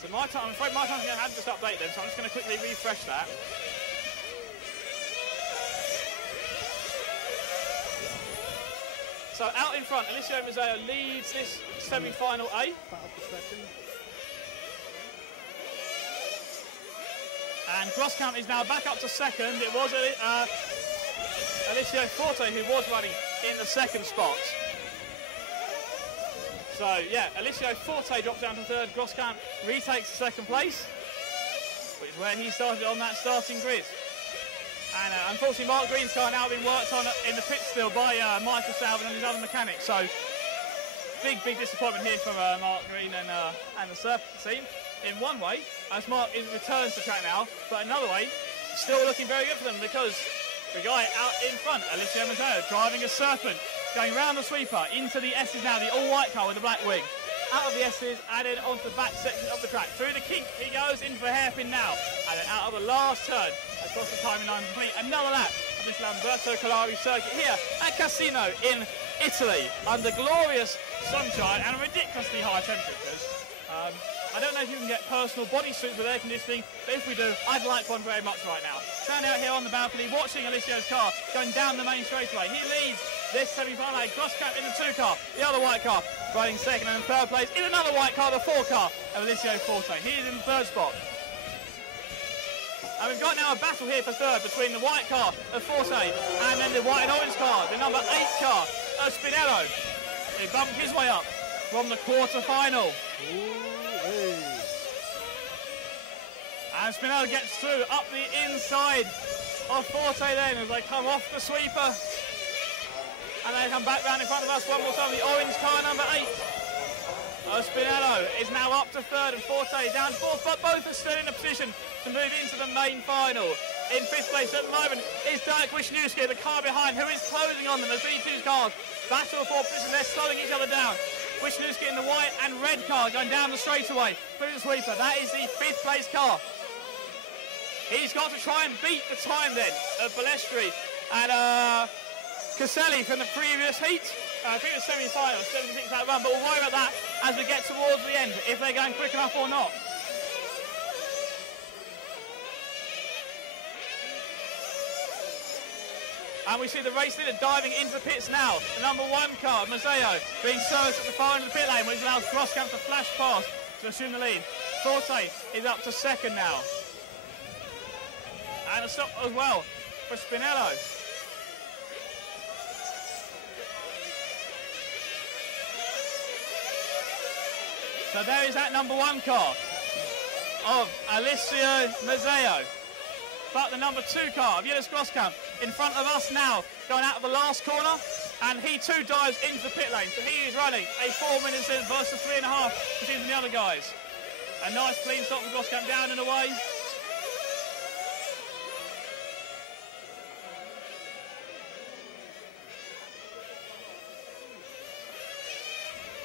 So my time, I'm afraid my time's going to have to just update them, so I'm just going to quickly refresh that. So out in front, Alessio Mazzeo leads this semi-final A. And Grosskamp is now back up to second. It was Alessio Forte who was running in the second spot. So yeah, Alessio Forte drops down to third. Grosskamp retakes the second place, which is where he started on that starting grid. And unfortunately, Mark Green's car now being worked on in the pit still by Michael Salvin and his other mechanics. So big disappointment here from Mark Green and the Serpent team. In one way, as Mark returns to track now, but another way, still looking very good for them because the guy out in front, Alessio Mazzeo, driving a Serpent, going round the sweeper into the S's now, the all-white car with the black wing. Out of the S's and then onto the back section of the track. Through the kink, he goes in for a hairpin now, and then out of the last turn, across the timing line, complete another lap of this Lamberto Collari circuit here at Cassino in Italy, under glorious sunshine and ridiculously high temperatures. I don't know if you can get personal bodysuits with air conditioning, but if we do, I'd like one very much right now. Stand out here on the balcony, watching Alessio's car going down the main straightaway. He leads this semi-final. Grosskamp in the 2 car, the other white car riding second, and in third place in another white car, the 4 car of Alessio Forte. He is in the third spot. And we've got now a battle here for third between the white car of Forte and then the white and orange car, the number 8 car of Spinello. He bumped his way up from the quarter-final. And Spinello gets through up the inside of Forte then as they come off the sweeper. And they come back round in front of us one more time. The orange car, number 8. Spinello is now up to third and Forte down fourth, but both are still in a position to move into the main final. In fifth place at the moment is Dirk Wisniewski, the car behind, who is closing on them as these two cars battle for position. They're slowing each other down. Wisniewski in the white and red car going down the straightaway through the sweeper. That is the 5th place car. He's got to try and beat the time then of Balestri and Caselli from the previous heat. I think it was semi-final, 76 lap run, but we'll worry about that as we get towards the end, if they're going quick enough or not. And we see the race leader diving into the pits now. The number 1 car, Mazzeo, being serviced at the far end of the pit lane, which allows Grosskamp to flash past to assume the lead. Forte is up to second now. And a stop as well for Spinello. So there is that number 1 car of Alessio Mazzeo. But the number 2 car of Yilis Grosskamp in front of us now, going out of the last corner, and he too dives into the pit lane. So he is running a 4 minutes in versus 3.5 between the other guys. A nice clean stop from Grosskamp down and away.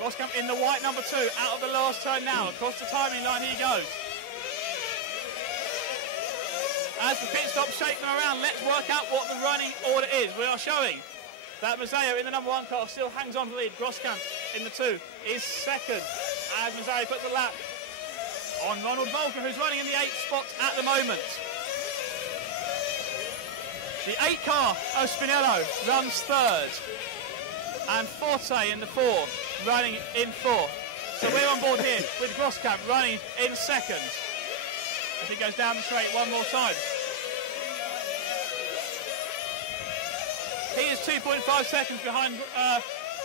Grosskamp in the white number 2, out of the last turn now. Across the timing line he goes. As the pit stop shake them around, let's work out what the running order is. We are showing that Mazzeo in the number 1 car still hangs on to the lead. Grosskamp in the 2 is second. As Mazzeo puts a lap on Ronald Volker, who's running in the 8th spot at the moment. The 8 car of Spinello runs third. And Forte in the 4, running in 4th. So we're on board here with Grosskamp running in second. As he goes down the straight one more time. He is 2.5 seconds behind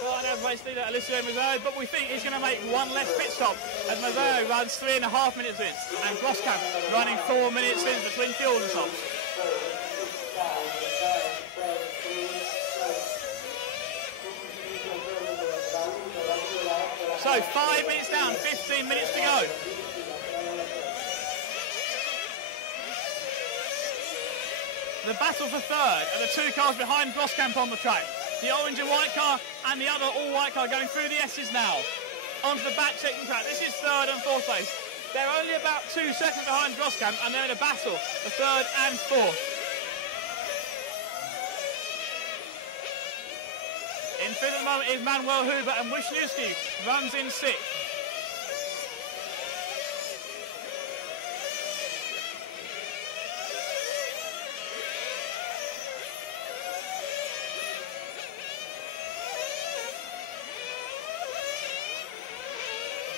Well, I know race leader Alessio Mazzeo, but we think he's going to make one less pit stop as Mazzeo runs 3.5 minutes in, and Groskamp running 4 minutes in between fuel and stops. So 5 minutes down, 15 minutes to go. The battle for third are the two cars behind Groskamp on the track. The orange and white car and the other all-white car going through the S's now onto the back section track. This is third and fourth place. They're only about 2 seconds behind Groskamp, and they're in a battle for third and fourth. In fifth at the moment is Manuel Huber, and Wisniewski runs in sixth.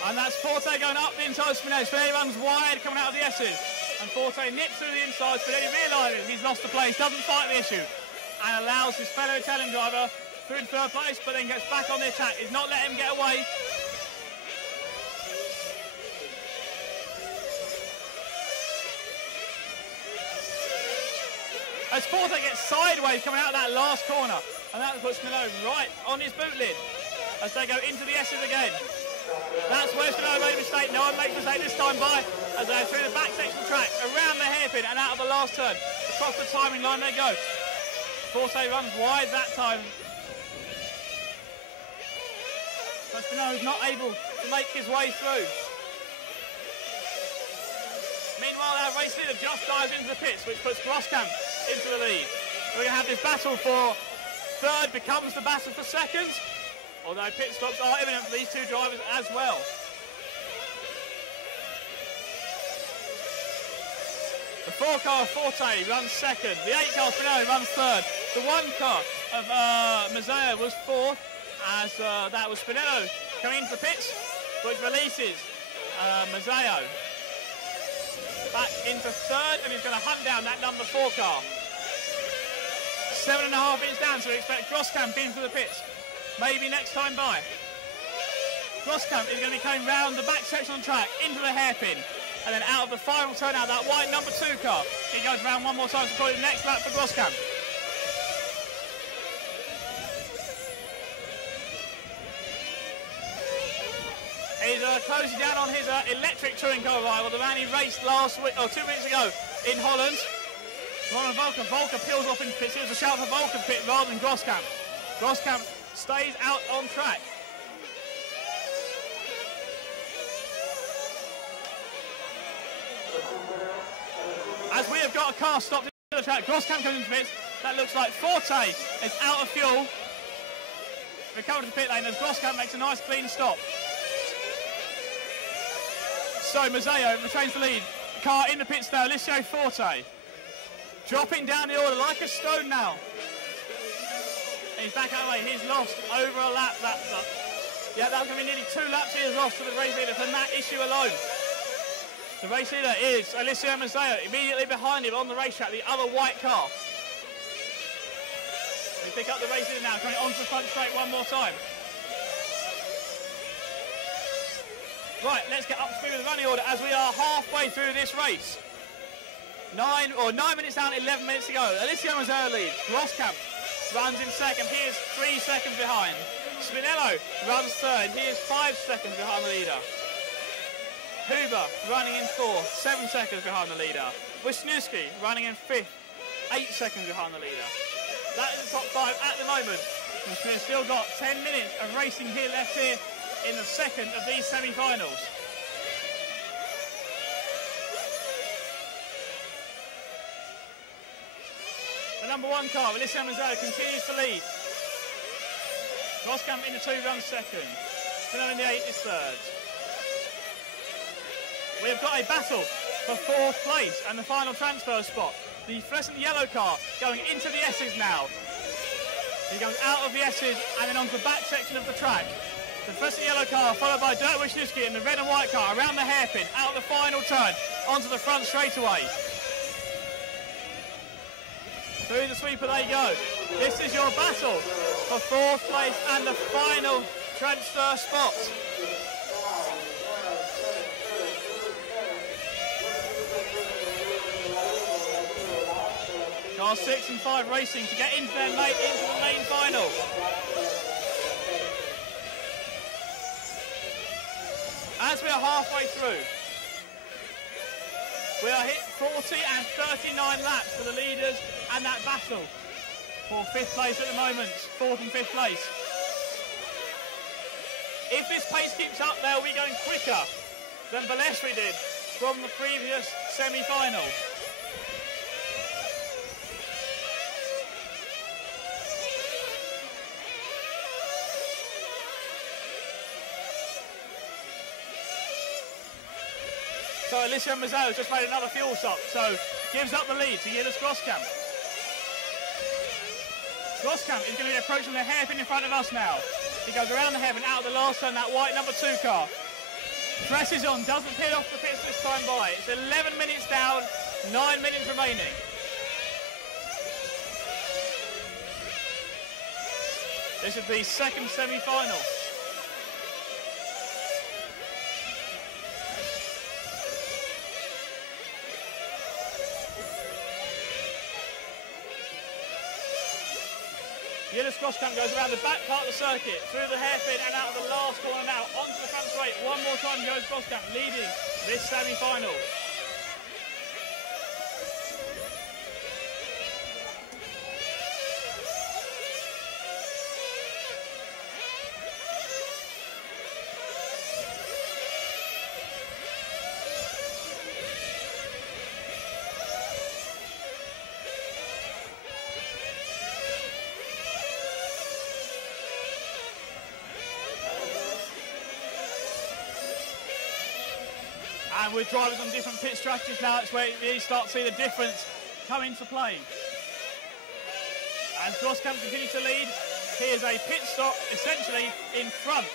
And that's Forte going up the inside of Spinelli. Spinelli runs wide coming out of the S's. And Forte nips through the inside. Spinelli realises he's lost the place, doesn't fight the issue, and allows his fellow Italian driver through in third place, but then gets back on the attack. He's not letting him get away. As Forte gets sideways coming out of that last corner, and that puts Spinelli right on his boot lid as they go into the S's again. That's where Spinelli made a mistake. No one makes a mistake this time by as they go through the back section track, around the hairpin and out of the last turn. Across the timing line they go. Forte runs wide that time. But Spinelli's not able to make his way through. Meanwhile, our race leader just dives into the pits, which puts Groskamp into the lead. We're going to have this battle for third becomes the battle for second. Although pit stops are imminent for these two drivers as well. The 4 car of Forte runs second. The 8 car of Spinelli runs third. The 1 car of Mazzeo was fourth, as that was Spinelli coming into the pits, which releases Mazzeo back into third, and he's going to hunt down that number 4 car. 7.5 minutes down, so we expect Groskamp into the pits. Maybe next time by. Groskamp is going to be coming round the back section on track into the hairpin, and then out of the final turn out that white number 2 car. He goes round one more time to probably the next lap for Groskamp. He's closing down on his electric touring car rival, the man he raced last week or 2 weeks ago in Holland. Ron Volker. Volker peels off in pits. It was a shout for Volker pit rather than Groskamp. Groskamp stays out on track. As we have got a car stopped in the track, Groskamp comes into pits. That looks like Forte is out of fuel. We come to the pit lane as Groskamp makes a nice clean stop. So Mazzeo retains the lead. Car in the pits now, Alessio Forte. Dropping down the order like a stone now. He's back out of the way. He's lost over a lap. Yeah, that's going to be nearly 2 laps he has lost to the race leader from that issue alone. The race leader is Alessio Mazzeo. Immediately behind him on the racetrack, the other white car. We pick up the race leader now, coming onto the front straight one more time. Right, let's get up to speed with the running order as we are halfway through this race. 9 minutes down, 11 minutes to go. Alessio Mazzeo leads. Groskamp runs in second. He is 3 seconds behind. Spinelli runs third. He is 5 seconds behind the leader. Huber running in fourth, 7 seconds behind the leader. Wisniewski running in fifth, 8 seconds behind the leader. That is the top 5 at the moment. We've still got 10 minutes of racing here left here in the second of these semi-finals. The number 1 car, Alessio Mazzeo, continues to lead. Groskamp in the 2 runs second. Spinelli in the 8 is third. We have got a battle for 4th place and the final transfer spot. The fluorescent yellow car going into the S's now. He goes out of the S's and then onto the back section of the track. The fluorescent yellow car followed by Dirk Wisniewski and the red and white car around the hairpin, out of the final turn, onto the front straightaway. Through the sweeper they go. This is your battle for 4th place and the final transfer spot. Cars 6 and 5 racing to get into the main final. As we are halfway through, we are hit 40 and 39 laps for the leaders and that battle for 5th place at the moment, 4th and 5th place. If this pace keeps up, they'll be going quicker than Balesri did from the previous semi-final. So Alicia Mazzeo just made another fuel stop, so gives up the lead to Yilis Groskamp. Groskamp is going to be approaching the hairpin in front of us now. He goes around the hairpin, out of the last turn, that white number 2 car. Presses on, doesn't pit off the pits this time by. It's 11 minutes down, 9 minutes remaining. This is the second semi-final. Yilis Groskamp goes around the back part of the circuit, through the hairpin and out of the last corner now, onto the front straight. One more time goes Groskamp, leading this semi-final. And with drivers on different pit strategies now, it's where you start to see the difference come into play. As Groskamp continues to lead, here's a pit stop essentially in front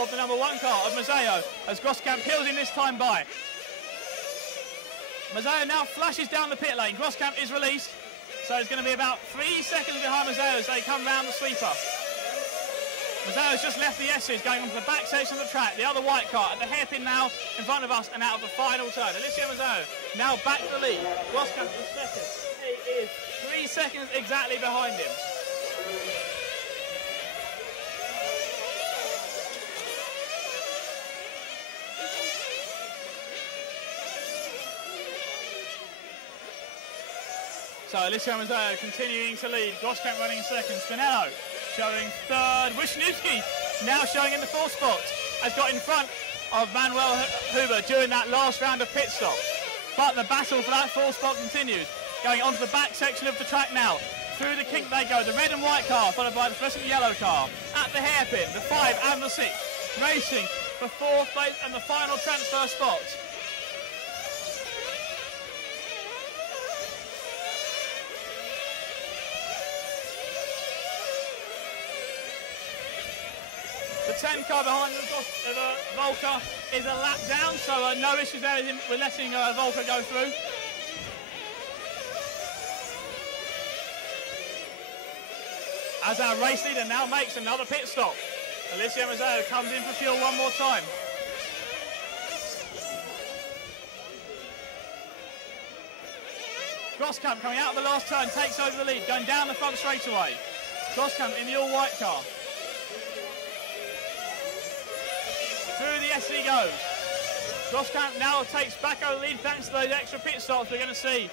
of the number 1 car of Mazzeo as Groskamp peels in this time by. Mazzeo now flashes down the pit lane. Groskamp is released, so it's going to be about 3 seconds behind Mazzeo as they come round the sweeper. Mazzeo's just left the S's, going onto the back section of the track. The other white car at the hairpin now in front of us and out of the final turn. Alicia Mazzeo now back to the lead. Groskamp is second. He is 3 seconds exactly behind him. So Alicia Mazzeo continuing to lead. Groskamp running in second. Spinello showing third. Wisniewski now showing in the 4th spot, has got in front of Manuel Huber during that last round of pit stop. But the battle for that 4th spot continues. Going onto the back section of the track now. Through the kink they go, the red and white car, followed by the fluorescent yellow car. At the hairpin, the 5 and the 6, racing for 4th place and the final transfer spot. The 10 car behind the Volker is a lap down, so no issues there with letting Volker go through. As our race leader now makes another pit stop. Alicia Mazzeo comes in for fuel one more time. Groskamp coming out of the last turn, takes over the lead, going down the front straightaway. Groskamp in the all-white car. Through the SC goes. Groskamp now takes back over the lead thanks to those extra pit stops we're going to see.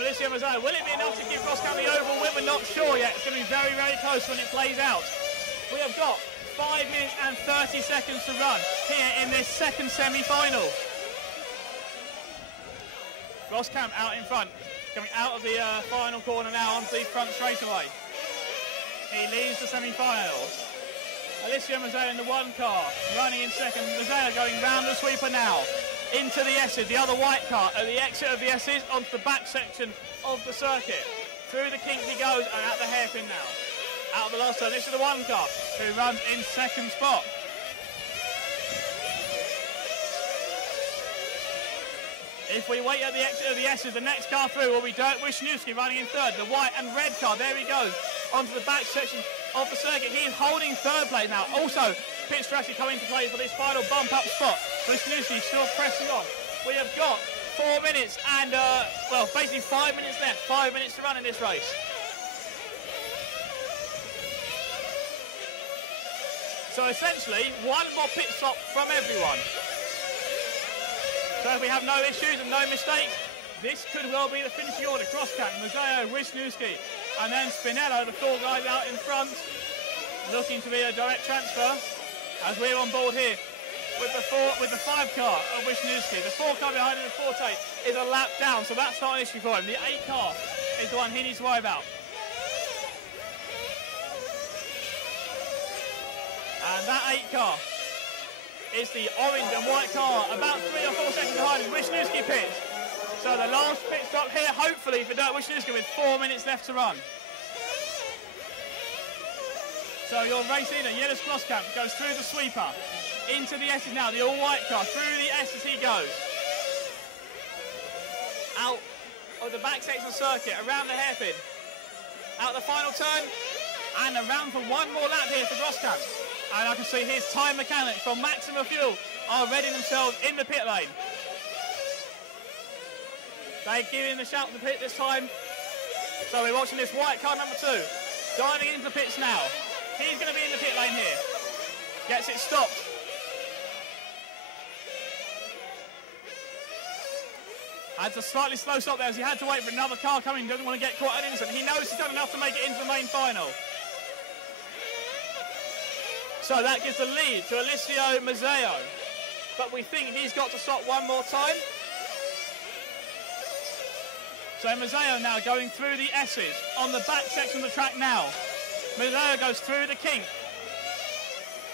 Alicia Mazzeo, will it be enough to give Groskamp the overall win? We're not sure yet. It's going to be very, very close when it plays out. We have got 5 minutes and 30 seconds to run here in this second semi-final. Groskamp out in front, coming out of the final corner now onto the front straightaway. He leads the semi-final. Alicia Mazzeo in the one car, running in second. Mazzeo going round the sweeper now, into the S's, the other white car at the exit of the S's, onto the back section of the circuit. Through the kink he goes and at the hairpin now. Out of the last turn, this is the one car who runs in second spot. If we wait at the exit of the S's, the next car through will be Dirk Wisniewski running in third. The white and red car, there he goes, onto the back section of the circuit. He is holding third place now. Also, pit strategy coming into play for this final bump up spot. Wisniewski still pressing on. We have got 4 minutes and, well, basically 5 minutes left. 5 minutes to run in this race. So essentially, one more pit stop from everyone. So if we have no issues and no mistakes, this could well be the finishing order. Crosscamp, Mazzeo, Wisniewski, and then Spinello, the 4 guys out in front, looking to be a direct transfer. As we're on board here with the 5 car of Wisniewski. The 4 car behind him, the Forte, is a lap down, so that's not an issue for him. The 8 car is the one he needs to worry about. And that 8 car is the orange and white car, about 3 or 4 seconds behind him. Wisniewski pits. So the last pit stop here, hopefully, for Dirk Wisniewski with 4 minutes left to run. So your race leader, Jillis Crosscamp, goes through the sweeper, into the S's now, the all-white car, through the S's he goes. Out of the back section circuit, around the hairpin. Out the final turn, and around for one more lap here for Crosscamp. And I can see his time mechanics from Maximum Fuel are readying themselves in the pit lane. They give him a shout to the pit this time. So we're watching this white car number 2 diving into the pits now. He's going to be in the pit lane here. Gets it stopped. Had a slightly slow stop there as he had to wait for another car coming. Doesn't want to get quite an instant. He knows he's done enough to make it into the main final. So that gives the lead to Alessio Mazzeo. But we think he's got to stop one more time. So Mazzeo now going through the S's on the back section of the track now. Mazzeo goes through the kink.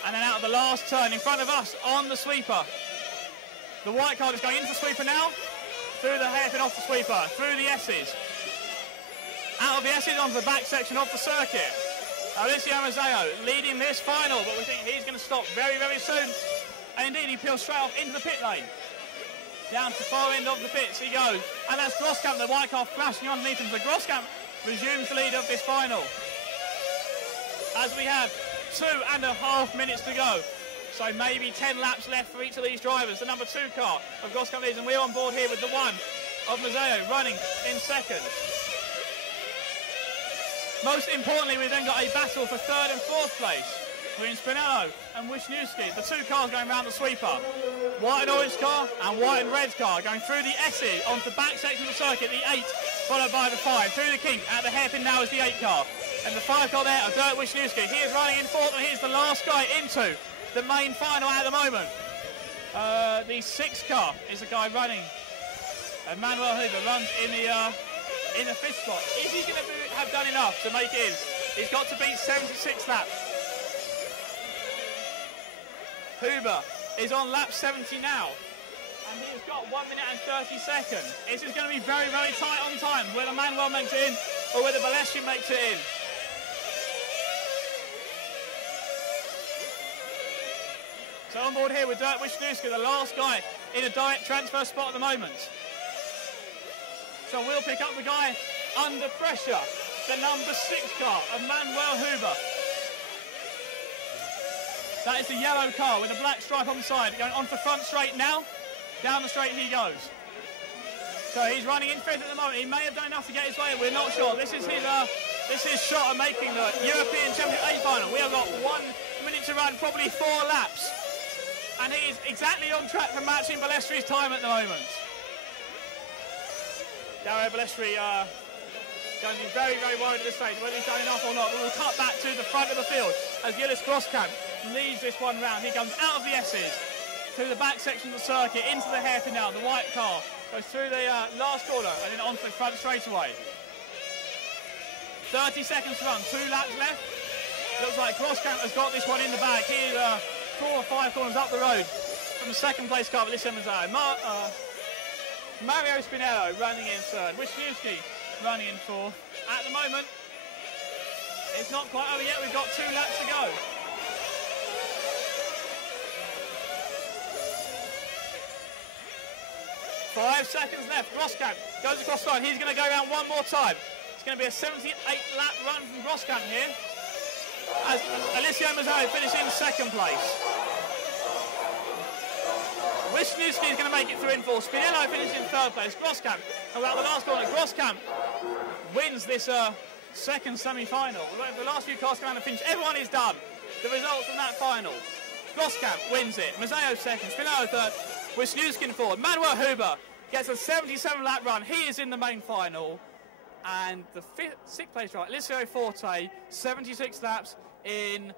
And then out of the last turn in front of us on the sweeper. The white car is going into the sweeper now. Through the hairpin off the sweeper. Through the S's. Out of the S's onto the back section of the circuit. Alessio Mazzeo leading this final, but we think he's going to stop very, very soon. And indeed, he peels straight off into the pit lane. Down to the far end of the pits he goes. And that's Grosskamp, the white car flashing underneath him. So Grosskamp resumes the lead of this final. As we have 2.5 minutes to go. So maybe 10 laps left for each of these drivers. The number 2 car of Grosskamp leads, and we're on board here with the 1 of Mazzeo running in second. Most importantly, we've then got a battle for 3rd and 4th place between Spinello and Wisniewski. The 2 cars going around the sweeper. White and orange car and white and red car going through the SE onto the back section of the circuit, the 8 followed by the 5. Through the kink, at the hairpin now is the 8 car. And the 5 car there of Dirk Wisniewski. He is running in 4th, and he's the last guy into the main final at the moment. The 6 car is the guy running. And Manuel Huber runs in the 5th spot. Is he going to have done enough to make it in? He's got to beat 76 laps. Huber is on lap 70 now, and he's got 1 minute and 30 seconds. This is going to be very, very tight on time, whether Manuel makes it in or whether Baleschi makes it in. So on board here with Dirk Wisniewski, the last guy in a direct transfer spot at the moment. So we'll pick up the guy under pressure, the number 6 car of Manuel Huber. That is the yellow car with a black stripe on the side, going onto the front straight now. Down the straight he goes. So he's running in 5th at the moment. He may have done enough to get his way. We're not sure. This is his shot at making the European Championship A final. We have got 1 minute to run, probably 4 laps. And he is exactly on track for matching Balestri's time at the moment. Dario Balestri going to be very, very worried at this stage, whether he's done enough or not. But we'll cut back to the front of the field as Jillis Grosskamp leads this one round. He comes out of the S's to the back section of the circuit, into the hairpin now. The white car goes through the last corner and then onto the front straightaway. 30 seconds to run, 2 laps left. Looks like Grosskamp has got this one in the bag. He's 4 or 5 corners up the road from the 2nd place car, Alessio Mazzeo. Mario Spinello running in 3rd. Wisniewski running in 4th. At the moment, it's not quite over yet. We've got 2 laps to go. 5 seconds left. Groskamp goes across the line. He's going to go around one more time. It's going to be a 78-lap run from Groskamp here, as Alessio Mazzeo finishes in second place. Wisniewski is going to make it through in fourth. Spinello finishes in third place. Groskamp about the last corner. Groskamp wins this second semi-final. The last few cars come around and finish. Everyone is done. The results from that final. Groskamp wins it. Mazzeo second. Spinello third. Wisniewski in fourth. Manuel Huber gets a 77-lap run. He is in the main final. And the sixth place driver, Alessio Forte, 76 laps in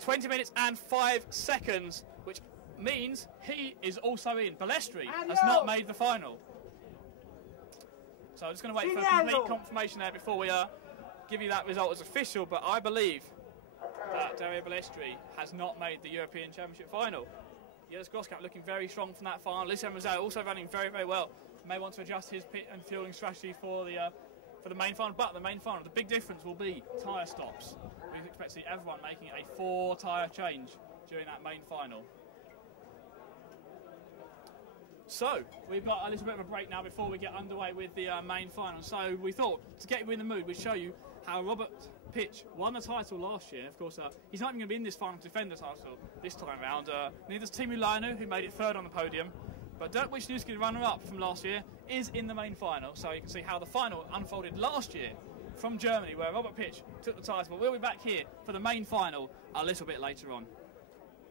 20 minutes and 5 seconds, which means he is also in. Balestri has not made the final. So I'm just going to wait for a complete confirmation there before we give you that result as official, but I believe that Dario Balestri has not made the European Championship final. Yes, Groskamp looking very strong from that final. Alessio Mazzeo also running very, very well. May want to adjust his pit and fueling strategy for the main final, but the main final, the big difference will be tyre stops. We expect to see everyone making a 4 tyre change during that main final. So, we've got a little bit of a break now before we get underway with the main final. So, we thought, to get you in the mood, we'd show you how Robert Pietsch won the title last year. Of course, he's not even going to be in this final to defend the title this time around. Neither is Timu Lainu, who made it third on the podium. But Dirk Wisniewski, the runner-up from last year, is in the main final. So you can see how the final unfolded last year from Germany, where Robert Pietsch took the title. But we'll be back here for the main final a little bit later on.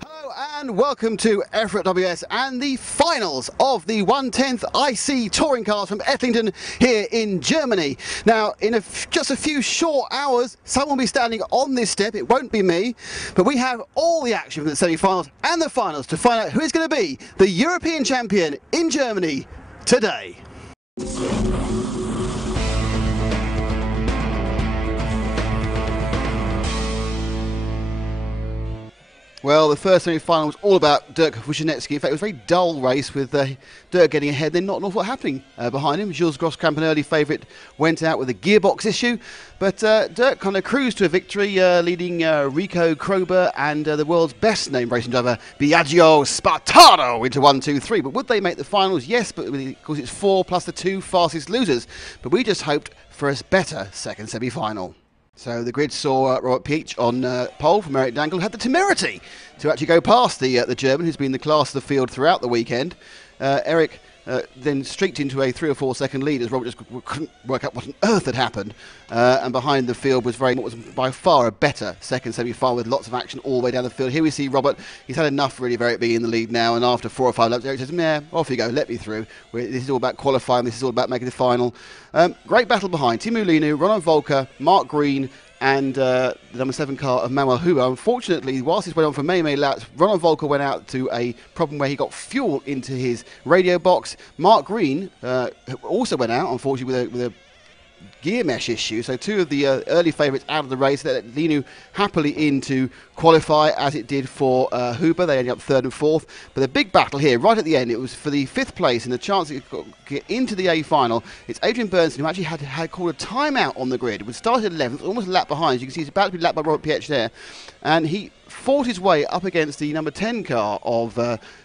Hello and welcome to F1WS and the finals of the 1/10th IC Touring Cars from Ettlington here in Germany. Now, in just a few short hours, someone will be standing on this step. It won't be me, but we have all the action from the semi-finals and the finals to find out who is going to be the European champion in Germany today. Well, the first semi-final was all about Dirk Wisniewski. In fact, it was a very dull race with Dirk getting ahead, then not an awful lot happening behind him. Jules Groskamp, an early favourite, went out with a gearbox issue. But Dirk kind of cruised to a victory, leading Rico Krober and the world's best named racing driver, Biagio Spartano, into 1, 2, 3. But would they make the finals? Yes, but of course it's 4 plus the 2 fastest losers. But we just hoped for a better second semi-final. So the grid saw Robert Pietsch on pole from Eric Dankel, had the temerity to actually go past the German, who's been the class of the field throughout the weekend. Eric then streaked into a 3 or 4 second lead as Robert just couldn't work out what on earth had happened. And behind the field was what was by far a better second semi-final with lots of action all the way down the field. Here we see Robert. He's had enough really of Eric being in the lead now, and after 4 or 5 laps, Eric says, "Meh, off you go, let me through. This is all about qualifying, this is all about making the final." Great battle behind. Timu Lainu, Ronald Volker, Mark Green, and the number 7 car of Manuel Huber. Unfortunately, whilst this went on for many laps, Ronald Volker went out to a problem where he got fuel into his radio box. Mark Green also went out, unfortunately, with a gear mesh issue. So 2 of the early favourites out of the race. Let Lainu happily in to qualify, as it did for Huber. They ended up 3rd and 4th. But the big battle here, right at the end, it was for the 5th place and the chance to get into the A final. It's Adrian Bernstein, who actually had called a timeout on the grid. It was started 11th, almost a lap behind. As you can see, he's about to be lapped by Robert Pietsch there. And he fought his way up against the number 10 car of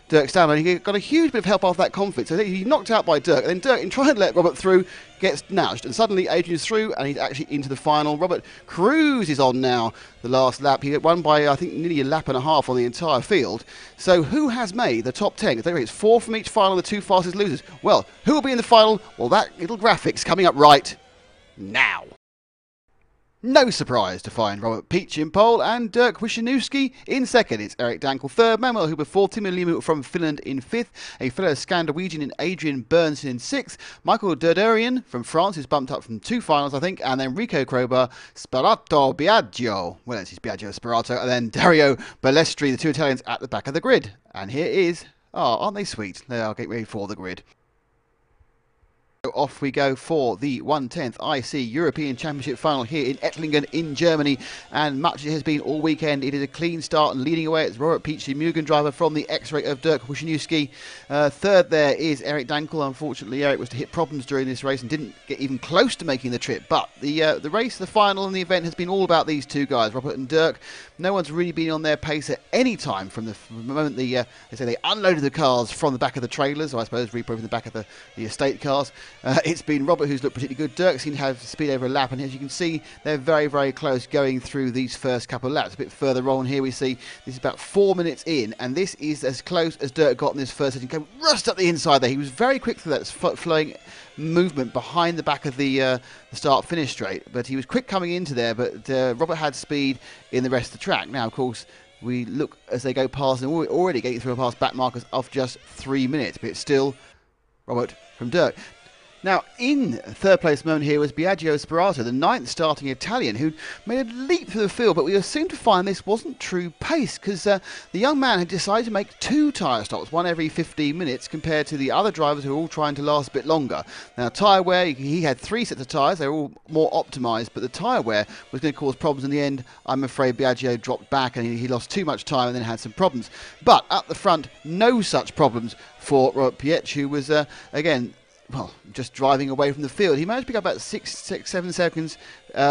Dirk Stanley. He got a huge bit of help off that conflict. So he knocked out by Dirk. And then Dirk, in trying to let Robert through, gets nudged. And suddenly Adrian is through and he's actually into the final. Robert cruises on now the last lap. He won by, I think, nearly a lap and a half on the entire field. So who has made the top 10? It's 4 from each final, the 2 fastest losers. Well, who will be in the final? Well, that little graphic's coming up right now. No surprise to find Robert Pietsch in pole and Dirk Wisniewski in second. It's Eric Dankel third, Manuel Huber fourth, Timu Lainu from Finland in fifth, a fellow Scandinavian in Adrian Bernstein in sixth, Michael Derderian from France is bumped up from 2 finals, I think, and then Rico Krober, Sparato Biagio, well, it's Biagio Sparato, and then Dario Balestri, the 2 Italians at the back of the grid. And here is, aren't they sweet? They are getting ready for the grid. Off we go for the 1/10th IC European Championship final here in Ettlingen in Germany, and much as it has been all weekend, it is a clean start, and leading away it's Robert Pietsch, the Mugen driver from the X-Ray of Dirk Wisniewski. Third there is Eric Dankel. Unfortunately, Eric was to hit problems during this race and didn't get even close to making the trip, but the race, the final and the event has been all about these two guys, Robert and Dirk. No one's really been on their pace at any time from the moment they say they unloaded the cars from the back of the trailers, or I suppose repro from the back of the estate cars. It's been Robert who's looked particularly good. Dirk seemed to have speed over a lap, and as you can see, they're very, very close going through these first couple of laps. A bit further on here we see this is about 4 minutes in, and this is as close as Dirk got in this first session. Came rust up the inside there. He was very quick through that flowing movement behind the back of the start-finish straight, but he was quick coming into there, but Robert had speed in the rest of the track. Now, of course, we look as they go past, and we're already getting through past back markers of just 3 minutes, but it's still Robert from Dirk. Now, in third place moment here was Biagio Sperato, the 9th starting Italian, who made a leap through the field, but we were soon to find this wasn't true pace, because the young man had decided to make 2 tyre stops, one every 15 minutes, compared to the other drivers who were all trying to last a bit longer. Now, tyre wear, he had 3 sets of tyres, they were all more optimised, but the tyre wear was going to cause problems in the end. I'm afraid Biagio dropped back and he lost too much time and then had some problems. But up the front, no such problems for Robert Pietsch, who was, again, well, just driving away from the field. He managed to pick up about 7 seconds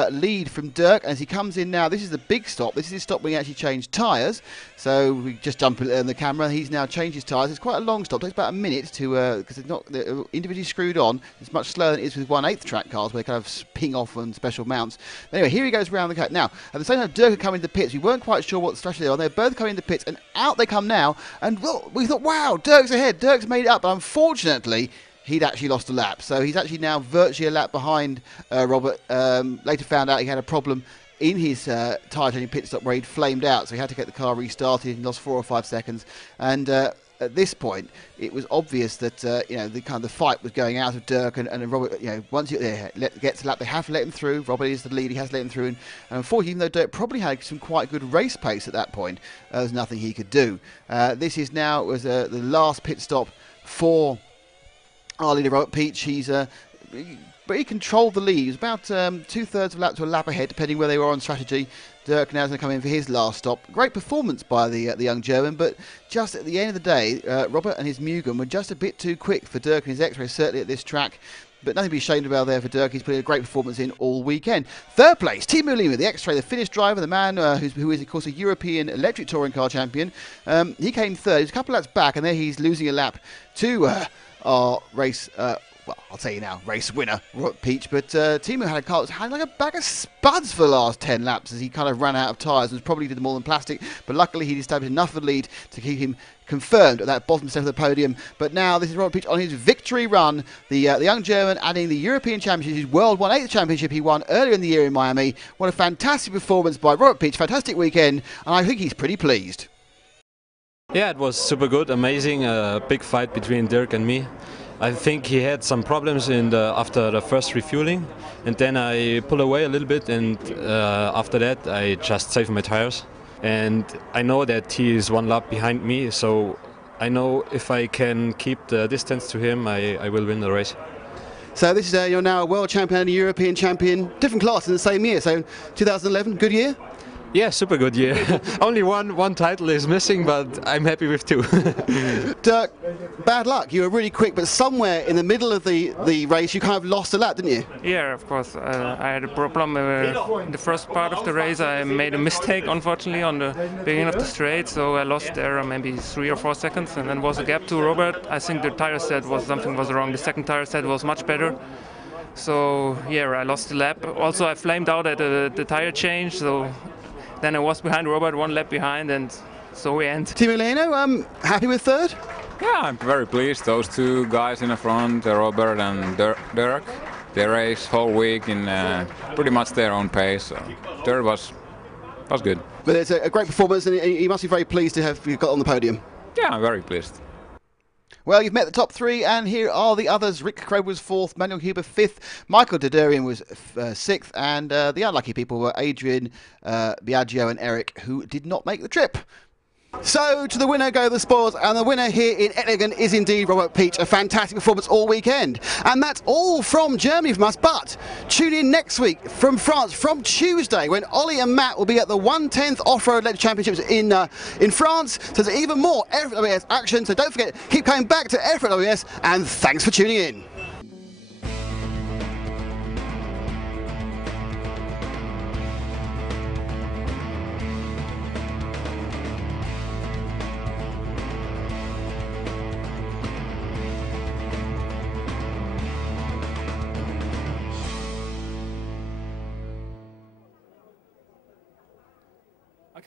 lead from Dirk as he comes in now. This is the big stop. This is his stop when he actually changed tyres. So we just jump in the camera. He's now changed his tyres. It's quite a long stop. It takes about a minute to because it's not individually screwed on. It's much slower than it is with 1/8 track cars where they kind of ping off on special mounts. But anyway, here he goes around the cut. Now, at the same time, Dirk had come into the pits. We weren't quite sure what strategy they were on. They're both coming into the pits, and out they come now. And well, we thought, wow, Dirk's ahead. Dirk's made it up. But unfortunately, he'd actually lost a lap. So he's actually now virtually a lap behind Robert. Later found out he had a problem in his tyre changing pit stop where he'd flamed out. So he had to get the car restarted and lost 4 or 5 seconds. And at this point, it was obvious that the fight was going out of Dirk and Robert. Once you gets a lap, they have to let him through. Robert is the lead; he has to let him through. And unfortunately, even though Dirk probably had some quite good race pace at that point, there's nothing he could do. This is now the last pit stop for our leader, Robert Pietsch. But he controlled the lead. He was about 2/3 of a lap to a lap ahead, depending where they were on strategy. Dirk now is going to come in for his last stop. Great performance by the young German, but just at the end of the day, Robert and his Mugen were just a bit too quick for Dirk and his X-Ray, certainly at this track. But nothing to be ashamed about there for Dirk. He's putting a great performance in all weekend. Third place, Timo Lima, the X-Ray, the Finnish driver, the man who is, of course, a European electric touring car champion. He came third. He's a couple of laps back, and there he's losing a lap to our race, well, I'll tell you now, race winner, Robert Pietsch. But Timo had a car that had like a bag of spuds for the last 10 laps as he kind of ran out of tyres and probably did more than plastic. But luckily, he'd established enough of a lead to keep him confirmed at that bottom step of the podium. But now this is Robert Pietsch on his victory run. The young German adding the European Championship, his World 1/8 Championship he won earlier in the year in Miami. What a fantastic performance by Robert Pietsch. Fantastic weekend, and I think he's pretty pleased. Yeah, it was super good, amazing. Big fight between Dirk and me. I think he had some problems after the first refueling, and then I pulled away a little bit, and after that I just saved my tires. And I know that he is 1 lap behind me, so I know if I can keep the distance to him, I will win the race. So this is you're now a world champion and a European champion, different class in the same year. So 2011, good year. Yeah, super good year. Only one title is missing, but I'm happy with 2. Dirk, bad luck. You were really quick, but somewhere in the middle of the race, you kind of lost a lap, didn't you? Yeah, of course. I had a problem in the first part of the race. I made a mistake, unfortunately, on the beginning of the straight, so I lost there maybe 3 or 4 seconds, and then was a gap to Robert. I think the tire set something was wrong. The second tire set was much better. So yeah, I lost the lap. Also, I flamed out at the tire change, so then I was behind Robert, 1 lap behind, and so we end. Timo Leno, happy with third? Yeah, I'm very pleased. Those 2 guys in the front, Robert and Dirk, they raced whole week in pretty much their own pace. So third was good. But it's a great performance, and you must be very pleased to have got on the podium. Yeah, I'm very pleased. Well, you've met the top 3, and here are the others. Rick Crow was 4th, Manuel Huber 5th, Michael Derderian was 6th, and the unlucky people were Adrian, Biagio and Eric, who did not make the trip. So to the winner go the spoils, and the winner here in Ettingen is indeed Robert Pietsch. A fantastic performance all weekend. And that's all from Germany from us, but tune in next week from France, from Tuesday, when Ollie and Matt will be at the 110th Off-Road Ledge Championships in France. So there's even more F1WS action, so don't forget, keep coming back to F1WS, and thanks for tuning in.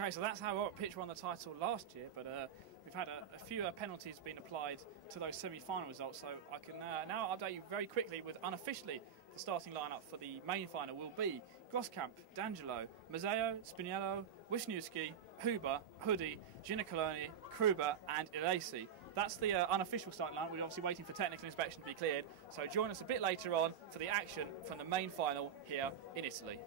Okay, so that's how Robert Pietsch won the title last year, but we've had a few penalties being applied to those semi-final results, so I can now update you very quickly with unofficially the starting lineup for the main final will be Groskamp, D'Angelo, Mazzeo, Spinello, Wisniewski, Huber, Hoodie, Ginacoloni, Kruber and Ilesi. That's the unofficial starting lineup. We're obviously waiting for technical inspection to be cleared, so join us a bit later on for the action from the main final here in Italy.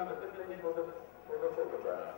number 15 for the photograph.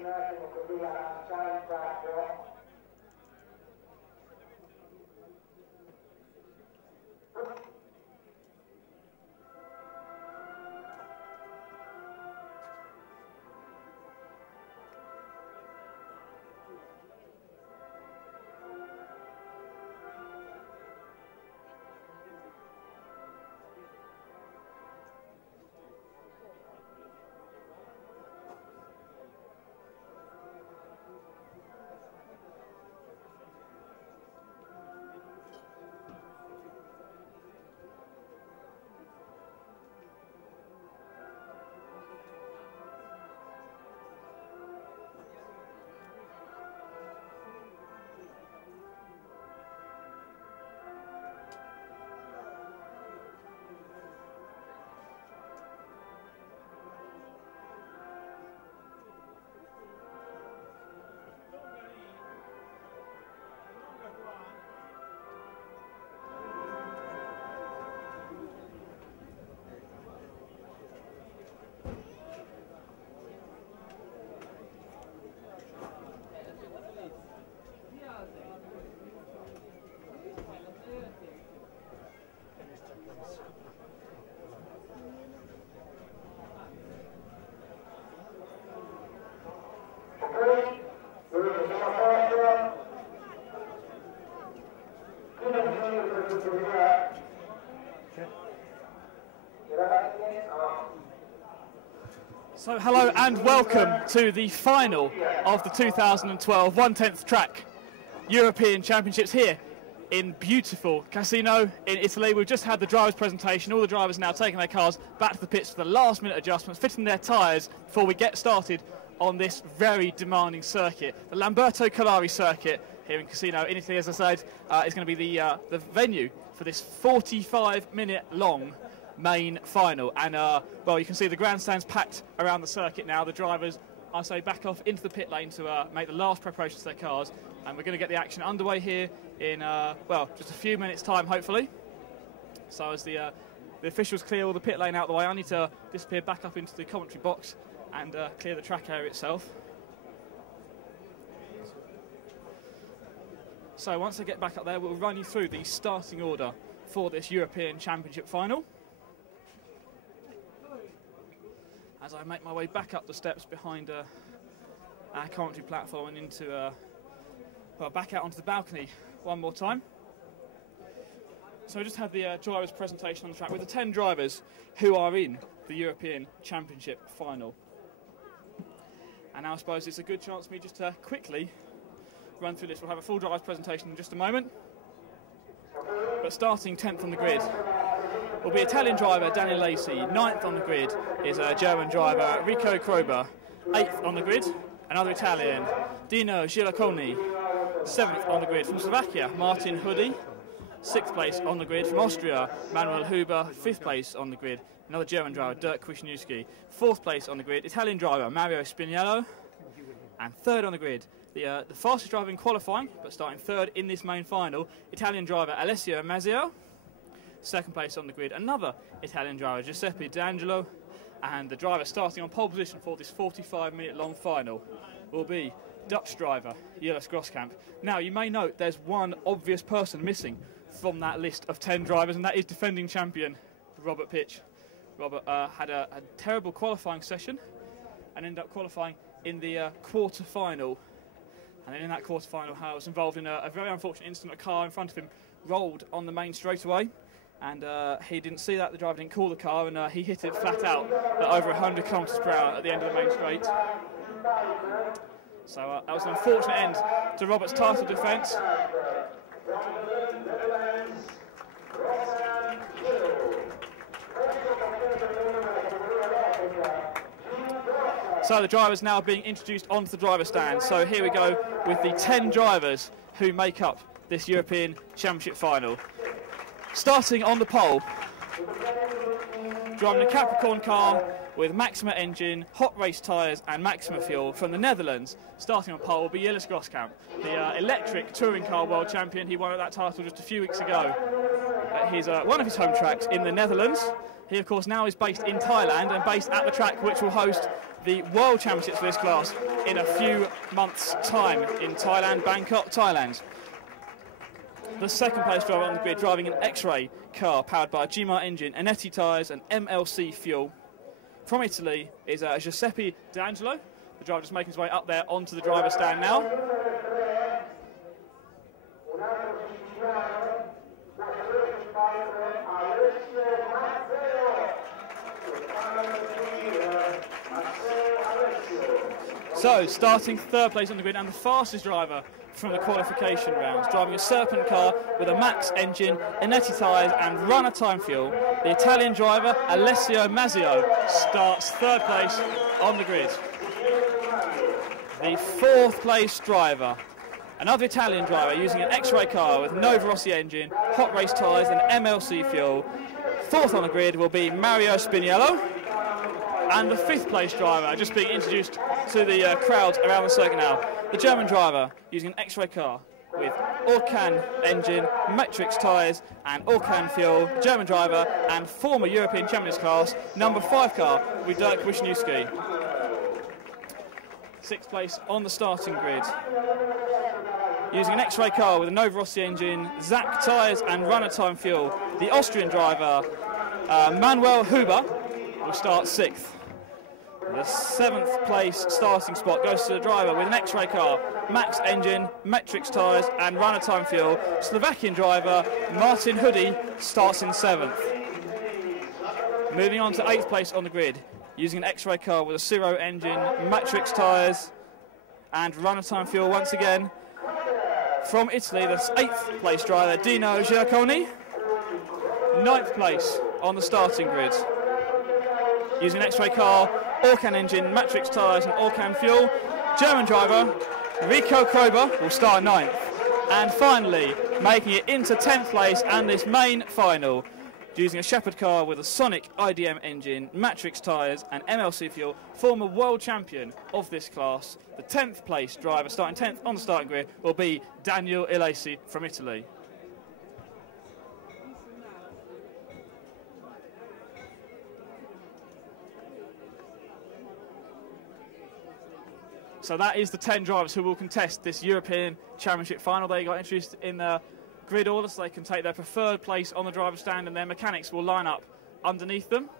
Un attimo così a lanciare il braccio. So hello and welcome to the final of the 2012 1/10th track European Championships here in beautiful Casino in Italy. We've just had the drivers' presentation. All the drivers now taking their cars back to the pits for the last minute adjustments, fitting their tyres before we get started on this very demanding circuit. The Lamberto Collari circuit here in Casino in Italy, as I said, is going to be the venue for this 45-minute long main final. And well, you can see the grandstands packed around the circuit now. The drivers, I say, back off into the pit lane to make the last preparations for their cars. And we're going to get the action underway here in, well, just a few minutes' time, hopefully. So as the officials clear all the pit lane out of the way, I need to disappear back up into the commentary box and clear the track area itself. So once I get back up there, we'll run you through the starting order for this European Championship final. As I make my way back up the steps behind our commentary platform and into, well, back out onto the balcony one more time. So I just had the drivers' presentation on the track with the 10 drivers who are in the European Championship final. And now I suppose it's a good chance for me just to quickly run through this. We'll have a full drivers' presentation in just a moment. But starting 10th on the grid will be Italian driver Daniel Lacey. 9th on the grid is German driver Rico Krober. 8th on the grid, another Italian, Dino Giraconi. 7th on the grid from Slovakia, Martin Hudi. 6th place on the grid from Austria, Manuel Huber. 5th place on the grid, another German driver, Dirk Wisniewski. 4th place on the grid, Italian driver Mario Spiniello. And 3rd on the grid, the fastest driver in qualifying, but starting 3rd in this main final, Italian driver Alessio Mazzio. 2nd place on the grid, another Italian driver, Giuseppe D'Angelo. And the driver starting on pole position for this 45-minute long final will be Dutch driver Jiles Groskamp. Now, you may note there's one obvious person missing from that list of 10 drivers, and that is defending champion Robert Pietsch. Robert had a terrible qualifying session and ended up qualifying in the quarter-final. And then in that quarter-final, he was involved in a very unfortunate incident. A car in front of him rolled on the main straightaway, and he didn't see that. The driver didn't call the car, and he hit it flat out at over 100 kilometres per hour at the end of the main straight. So that was an unfortunate end to Robert's title defence. So the drivers now being introduced onto the driver stand. So here we go with the 10 drivers who make up this European Championship final. Starting on the pole, driving a Capricorn car with Maxima engine, hot race tyres and Maxima fuel from the Netherlands. Starting on pole will be Jiles Groskamp, the electric touring car world champion. He won that title just a few weeks ago. He's one of his home tracks in the Netherlands. He, of course, now is based in Thailand and based at the track which will host the World Championships for this class in a few months' time in Thailand, Bangkok, Thailand. The 2nd place driver on the grid, driving an X-Ray car powered by a GMAR engine, Anetti tyres and MLC fuel. From Italy is Giuseppe D'Angelo. The driver just making his way up there onto the driver's stand now. So, starting 3rd place on the grid and the fastest driver from the qualification rounds, driving a Serpent car with a Max engine, Anetti tyres and runner time fuel. The Italian driver Alessio Mazzio starts 3rd place on the grid. The 4th place driver, another Italian driver using an X-Ray car with Nova Rossi engine, hot race tyres and MLC fuel. 4th on the grid will be Mario Spiniello. And the 5th place driver, just being introduced to the crowd around the circuit now, the German driver using an X-Ray car with Orkan engine, Matrix tyres and Orkan fuel. German driver and former European Champions class, number 5 car with Dirk Wisniewski. 6th place on the starting grid. Using an X-Ray car with a Nova Rossi engine, Zach tyres and runner time fuel, the Austrian driver Manuel Huber will start 6th. The 7th place starting spot goes to the driver with an X-Ray car, Max engine, Matrix tyres and runner time fuel. Slovakian driver Martin Hudi starts in 7th. Moving on to 8th place on the grid, using an X-Ray car with a Ciro engine, Matrix tyres and runner time fuel once again. from Italy, the 8th place driver, Dino Giacconi. 9th place on the starting grid. Using an X-Ray car, Orkan engine, Matrix tyres and Orkan fuel. German driver, Rico Krober, will start 9th. And finally, making it into 10th place and this main final, using a Shepherd car with a Sonic IDM engine, Matrix tyres and MLC fuel, former world champion of this class, the 10th place driver, starting 10th on the starting grid, will be Daniel Ilesi from Italy. So that is the 10 drivers who will contest this European Championship final. They got introduced in the grid order so they can take their preferred place on the driver's stand, and their mechanics will line up underneath them.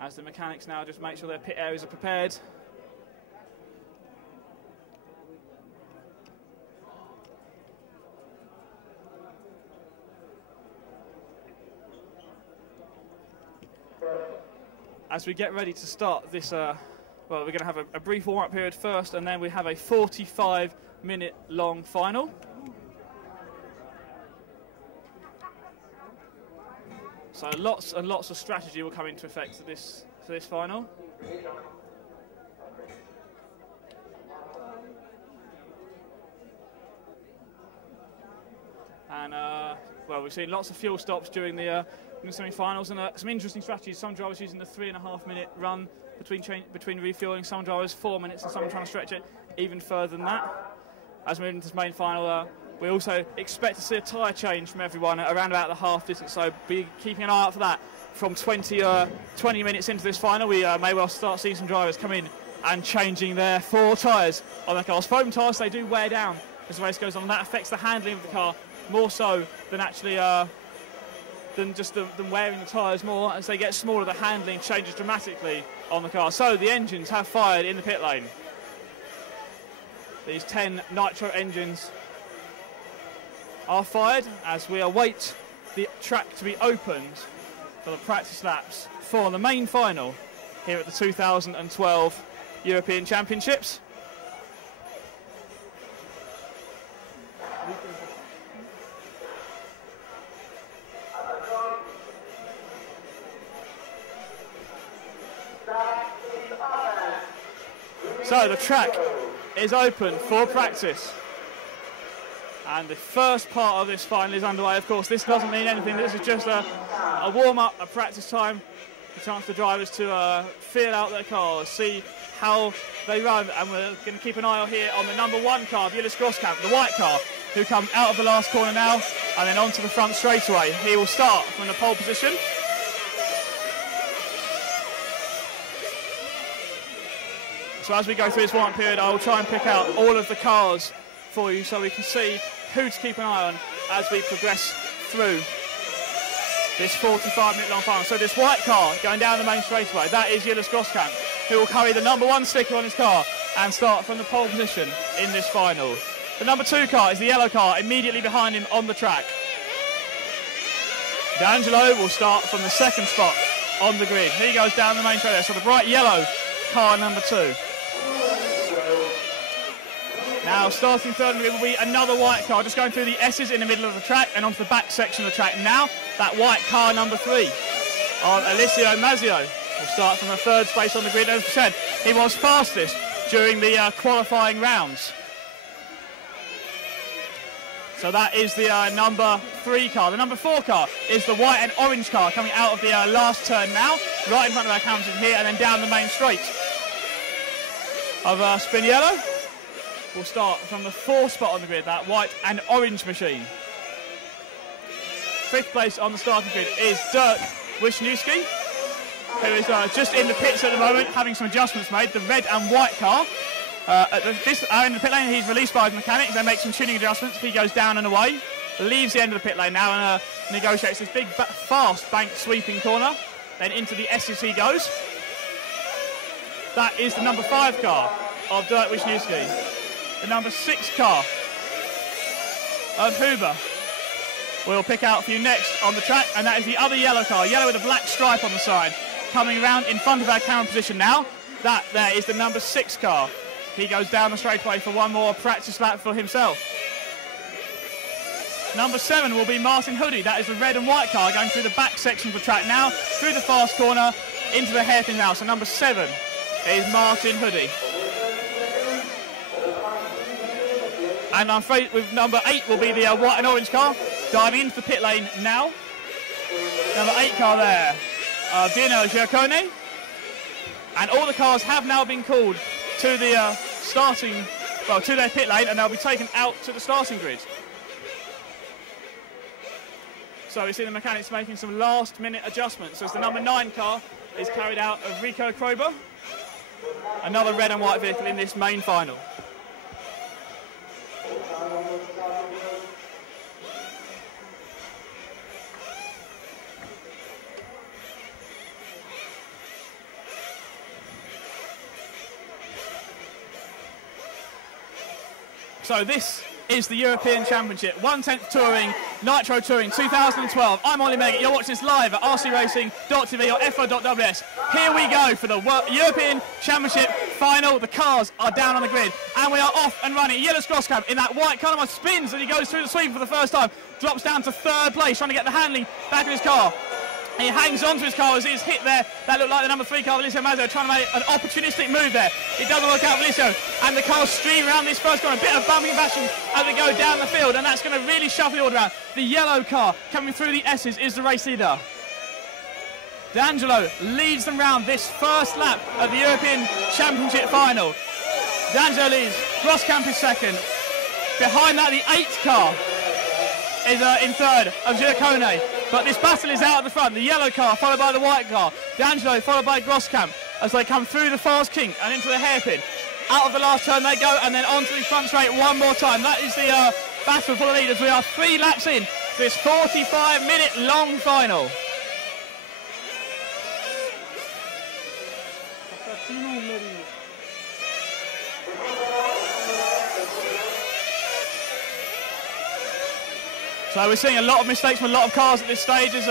As the mechanics now just make sure their pit areas are prepared. As we get ready to start this, well, we're going to have a brief warm-up period first, and then we have a 45-minute long final. So lots and lots of strategy will come into effect for this final. And well, we've seen lots of fuel stops during the semi-finals, and some interesting strategies. Some drivers using the 3.5-minute run between refueling, some drivers 4 minutes, and some trying to stretch it even further than that. As we move into this main final, we also expect to see a tyre change from everyone around about the half distance, so be keeping an eye out for that. From 20 minutes into this final, we may well start seeing some drivers come in and changing their 4 tyres on their cars. Foam tyres, they do wear down as the race goes on, and that affects the handling of the car more so than actually than wearing the tyres more. As they get smaller, the handling changes dramatically on the car. So the engines have fired in the pit lane. These 10 nitro engines are fired as we await the track to be opened for the practice laps for the main final here at the 2012 European Championships. So the track is open for practice, and the first part of this final is underway. Of course, this doesn't mean anything. This is just a warm-up, a practice time, a chance for drivers to feel out their cars, see how they run, and we're going to keep an eye out here on the number 1 car, Julius Groskamp, the white car, who come out of the last corner now and then onto the front straightaway. He will start from the pole position. So as we go through this warm-up period, I will try and pick out all of the cars for you so we can see who to keep an eye on as we progress through this 45-minute long final. So this white car going down the main straightaway, that is Julius Groskamp, who will carry the number 1 sticker on his car and start from the pole position in this final. The number 2 car is the yellow car immediately behind him on the track. D'Angelo will start from the 2nd spot on the grid. He goes down the main straightaway, so the bright yellow car number 2. Now starting 3rd on the grid will be another white car, just going through the S's in the middle of the track and onto the back section of the track. Now that white car number 3 on Alessio Mazzio will start from the 3rd space on the grid. As I said, he was fastest during the qualifying rounds. So that is the number 3 car. The number 4 car is the white and orange car coming out of the last turn now, right in front of our cameras in here, and then down the main straight of Spiniello. We'll start from the 4th spot on the grid, that white and orange machine. 5th place on the starting grid is Dirk Wisniewski, who is just in the pits at the moment, having some adjustments made. The red and white car. In the pit lane, he's released by the mechanics. They make some tuning adjustments. He goes down and away, leaves the end of the pit lane now, and negotiates this big, fast bank sweeping corner. Then into the S's he goes. That is the number 5 car of Dirk Wisniewski. The number 6 car of Huber we'll pick out for you next on the track, and that is the other yellow car, yellow with a black stripe on the side, coming around in front of our camera position now. That there is the number 6 car. He goes down the straightaway for one more practice lap for himself. Number 7 will be Martin Hoodie. That is the red and white car going through the back section of the track now, through the fast corner, into the hairpin now. So number 7 is Martin Hoodie. And I'm afraid with number 8 will be the white and orange car, diving into the pit lane now. Number 8 car there, Dino Giaccone. And all the cars have now been called to the to their pit lane, and they'll be taken out to the starting grid. So we see the mechanics making some last-minute adjustments as the number 9 car is carried out of Rico Krober, another red and white vehicle in this main final. So this is the European Championship, 1/10 Touring, Nitro Touring 2012. I'm Ollie Meggett, you're watching this live at rcracing.tv or fo.ws. Here we go for the European Championship final. The cars are down on the grid and we are off and running. Yellow Groskamp in that white colour spins and he goes through the sweep for the first time, drops down to 3rd place, trying to get the handling back of his car. He hangs onto his car as he's hit there. That looked like the number 3 car, Valicio Mazzo, trying to make an opportunistic move there. It doesn't work out for Valicio. And the cars stream around this first corner. A bit of bumping and bashing as we go down the field. And that's going to really shuffle the order around. The yellow car coming through the S's is the race leader. D'Angelo leads them round this first lap of the European Championship final. D'Angelo leads. Groskamp is 2nd. Behind that, the 8th car is in 3rd of Giaccone. But this battle is out at the front. The yellow car followed by the white car. D'Angelo followed by Groskamp as they come through the fast kink and into the hairpin. Out of the last turn they go and then onto the front straight one more time. That is the battle for the lead as we are 3 laps in to this 45-minute long final. So we're seeing a lot of mistakes from a lot of cars at this stage as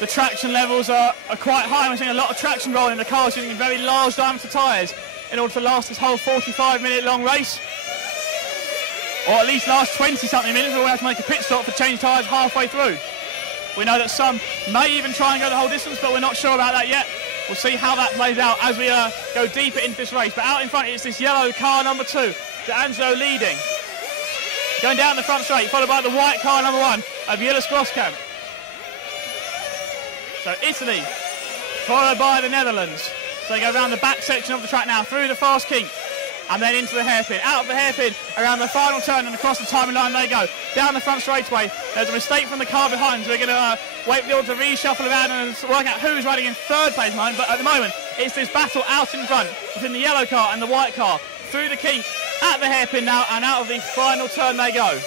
the traction levels are quite high. We're seeing a lot of traction rolling. The cars using very large diameter tyres in order to last this whole 45-minute long race. Or at least last 20-something minutes, we'll have to make a pit stop for change tyres halfway through. We know that some may even try and go the whole distance, but we're not sure about that yet. We'll see how that plays out as we go deeper into this race. But out in front is this yellow car number 2, D'Angelo leading. Going down the front straight, followed by the white car number 1 of Yillis Groskamp. So Italy, followed by the Netherlands. So they go around the back section of the track now, through the fast kink, and then into the hairpin. Out of the hairpin, around the final turn, and across the timing line they go. Down the front straightaway, there's a mistake from the car behind, so we're going to wait for the order to reshuffle around and work out who's riding in 3rd place behind. But at the moment, it's this battle out in front between the yellow car and the white car. Through the kink, at the hairpin now, and out of the final turn they go.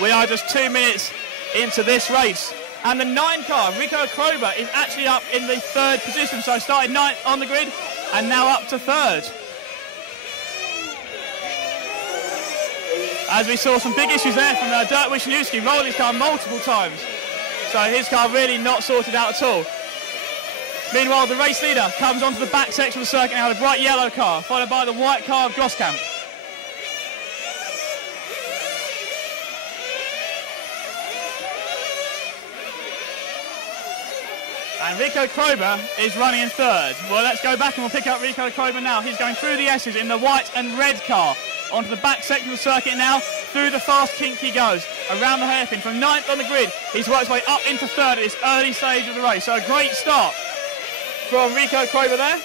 We are just 2 minutes into this race. And the 9 car, Rico Krober, is actually up in the 3rd position. So started 9th on the grid, and now up to 3rd. As we saw some big issues there from Dirk Wisniewski, rolling his car multiple times. So his car really not sorted out at all. Meanwhile, the race leader comes onto the back section of the circuit now, the bright yellow car, followed by the white car of Groskamp. And Rico Krober is running in 3rd. Well, let's go back and we'll pick up Rico Krober now. He's going through the S's in the white and red car. Onto the back section of the circuit now. Through the fast kink he goes. Around the hairpin. From 9th on the grid, he's worked his way up into 3rd at this early stage of the race. So a great start from Rico Krober there.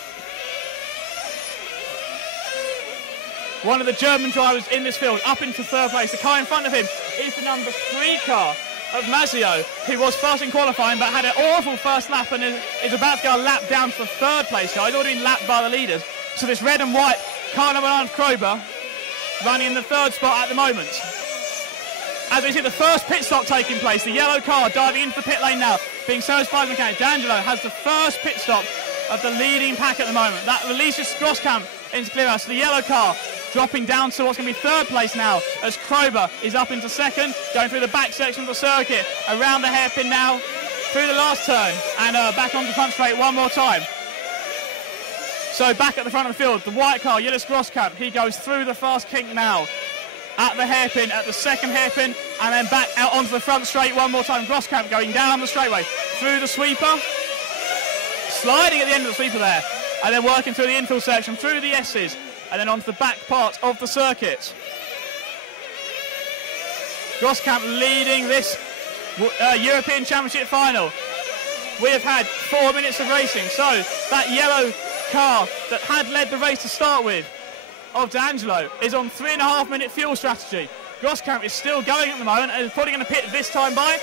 One of the German drivers in this field, up into 3rd place. The car in front of him is the number 3 car of Mazzio, who was first in qualifying but had an awful first lap and is about to go a lap down to the 3rd place car. He's already been lapped by the leaders. So this red and white car number 9 of Krober running in the 3rd spot at the moment. As we see the first pit stop taking place, the yellow car diving into the pit lane now, being serviced by the mechanic. D'Angelo has the first pit stop of the leading pack at the moment. That releases Groskamp into clear. So the yellow car dropping down to what's going to be 3rd place now as Krober is up into 2nd, going through the back section of the circuit, around the hairpin now, through the last turn, and back onto the front straight one more time. So back at the front of the field, the white car, Jillis Groskamp, he goes through the fast kink now. At the hairpin, at the second hairpin, and then back out onto the front straight one more time. Groskamp going down the straightaway, through the sweeper, sliding at the end of the sweeper there, and then working through the infill section, through the S's, and then onto the back part of the circuit. Groskamp leading this European Championship final. We have had 4 minutes of racing, so that yellow car that had led the race to start with, of D'Angelo, is on 3.5 minute fuel strategy. Groskamp is still going at the moment and is probably going to pit this time by.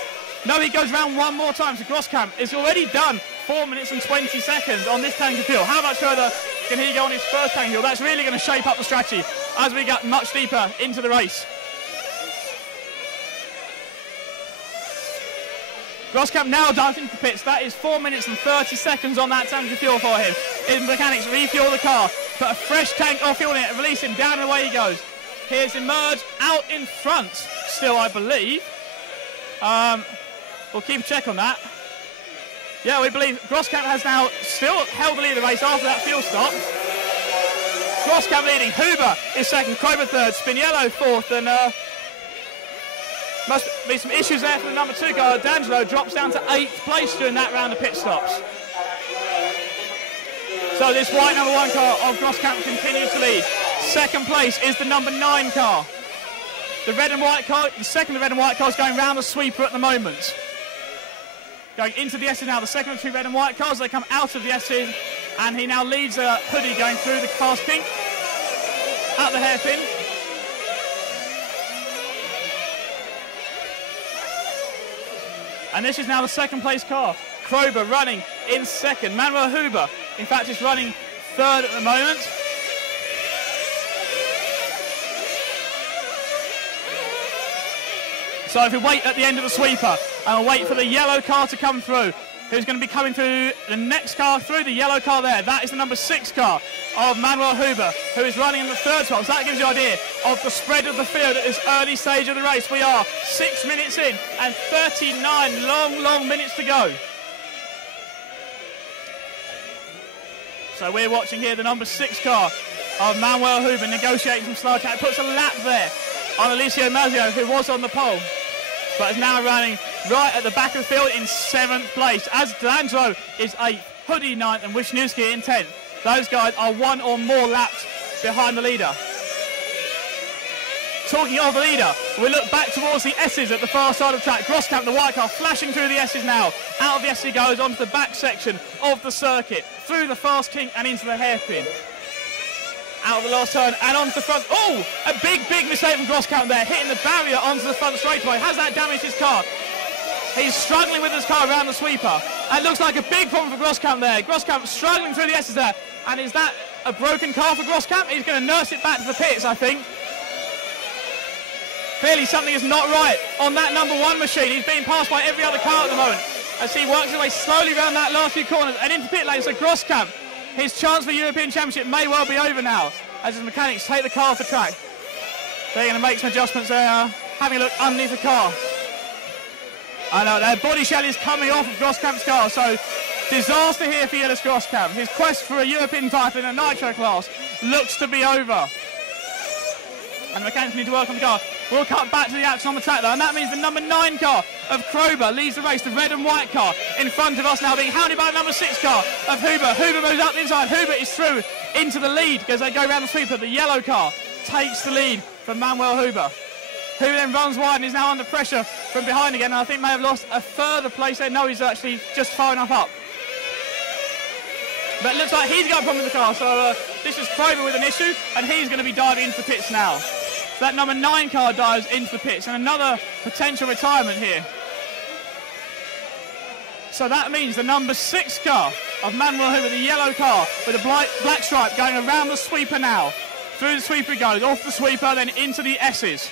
No, he goes round one more time, so Groskamp is already done 4 minutes and 20 seconds on this tank of fuel. How much further can he go on his first tank of fuel? That's really going to shape up the strategy as we get much deeper into the race. Groskamp now diving into the pits. That is 4 minutes and 30 seconds on that tank of fuel for him. His mechanics refuel the car, put a fresh tank of fuel in it, release him, down and away he goes. Here's Emerge out in front still, I believe. We'll keep a check on that. Yeah, we believe Groskamp has now still held the lead of the race after that fuel stop. Groskamp leading, Huber is second, Krober third, Spiniello fourth, and must be some issues there for the number 2 car. D'Angelo drops down to 8th place during that round of pit stops. So this white number 1 car of Groskamp continues to lead. Second place is the number 9 car. The red and white car, the second of the red and white cars going round the sweeper at the moment. Going into the S's now, the second of 2 red and white cars, they come out of the S's, and he now leads Hoodie going through the fast pink at the hairpin. And this is now the second place car. Krober running in second. Manuel Huber, in fact, is running third at the moment. So if we wait at the end of the sweeper and we'll wait for the yellow car to come through, who's going to be coming through the next car through, the yellow car there. That is the number 6 car of Manuel Huber, who is running in the third spot. So that gives you an idea of the spread of the field at this early stage of the race. We are 6 minutes in and 39 long minutes to go. So we're watching here the number 6 car of Manuel Huber negotiating some slow attack. Puts a lap there on Alessio Mazzio, who was on the pole, but is now running right at the back of the field in 7th place, as D'Angelo is 8th, Hoodie 9th, and Wisniewski in 10th. Those guys are 1 or more laps behind the leader. Talking of the leader, we look back towards the S's at the far side of the track. Groskamp, the white car, flashing through the S's now. Out of the S he goes onto the back section of the circuit, through the fast kink and into the hairpin. Out of the last turn and onto the front. Oh, a big mistake from Groskamp there, hitting the barrier onto the front straightaway. Has that damaged his car? He's struggling with his car around the sweeper. It looks like a big problem for Groskamp there. Groskamp struggling through the S's there. And is that a broken car for Groskamp? He's going to nurse it back to the pits, I think. Clearly something is not right on that number 1 machine. He's being passed by every other car at the moment as he works his way slowly around that last few corners and into pit lane. So Groskamp, his chance for European Championship may well be over now as his mechanics take the car off the track. They're going to make some adjustments there, having a look underneath the car. I know, their body shell is coming off of Groskamp's car, so disaster here for Jillis Groskamp. His quest for a European title in a nitro class looks to be over. And the mechanics need to work on the car. We'll cut back to the action on the track though, and that means the number 9 car of Krober leads the race, the red and white car in front of us now, being hounded by the number 6 car of Huber. Huber moves up the inside, Huber is through into the lead as they go around the sweeper. The yellow car takes the lead from Manuel Huber. Huber then runs wide and is now under pressure from behind again, and I think may have lost a further place there. No, he's actually just far enough up. But it looks like he's got a problem with the car, so this is Krober with an issue, and he's going to be diving into the pits now. So that number 9 car dives into the pits, and another potential retirement here. So that means the number 6 car of Manuel Huber, the yellow car with a black stripe, going around the sweeper now. Through the sweeper he goes, off the sweeper, then into the S's.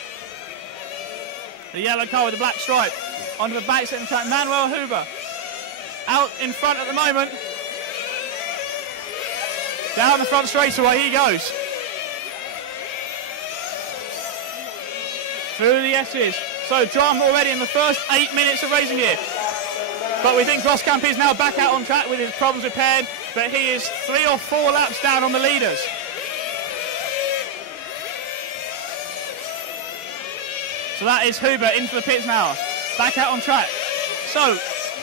The yellow car with the black stripe onto the back second track. Manuel Huber out in front at the moment. Down the front straightaway he goes. Through the S's. So drama already in the first 8 minutes of racing here. But we think Groskamp is now back out on track with his problems repaired. but he is 3 or 4 laps down on the leaders. So that is Huber into the pits now, back out on track. So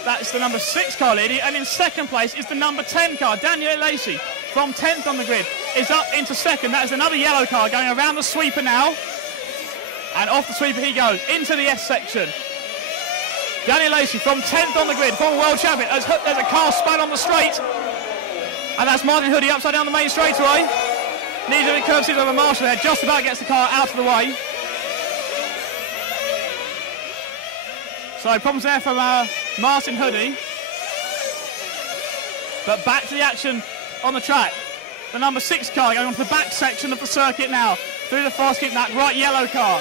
that's the number 6 car leading, and in second place is the number 10 car, Daniel Lacey, from 10th on the grid, is up into second. That is another yellow car going around the sweeper now, and off the sweeper he goes into the S section. Daniel Lacey from 10th on the grid, former world champion. There's a car spun on the straight, and that's Martin Hoodie upside down the main straightaway. Needs a bit courtesy over Marshall there, just about gets the car out of the way. So problems there from Martin Hoodie. But back to the action on the track. The number 6 car going onto the back section of the circuit now. Through the fast kick, that right yellow car.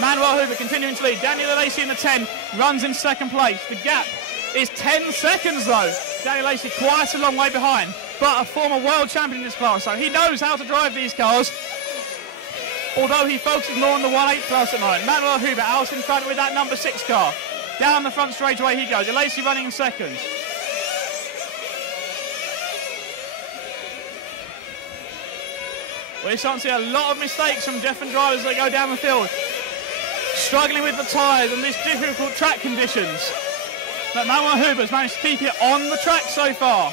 Manuel Huber continuing to lead. Daniel Lacey in the 10 runs in second place. The gap is 10 seconds though. Daniel Lacey quite a long way behind, but a former world champion in this class, so he knows how to drive these cars. Although he focuses more on the 1/8 class at the moment. Manuel Huber out in front with that number 6 car. Down the front straightaway he goes. Lacey running in second. We're starting to see a lot of mistakes from different drivers as they go down the field. Struggling with the tyres and these difficult track conditions. But Manuel Huber's managed to keep it on the track so far.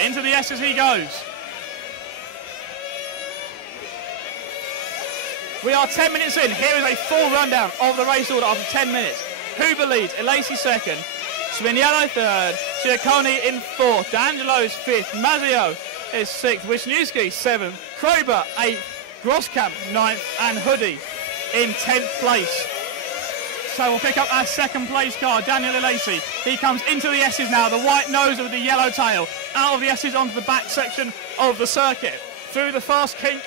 Into the S as he goes. We are 10 minutes in. Here is a full rundown of the race order after 10 minutes. Huber leads, Lacey second, Sviniello third, Ciacconi in fourth, D'Angelo's fifth, Mazzio is sixth, Wisniewski seventh, Krober eighth, Grosskamp ninth, and Hoodie in 10th place. So we'll pick up our second place car, Daniel Lacey. He comes into the S's now, the white nose with the yellow tail, out of the S's onto the back section of the circuit, through the fast kink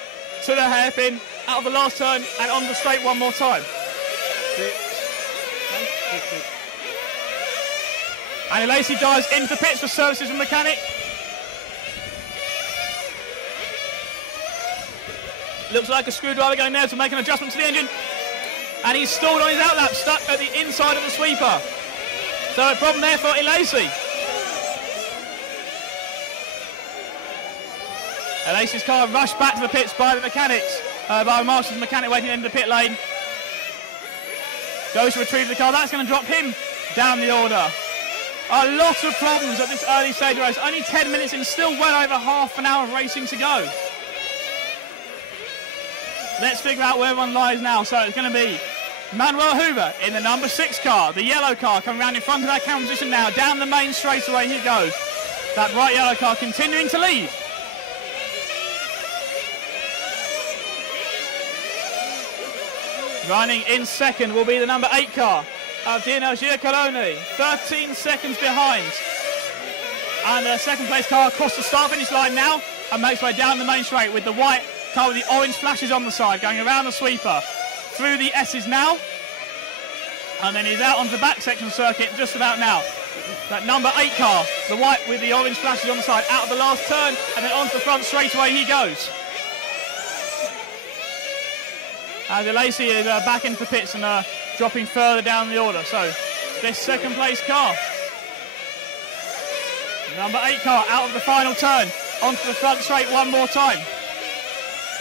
to the hairpin, out of the last turn and on the straight one more time. And Lacey dives into the pits for services and mechanic. Looks like a screwdriver going there to make an adjustment to the engine. And he's stalled on his outlap, stuck at the inside of the sweeper. So a problem there for Lacey. Lacey's car rushed back to the pits by the mechanics, by Marshall's mechanic waiting in the pit lane. Goes to retrieve the car, that's going to drop him down the order. A lot of problems at this early stage race, only 10 minutes in, still well over half an hour of racing to go. Let's figure out where everyone lies now. So it's going to be Manuel Huber in the number 6 car, the yellow car coming around in front of our camera position now, down the main straightaway he goes. That bright yellow car continuing to lead. Running in second will be the number 8 car of Dino Giacalone, 13 seconds behind. And the second place car across the start finish line now and makes way down the main straight with the white car with the orange flashes on the side, going around the sweeper, through the S's now. And then he's out onto the back section circuit just about now. That number 8 car, the white with the orange flashes on the side, out of the last turn and then onto the front straightaway he goes. As Lacey is back into the pits and dropping further down the order. So this second place car, number 8 car, out of the final turn, onto the front straight one more time.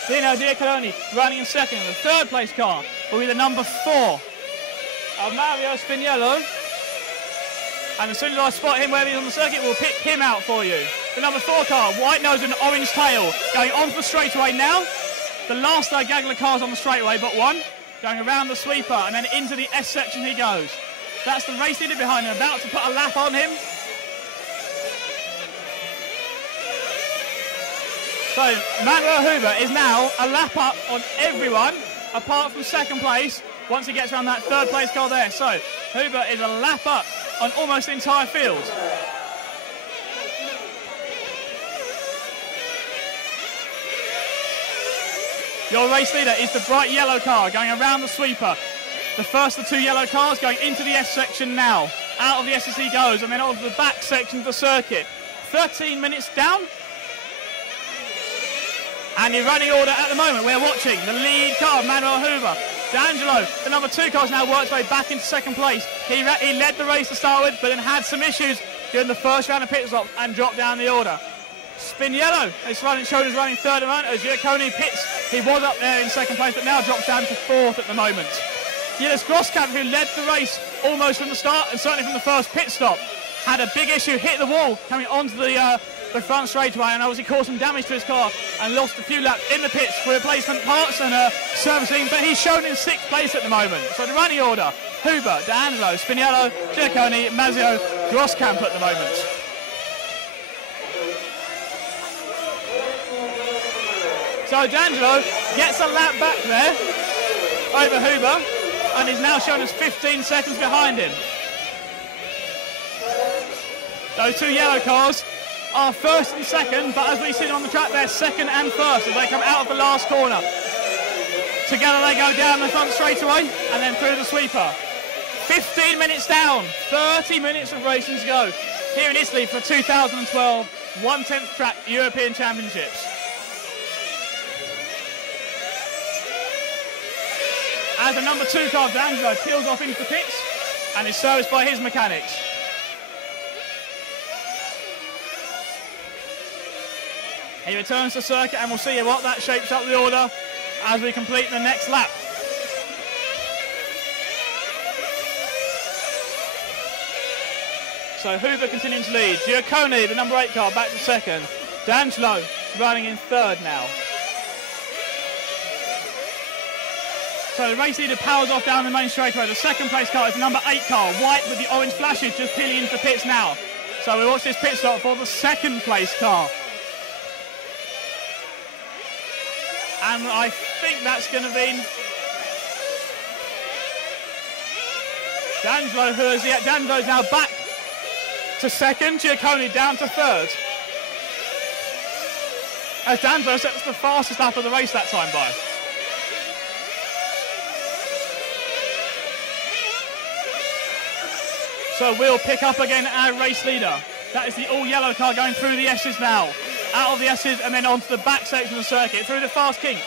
Dino Giacalone running in second. The third place car will be the number 4 of Mario Spiniello. And as soon as I spot him where he is on the circuit, we'll pick him out for you. The number 4 car, white nose and orange tail, going onto the straightaway now. The last gaggle of cars on the straightaway, but one, going around the sweeper and then into the S section he goes. That's the race leader behind him, about to put a lap on him. So Manuel Huber is now a lap up on everyone, apart from second place, once he gets around that third place car there. So Huber is a lap up on almost the entire field. Your race leader is the bright yellow car going around the sweeper. The first of the 2 yellow cars going into the S section now. Out of the S as he goes and then onto the back section of the circuit. 13 minutes down. And the running order at the moment, we're watching the lead car, Manuel Huber. D'Angelo, the number 2 car, has now worked his way back into second place. He led the race to start with, but then had some issues during the first round of pit stops and dropped down the order. Spiniello is running third around as Giacconi pits. He was up there in second place, but now drops down to fourth at the moment. Gilles Groskamp, who led the race almost from the start and certainly from the first pit stop, had a big issue, hit the wall coming onto the front straightaway, and obviously caused some damage to his car and lost a few laps in the pits for replacement parts and servicing, but he's shown in sixth place at the moment. So the running order: Huber, D'Angelo, Spiniello, Giacconi, Mazzio, Groskamp at the moment. So D'Angelo gets a lap back there over Huber, and is now shown as 15 seconds behind him. Those two yellow cars are first and second, but as we see them on the track, they're second and first as they come out of the last corner. Together they go down the front straightaway and then through the sweeper. 15 minutes down, 30 minutes of racing to go here in Italy for 2012 1/10th track European Championships. As the number 2 car, D'Angelo, peels off into the pits and is serviced by his mechanics. He returns to circuit and we'll see what that shapes up the order as we complete the next lap. So Huber continuing to lead. Giacconi, the number 8 car, back to second. D'Angelo running in third now. So the race leader powers off down the main straightaway. The second place car is the number 8 car, white with the orange flashes, just peeling into the pits now. So we watch this pit stop for the second place car. And I think that's going to be D'Angelo, who is yet. D'Angelo's now back to second, Giacconi down to third. As D'Angelo sets the fastest lap of the race that time by. So we'll pick up again our race leader. That is the all-yellow car going through the S's now. Out of the S's and then onto the back section of the circuit, through the fast kink,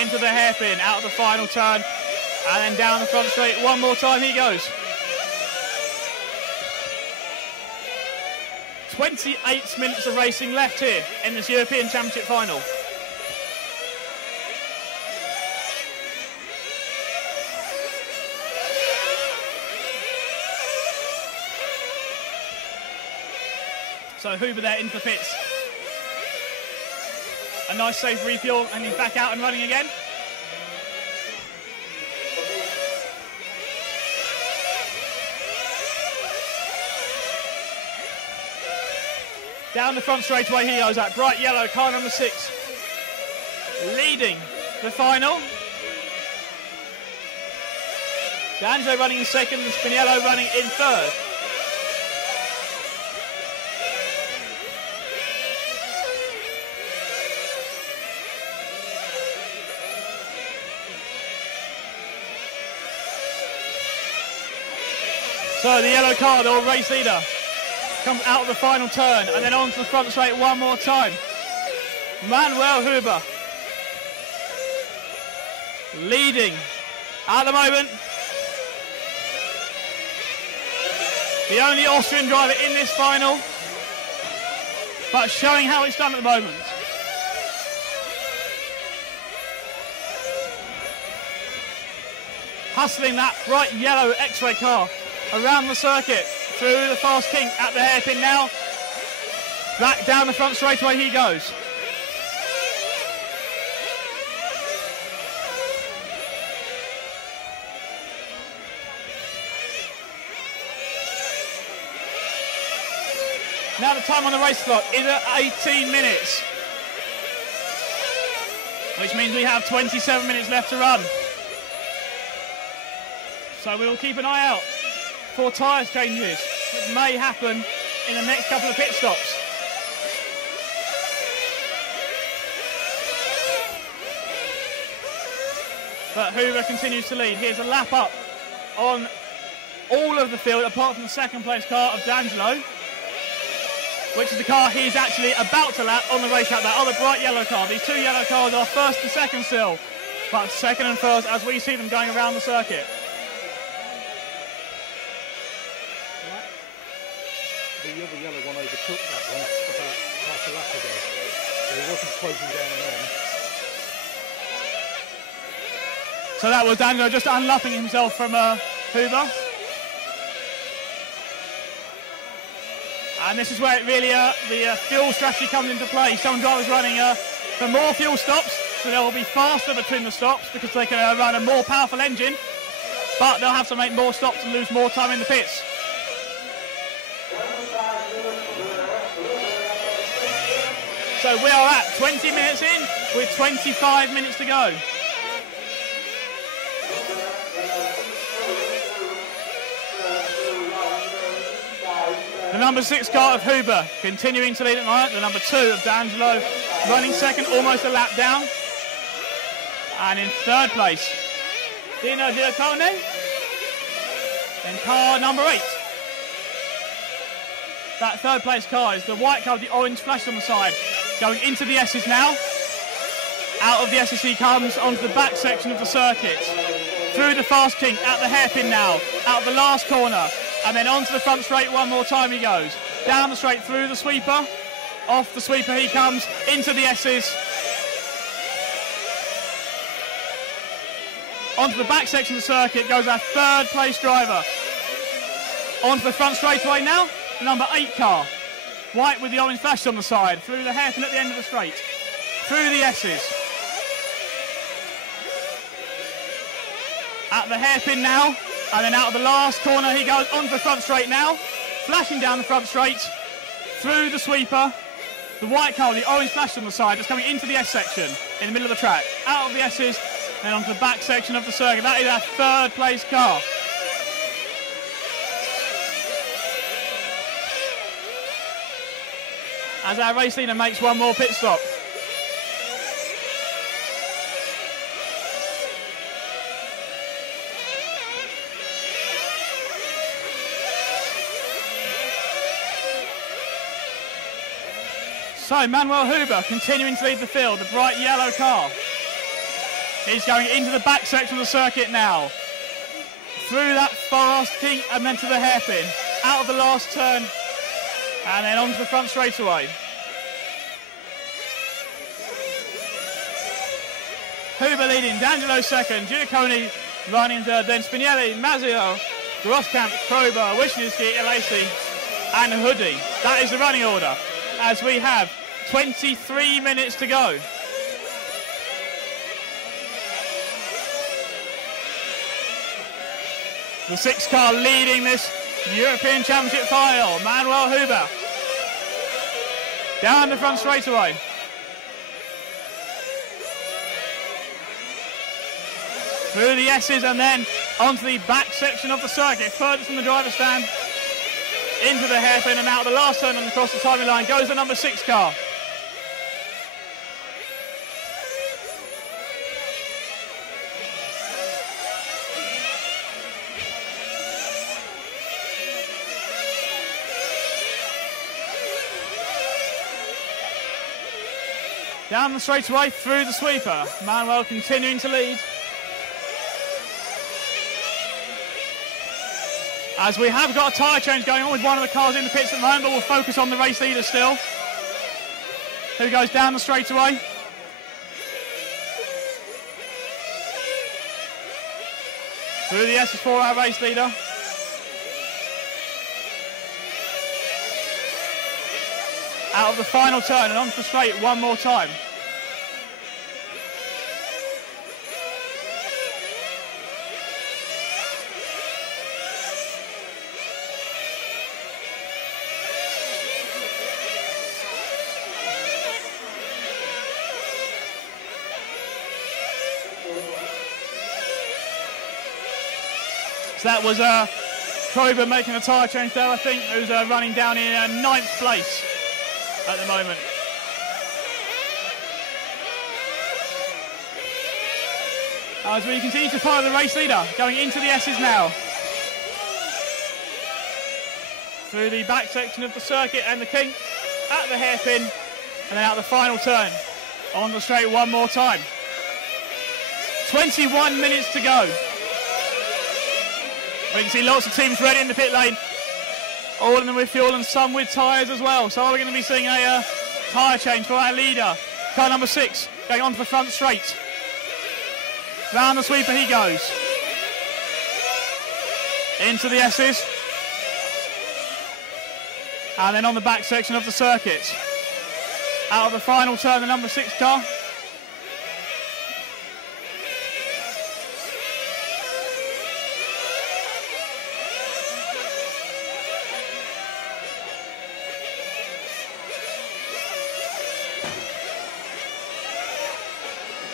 into the hairpin, out of the final turn, and then down the front straight. One more time he goes. 28 minutes of racing left here in this European Championship final. So Huber there into the pits. A nice safe refuel and he's back out and running again. Down the front straightaway he goes, that bright yellow car number 6. Leading the final. D'Angelo running in second and Spiniello running in third. So the yellow car, the race leader, comes out of the final turn and then onto the front straight one more time. Manuel Huber leading at the moment. The only Austrian driver in this final, but showing how it's done at the moment. Hustling that bright yellow X-ray car around the circuit, through the fast kink at the hairpin now. Back down the front straightaway he goes. Now the time on the race clock is at 18 minutes, which means we have 27 minutes left to run. So we will keep an eye out for tyre changes that may happen in the next couple of pit stops. But Huber continues to lead. Here's a lap up on all of the field apart from the second place car of D'Angelo, which is the car he's actually about to lap on the racetrack, that other bright yellow car. These two yellow cars are first and second still, but second and first as we see them going around the circuit. The the other yellow one overtook that one about half a lap ago. So he wasn't closing down then. So that was D'Angelo just unlapping himself from Huber. And this is where it really the fuel strategy comes into play. Some drivers running for more fuel stops, so they will be faster between the stops because they can run a more powerful engine, but they'll have to make more stops and lose more time in the pits. So we are at 20 minutes in with 25 minutes to go. The number 6 car of Huber continuing to lead at the moment. The number 2 of D'Angelo running second, almost a lap down. And in third place, Dino Diacone in car number 8. That third place car is the white car with the orange flash on the side. Going into the S's now. Out of the S's he comes onto the back section of the circuit. Through the fast kink, at the hairpin now. Out of the last corner. And then onto the front straight one more time he goes. Down the straight through the sweeper. Off the sweeper he comes. Into the S's. Onto the back section of the circuit goes our third place driver. Onto the front straightaway now. The number 8 car. White with the orange flash on the side. Through the hairpin at the end of the straight. Through the S's. At the hairpin now. And then out of the last corner he goes onto the front straight now. Flashing down the front straight. Through the sweeper. The white car with the orange flash on the side. Just coming into the S section in the middle of the track. Out of the S's. And onto the back section of the circuit. That is our third place car. As our race leader makes one more pit stop. So Manuel Huber continuing to lead the field, the bright yellow car. He's going into the back section of the circuit now. Through that fast kink and then to the hairpin. Out of the last turn and then onto the front straightaway. Huber leading, D'Angelo second, Giacconi running third, then Spinelli, Mazzio, Grosskamp, Krober, Wisniewski, Elasi and Hoodie. That is the running order as we have 23 minutes to go. The 6 car leading this European Championship final, Manuel Huber. Down the front straightaway. Through the S's and then onto the back section of the circuit, furthest from the driver's stand. Into the hairpin and out the last turn and across the timing line goes the number 6 car. Down the straightaway through the sweeper. Manuel continuing to lead. As we have got a tyre change going on with one of the cars in the pits at the moment, but we'll focus on the race leader still. Who goes down the straightaway. Through the S is for our race leader. Out of the final turn and onto the straight one more time. So that was Krober making a tyre change there, I think, who's running down in 9th place at the moment. As we continue to follow the race leader, going into the S's now. Through the back section of the circuit and the kink, at the hairpin, and then out the final turn. On the straight one more time. 21 minutes to go. We can see lots of teams ready in the pit lane. all of them with fuel and some with tyres as well. So we're going to be seeing a tyre change for our leader, car number 6, going on to the front straight. Round the sweeper he goes. Into the S's. And then on the back section of the circuit. Out of the final turn, the number 6 car.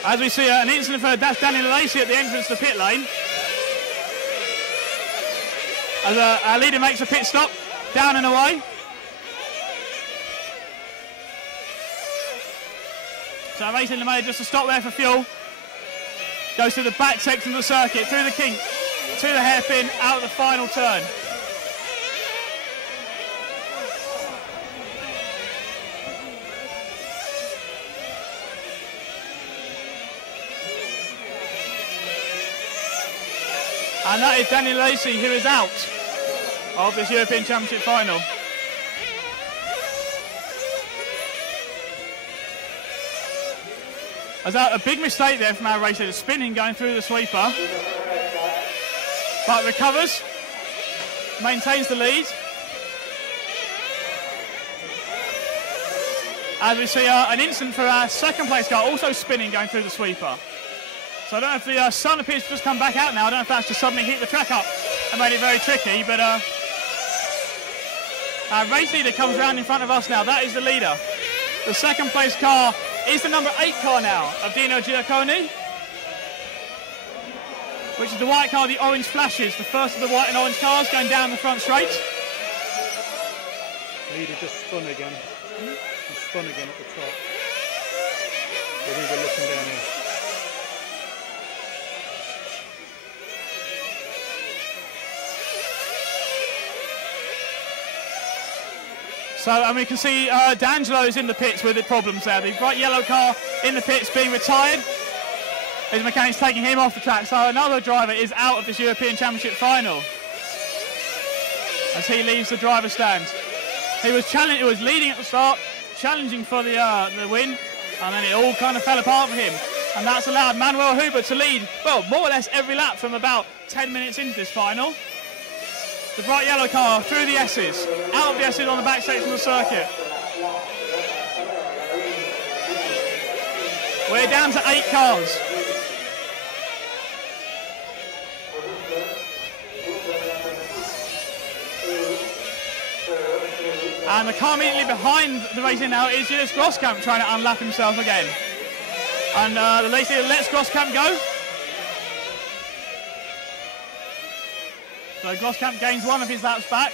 As we see an incident for Daniel Lacey at the entrance to the pit lane. As our leader makes a pit stop, down and away. So racing made just a stop there for fuel. Goes through the back section of the circuit, through the kink, to the hairpin, out of the final turn. And that is Daniel Lacey, who is out of this European Championship final. As a big mistake there from our racer, the spinning going through the sweeper. But recovers, maintains the lead. As we see an incident for our second place car, also spinning going through the sweeper. So I don't know if the sun appears to just come back out now. I don't know if that's just suddenly heated the track up and made it very tricky, but our race leader comes round in front of us now. That is the leader. The second place car is the number 8 car now of Dino Giacconi, which is the white car, the orange flashes, the first of the white and orange cars going down the front straight. Leader just spun again. He spun again at the top. So we were looking down here. So, and we can see D'Angelo's in the pits with the problems there. The bright yellow car in the pits being retired. His mechanic's taking him off the track. So another driver is out of this European Championship final as he leaves the driver's stand. He was leading at the start, challenging for the win, and then it all kind of fell apart for him. And that's allowed Manuel Huber to lead, well, more or less every lap from about 10 minutes into this final. The bright yellow car through the S's, out of the S's on the back section of the circuit. We're down to 8 cars. And the car immediately behind the racing now is Julius Groskamp trying to unlap himself again. And the race leader lets Groskamp go. So Groskamp gains one of his laps back.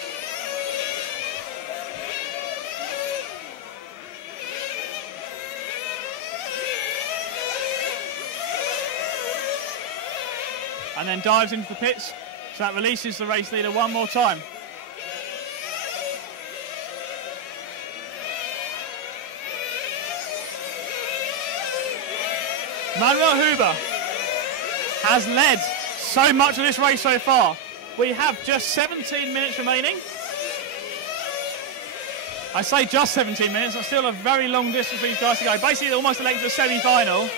And then dives into the pits. So that releases the race leader one more time. Manuel Huber has led so much of this race so far. We have just 17 minutes remaining. I say just 17 minutes, that's still a very long distance for these guys to go. Basically almost a length to the semi-final.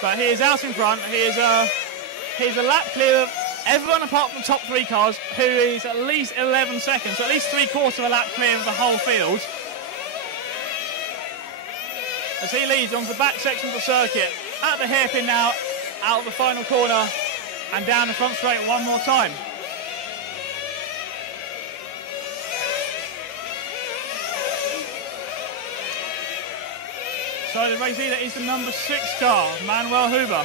But he is out in front. He's a lap clear of everyone apart from the top 3 cars, who is at least 11 seconds, so at least 3/4 of a lap clear of the whole field. As he leads onto the back section of the circuit, at the hairpin now, out of the final corner, and down the front straight one more time. So the race leader is the number 6 car, Manuel Huber.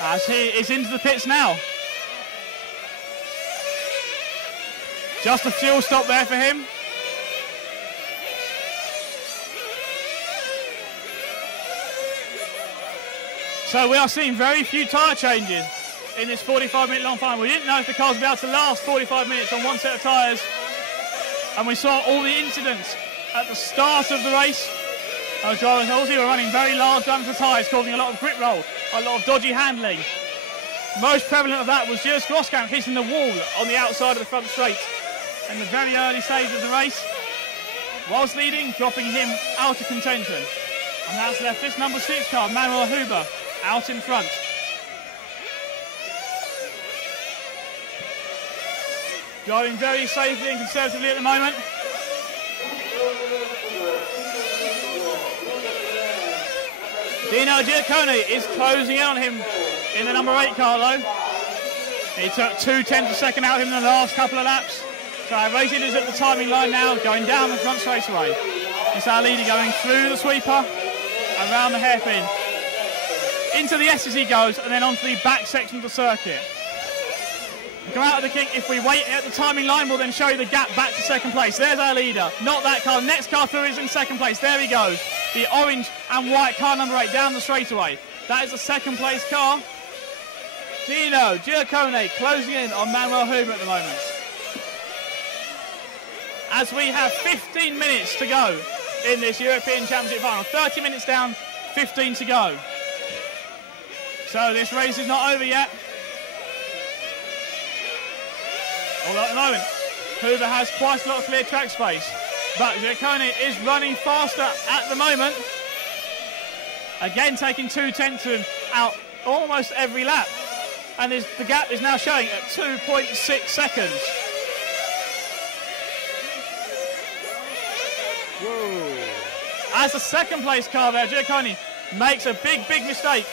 As he is into the pits now. Just a fuel stop there for him. So we are seeing very few tyre changes in this 45-minute long final. We didn't know if the cars would be able to last 45 minutes on one set of tyres, and we saw all the incidents at the start of the race. Those drivers also were running very large diameter tyres, causing a lot of grip roll, a lot of dodgy handling. Most prevalent of that was just Groskamp hitting the wall on the outside of the front straight in the very early stage of the race. Whilst leading, dropping him out of contention. And that's left this number 6 car, Manuel Huber, out in front. Driving very safely and conservatively at the moment. Dino Giaccone is closing in on him in the number 8 car though. He took 2/10 a second out of him in the last couple of laps. So our race leader is at the timing line now, going down the front straightaway. It's our leader going through the sweeper, around the hairpin. Into the S's he goes, and then onto the back section of the circuit. Come out of the kick. If we wait at the timing line, we'll then show you the gap back to second place. There's our leader. Not that car. Next car through is in second place. There he goes. The orange and white car number 8 down the straightaway. That is the second place car. Dino Giaccone closing in on Manuel Huber at the moment. As we have 15 minutes to go in this European Championship final. 30 minutes down, 15 to go. So this race is not over yet. Although at the moment, Huber has quite a lot of clear track space. But Giaccone is running faster at the moment. Again taking 2/10 out almost every lap. And the gap is now showing at 2.6 seconds. Whoa. As the second place car there, Giaccone makes a big mistake.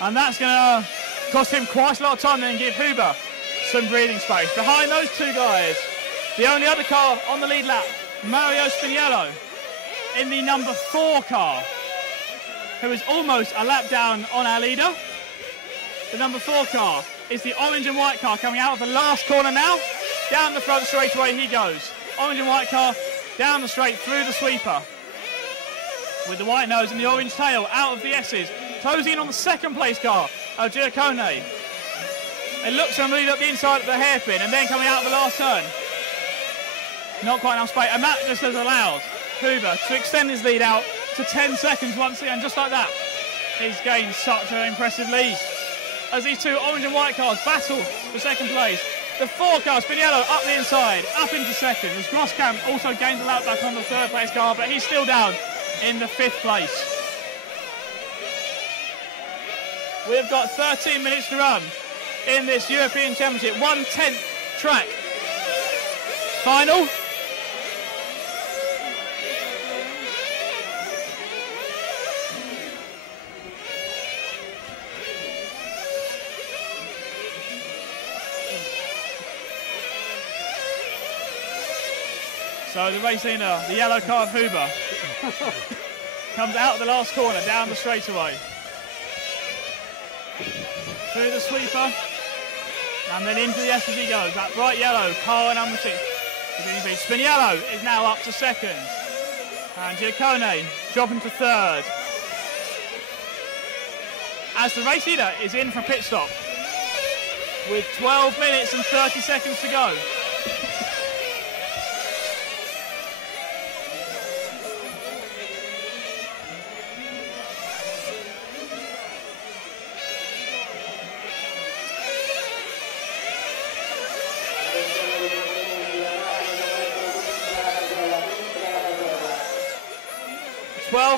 And that's going to cost him quite a lot of time and give Huber some breathing space. Behind those two guys, the only other car on the lead lap, Mario Spiniello, in the number 4 car, who is almost a lap down on our leader. The number 4 car is the orange and white car coming out of the last corner now. Down the front straightaway he goes. Orange and white car down the straight through the sweeper. With the white nose and the orange tail out of the S's. Closing in on the second place car of Giaccone. It looks to move up the inside of the hairpin and then coming out of the last turn. Not quite enough space. And that just has allowed Huber to extend his lead out to 10 seconds once again. Just like that, he's gained such an impressive lead. As these two orange and white cars battle for second place. The 4 car, Spiniello, up the inside, up into second. As Groskamp also gains a lap back on the 3rd place car, but he's still down in the 5th place. We've got 13 minutes to run in this European Championship 1/10 track final. So the race leader, the yellow car of Huber, comes out of the last corner, down the straightaway. Through the sweeper, and then into the S as he goes. That bright yellow car number 6. Spiniello is now up to second. And Giaccone dropping to 3rd. As the race leader is in for a pit stop, with 12 minutes and 30 seconds to go.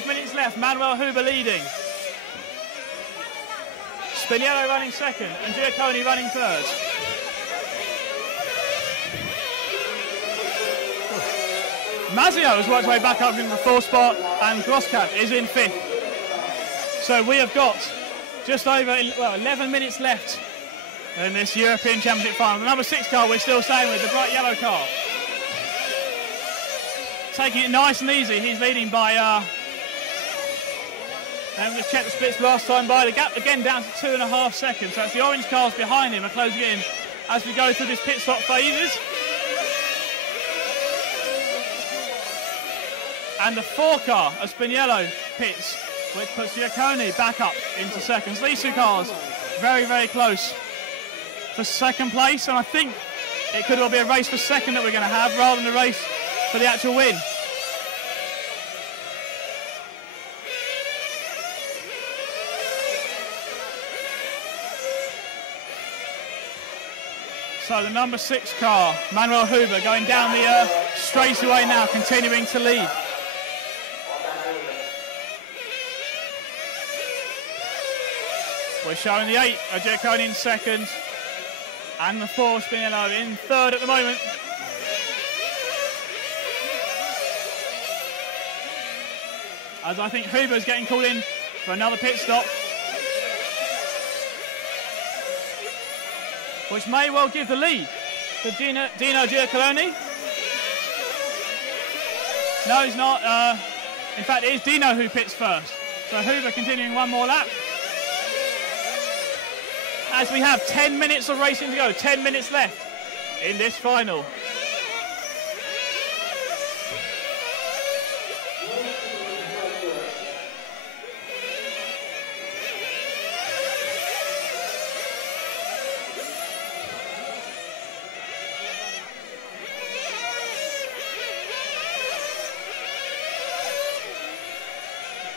Minutes left, Manuel Huber leading. Spiniello running second and Giaccone running 3rd. Mazzio has worked his way back up in the 4th spot and Groskamp is in 5th. So we have got just over 11 minutes left in this European Championship final. The number 6 car we're still staying with, the bright yellow car. Taking it nice and easy, he's leading by and we just checked the splits last time by. The gap again down to 2.5 seconds. So that's the orange cars behind him are closing in as we go through this pit stop phases. And the 4 car of Spiniello pits, which puts Giaccone back up into second. So these two cars very, very close for second place, and I think it could well be a race for second that we're going to have rather than a race for the actual win. So the number 6 car, Manuel Huber, going down the straightaway now, continuing to lead. We're showing the 8, Giacconi in second, and the 4, Spinello in third at the moment. As I think Huber's getting called in for another pit stop, which may well give the lead to Dino Giacconi. No, he's not. In fact, it is Dino who pits first. So Huber continuing one more lap. As we have 10 minutes of racing to go, 10 minutes left in this final.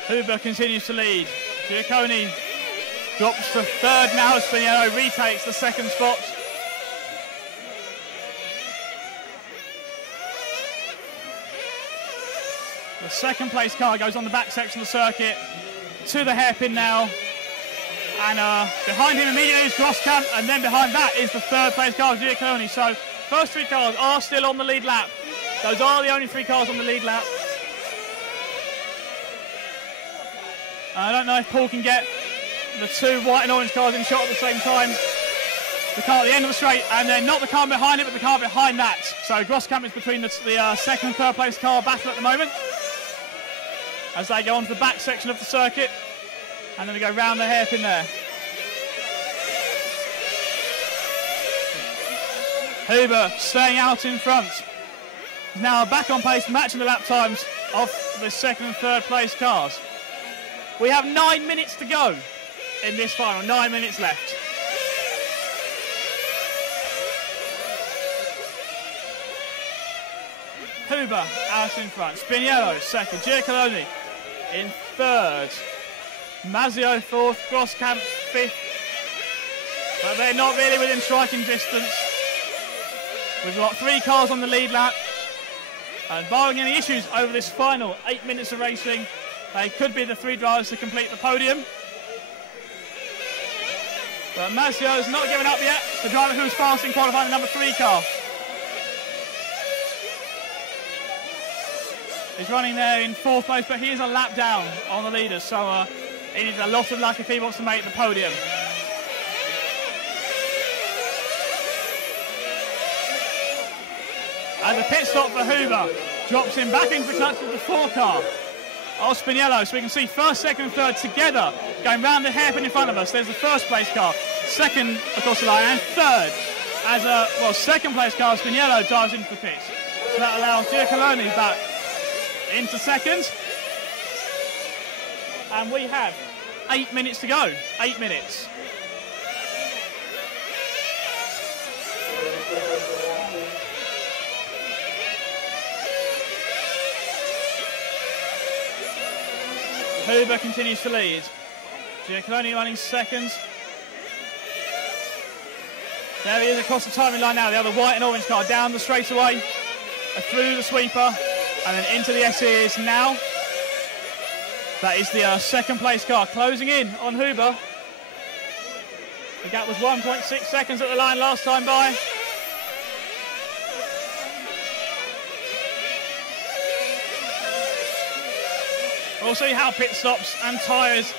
Huber continues to lead. Giacconi drops to third now. Spinello retakes the second spot. The second place car goes on the back section of the circuit to the hairpin now. And behind him immediately is Grosskamp, and then behind that is the third place car of Giacconi. So first 3 cars are still on the lead lap. Those are the only 3 cars on the lead lap. I don't know if Paul can get the 2 white and orange cars in shot at the same time. The car at the end of the straight, and then not the car behind it, but the car behind that. So Grosskamp is between the second and third place car battle at the moment, as they go on to the back section of the circuit, and then they go round the hairpin there. Huber staying out in front. He's now back on pace, matching the lap times of the second and third place cars. We have 9 minutes to go in this final, 9 minutes left. Huber out in front, Spinello second, Giacconi in third, Mazzio fourth, Grosskamp fifth, but they're not really within striking distance. We've got 3 cars on the lead lap, and barring any issues over this final 8 minutes of racing, they could be the 3 drivers to complete the podium. But Mazzio's not given up yet, the driver who was fast in qualifying the number 3 car. He's running there in 4th place, but he is a lap down on the leaders, so he needs a lot of luck if he wants to make the podium. As a pit stop for Huber, drops him back into the clutch of the 4 car. Spinello, so we can see first, second and third together going round the hairpin in front of us. There's the first place car, second across the line, and third as second place car Spinello dives into the pits. So that allows Giacconi back into second, and we have 8 minutes to go. 8 minutes. Huber continues to lead. Giacconi running second. There he is across the timing line now. The other white and orange car down the straightaway, through the sweeper, and then into the SEs now. That is the second place car closing in on Huber. The gap was 1.6 seconds at the line last time by. We'll see how pit stops and tyres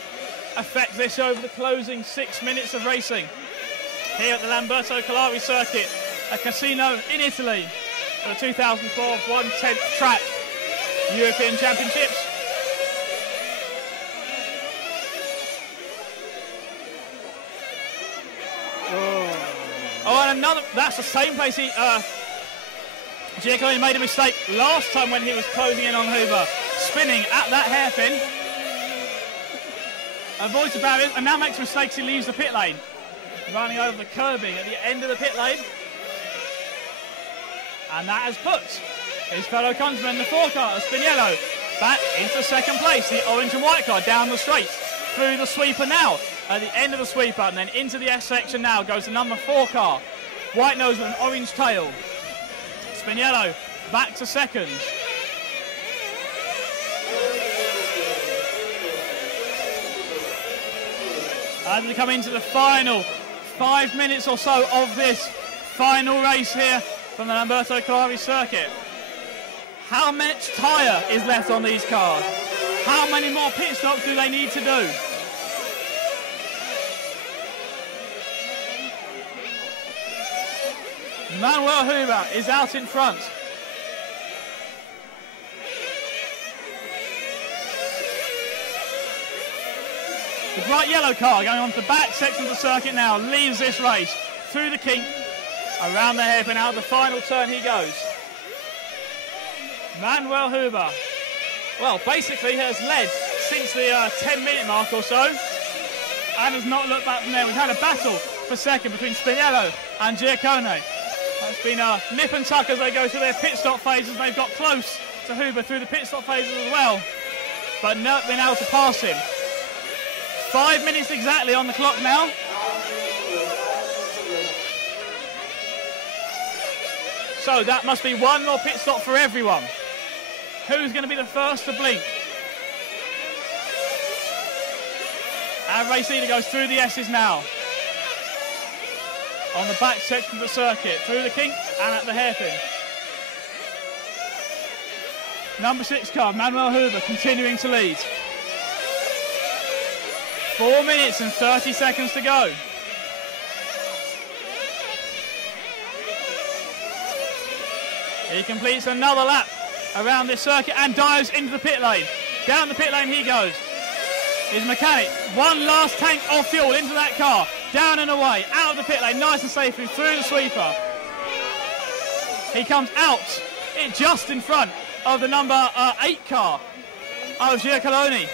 affect this over the closing 6 minutes of racing here at the Lamberto Collari circuit, a casino in Italy for the 2004 1/10th track European Championships. Oh, and another, that's the same place Giacconi made a mistake last time when he was closing in on Huber, spinning at that hairpin, avoids the barriers, and now makes mistakes, he leaves the pit lane. running over the curbing at the end of the pit lane. And that has put his fellow countryman, the 4 car of Spiniello, back into second place. The orange and white car down the straight through the sweeper now. At the end of the sweeper and then into the S section now goes the number 4 car. White nose with an orange tail. Spiniello back to second. As we come into the final 5 minutes or so of this final race here from the Lamberto Collari circuit. How much tyre is left on these cars? How many more pit stops do they need to do? Manuel Huber is out in front. The bright yellow car going on to the back section of the circuit now leaves this race through the kink, around the hairpin, out of the final turn he goes. Manuel Huber, well, basically has led since the 10-minute mark or so and has not looked back from there. We've had a battle for second between Spiniello and Giaccone. It's been a nip and tuck as they go through their pit stop phases. They've got close to Huber through the pit stop phases as well, but not been able to pass him. 5 minutes exactly on the clock now. So that must be one more pit stop for everyone. Who's going to be the first to blink? Our race leader goes through the S's now. On the back section of the circuit, through the kink and at the hairpin. Number 6 car, Manuel Huber, continuing to lead. 4 minutes and 30 seconds to go. He completes another lap around this circuit and dives into the pit lane. Down the pit lane he goes. His mechanic, one last tank of fuel into that car. Down and away, out of the pit lane, nice and safely through the sweeper. He comes out, just in front of the number 8 car of Giaccone.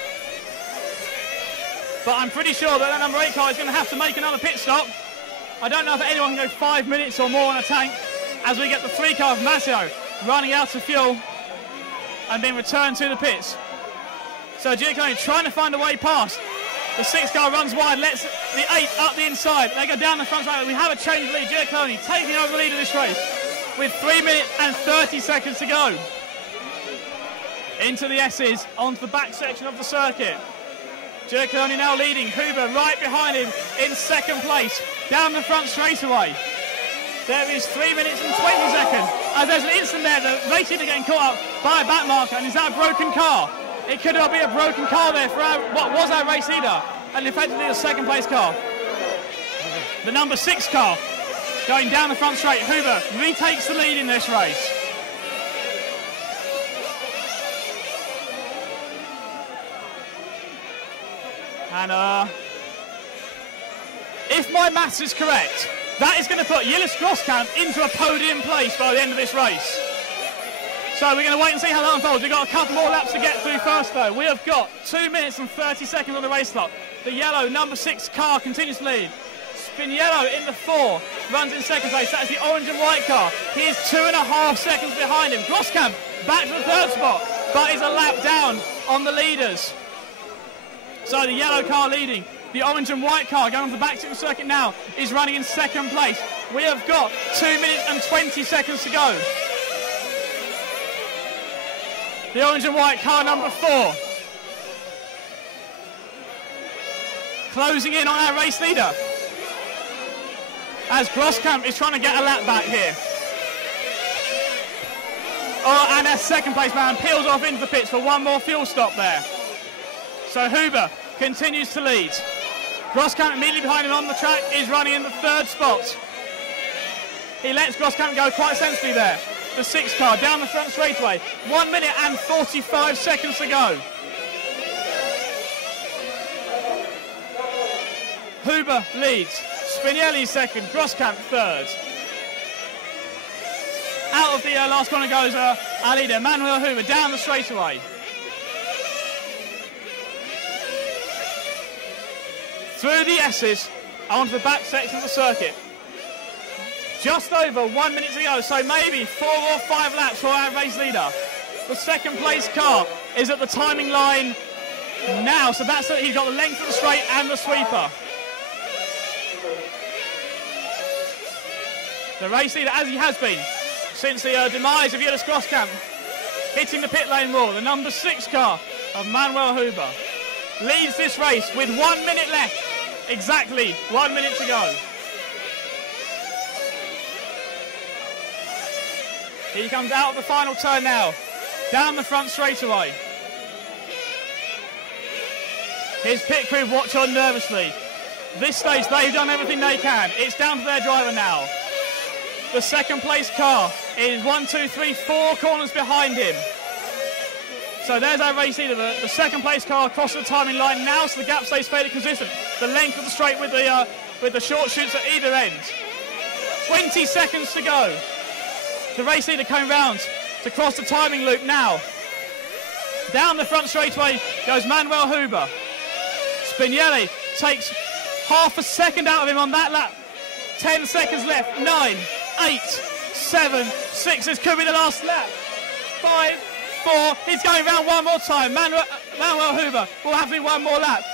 But I'm pretty sure that number 8 car is going to have to make another pit stop. I don't know if anyone can go 5 minutes or more on a tank as we get the 3 car of Massimo running out of fuel and being returned to the pits. So Giaccone trying to find a way past. The 6 car runs wide, lets the 8 up the inside. They go down the front side. We have a change lead. Giaccone taking over the lead of this race with 3 minutes and 30 seconds to go. Into the S's, onto the back section of the circuit. Giaccone now leading. Huber right behind him in second place. Down the front straight away. There is 3 minutes and 20 seconds. As there's an instant there, the race leader getting caught up by a back marker. And is that a broken car? It could well be a broken car there for what was our race leader, and effectively the second place car. The number 6 car going down the front straight. Huber retakes the lead in this race. And if my maths is correct, that is going to put Yilis Groskamp into a podium place by the end of this race. So we're going to wait and see how that unfolds. We've got a couple more laps to get through first though. We have got 2 minutes and 30 seconds on the race clock. The yellow number 6 car continues to lead. Spiniello in the 4 runs in second place. That's the orange and white car. He is 2.5 seconds behind him. Groskamp back to the 3rd spot, but is a lap down on the leaders. So the yellow car leading. The orange and white car going on the back to the circuit now is running in second place. We have got 2 minutes and 20 seconds to go. The orange and white car number 4. Closing in on our race leader. As Groskamp is trying to get a lap back here. Oh, and our second place man peels off into the pits for one more fuel stop there. So Huber continues to lead. Groskamp immediately behind him on the track is running in the 3rd spot. He lets Groskamp go quite sensibly there. The 6 car down the front straightaway. 1 minute and 45 seconds to go. Huber leads. Spinelli second. Groskamp 3rd. Out of the last corner goes our leader, Manuel Huber, down the straightaway. Through the S's onto the back section of the circuit. Just over 1 minute to go, so maybe 4 or 5 laps for our race leader. The second place car is at the timing line now, so that's it. He's got the length of the straight and the sweeper. The race leader, as he has been since the demise of Julius Groskamp, hitting the pit lane more. The number 6 car of Manuel Huber leads this race with 1 minute left. Exactly 1 minute to go. He comes out of the final turn now, down the front straightaway. His pit crew watch on nervously. This stage, they've done everything they can. It's down to their driver now. The second place car is 1, 2, 3, 4 corners behind him. So there's our race leader. The second place car crosses the timing line now, so the gap stays fairly consistent. The length of the straight with the short chutes at either end. 20 seconds to go. The race leader coming round to cross the timing loop now. Down the front straightaway goes Manuel Huber. Spinelli takes half a second out of him on that lap. 10 seconds left. 9, 8, 7, 6. This could be the last lap. 5, 4. He's going round one more time. Manuel Huber will have to do one more lap.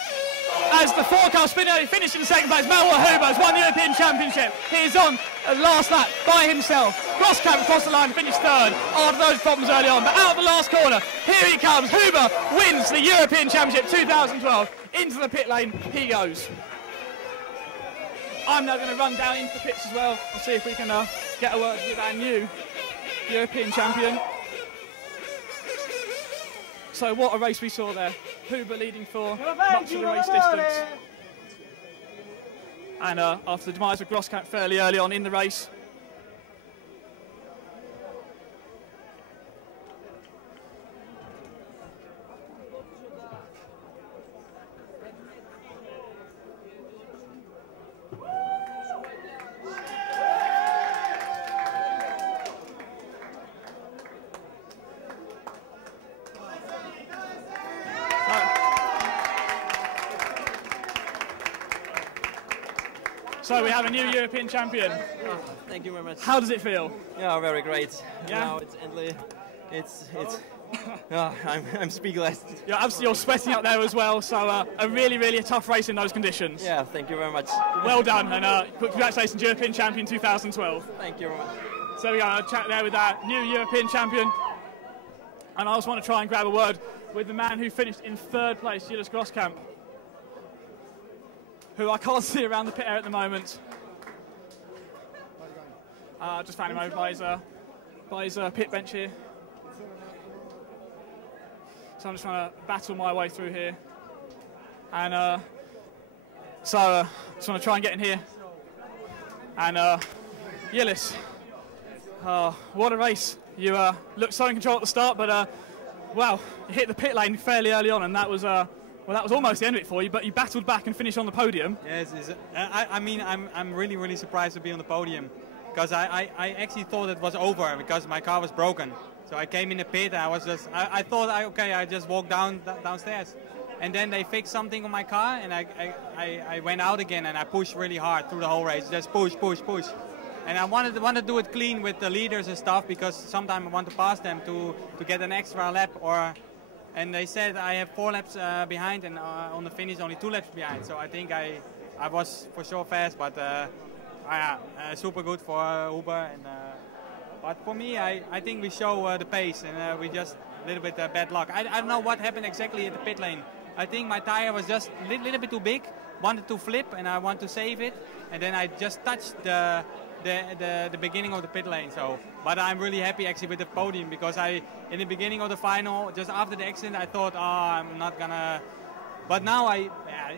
As the 4 car Spinelli finished in second place, Manuel Huber has won the European Championship. He is on a last lap by himself. Groskamp across the line, finished third after those problems early on. But out of the last corner, here he comes. Huber wins the European Championship 2012. Into the pit lane he goes. I'm now going to run down into the pits as well and see if we can get a word with our new European champion. So what a race we saw there. Huber leading for much of the race distance. And after the demise of Groskamp fairly early on in the race. So we have a new European champion. Oh, thank you very much. How does it feel? Yeah, very great. Yeah. Now it's endly. Oh, I'm speechless. You're sweating out there as well. So a really tough race in those conditions. Yeah, thank you very much. Well done, and congratulations, European champion 2012. Thank you very much. So we got a chat there with our new European champion, and I also want to try and grab a word with the man who finished in third place, Julius Groskamp, who I can't see around the pit area at the moment. Just found him over by his pit bench here. So I'm just trying to battle my way through here. And just want to try and get in here. And Julius, what a race. You looked so in control at the start, but wow, you hit the pit lane fairly early on, and that was well, that was almost the end of it for you, but you battled back and finished on the podium. Yes, I mean, I'm really surprised to be on the podium, because I actually thought it was over because my car was broken. So I came in the pit and I thought, I just walked downstairs. And then they fixed something on my car, and I went out again and I pushed really hard through the whole race, just push. And I wanted to do it clean with the leaders and stuff, because sometimes I want to pass them to get an extra lap, and they said I have 4 laps behind, and on the finish only 2 laps behind. So I think I was for sure fast, but super good for Uber. But for me, I think we show the pace, and we just a little bit bad luck. I don't know what happened exactly at the pit lane. I think my tire was just a little bit too big, wanted to flip, and I want to save it, and then I just touched the beginning of the pit lane. So, but I'm really happy actually with the podium, because in the beginning of the final, just after the accident, I thought, I'm not gonna. But now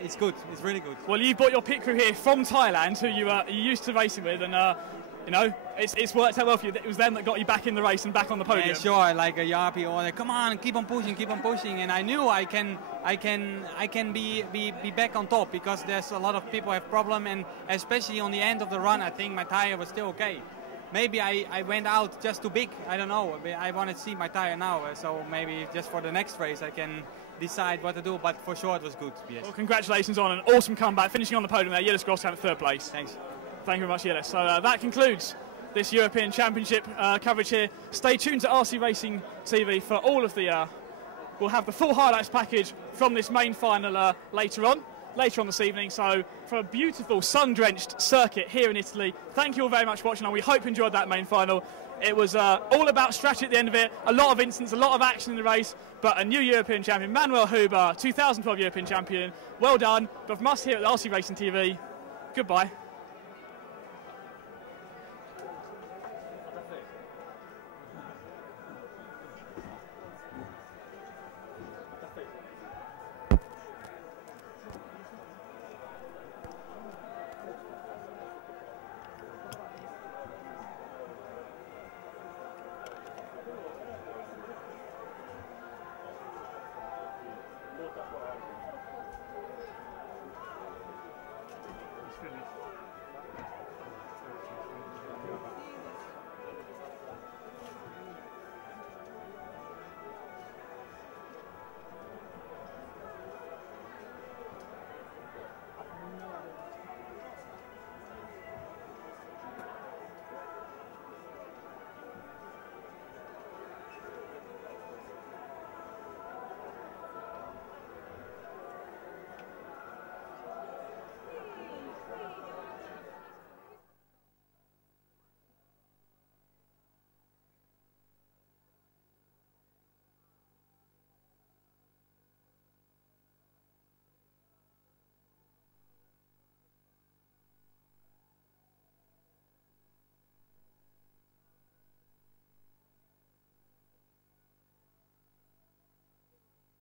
it's good. It's really good. Well, you brought your pit crew here from Thailand, who you used to racing with, and you know, it's worked out well for you. It was them that got you back in the race and back on the podium. Yeah, sure. Like a Yarpi or come on, keep on pushing, and I knew I can be back on top, because there's a lot of people have problem, and especially on the end of the run, I think my tire was still okay. Maybe I went out just too big. I don't know. I want to see my tire now, so maybe just for the next race I can decide what to do, but for sure it was good. Yes. Well, congratulations on an awesome comeback, finishing on the podium there. Yildiz Groskamp, third place. Thanks. Thank you very much, Yildiz. So that concludes this European Championship coverage here. Stay tuned to RC Racing TV for all of the... we'll have the full highlights package from this main final later on this evening. So for a beautiful sun-drenched circuit here in Italy, thank you all very much for watching, and we hope you enjoyed that main final. It was all about strategy at the end of it, a lot of incidents, a lot of action in the race, but a new European champion, Manuel Huber, 2012 European champion. Well done. But from us here at RC Racing TV, goodbye.